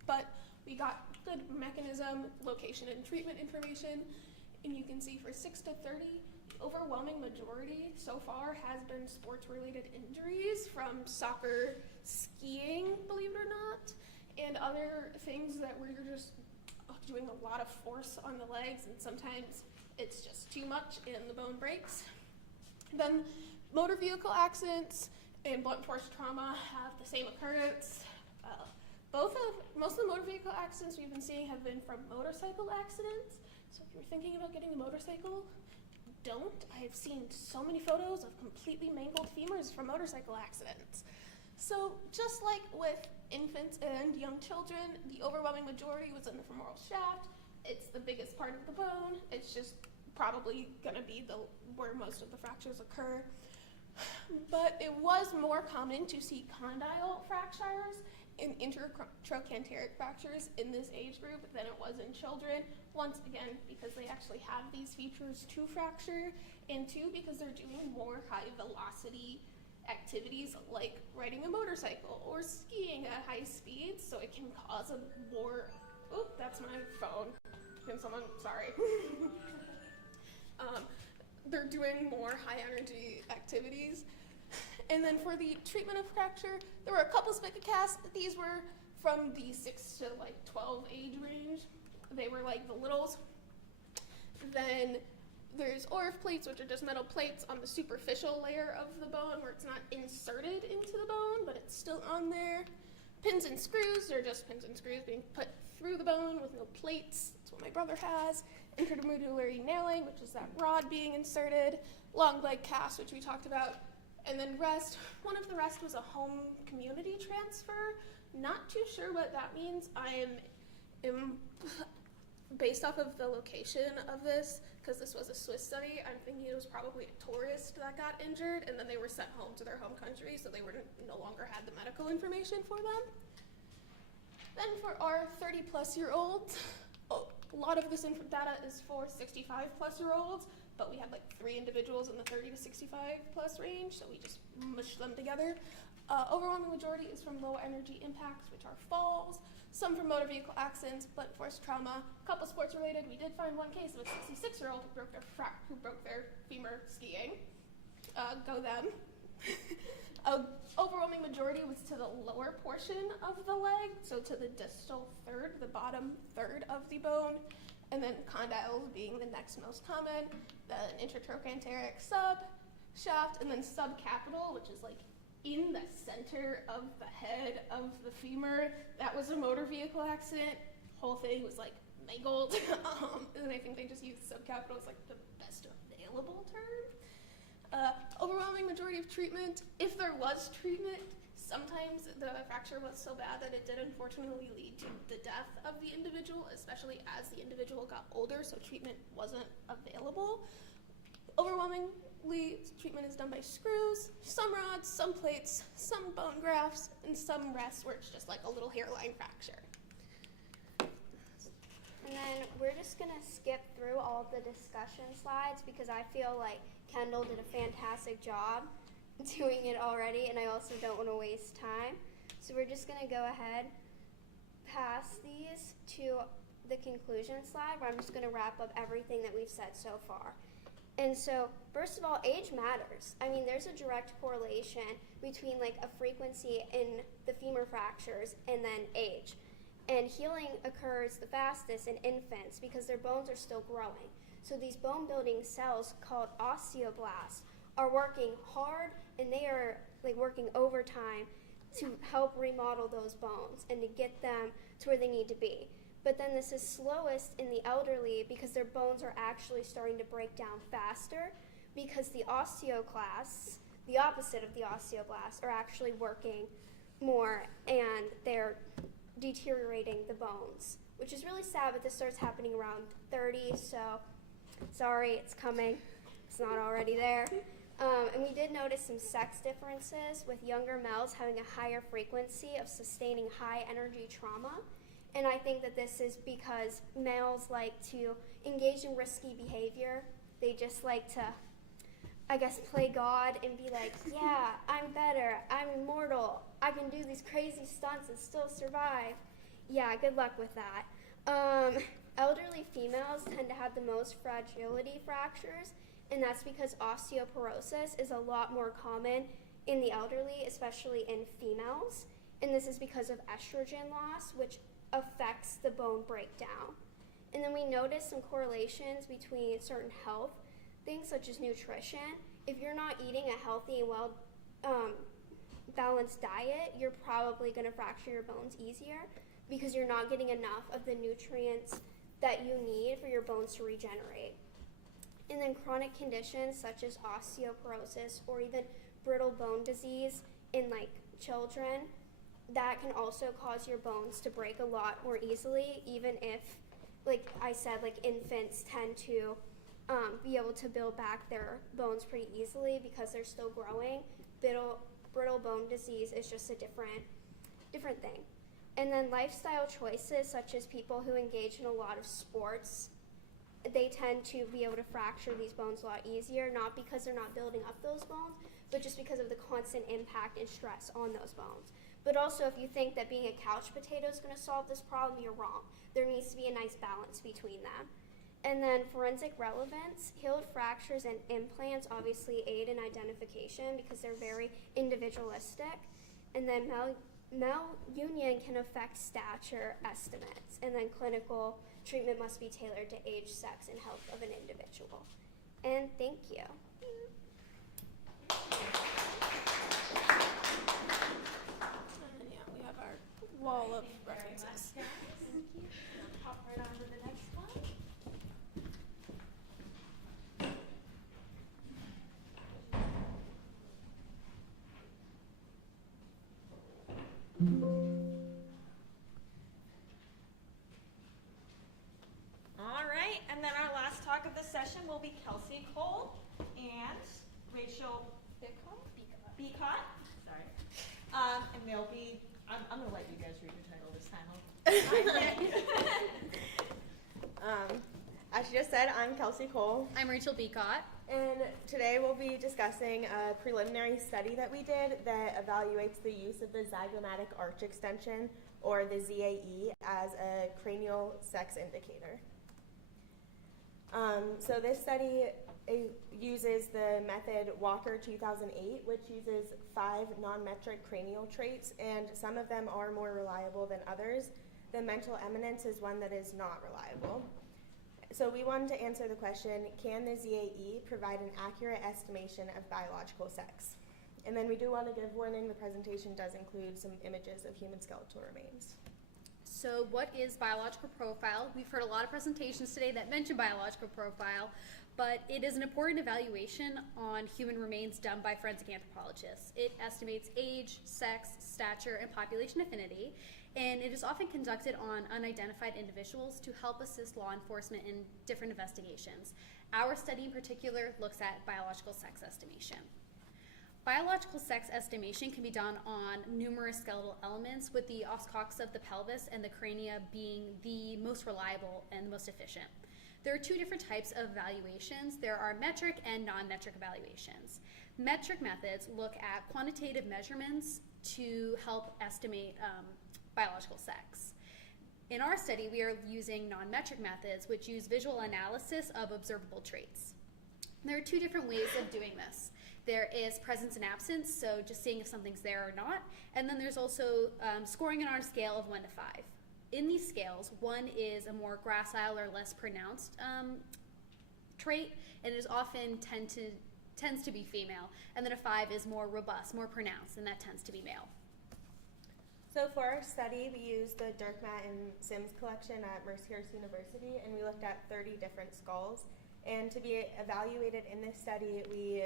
But we got good mechanism, location, and treatment information, and you can see for 6 to 30, the overwhelming majority so far has been sports-related injuries from soccer, skiing, believe it or not, and other things that where you're just doing a lot of force on the legs, and sometimes it's just too much and the bone breaks. Then motor vehicle accidents and blunt force trauma have the same occurrence. Most of the motor vehicle accidents we've been seeing have been from motorcycle accidents. So if you're thinking about getting a motorcycle, don't. I've seen so many photos of completely mangled femurs from motorcycle accidents. So just like with infants and young children, the overwhelming majority was in the femoral shaft. It's the biggest part of the bone. It's just probably going to be where most of the fractures occur. But it was more common to see condyle fractures and intertrochanteric fractures in this age group than it was in children. Once again, because they actually have these features to fracture, and 2, because they're doing more high velocity activities like riding a motorcycle or skiing at high speeds, so it can cause a more, oh, that's my phone. Can someone, sorry. They're doing more high energy activities. And then for the treatment of fracture, there were a couple spicacasts. These were from the 6 to like 12 age range. They were like the littles. Then there's ORF plates, which are just metal plates on the superficial layer of the bone where it's not inserted into the bone, but it's still on there. Pins and screws, they're just pins and screws being put through the bone with no plates. That's what my brother has. Intermedullary nailing, which is that rod being inserted. Long leg cast, which we talked about. And then rest. One of the rest was a home community transfer. Not too sure what that means. I am based off of the location of this, because this was a Swiss study, I'm thinking it was probably a tourist that got injured, and then they were sent home to their home country, so they were no longer had the medical information for them. Then for our 30-plus-year-olds, a lot of this data is for 65-plus-year-olds, but we had like 3 individuals in the 30 to 65-plus range, so we just mushed them together. Overwhelming majority is from low energy impacts, which are falls, some from motor vehicle accidents, blunt force trauma, a couple sports related. We did find one case of a 66-year-old who broke their femur skiing. Go them. Overwhelming majority was to the lower portion of the leg, so to the distal third, the bottom third of the bone, and then condyles being the next most common, then intertrochanteric subshaft, and then subcapital, which is like in the center of the head of the femur. That was a motor vehicle accident. Whole thing was like mangled, and I think they just used subcapital as like the best available term. Overwhelming majority of treatment, if there was treatment, sometimes the fracture was so bad that it did unfortunately lead to the death of the individual, especially as the individual got older, so treatment wasn't available. Overwhelmingly, treatment is done by screws, some rods, some plates, some bone grafts, and some rests where it's just like a little hairline fracture. And then we're just gonna skip through all the discussion slides because I feel like Kendall did a fantastic job doing it already, and I also don't want to waste time. So we're just gonna go ahead, pass these to the conclusion slide where I'm just gonna wrap up everything that we've said so far. And so, first of all, age matters. I mean, there's a direct correlation between like a frequency in the femur fractures and then age. And healing occurs the fastest in infants because their bones are still growing. So these bone building cells called osteoblasts are working hard, and they are like working overtime to help remodel those bones and to get them to where they need to be. But then this is slowest in the elderly because their bones are actually starting to break down faster because the osteoclasts, the opposite of the osteoblasts, are actually working more and they're deteriorating the bones, which is really sad, but this starts happening around 30, so sorry, it's coming. It's not already there. And we did notice some sex differences with younger males having a higher frequency of sustaining high energy trauma. And I think that this is because males like to engage in risky behavior. They just like to, I guess, play God and be like, yeah, I'm better, I'm immortal, I can do these crazy stunts and still survive. Yeah, good luck with that. Elderly females tend to have the most fragility fractures, and that's because osteoporosis is a lot more common in the elderly, especially in females. And this is because of estrogen loss, which affects the bone breakdown. And then we noticed some correlations between certain health things such as nutrition. If you're not eating a healthy and well balanced diet, you're probably going to fracture your bones easier because you're not getting enough of the nutrients that you need for your bones to regenerate. And then chronic conditions such as osteoporosis or even brittle bone disease in like children, that can also cause your bones to break a lot more easily, even if, like I said, like infants tend to be able to build back their bones pretty easily because they're still growing. Brittle bone disease is just a different thing. And then lifestyle choices such as people who engage in a lot of sports they tend to be able to fracture these bones a lot easier, not because they're not building up those bones, but just because of the constant impact and stress on those bones. But also, if you think that being a couch potato is going to solve this problem, you're wrong. There needs to be a nice balance between them. And then forensic relevance, healed fractures and implants obviously aid in identification because they're very individualistic. And then malunion can affect stature estimates. And then clinical treatment must be tailored to age, sex, and health of an individual. And thank you. Yeah, we have our wall of references. Hop right on to the next one. All right, and then our last talk of the session will be Kelsey Cole and Rachel Beacott. Sorry. And they'll be, I'm going to let you guys read your title this time. As she just said, I'm Kelsey Cole. I'm Rachel Beacott. And today we'll be discussing a preliminary study that we did that evaluates the use of the zygomatic arch extension, or the ZAE, as a cranial sex indicator. So this study uses the method Walker 2008, which uses 5 non-metric cranial traits, and some of them are more reliable than others. The mental eminence is one that is not reliable. So we wanted to answer the question, can the ZAE provide an accurate estimation of biological sex? And then we do want to give warning, the presentation does include some images of human skeletal remains. So what is biological profile? We've heard a lot of presentations today that mention biological profile, but it is an important evaluation on human remains done by forensic anthropologists. It estimates age, sex, stature, and population affinity, and it is often conducted on unidentified individuals to help assist law enforcement in different investigations. Our study in particular looks at biological sex estimation. Biological sex estimation can be done on numerous skeletal elements, with the os cox of the pelvis and the crania being the most reliable and the most efficient. There are 2 different types of evaluations. There are metric and non-metric evaluations. Metric methods look at quantitative measurements to help estimate biological sex. In our study, we are using non-metric methods, which use visual analysis of observable traits. There are 2 different ways of doing this. There is presence and absence, so just seeing if something's there or not. And then there's also scoring it on a scale of 1 to 5. In these scales, 1 is a more gracile or less pronounced trait, and is often tends to be female. And then a 5 is more robust, more pronounced, and that tends to be male. So for our study, we used the Dirkmaat and Sims collection at Mercyhurst University, and we looked at 30 different skulls. And to be evaluated in this study, we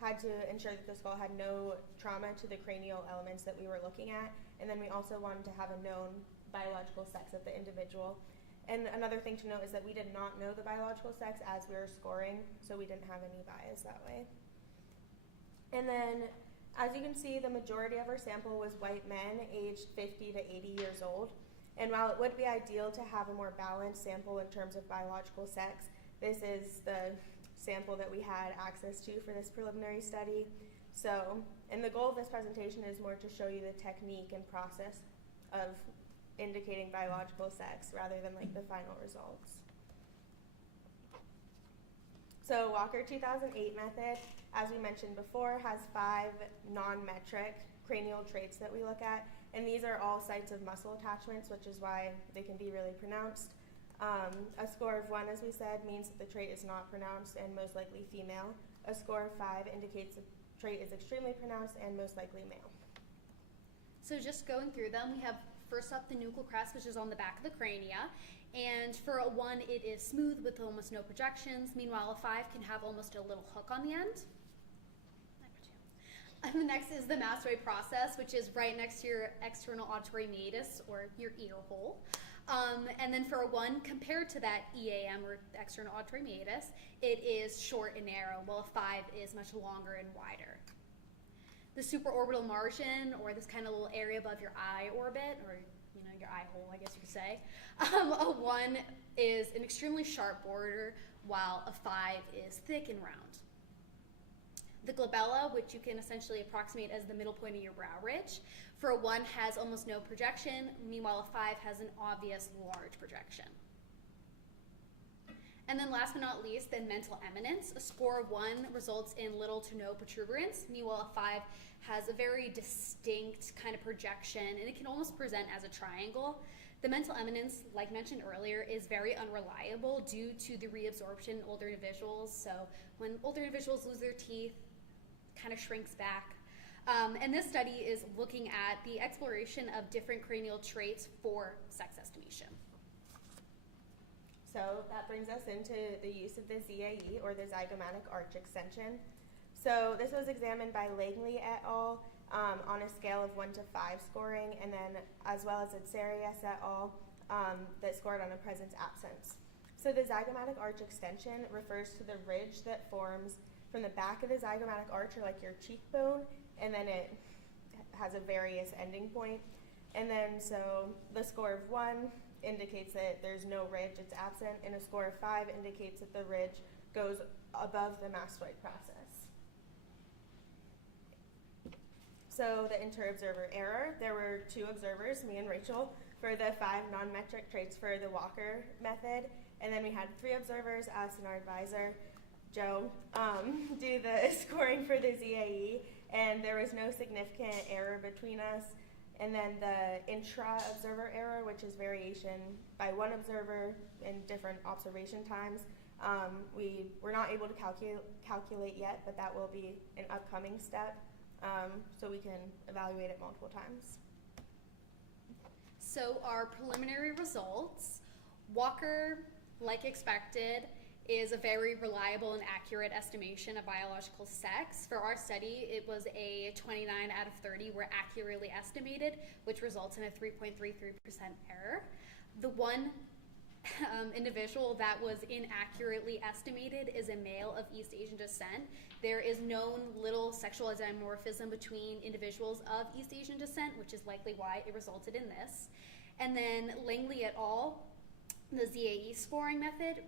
had to ensure that the skull had no trauma to the cranial elements that we were looking at, and then we also wanted to have a known biological sex of the individual. And another thing to note is that we did not know the biological sex as we were scoring, so we didn't have any bias that way. And then, as you can see, the majority of our sample was white men aged 50 to 80 years old. And while it would be ideal to have a more balanced sample in terms of biological sex, this is the sample that we had access to for this preliminary study. So, and the goal of this presentation is more to show you the technique and process of indicating biological sex rather than like the final results. So Walker 2008 method, as we mentioned before, has 5 non-metric cranial traits that we look at, and these are all sites of muscle attachments, which is why they can be really pronounced. A score of 1, as we said, means that the trait is not pronounced and most likely female. A score of 5 indicates the trait is extremely pronounced and most likely male. So just going through them, we have first up the nuchal crest, which is on the back of the crania. And for a 1, it is smooth with almost no projections. Meanwhile, a 5 can have almost a little hook on the end. And the next is the mastoid process, which is right next to your external auditory meatus, or your ear hole. And then for a 1, compared to that EAM, or external auditory meatus, it is short and narrow, while a 5 is much longer and wider. The supraorbital margin, or this kind of little area above your eye orbit, or your eye hole, I guess you could say. A 1 is an extremely sharp border, while a 5 is thick and round. The glabella, which you can essentially approximate as the middle point of your brow ridge, for a 1 has almost no projection, meanwhile a 5 has an obvious large projection. And then last but not least, then mental eminence. A score of 1 results in little to no protuberance, meanwhile a 5 has a very distinct kind of projection, and it can almost present as a triangle. The mental eminence, like mentioned earlier, is very unreliable due to the reabsorption in older individuals. So when older individuals lose their teeth, kind of shrinks back. And this study is looking at the exploration of different cranial traits for sex estimation. So that brings us into the use of the ZAE, or the zygomatic arch extension. So this was examined by Langley et al. On a scale of 1 to 5 scoring, and then as well as Atsarias et al. That scored on a presence-absence. So the zygomatic arch extension refers to the ridge that forms from the back of the zygomatic arch, or like your cheekbone, and then it has a various ending point. And then so the score of 1 indicates that there's no ridge, it's absent, and a score of 5 indicates that the ridge goes above the mastoid process. So the inter-observer error, there were 2 observers, me and Rachel, for the 5 non-metric traits for the Walker method, and then we had 3 observers, us and our advisor, Joe, do the scoring for the ZAE, and there was no significant error between us. And then the intra-observer error, which is variation by 1 observer in different observation times, we were not able to calculate yet, but that will be an upcoming step, so we can evaluate it multiple times. So our preliminary results, Walker, like expected, is a very reliable and accurate estimation of biological sex. For our study, it was a 29 out of 30 were accurately estimated, which results in a 3.33% error. The 1 individual that was inaccurately estimated is a male of East Asian descent. There is known little sexual dimorphism between individuals of East Asian descent, which is likely why it resulted in this. And then Langley et al., the ZAE scoring method,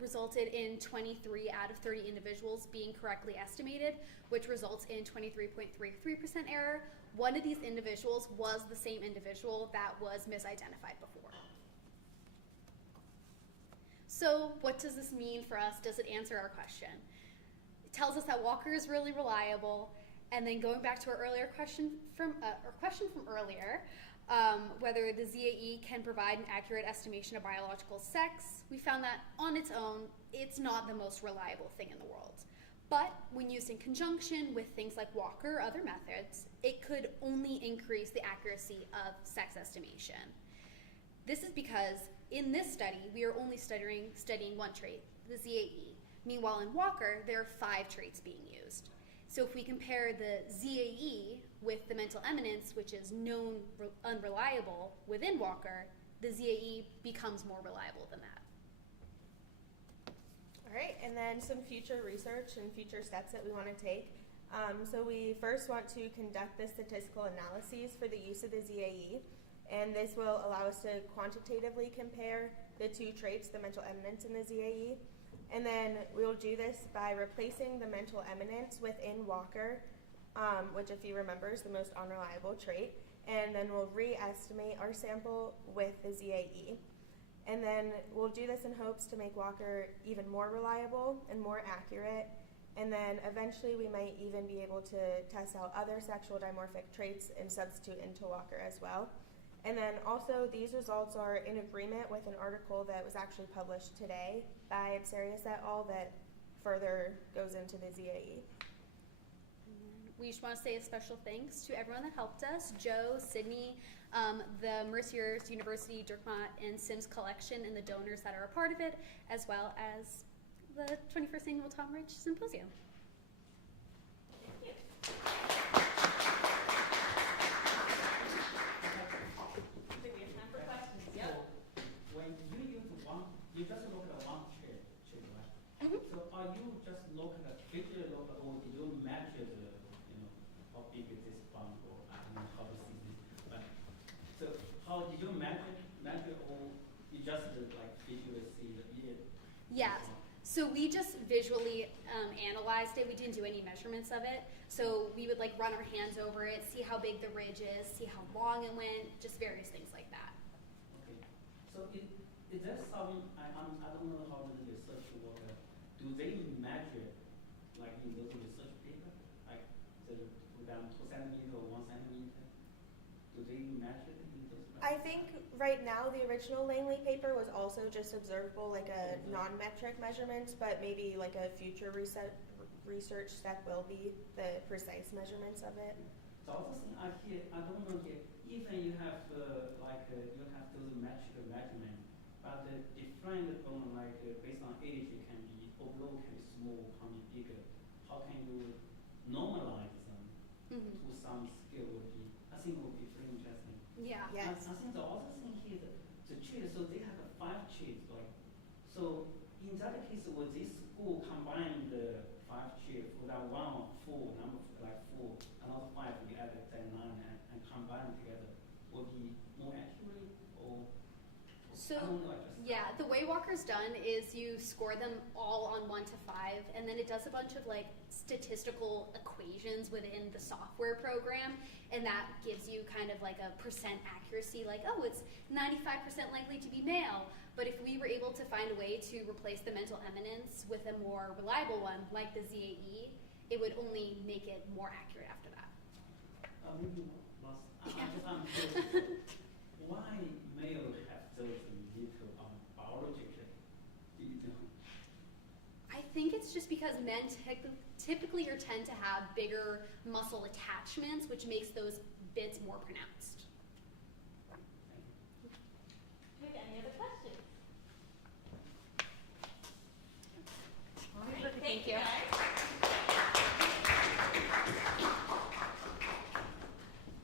resulted in 23 out of 30 individuals being correctly estimated, which results in 23.33% error. One of these individuals was the same individual that was misidentified before. So what does this mean for us? Does it answer our question? It tells us that Walker is really reliable, and then going back to our earlier question from earlier, whether the ZAE can provide an accurate estimation of biological sex, we found that on its own, it's not the most reliable thing in the world. But when used in conjunction with things like Walker or other methods, it could only increase the accuracy of sex estimation. This is because in this study, we are only studying 1 trait, the ZAE. Meanwhile, in Walker, there are 5 traits being used. So if we compare the ZAE with the mental eminence, which is known unreliable within Walker, the ZAE becomes more reliable than that. All right, and then some future research and future steps that we want to take. So we first want to conduct the statistical analyses for the use of the ZAE, and this will allow us to quantitatively compare the 2 traits, the mental eminence and the ZAE. And then we will do this by replacing the mental eminence within Walker, which, if you remember, is the most unreliable trait. And then we'll re-estimate our sample with the ZAE. And then we'll do this in hopes to make Walker even more reliable and more accurate. And then eventually we might even be able to test out other sexual dimorphic traits and substitute into Walker as well. And then also these results are in agreement with an article that was actually published today by Atsarias et al. That further goes into the ZAE. We just want to say a special thanks to everyone that helped us, Joe, Sydney, the Mercier University, Dirkmaat, and Sims collection, and the donors that are a part of it, as well as the 21st Annual Tom Rich Symposium. Thank you. You just look at 1 trait, right? So are you just looking at picture, or do you measure the, how big is this bump, or I don't know how to see this. But so how did you measure or you just like visually see the Yeah. So we just visually analyzed it. We didn't do any measurements of it. So we would like run our hands over it, see how big the ridge is, see how long it went, just various things like that. Okay. So is there some, I don't know how the research work. Do they measure like in those research paper, like the 2 centimeter or 1 centimeter? Do they measure it in those? I think right now the original Langley paper was also just observable, like a non-metric measurements, but maybe like a future research step will be the precise measurements of it. The other thing I hear, I don't know here, even you have you have those metric measurement, but the different bone based on age it can be overall can be small, can be bigger. How can you normalize them to some scale would be? I think would be pretty interesting. Yeah. Yes. I think the other thing here, the trade, so they have 5 trades, right? So in that case, would this school combine the 5 trades for that 1 4 number, like 4, another 5, we add then 9 and combine together, would be more accurate or? So I don't know, yeah, the way Walker's done is you score them all on 1 to 5, and then it does a bunch of like statistical equations within the software program, and that gives you kind of like a percent accuracy, like, oh, it's 95% likely to be male. But if we were able to find a way to replace the mental eminence with a more reliable one, like the ZAE, it would only make it more accurate after that. Maybe last, I'm curious, why male have those little biologically? Do you know? I think it's just because men typically or tend to have bigger muscle attachments, which makes those bits more pronounced. Do you have any other questions? All right, thank you.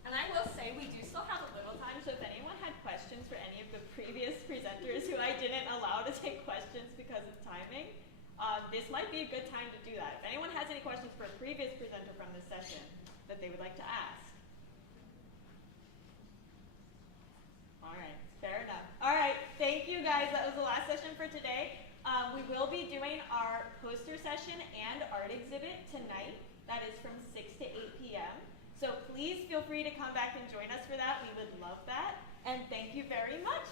And I will say we do still have a little time, so if anyone had questions for any of the previous presenters who I didn't allow to take questions because of timing, this might be a good time to do that. If anyone has any questions for a previous presenter from this session that they would like to ask. All right, fair enough. All right, thank you guys. That was the last session for today. We will be doing our poster session and art exhibit tonight. That is from 6 to 8 p.m. So please feel free to come back and join us for that. We would love that. And thank you very much.